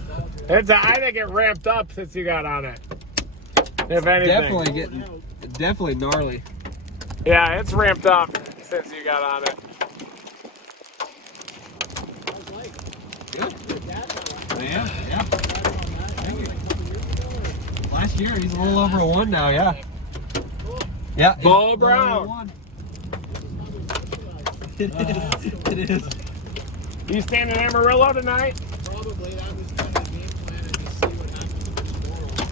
Yeah. I think it ramped up since you got on it. If anything. Definitely gnarly. Yeah, it's ramped up since you got on it. Yeah. Last year, he's a little over a 1 now, yeah. Yeah. Ball Brown. It is. You staying in Amarillo tonight? Probably. That was kind of the game plan and just see what happens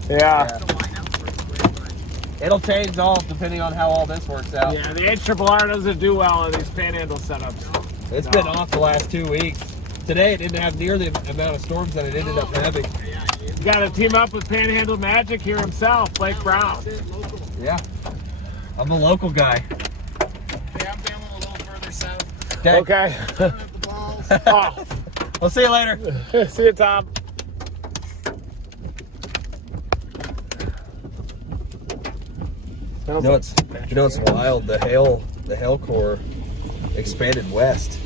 tomorrow. Yeah. To line up for a spring ride. It'll change off depending on how all this works out. Yeah, the HRRR doesn't do well in these Panhandle setups. It's been off the last 2 weeks. Today, it didn't have near the amount of storms that it ended up having. You got to team up with Panhandle Magic here himself, Blake Brown. Yeah. I'm a local guy. Okay, I'm bailing a little further south. Okay. I don't have the balls. Oh, We'll see you later. see you, Tom. You know it's wild. The hail core expanded west,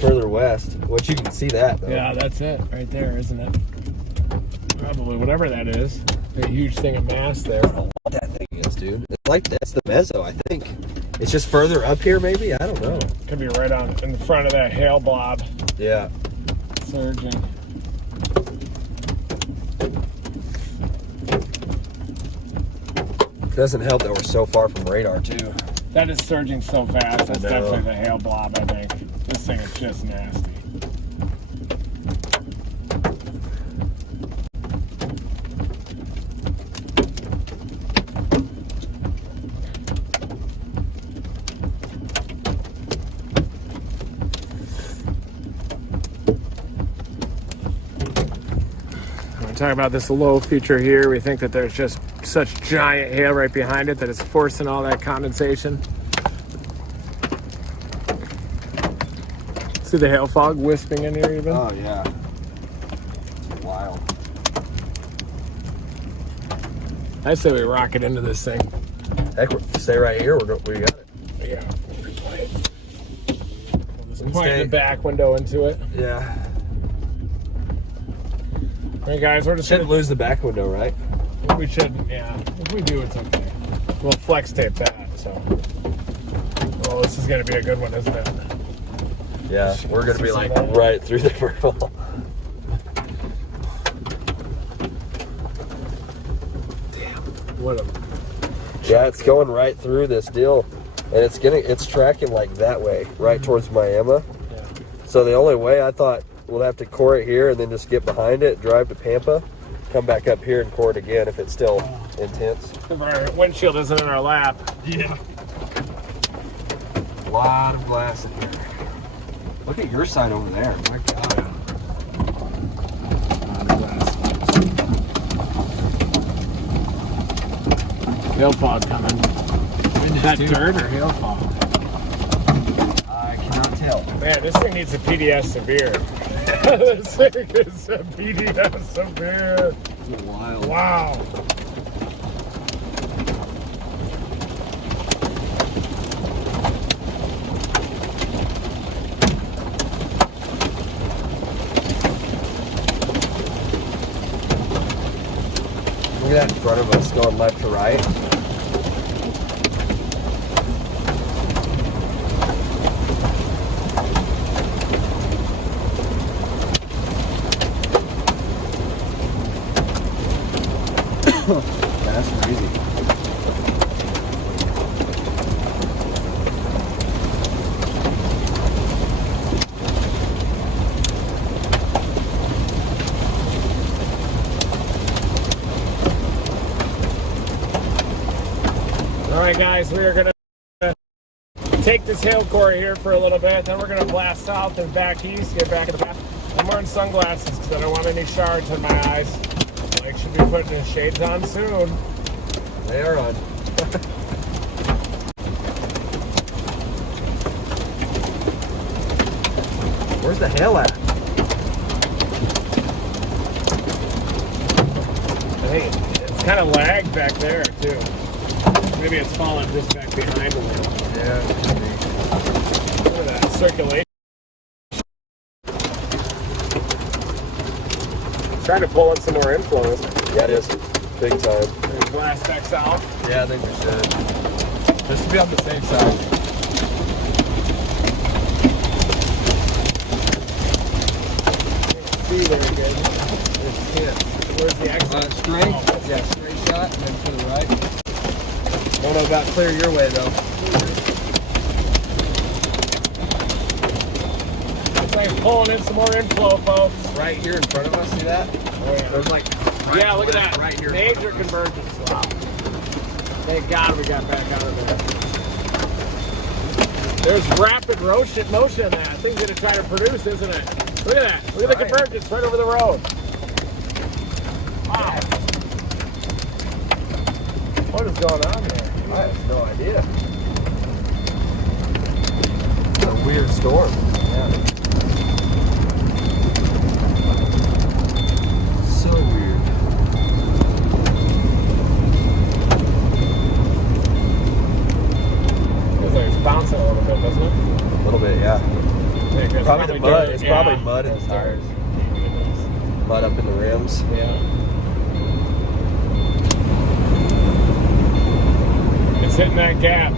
further west. Which you can see that though. Yeah, that's it right there, isn't it? Probably whatever that is. A huge thing of mass there. I don't know what that thing is, dude. It's like that's the mezzo, I think. It's just further up here, maybe. I don't know. Could be right on in front of that hail blob Yeah. surging. It doesn't help that we're so far from radar too. That is surging so fast. That's I know. definitely the hail blob, I think. This thing is just nasty. Talking about this low feature here, we think that there's just such giant hail right behind it that it's forcing all that condensation. See the hail fog wisping in here even? Oh yeah. It's wild. I say we rocket into this thing. Heck, stay right here. We got it. Yeah. Just We point stay- the back window into it. Yeah. All right, guys, we're just Shouldn't lose the back window, right? we shouldn't, yeah. If we do, it's okay. We'll flex tape that, so. Oh, this is gonna be a good one, isn't it? Yeah, we're gonna be See like that? right through the purple. What a Yeah, it's going right through this deal, and it's tracking like that way, right towards Miami. Yeah. So the only way, I thought we'll have to core it here and then just get behind it, drive to Pampa, come back up here and core it again if it's still intense. if our windshield isn't in our lap. Yeah. A lot of glass in here. Look at your side over there. My God. Hail fog coming. Is that dirt or hail fog? I cannot tell. Man, this thing needs a PDS severe. This thing is a PDS severe. It's wild. Wow. Look at that in front of us, going left to right. That's crazy. All right, guys, we are gonna take this hail quarry here for a little bit, then we're gonna blast south and back east, get back in the path. I'm wearing sunglasses because I don't want any shards in my eyes. Blake should be putting his shades on soon. They are on. Where's the hail at? I think it's kind of lagged back there too. Maybe it's falling just back behind a little. Yeah. Look at that circulation. Trying to pull in some more inflows. Yeah, it is. Big time. And blast back south. Yeah, I think we should. Just to be on the safe side. See very good. Where's the exit? Straight? Oh, Yeah, straight shot and then to the right. Don't know about clear your way though. Looks like pulling in some more inflow, folks. Right here in front of us, see that? Oh, yeah. There's like Yeah, look at that. right here. Major convergence. Wow. Thank God we got back out of there. There's rapid motion in that. Thing's gonna try to produce, isn't it? Look at that. Look at the convergence right over the road. Wow. What is going on there? I have no idea. It's a weird storm. Yeah. So weird. Looks like it's bouncing a little bit, doesn't it? A little bit, yeah. It's Probably the mud. dirt. It's Yeah. probably mud in the tires. Mud up in the rims. Yeah. It's hitting that gap.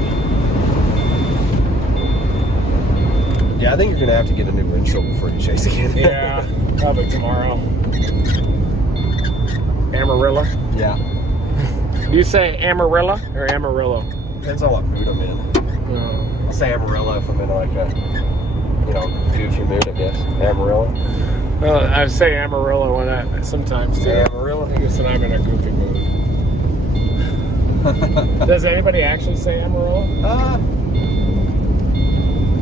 Yeah, I think you're gonna have to get a new windshield before you chase again. Yeah, probably tomorrow. Amarillo. Yeah. Do you say Amarillo or Amarillo? Depends on what mood I'm in. I'll say Amarillo if I'm in like a, goofy mood, I guess. Amarillo. Well, I say Amarillo when I sometimes too. Amarillo. I guess when I'm in a goofy mood. Does anybody actually say Amarillo?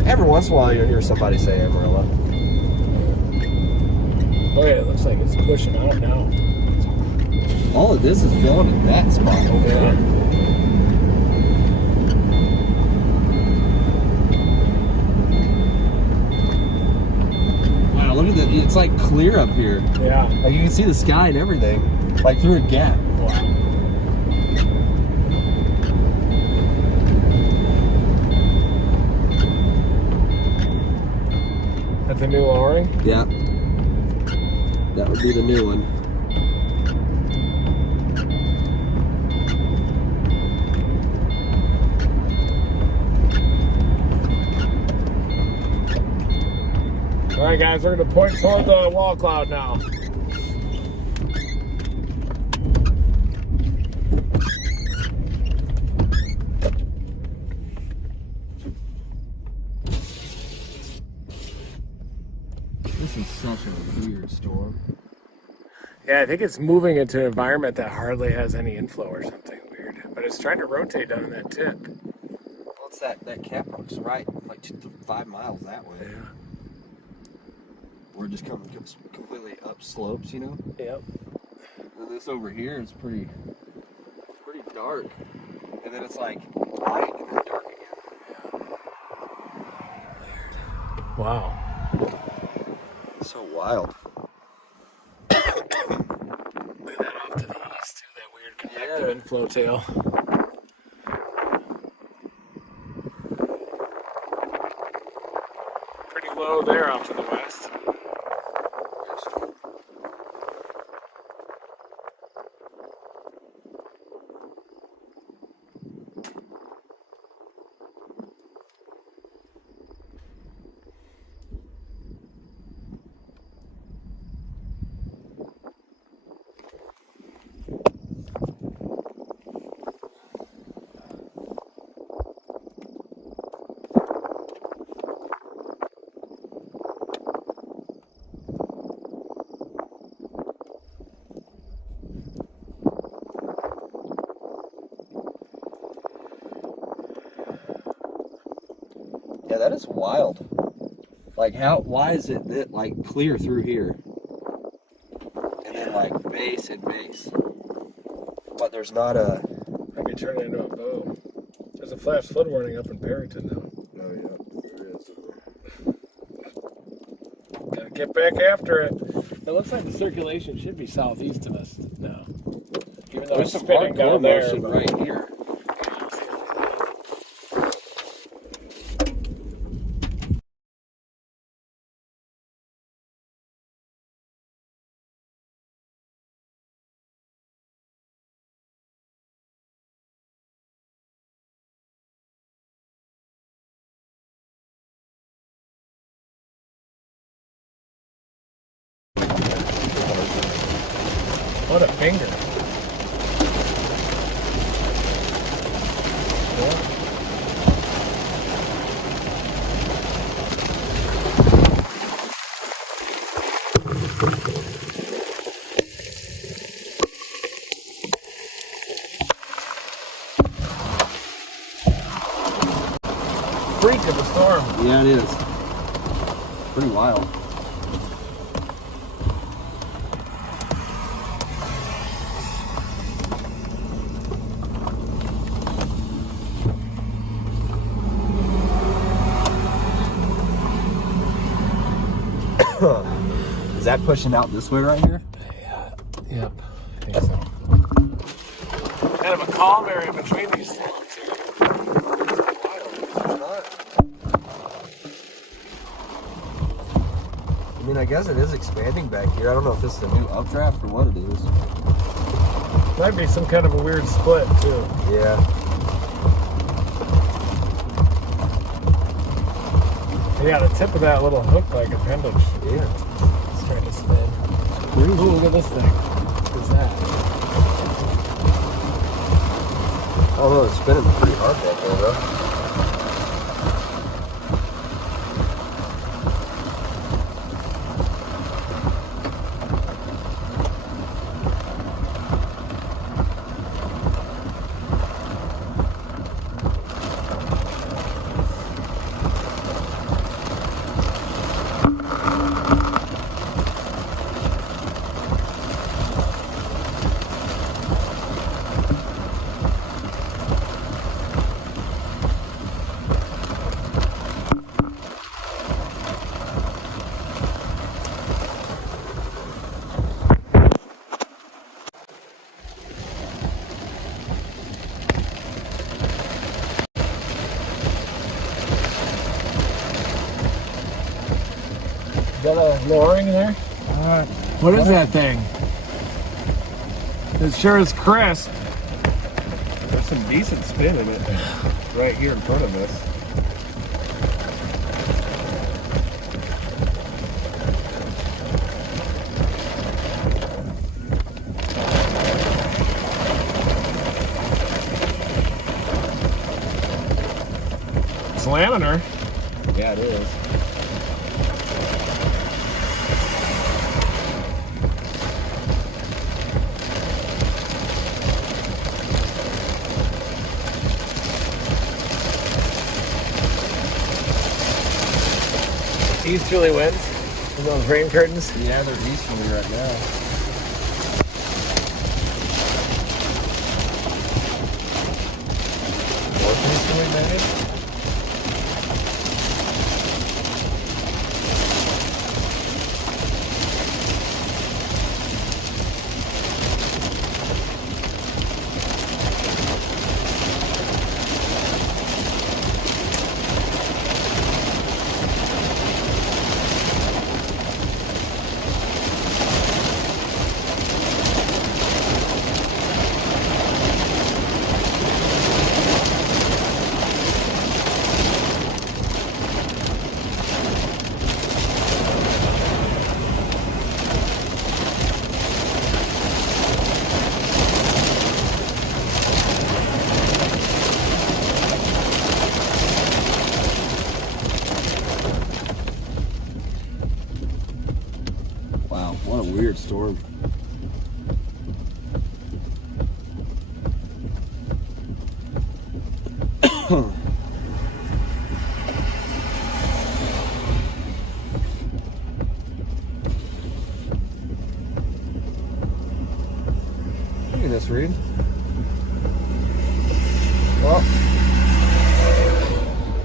Every once in a while you'll hear somebody say Amarillo. Oh yeah, it looks like it's pushing out now. All of this is filling in that spot over there. Wow, look at that. It's like clear up here. Yeah. Like you can see the sky and everything, like through a gap. Wow. That's a new lowering? Yeah. That would be the new one. All right, guys, we're going to point toward the wall cloud now. This is such a weird storm. Yeah, I think it's moving into an environment that hardly has any inflow or something weird. But it's trying to rotate down in that tip. Well, it's that Caprock's right, like 5 miles that way. Yeah. We're just coming completely up slopes, Yep. And this over here is pretty dark. And then it's like light and then dark again. Wow. So wild. Look at that off to the east, too. That weird convective inflow tail. Pretty low there off to the west. Yeah, that is wild. Like, why is it that, like, clear through here? And then, like, base and base. But there's not a... Maybe turn it into a bow. There's a flash flood warning up in Perryton now. Oh, yeah, there is. Gotta get back after it. It looks like the circulation should be southeast of us now. Even though it's spinning down there. Right here. What a finger. Freak of a storm. Yeah, it is. Pretty wild. Is that pushing out this way right here? Yep, I think so. Kind of a calm area between these storms here. I mean, I guess it is expanding back here. I don't know if this is a new updraft or what it is. Might be some kind of a weird split, too. Yeah. Yeah, the tip of that little hook like appendage. Yeah. It's trying to spin. Ooh, look at this thing. What's that? I don't know, it's spinning pretty hard back there, though. Is that a lowering there? What is that thing? It sure is crisp. There's some decent spin in it right here in front of us. Slamming her. Yeah, it is. Easterly winds and those rain curtains. Yeah, they're easterly right now. Northeasterly, maybe? Wow, what a weird storm. Well,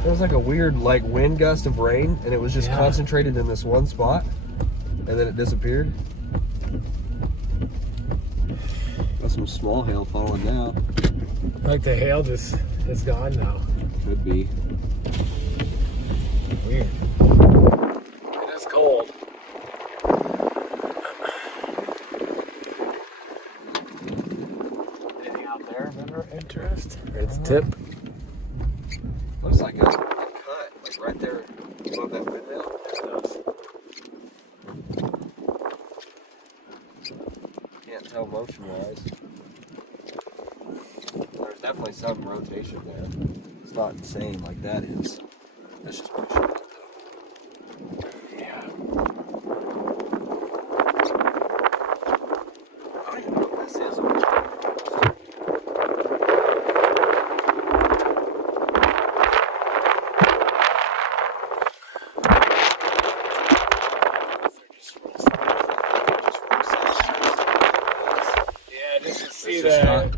there was like a weird like wind gust of rain, and it was just concentrated in this one spot, and then it disappeared. Got some small hail falling now. Like the hail just is gone now. Could be. Weird. It is cold. Anything out there of interest? It's tip. Looks like a cut, like right there above that windmill. Can't tell motion-wise. There's definitely some rotation there. It's not insane like that is. That's just pushing it though. Yeah. I don't even know what this is.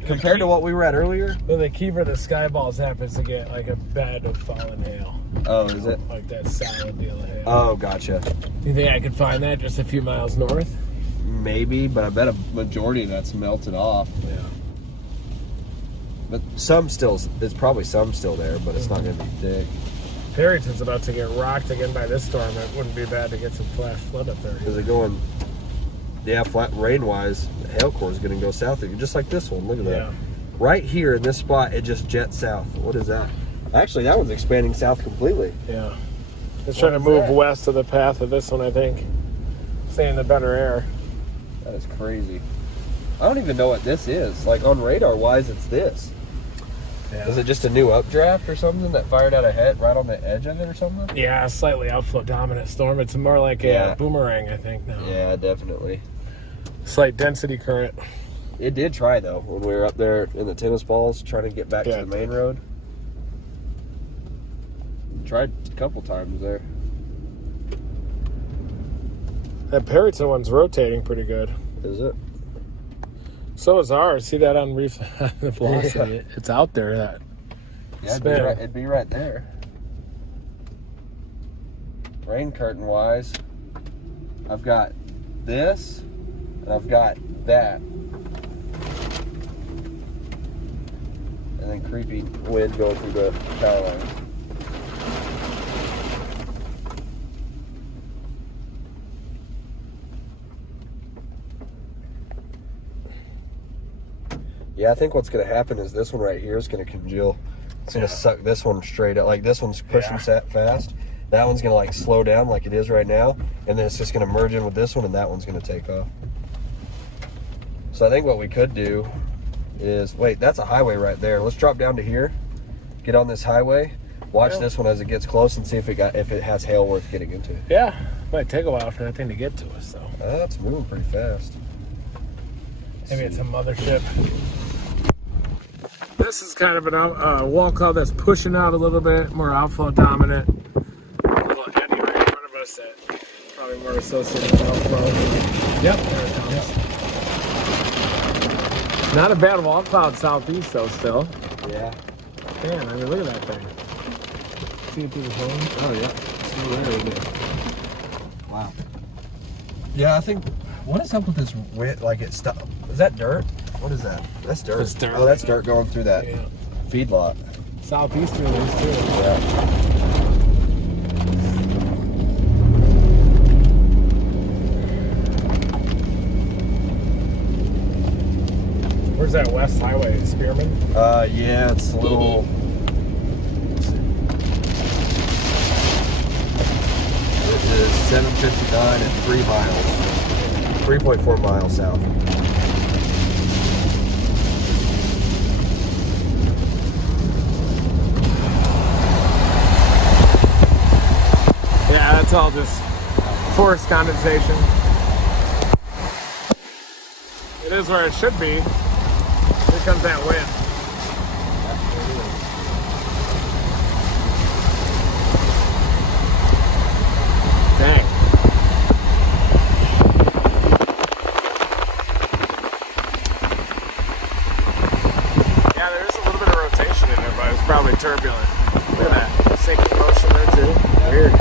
Compared to what we were at earlier? When the keeper of the sky balls happens to get like a bed of fallen hail. Oh, is it? Like that solid deal of hail. Oh, gotcha. Do you think I could find that just a few miles north? Maybe, but I bet a majority of that's melted off. Yeah. But some still, there's probably some still there, but it's not going to be thick. Perryton's about to get rocked again by this storm. It wouldn't be bad to get some flash flood up there. Is it going, yeah, flat rain-wise, the hail core is going to go south of you, just like this one. Look at that. Yeah. Right here in this spot, it just jets south. What is that? Actually, that one's expanding south completely. Yeah. It's trying to move west of the path of this one, I think. Staying in the better air. That is crazy. I don't even know what this is. Like, on radar-wise, it's this. Yeah. Is it just a new updraft or something that fired out ahead right on the edge of it or something? Yeah, a slightly outflow dominant storm. It's more like a boomerang, I think, now. Yeah, definitely. Slight density current. It did try, though, when we were up there in the tennis balls trying to get back to the main road. Tried a couple times there. That Perryton one's rotating pretty good. Is it? So is ours. See that on the velocity? Yeah. It's out there. That spin. It'd be right there. Rain curtain wise, I've got this and I've got that. And then creepy wind going through the power line. Yeah, I think what's going to happen is this one right here is going to congeal. It's going to suck this one straight up. Like this one's pushing fast. That one's going to like slow down like it is right now. And then it's just going to merge in with this one and that one's going to take off. So I think what we could do is, wait, that's a highway right there. Let's drop down to here, get on this highway, watch this one as it gets close and see if it has hail worth getting into. Yeah, might take a while for that thing to get to us though. That's moving pretty fast. Maybe it's a mothership. This is kind of a wall cloud that's pushing out a little bit, more outflow dominant. A little eddy right in front of us that probably more associated with outflow. Yep, there it comes. Not a bad wall cloud southeast though still. Yeah. Man, I mean look at that thing. See it through the phone? Oh yeah. Still there, isn't it? Wow. Yeah, I think, what is up with this wind? Like it stopped. Is that dirt? What is that? That's dirt. That's dirt. Oh, that's dirt going through that feedlot. Southeasterlies too. Yeah. Where's that west highway? Spearman? Yeah, it's a little. It is 7:59 and 3 miles. 3.4 miles south. Yeah, that's all just forest condensation. It is where it should be. Here comes that wind. Dang. Yeah, there is a little bit of rotation in it but it's probably turbulent. Look at that. Sinking motion there too. Weird.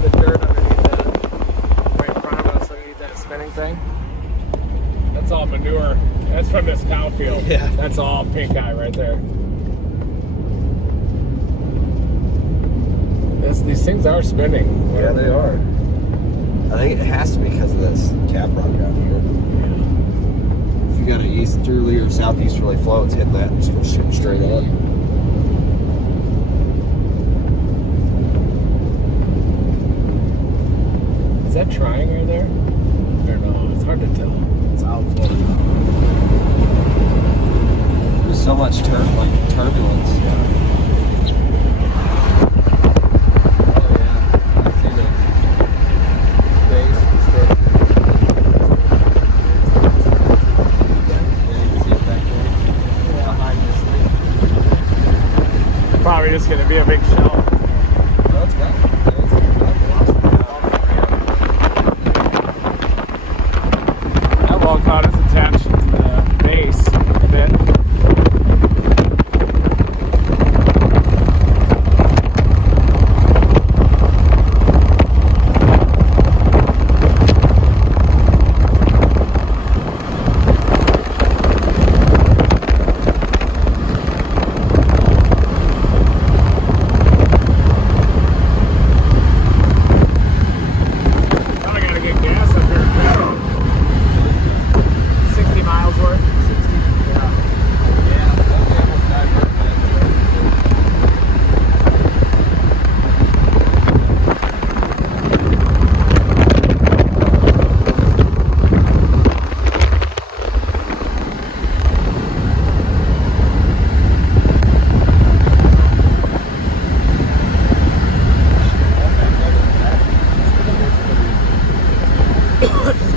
The dirt underneath that, right in front of us, underneath that spinning thing. That's all manure. That's from this cow field. Yeah. That's all pink eye right there. These things are spinning. Yeah, they are. I think it has to be because of this caprock down here. If you got an easterly or southeasterly flow, it's hitting that and it's shooting straight on. Is that trying right there? Or no? It's hard to tell. It's outflow. There's so much turbulence. Yeah. Probably just going to be a big shell. That wall cloud is attached to the base a bit.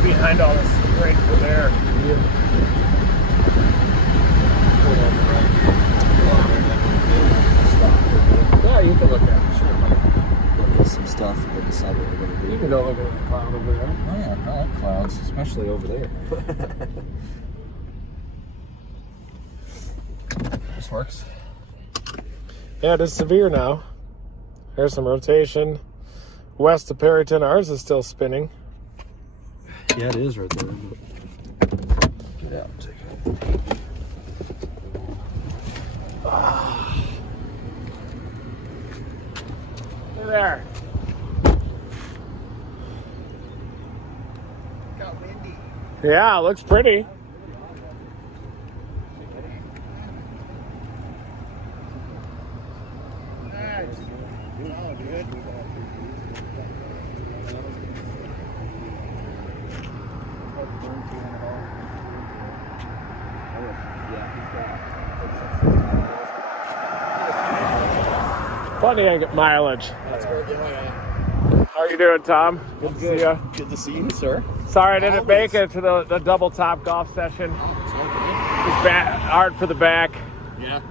Behind all this grateful air. Yeah, you can look at it. Sure. Look at some stuff and then decide what we're going to do. You can go look at the cloud over there. Oh yeah, I like clouds, especially over there. This works. Yeah, it is severe now. There's some rotation. West of Perryton, ours is still spinning. Yeah, it is right there. Get out and take it. Hey there. Got windy. Yeah, it looks pretty. Nice. Oh, good. Plenty of mileage. That's good. Yeah. How are you doing, Tom? Good to see you. Good to see you, sir. Sorry I didn't make it to the double top golf session. It's hard for the back. Yeah.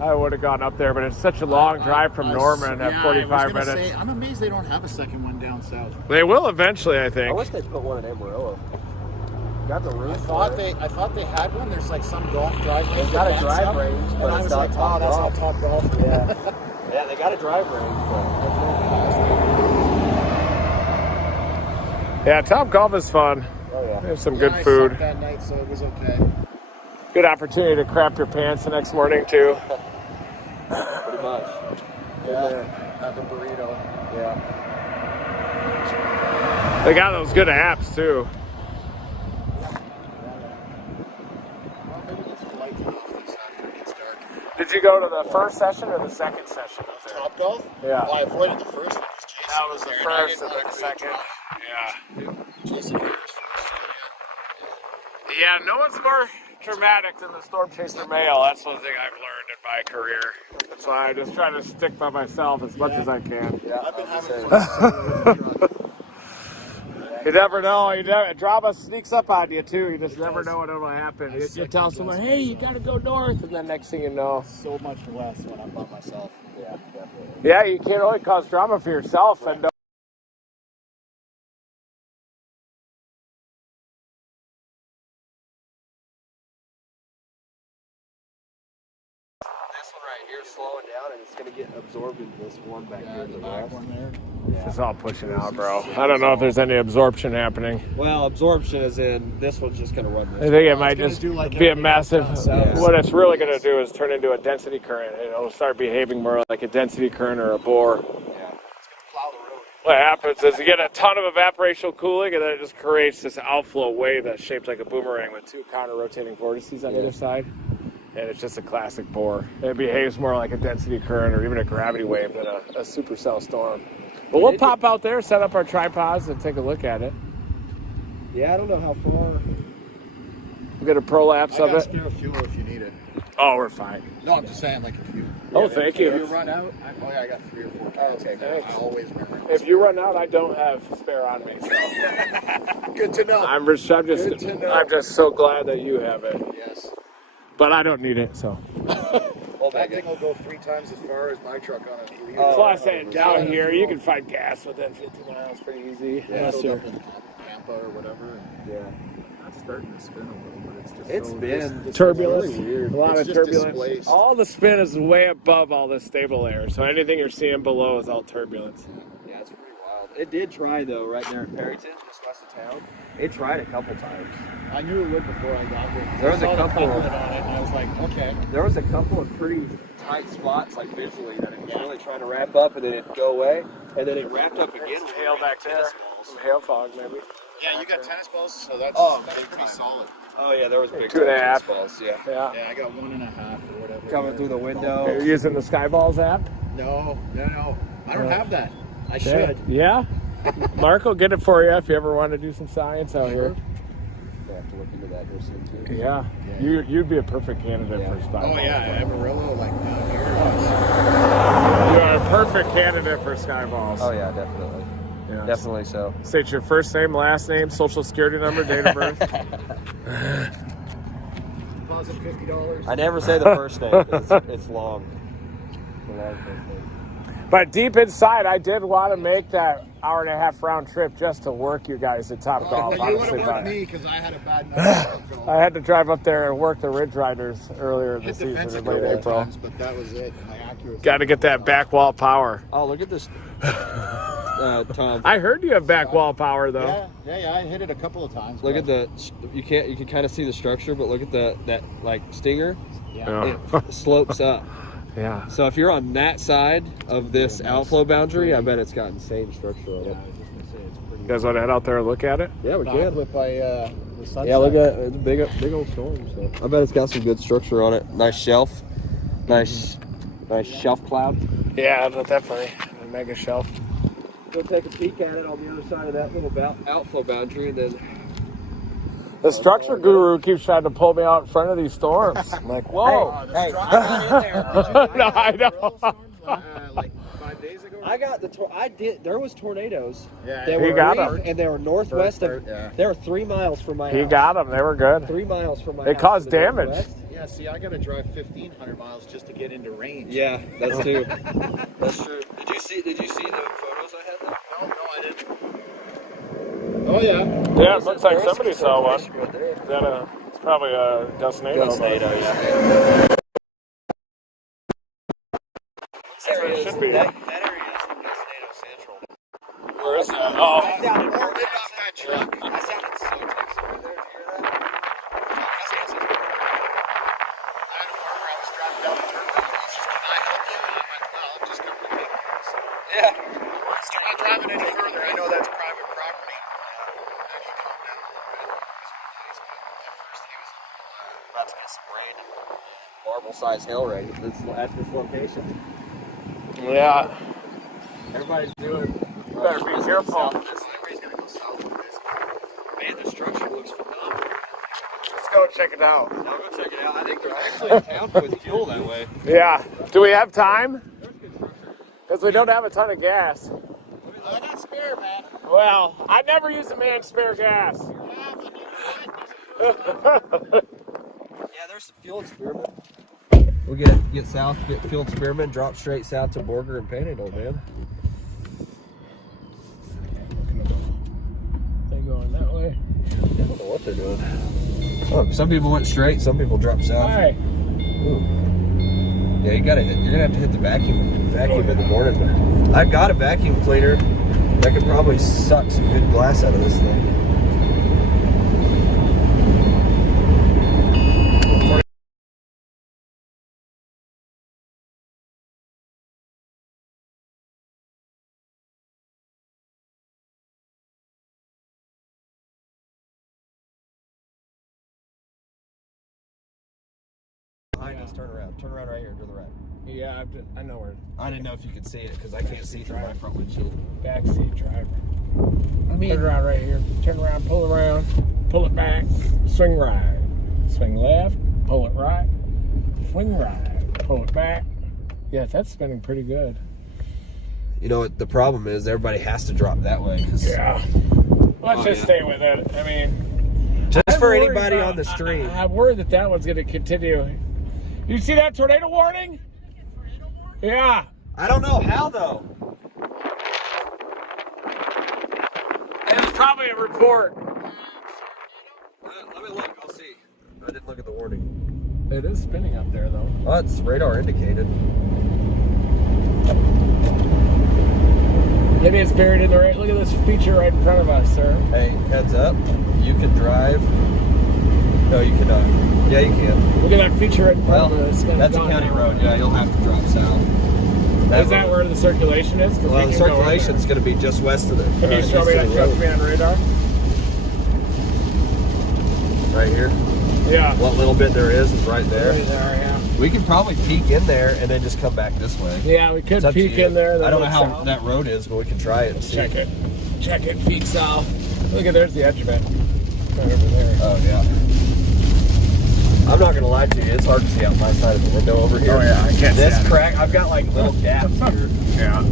I would have gone up there, but it's such a long drive from Norman at 45 minutes. Say, I'm amazed they don't have a second one down south. They will eventually, I I think. wish they'd put one in Amarillo. Got the room. I thought they had one. There's like some golf drive range. It's got a that backs drive up, range, and but I it's was not like, top oh, that's golf. not top golf. Yeah. Yeah, they got a drive range, but Yeah, Top Golf is fun. oh yeah. They have some Yeah, good I food. sucked that night, so it was okay. Good opportunity to crap your pants the next morning, too. Pretty much. Yeah. Have a burrito. Yeah. They got those good apps, too. Well, maybe it's light enough this after it gets dark. Did you go to the first session or the second session up there? Top golf? Yeah. Well, I avoided the first one. That was the first and then the second. Yeah. Jason Harris first. Yeah, no one's more dramatic than the Storm Chaser male. That's one thing I've learned in my career. That's why I just try to stick by myself as much as I can. Yeah, I've been having fun. fun. You never know. Drama sneaks up on you, too. You just never know what will happen. You tell someone, hey, you got to go north, and then next thing you know. So much less when I'm by myself. Yeah, definitely. Yeah, you can't only cause drama for yourself and going to get absorbed into this one back here in the back west. one there. It's all pushing out, bro. I don't know if there's any absorption happening. Well, absorption is in this one's just going to run I this. think it might just do like be a everything massive. else. What it's really going to do is turn into a density current. It'll start behaving more like a density current or a bore. Plow the road. What happens is you get a ton of evaporational cooling, and then it just creates this outflow wave that's shaped like a boomerang with two counter-rotating vortices on either side. And it's just a classic bore. It behaves more like a density current or even a gravity wave than a supercell storm. But we'll pop out there, set up our tripods, and take a look at it. Yeah, I don't know how far. We'll get a prolapse I of got it. spare fuel if you need it. Oh, we're fine. No, I'm just saying, like, if you... Oh, thank you. If you run out, I got 3 or 4 cans. Okay, thanks. I always remember. If you run out, I don't have spare on me. So Good to know. I'm just so glad that you have it. Yes. But I don't need it, so. That thing will go 3 times as far as my truck on it. Plus, down here, you can find gas within 50 miles pretty easy. Yeah, Unless filled you're- up in Tampa or whatever. Yeah. It's starting to spin a little, but it's just It's been Turbulence. Really weird. A lot It's of just turbulence. displaced. All the spin is way above all this stable air, so anything you're seeing below is all turbulence. Yeah, it's pretty wild. It did try though, right there in Perryton, just west of town. It tried a couple times. I knew it would before I got there. There was I a saw the couple- couplet on it, and I was like, okay. There was a couple of pretty tight spots, like visually, that it was really trying to wrap up, and then it'd go away, and then it wrapped up again. Hail back there. Some hail fog, maybe. Yeah, you got tennis balls, so that's, that's pretty solid. Oh yeah, there was big 2.5. balls. Yeah. Yeah. Yeah, I got 1.5 or whatever. Coming through the window. You're using the Skyballs app? No. I don't have that. I Okay. should. Yeah. Mark will get it for you if you ever want to do some science out here. I have to look into that here soon too. Yeah. You'd be a perfect candidate for Skyballs. Oh, yeah, Amarillo, like down here. You are a perfect candidate for Skyballs. Oh yeah, definitely. Yeah. Definitely so. State your first name, last name, social security number, date of birth. Deposit $50. I never say the first name because it's long. It's a long first name. But deep inside, I did want to make that hour-and-a-half round trip just to work you guys at Top Golf. You would Honestly, have worked but me because I had a bad night. I had to drive up there and work the Ridge Riders earlier this Hit the season fence a in late couple of April. times, but that was it. My accuracy. Got to get that back wall power. Oh, look at this, Tom. I heard you have back wall power though. Yeah, I hit it a couple of times. Look but- at you can kind of see the structure, but look at that like stinger. Yeah. It slopes up. Yeah. So if you're on that side of this outflow boundary, I bet it's got insane structure on it. I was just gonna say it's pretty. You guys want to head out there and look at it? Yeah, we Back can. with by the sunset. Yeah, look at it. It's a big old storm. So I bet it's got some good structure on it. Nice shelf. Nice shelf cloud. Yeah, definitely. A mega shelf. Go take a peek at it on the other side of that little outflow boundary, and then. The structure guru keeps trying to pull me out in front of these storms. I'm like, whoa. Hey. No, I know. Like 5 days ago. I got there was tornadoes. Yeah, They He were got brief, 'em. and they were northwest of. Yeah. They were 3 miles from my house. He got them. They were good. 3 miles from my They house. caused to the damage. northwest. Yeah, see, I gotta drive 1,500 miles just to get into range. Yeah, that's true. That's true. Did you see the photos I had? No, I didn't. Oh yeah. Yeah, it looks like somebody saw one. Right there. It's probably a Dusnado. Yeah. That should be. That area is the Dusnado Central. Where is that? Oh. Or maybe off that truck. I sounded so Texas right there. Did you hear that? I had a farmer, I was driving down the turn lane, he's just, can I help you? And I went, well, I'm just coming to take care. So, Yeah. I'm not driving any further, I know that's private property. And he calmed down a little bit. He's nice, but at first he was about to get sprayed. Marble-sized hail rain at this location. Yeah. Everybody's doing. You better be careful. Everybody's gonna go south of this. Man, the structure looks phenomenal. Let's go check it out. Now go check it out. I think they're actually in town with fuel that way. Yeah. Do we have time? Because we don't have a ton of gas. I got spare, man. Well, I never use a man's spare gas. Yeah, there's some fuel experiment. We'll get south, get fuel experiment, drop straight south to Borger and Panhandle, man. They going that way. I don't know what they're doing. Oh, some people went straight, some people dropped south. All right. Ooh. Yeah, you're gonna have to hit the vacuum in the morning. But I've got a vacuum cleaner that could probably suck some good glass out of this thing. Behind us, turn around right here to the right. Yeah, I know where. I didn't know if you could see it because I can't see through my front windshield. Backseat driver. I mean, Turn around right here. Turn around, pull around, pull it back, swing right, swing left, pull it right, swing right, pull it back. Yeah, that's spinning pretty good. you know what the problem is? Everybody has to drop that way. Yeah. Let's just stay with it. I mean, just for anybody on the street. I'm worried that one's going to continue. You see that tornado warning? Yeah. I don't know how though. It's probably a report. Let me look. I'll see. I didn't look at the warning. It is spinning up there though. Oh, it's radar indicated. Maybe it's buried in the right. Look at this feature right in front of us, sir. Hey, heads up. You can drive. No, you cannot. Yeah, you can. Look at that feature right in front of us. That's a county road. Yeah, you'll have to drop south. Is that where the circulation is? Well, the circulation's going to be just west of it. Can you show me on radar? Right here? Yeah. What little bit there is right there. Right there, yeah. We can probably peek in there and then just come back this way. Yeah, we could peek in there. I don't know how that road is, but we can try it and see. Check it. Check it. Peek south. Look at there's the edge of it. Right over there. Oh, yeah. I'm not going to lie to you. It's hard to see out my side of the window over here. Oh, yeah. I can't see this crack. I've got like little gaps here. Yeah.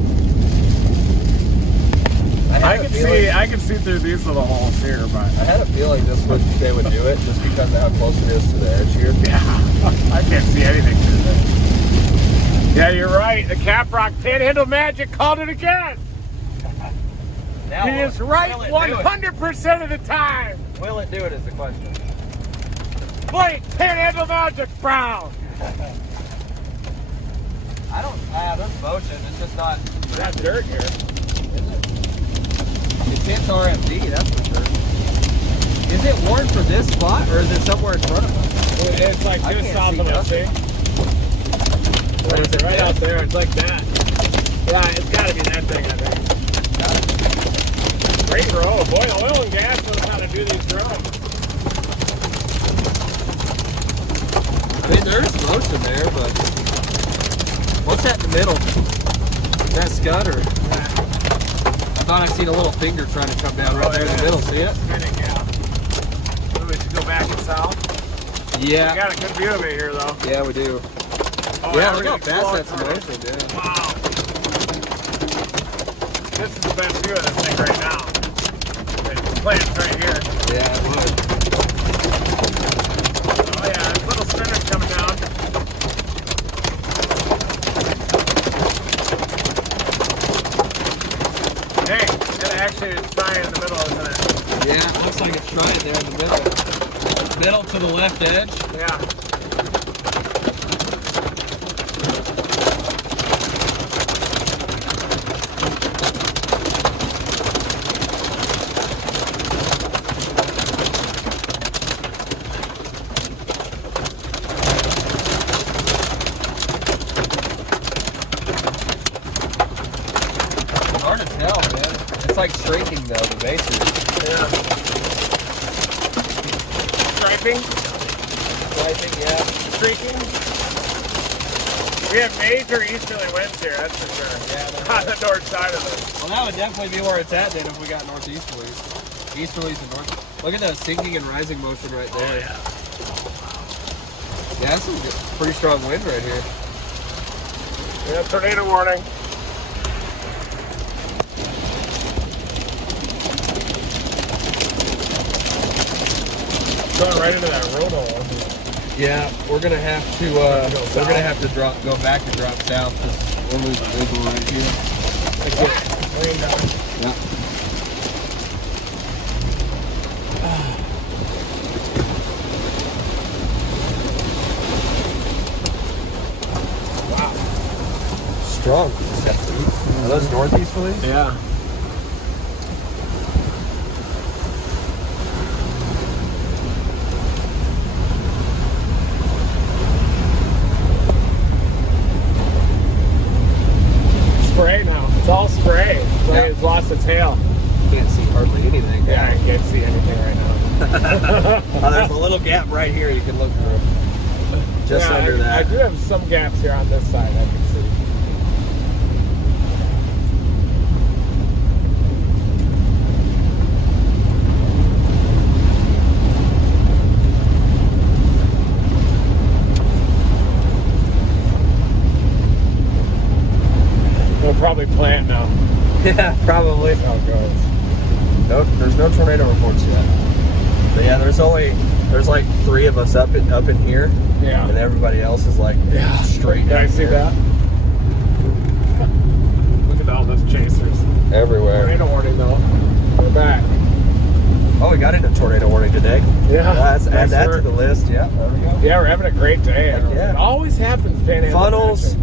I can see through these little holes here, but I had a feeling they would do it just because of how close it is to the edge here. Yeah, I can't see anything through there. Yeah, you're right. The Caprock Panhandle Magic called it again. Now he is right 100% of the time. Will it do it is the question. Blake, Panhandle Magic, Brown. I don't have this motion. It's just not. There's not dirt here. It's RFD, that's for sure. Is it warned for this spot, or is it somewhere in front of us? It's like just south of us, see? What is it? Right out there, it's like that. Yeah, it's got to be that thing, I think. Great road. Boy, oil and gas knows how to do these roads. I mean, there's motion there, but what's that in the middle? Is that scud or? I thought I seen a little finger trying to come down right there in the middle. See it? Spinning, yeah. So we should go back and south. Yeah. We got a good view of it here, though. Yeah, we do. Oh, yeah, look how fast that's motion, dude. Wow. This is the best view of this thing right now. The plant's right here. Yeah, it would. Oh yeah, there's little spinners coming down. Hey, it actually is trying in the middle, isn't it? Yeah, it looks like it's trying there in the middle. Middle to the left edge. Yeah. Hard to tell, man. It's like shrinking though, the bases. Yeah. Striping? Striping, yeah. Streaking? We have major easterly winds here, that's for sure. Yeah, on the north side of it. Well, that would definitely be where it's at then if we got northeasterlies. Easterlies and north. Look at the sinking and rising motion right there. Oh, yeah. Yeah, that's some pretty strong wind right here. Yeah, tornado warning. Going right into that road hole. Yeah, we're gonna have to go back and drop south because we're losing visual right here. Rain down. Yeah. peacefully. Yeah. Spray now. It's all spray. It's like it's lost its tail. Can't see hardly anything. Yeah, I can't see anything right now. Oh, there's a little gap right here you can look through. Just Yeah, under that. I do have some gaps here on this side I can see. We'll probably plant now. Yeah, probably. That's how it goes. Nope, there's no tornado reports yet. But yeah, there's like 3 of us up in here, Yeah. and everybody else is like straight Can I down see here. that? Look at all those chasers. Everywhere. Tornado warning though. We're back. Oh, we got into tornado warning today. Yeah. Let's add Thanks that for- to the list. Yeah, there we go. Yeah, we're having a great day. Heck yeah. It always happens, Panhandle. Funnels,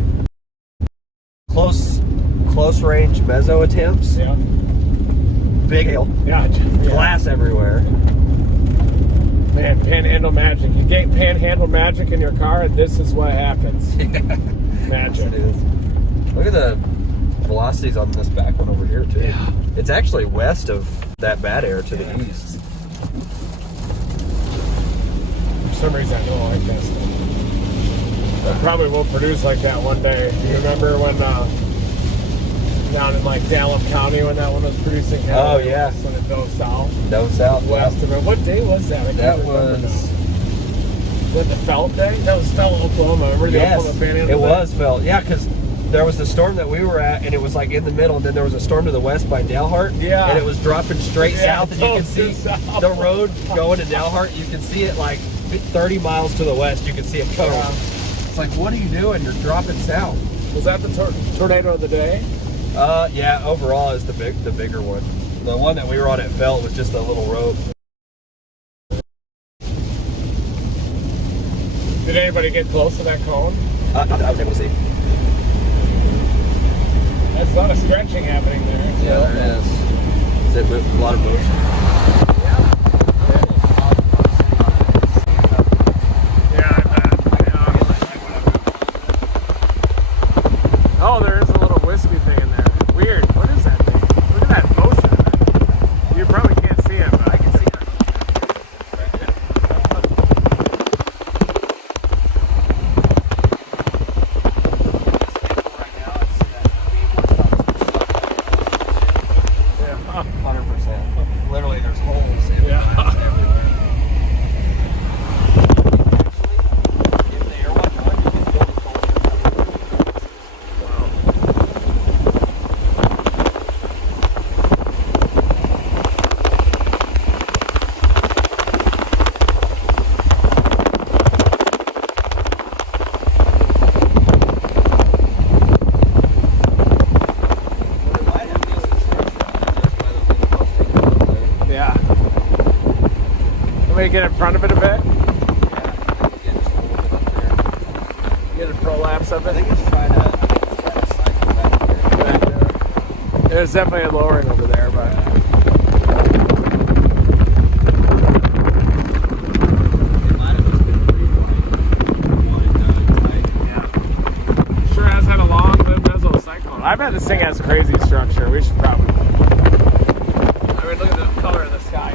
close range meso attempts, Yeah. big hail, Yeah. glass everywhere. Man, Panhandle Magic. You get Panhandle Magic in your car, and this is what happens. Magic. It is. Look at the velocities on this back one over here too. Yeah. It's actually west of that bad air to the east. For some reason, I don't like that stuff. It probably will produce like that one day. You remember when down in like Dallam County when that one was producing hail? Oh, yeah. When it goes south. No south. West of it. What day was that? I can't That remember was. now. Was it the Felt day? That was Felt, Oklahoma. Remember the Yes, Oklahoma Panhandle it day? was felt. Yeah, because there was the storm that we were at, and it was like in the middle. And then there was a storm to the west by Dalhart. Yeah. And it was dropping straight Yeah, south, and you can see south. the road going to Dalhart. You can see it like 30 miles to the west. You can see it coming. Yeah. It's like, what are you doing? You're dropping south. Was that the tornado of the day? Yeah. Overall, is the bigger one. The one that we were on at Felt was just a little rope. Did anybody get close to that cone? Not that I was able to see. That's a lot of stretching happening there. Yeah, there is. Is it a lot of motion? Yeah, I bet. Yeah. Oh, there is a little wispy thing in there. Weird. What is that thing? Look at that motion in there. You probably can't see it, but I can see it. Yeah. 100%. Literally, there's holes in Yeah. everywhere. Actually, if the air wasn't on, you could feel the cold. Yeah. Let me get in front of it a bit. Get a prolapse of I it. think it's trying to cycle back here. There's definitely a lowering over there, but It might have just been pre-flight. sure has had a long-lived mesocyclone. I bet this thing has crazy structure. We should probably. I mean, look at the color of the sky.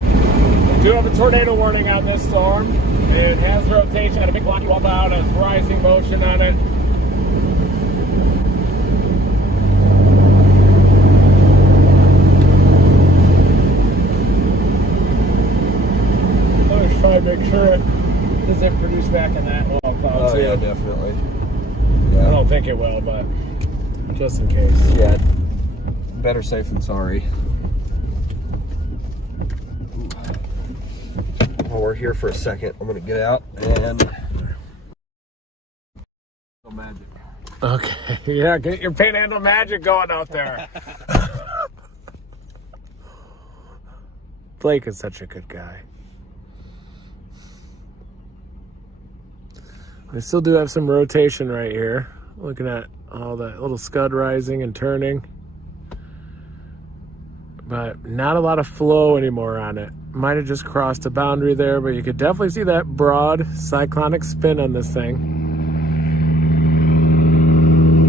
We do have a tornado warning on this storm. It has rotation, got a big blocky wall cloud, has rising motion on it. I'm just trying to make sure it doesn't produce back in that wall cloud Oh too. yeah, definitely. I Yeah. don't think it will, but just in case. Yeah. Better safe than sorry. While we're here for a second, I'm gonna get out and Magic. Okay, yeah, get your Panhandle Magic going out there. Blake is such a good guy. We still do have some rotation right here. Looking at all that little scud rising and turning. But not a lot of flow anymore on it. Might have just crossed a boundary there, but you could definitely see that broad cyclonic spin on this thing.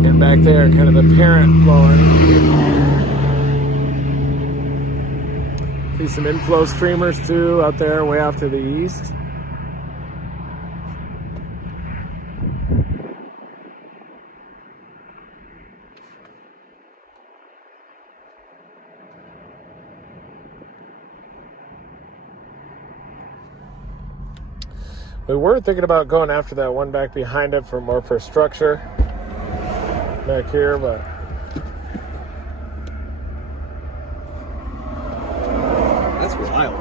And back there, kind of the parent blowing. See some inflow streamers too out there way off to the east. We were thinking about going after that one back behind it for more for structure back here, but That's wild.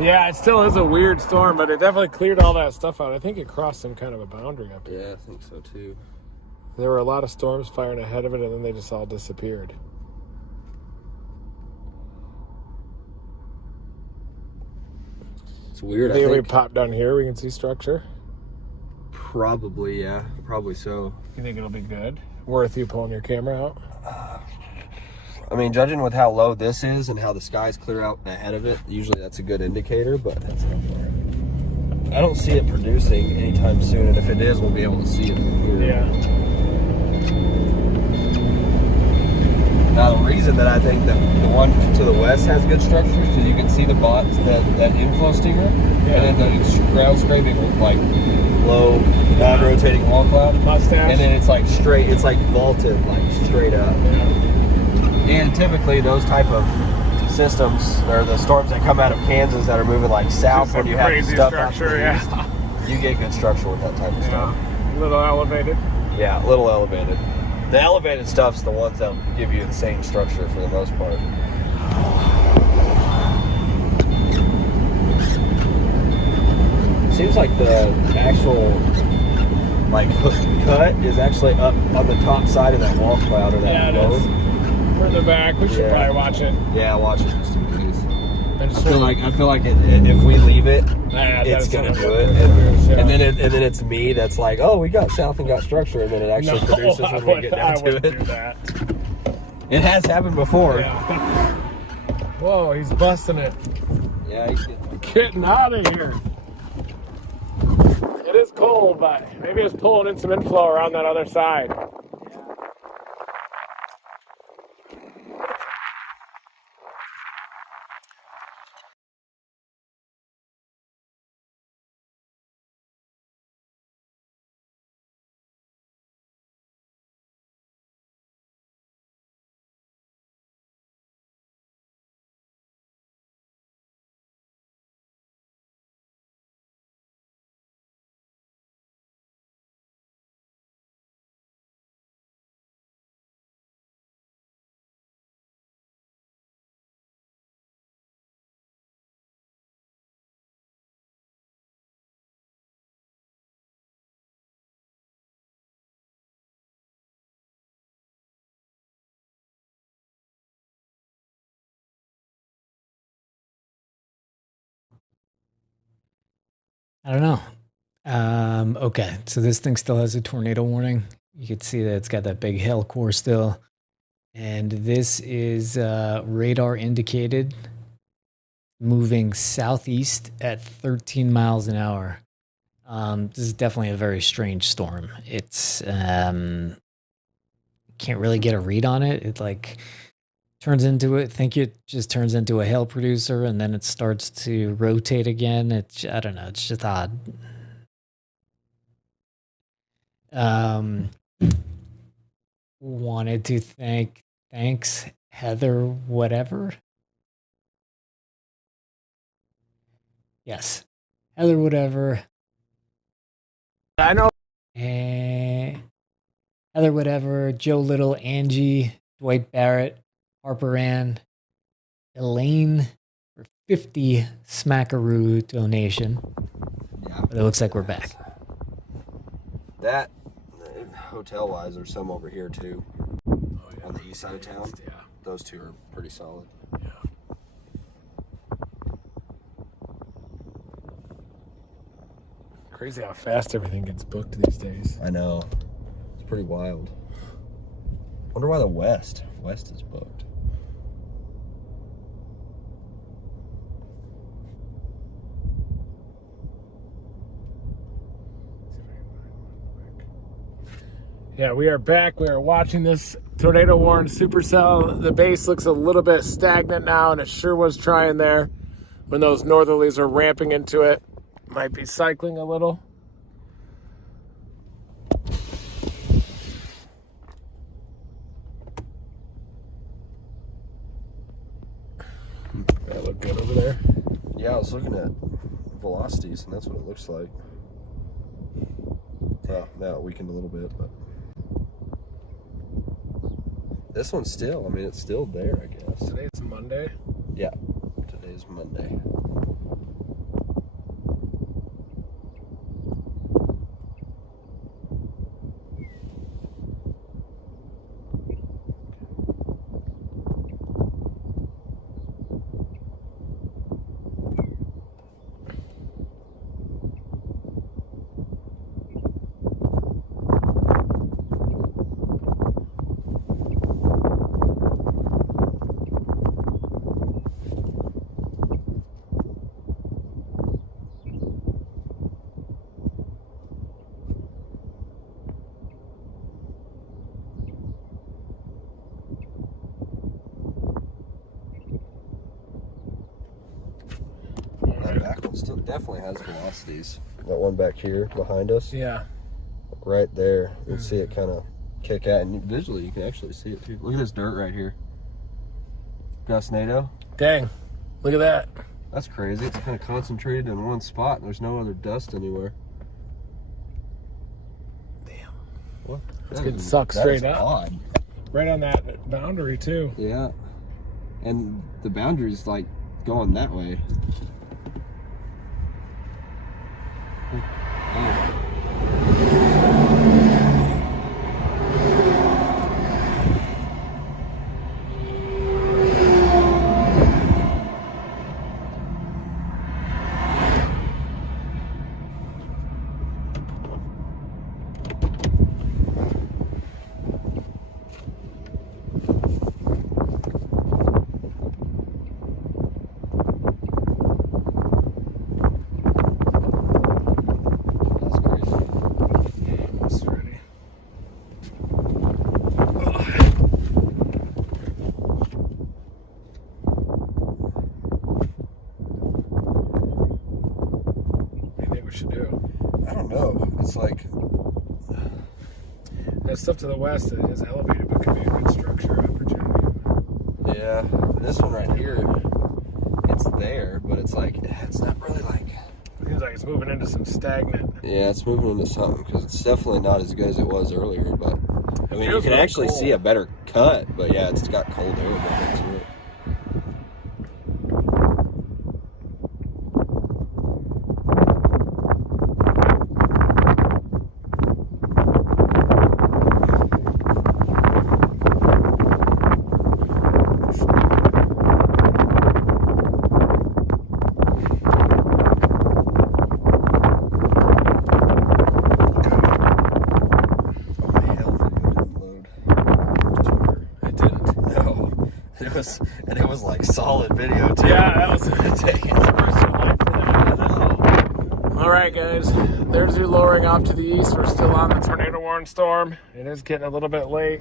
yeah, it still is a weird storm, but it definitely cleared all that stuff out. I think it crossed some kind of a boundary up here. Yeah, I think so too. There were a lot of storms firing ahead of it, and then they just all disappeared. It's weird. I I think we think pop down here, we can see structure. probably, yeah, probably so. You think it'll be good? Worth you pulling your camera out? I mean, judging with how low this is and how the skies clear out ahead of it, usually that's a good indicator, but that's how far. I don't see it producing anytime soon, and if it is, we'll be able to see it from here. Yeah. Now, the reason that I think that the one to the west has good structure is because you can see the bots, that inflow steamer, and then the ground scraping with like low, non-rotating wall cloud. Mustache. And then it's like straight, it's like vaulted, like straight up. And typically those type of systems, or the storms that come out of Kansas that are moving like south when you have crazy stuff out to structure, the east, you get good structure with that type of stuff. A little elevated. Yeah, a little elevated. The elevated stuff's the ones that give you the same structure for the most part. Seems like the actual like hook cut is actually up on the top side of that wall cloud or that Yeah, it load. is. Further back, we should Yeah. probably watch it. Yeah, watch it just in case. I I just feel like if we leave it, it's gonna do it. And then it's me that's like, oh, we got south and got structure, and then it actually produces when we get down to it. do that. It has happened before. Yeah. Whoa, he's busting it. Yeah, he's getting Getting out of here. It is cold, but maybe it's pulling in some inflow around that other side. I don't know. Okay, so this thing still has a tornado warning. You can see that it's got that big hail core still. And this is radar indicated moving southeast at 13 miles an hour. This is definitely a very strange storm. It's can't really get a read on it. It like turns into it. Think it just turns into a hail producer, and then it starts to rotate again. I don't know. It's just odd. Wanted to thanks Heather whatever. Yes, Heather whatever. I know. Heather whatever, Joe Little, Angie, Dwight Barrett, Harper Ann, Elaine for 50 smackaroo donation. Yeah. But it looks like we're back. That, hotel-wise, there's some over here too. On the east side of town. Yeah. Those two are pretty solid. Yeah. Crazy how fast everything gets booked these days. I know. It's pretty wild. Wonder why the west is booked. Yeah, we are back. We are watching this tornado warned supercell. The base looks a little bit stagnant now, and it sure was trying there when those northerlies are ramping into it. Might be cycling a little. That look good over there. Yeah, I was looking at velocities, and that's what it looks like. Well, now it weakened a little bit, but this one's still, I mean, it's still there, I guess. Today's Monday. Yeah, today's Monday. That back one still definitely has velocities. That one back here behind us. Yeah. Right there. You'll see it kind of kick out, and visually you can actually see it too. Look at this dirt right here. Gusnado. Dang. Look at that. That's crazy. It's kind of concentrated in one spot, and there's no other dust anywhere. Damn. Well, It's getting sucked straight up. Odd. Right on that boundary, too. Yeah. And the boundary's like going that way. Like that stuff to the west is elevated, but could be a good structure opportunity. Yeah, this one right here, it's there, but it's like it's not really like. It seems like it's moving into some stagnant. Yeah, it's moving into something because it's definitely not as good as it was earlier. But I mean, you can actually see a better cut. But yeah, it's got cold air built into it. And it was like solid video too. Yeah, that was taking All right, guys, there's your lowering off to the east. We're still on the tornado warning storm. It is getting a little bit late.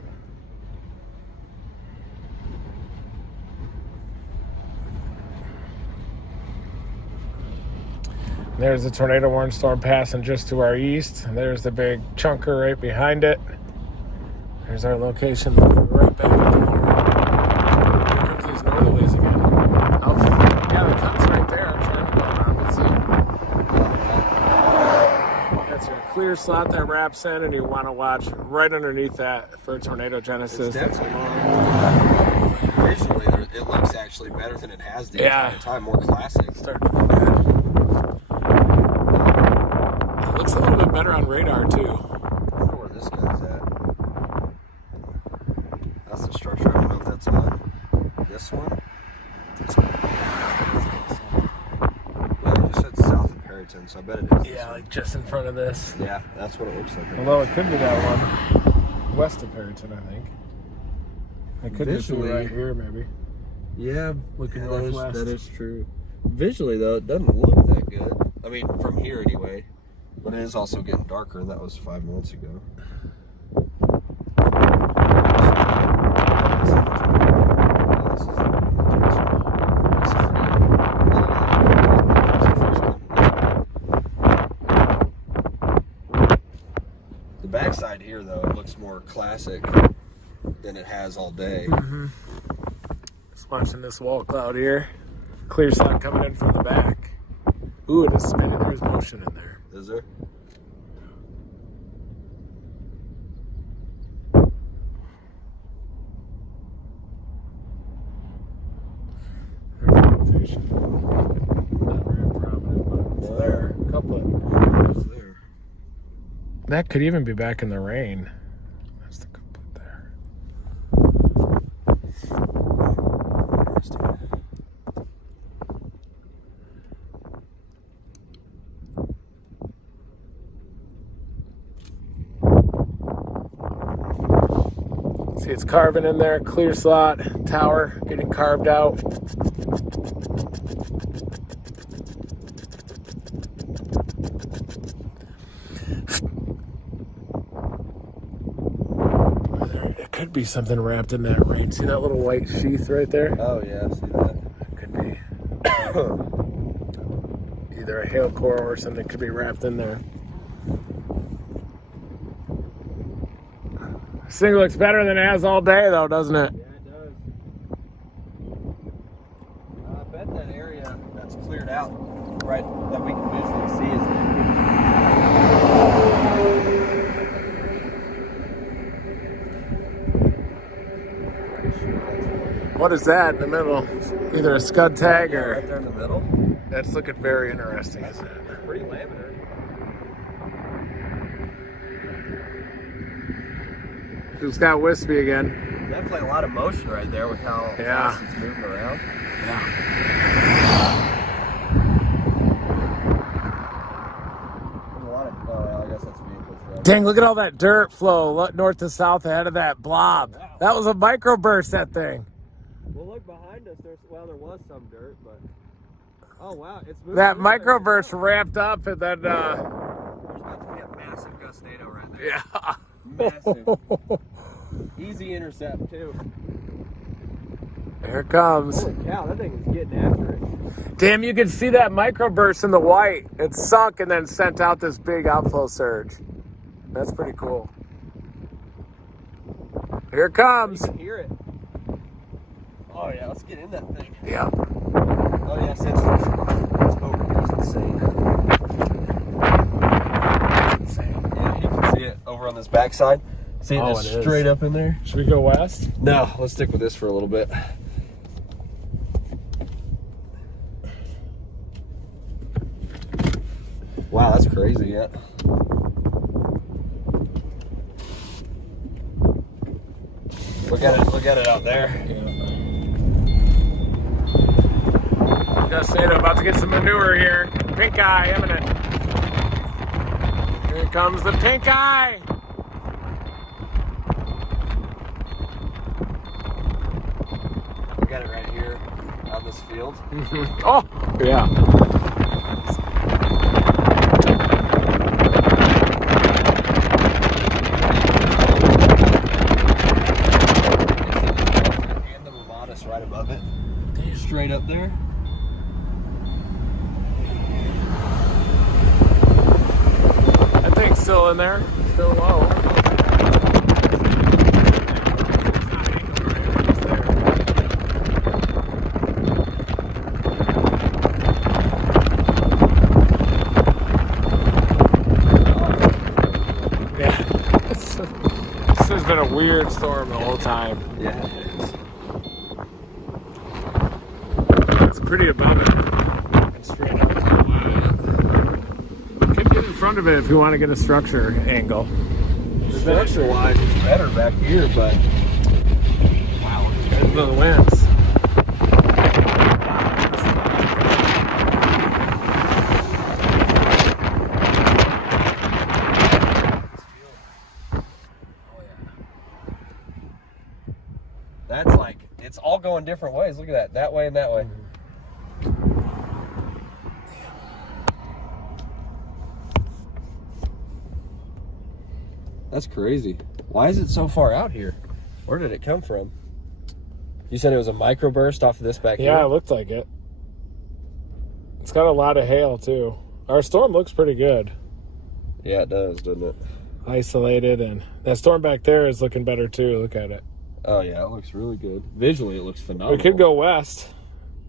There's the tornado warning storm passing just to our east. And there's the big chunker right behind it. There's our location looking right back at the north. Northerlies again. Oh, yeah, the cut's right there. I'm trying to go around and see. That's your clear slot that wraps in, and you want to watch right underneath that for tornado genesis. Visually, it looks actually better than it has the entire time. More classic. Starting to look good. It looks a little bit better on radar, too. this guy's at. That's the structure. I don't know if that's on this one. Well, it just said south of Perryton, so I bet it is. Yeah, like just in front of this. Yeah, that's what it looks like. Although it could be that one west of Perryton, I think. It could just be right here, maybe. Yeah, Looking northwest. That is true. Visually, though, it doesn't look that good. I mean, from here anyway. But it is also getting darker, and that was 5 minutes ago. The backside here, though, it looks more classic than it has all day. Just watching this wall cloud here. Clear sun coming in from the back. Ooh, it is spinning. There's motion in there. Is there? There's rotation. Not very prominent, but it's there. A couple of. It's there. That could even be back in the rain. That's the couplet there. Interesting. See, it's carving in there. Clear slot tower getting carved out. There could be something wrapped in that rain. See that little white sheath right there? Oh, yeah, I see that. It could be either a hail core or something could be wrapped in there. This thing looks better than it has all day, though, doesn't it? Yeah, it does. I bet that area that's cleared out, right, that we can visually see is there. What is that in the middle? Either a scud tag Right or... there in the middle. That's looking very interesting, isn't it? Pretty laminar. It's got wispy again. Definitely a lot of motion right there with how fast it's moving around. Yeah. There's a lot of, oh, I guess that's vehicles. Right? Dang, look at all that dirt flow north to south ahead of that blob. Wow. That was a microburst, that thing. Well, look behind us. There was some dirt, but oh wow, it's moving. That microburst ramped up and then, There's about to be a massive gustado right there. yeah. Massive. Easy intercept too. Here it comes. Holy cow, that thing is getting after it. Damn, you can see that microburst in the white. It sunk and then sent out this big outflow surge. That's pretty cool. Here it comes. You can hear it. Oh yeah, let's get in that thing. Yeah. Oh yeah, it's over here. It's insane. Yeah, you can see it over on this backside. See it Oh, just it is. straight up in there. Should we go west? No, let's stick with this for a little bit. Wow, that's crazy, yeah. Look at it out there. Gustado about to get some manure here. Pink eye imminent. Here comes the pink eye. We got it right here on this field. Oh, yeah. And the Romatus right above it. Straight up there. That thing's still in there. Still low. This has been a weird storm the whole time. Yeah, it is. It's pretty above it. And straight up. Could get in front of it if you want to get a structure angle. Structure-wise, it's better back here, but Wow, there's the winds. that's like, it's all going different ways. Look at that way and that way. That's crazy. Why is it so far out here? Where did it come from? You said it was a microburst off of this back here? Yeah, it looked like it. It's got a lot of hail, too. Our storm looks pretty good. Yeah, it does, doesn't it? Isolated, and that storm back there is looking better, too. Look at it. Oh, yeah, it looks really good. Visually, it looks phenomenal. We could go west.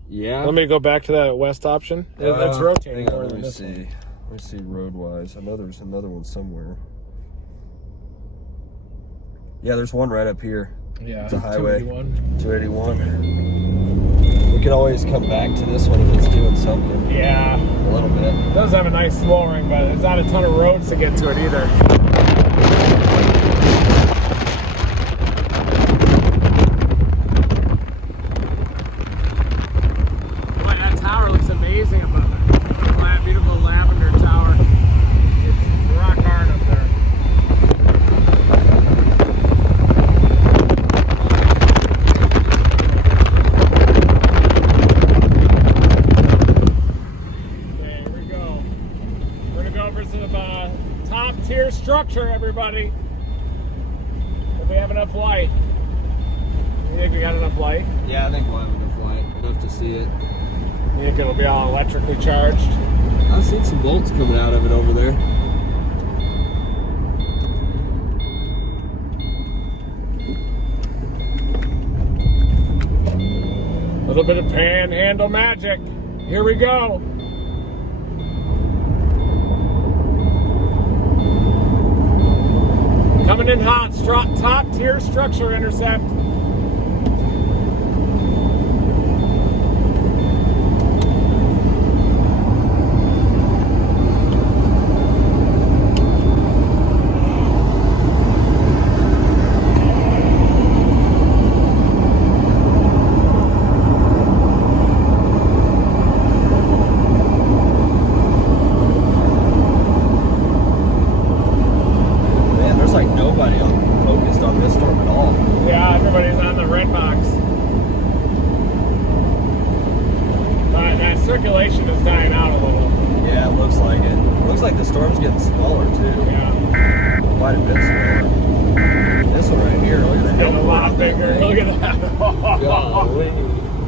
Yeah. Let me go back to that west option. It's rotating hang on, more let than me this see. one. Let me see road-wise. I know there's another one somewhere. Yeah, there's one right up here. Yeah, It's a highway. 281. 281. We could always come back to this one if it's doing something. Yeah. A little bit. It does have a nice slow ring, but there's not a ton of roads to get to it either. Boy, that tower looks amazing above it. That beautiful lavender tower. It's rock hard up there. Okay, here we go. We're gonna go over some top tier structure, everybody. If we have enough light. You think we got enough light? Yeah, I think we'll have enough light. Enough to see it. You think it'll be all electrically charged? I've seen some bolts coming out of it over there. A little bit of Panhandle magic. Here we go. Coming in hot, top tier structure intercept. Man, there's like nobody focused on this storm at all. Yeah, everybody's on the red box. But that circulation is dying out a little. Yeah, it looks like it. Looks like the storm's getting smaller too. Yeah. Quite a bit smaller. This one right here, look at that. Getting a lot bigger. Look at that. Golly.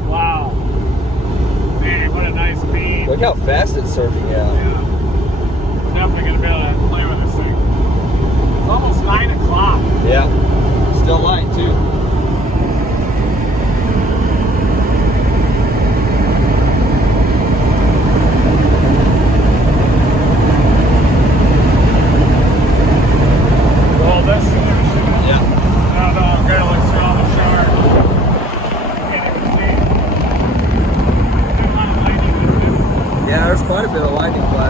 Wow. Man, what a nice beam. Look how fast it's surging out. Yeah. We're definitely going to be able to play with this thing. It's almost 9 o'clock. Yeah. Still light too. Well, this is Yeah. I don't know, I'm going to look through all the shards. Can't even see. There's a lot of lightning in this. Yeah, there's quite a bit of lightning flash.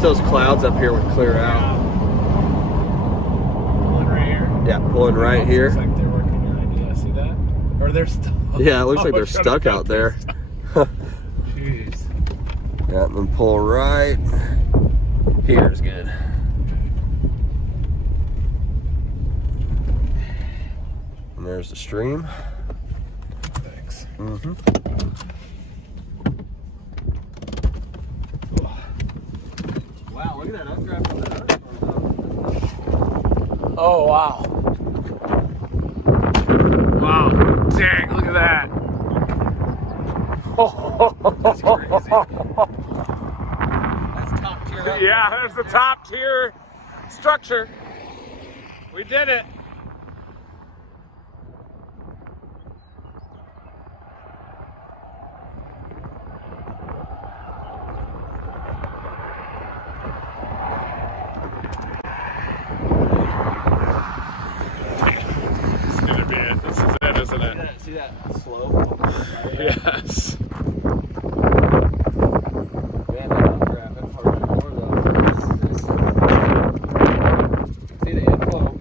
wish those clouds up here would clear out. Pulling right here. Yeah, pulling right here. Looks like they're working your idea. See that? Or they're stuck. Yeah, it looks like they're stuck out there. Jeez. Yeah, and then pull right here is good. And there's the stream. Thanks. Mm-hmm. Wow, look at that updraft on that other one. Oh, wow. Wow. Dang, look at that. That's crazy. That's top tier. Yeah, there's the top tier structure. We did it. This is it, isn't it? See that slope? Yes. Man, that updraft, that's hard to ignore though. See the inflow.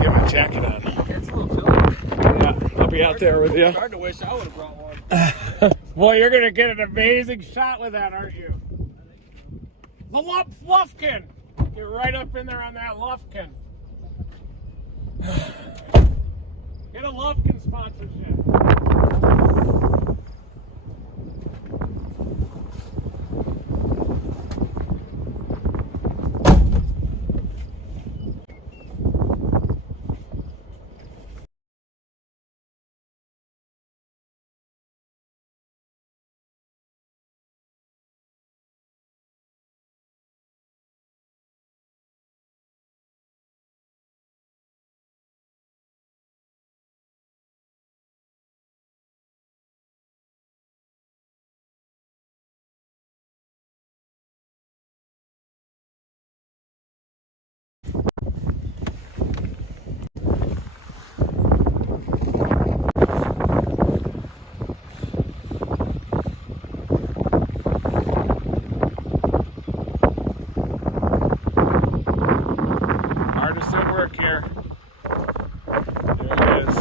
Get my jacket on. It's a little chilly. Yeah, I'll be out there with you. It's hard to wish I would have brought one. Boy, you're gonna get an amazing shot with that, aren't you? The Lufkin! Get right up in there on that Lufkin. Get a Lufkin sponsorship. Artists at work here. There it is.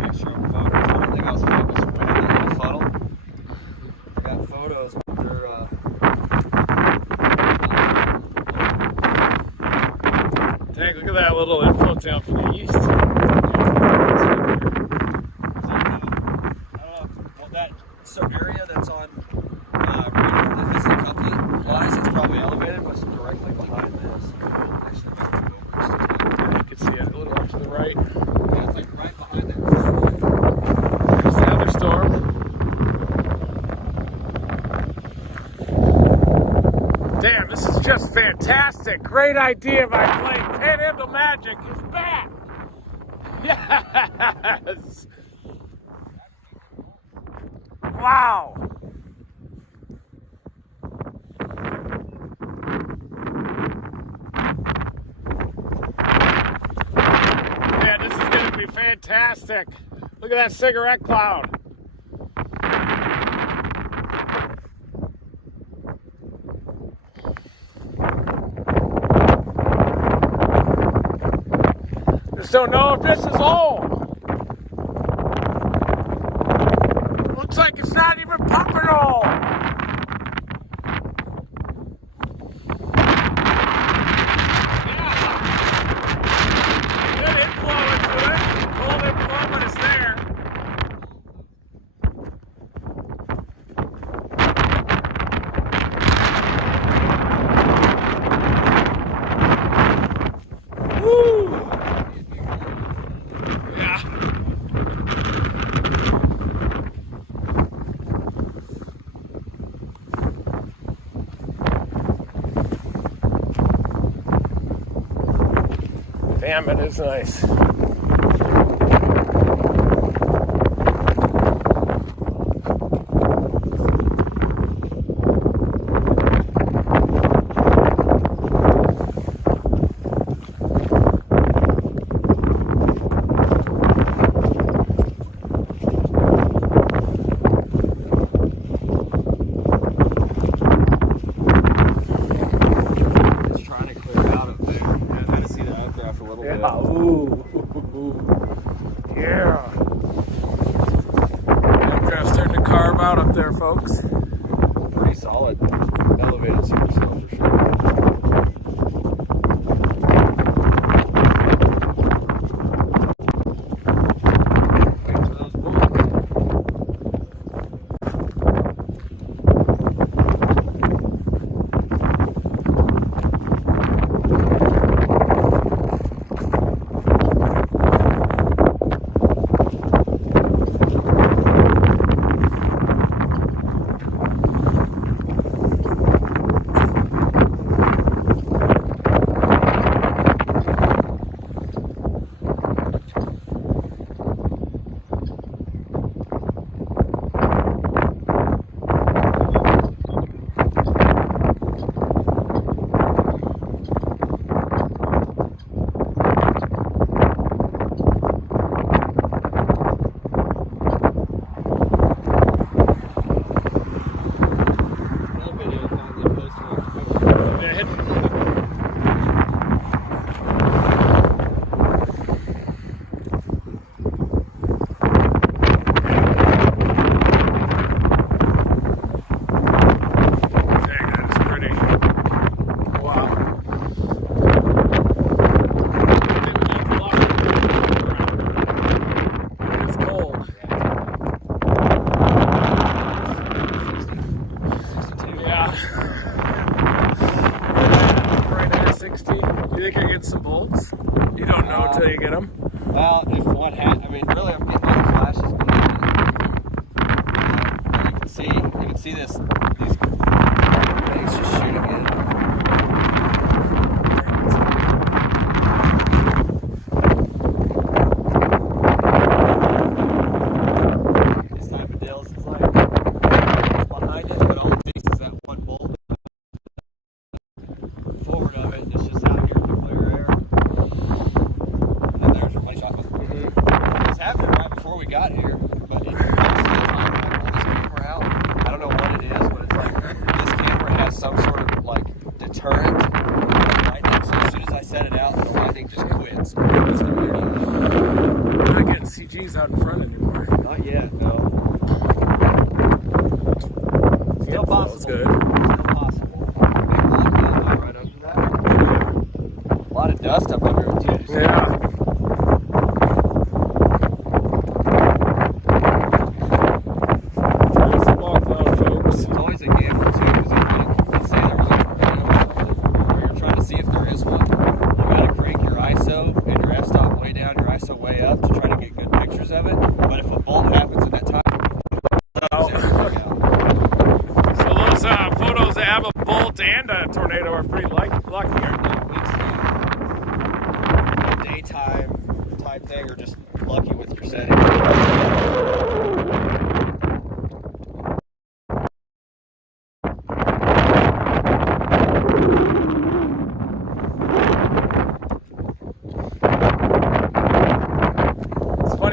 Make sure I'm focused. I don't think I was focused when I did the funnel. I got photos, but they're Dang, look at that little info tail from the east. that area that's on right the Hiscocky lies, it's probably elevated, but it's directly behind this. Actually, You can see it a little off to the right. yeah, it's like right behind it. There's the other storm. Damn, this is just fantastic. Great idea by playing Panhandle Magic is back. Yes. Wow. Man, this is going to be fantastic. Look at that cigarette cloud. Just don't know if this is home. Looks like it's not even pumping all. Yeah. Good inflow into it. Cold inflow, but it's there. Woo! Yeah. Damn, it is nice. Yeah. Ooh. Yeah. Aircraft's starting to carve out up there, folks. Pretty solid elevated supercell for sure. Some bolts? You don't know until you get them. Well, if one had, I mean, really, I'm getting like flashes. You can see these things just shooting in. This type of deals is like it's behind it, but all it takes is that one bolt forward of it, and it's just out here in the clear air. And there's your play shot. It's happening right before we got here, but it, this camper out. I don't know what it is, but it's like this camper has some sort of like deterrent lightning. So as soon as I set it out, the lightning just quits. It's not here We're not getting CGs out in front anymore. Not yet, no. Still possible. That's good. Still possible. Right under that. A lot of dust up under it too. Yeah. There's the ball cloud, folks. It's always a gamble too, because let's say there was a tornado, or you're trying to see if there is one. You gotta crank your ISO and your f-stop way down, your ISO way up to try to get good pictures of it. But if a bolt happens in that time, So those photos that have a bolt and a tornado are pretty lucky, aren't they? daytime type thing, or just lucky with your settings.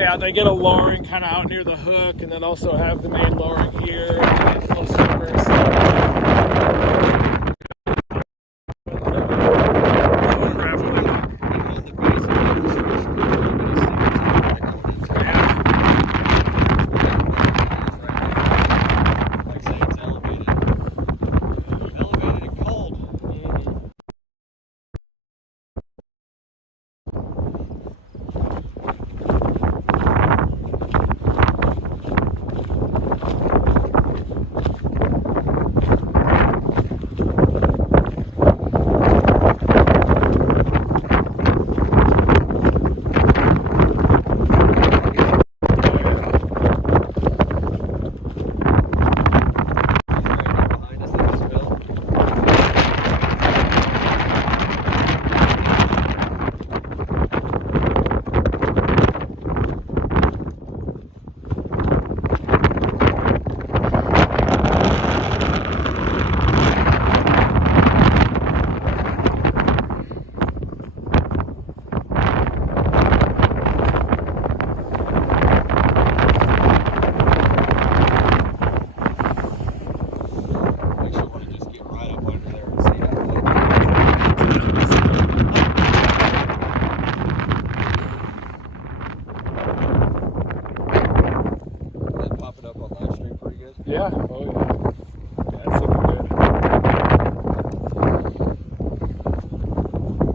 How they get a lowering kind of out near the hook, and then also have the main lowering here. And then close to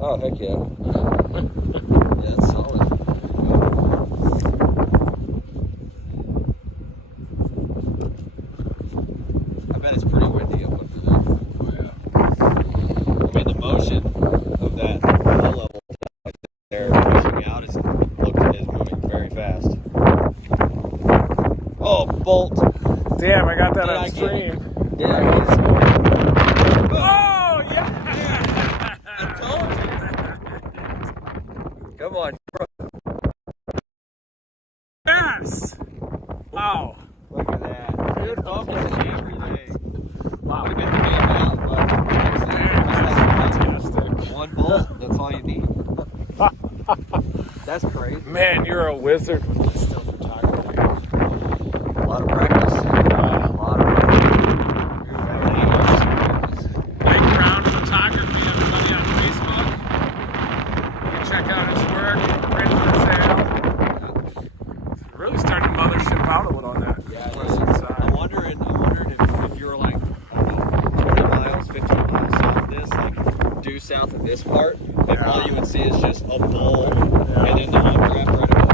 Oh, heck yeah. Yeah, that's solid. I bet it's pretty windy up under there. Oh, yeah. I mean, the motion of that low level there pushing out is moving very fast. Oh, bolt. Damn, I got that Did on I get stream. it? Did I get it? Oh, yeah! I told you. Come on, bro. Yes! Wow. Look at that. Dude, focusing everything. Wow. We get the game out, but Fantastic. one bolt, that's all you need. That's crazy. Man, you're a wizard with this still photography. A lot of practice. A lot of Blake Brown Photography, everybody on Facebook. You can check out his work. Prints for sale. Really starting to mothership out a little on that. Yeah, western side. I'm wondering if you're like, I don't know, 20 miles, 15 miles south of this, like due south of this part, if all you would see is just a bowl and then the unwrap right above.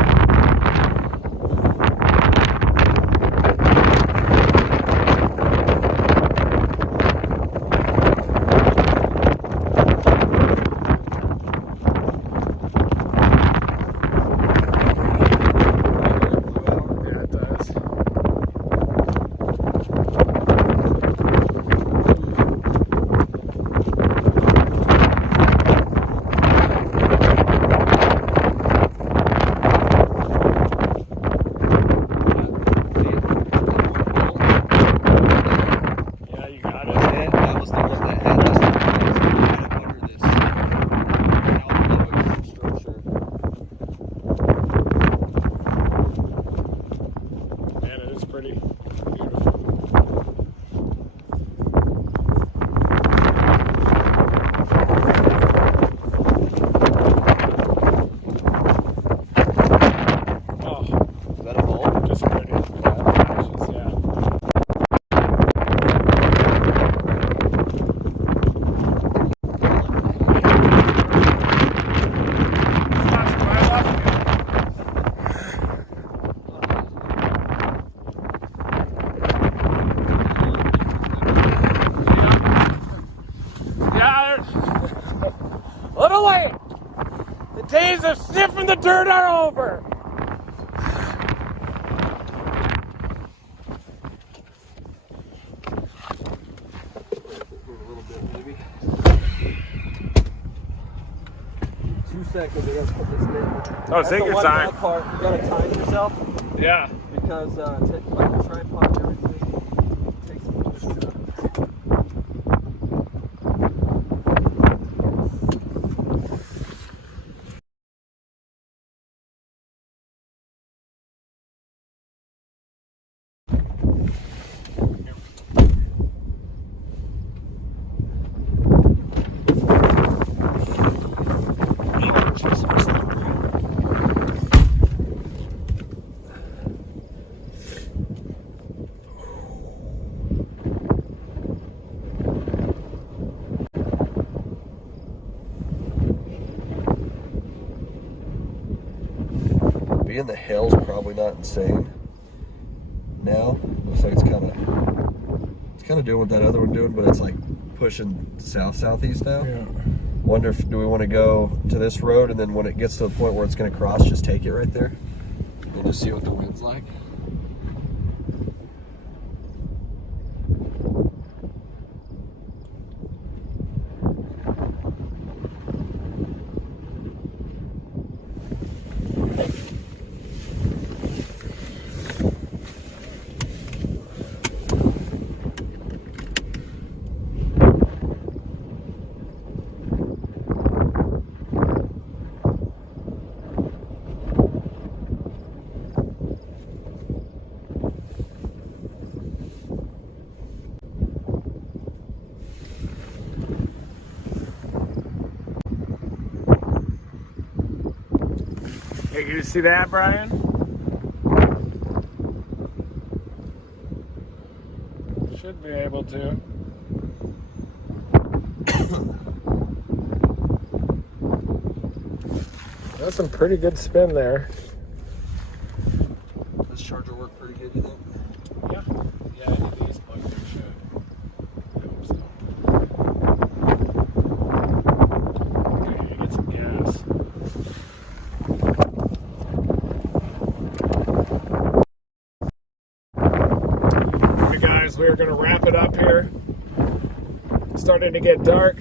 Yeah, it does. Yeah, you got it. That was the one that had this right up under this alpha structure. Man, it is pretty beautiful. Oh, Is that a bowl? just pretty. Flashes, yeah. It's not too bad off again. Yeah, little late. The days of sniffing the dirt are over. A little bit, maybe. 2 seconds, I gotta put this in. Oh, take your time. Bad part. You gotta time yourself Yeah. because like the tripod and everything takes some push. Being the hill's probably not insane. Now looks like it's kind of doing what that other one doing, but it's like pushing southeast now. Yeah. Wonder if do we want to go to this road and then when it gets to the point where it's going to cross, just take it right there and just see what the wind's like. Hey, you see that, Brian? Should be able to. That's some pretty good spin there. This charger work pretty good, you think? Yeah. Yeah, it is plugged in shit. Okay, get some gas. Okay, guys, we are going to wrap it up here. It's starting to get dark.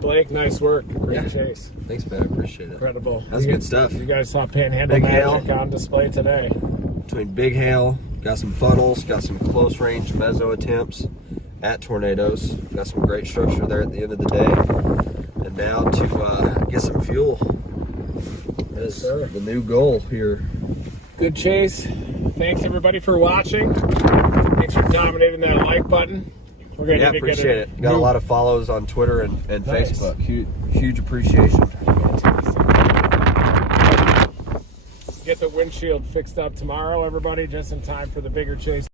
Blake, nice work. Great chase. Thanks, man. I appreciate it. Incredible. That's good stuff. You guys saw Panhandle Big Magic hail. on display today. Between big hail, got some funnels, got some close range mezzo attempts at tornadoes. Got some great structure there at the end of the day. And now to get some fuel. That's the new goal here. Good chase. Thanks everybody for watching. Thanks for dominating that like button. We're gonna Yeah, need to appreciate get it. Got a lot of follows on Twitter and Nice. Facebook. Huge appreciation. Get the windshield fixed up tomorrow, everybody, just in time for the bigger chase.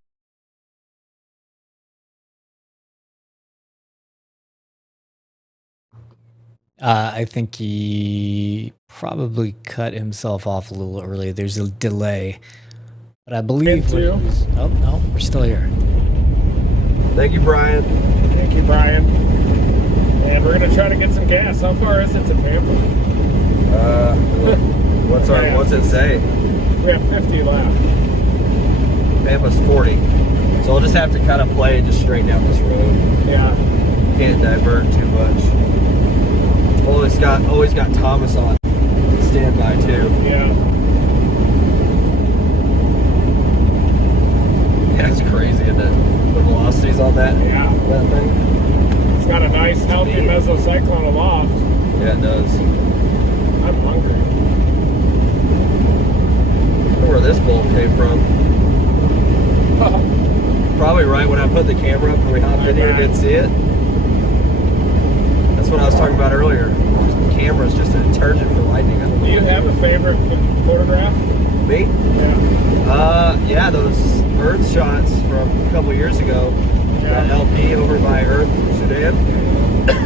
I think he probably cut himself off a little early. There's a delay, but I believe. Two. Oh no, we're still here. Thank you, Brian. Thank you, Brian. And we're gonna try to get some gas. How far is it to Pampa? What's it say? We have 50 left. Pampa's 40. So I'll just have to kind of play just straight down this road. Yeah. Can't divert too much. Always got Thomas on standby too. Yeah. Yeah, it's crazy, isn't it? The velocities on that. Yeah. That thing. It's got a nice, healthy mesocyclone aloft. Yeah, it does. I'm hungry. I wonder where this bolt came from. Probably right when I put the camera up and we hopped in here and didn't see it. That's what I was talking about earlier. The camera's just a detergent for lightning. Do you have a favorite photograph? Me? Yeah. Yeah, those Earth shots from a couple years ago. That LP over by Earth Sudan.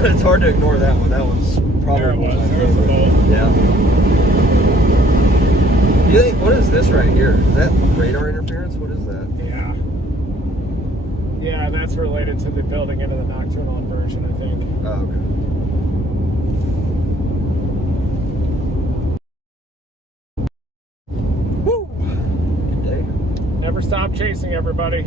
It's hard to ignore that one. That one's probably There it was. my There was the favorite. bolt. Yeah. You think, what is this right here? Is that radar interference? What is that? Yeah. Yeah, that's related to the building into the nocturnal inversion, I think. Oh, okay. Woo! Good day. Never stop chasing, everybody.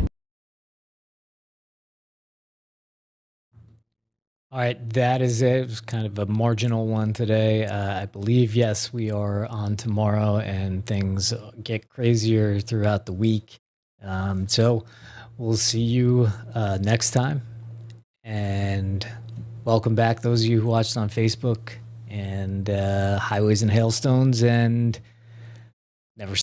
All right, that is it. It was kind of a marginal one today. I believe, yes, we are on tomorrow and things get crazier throughout the week. So we'll see you next time. And welcome back, those of you who watched on Facebook and Highways and Hailstones, and never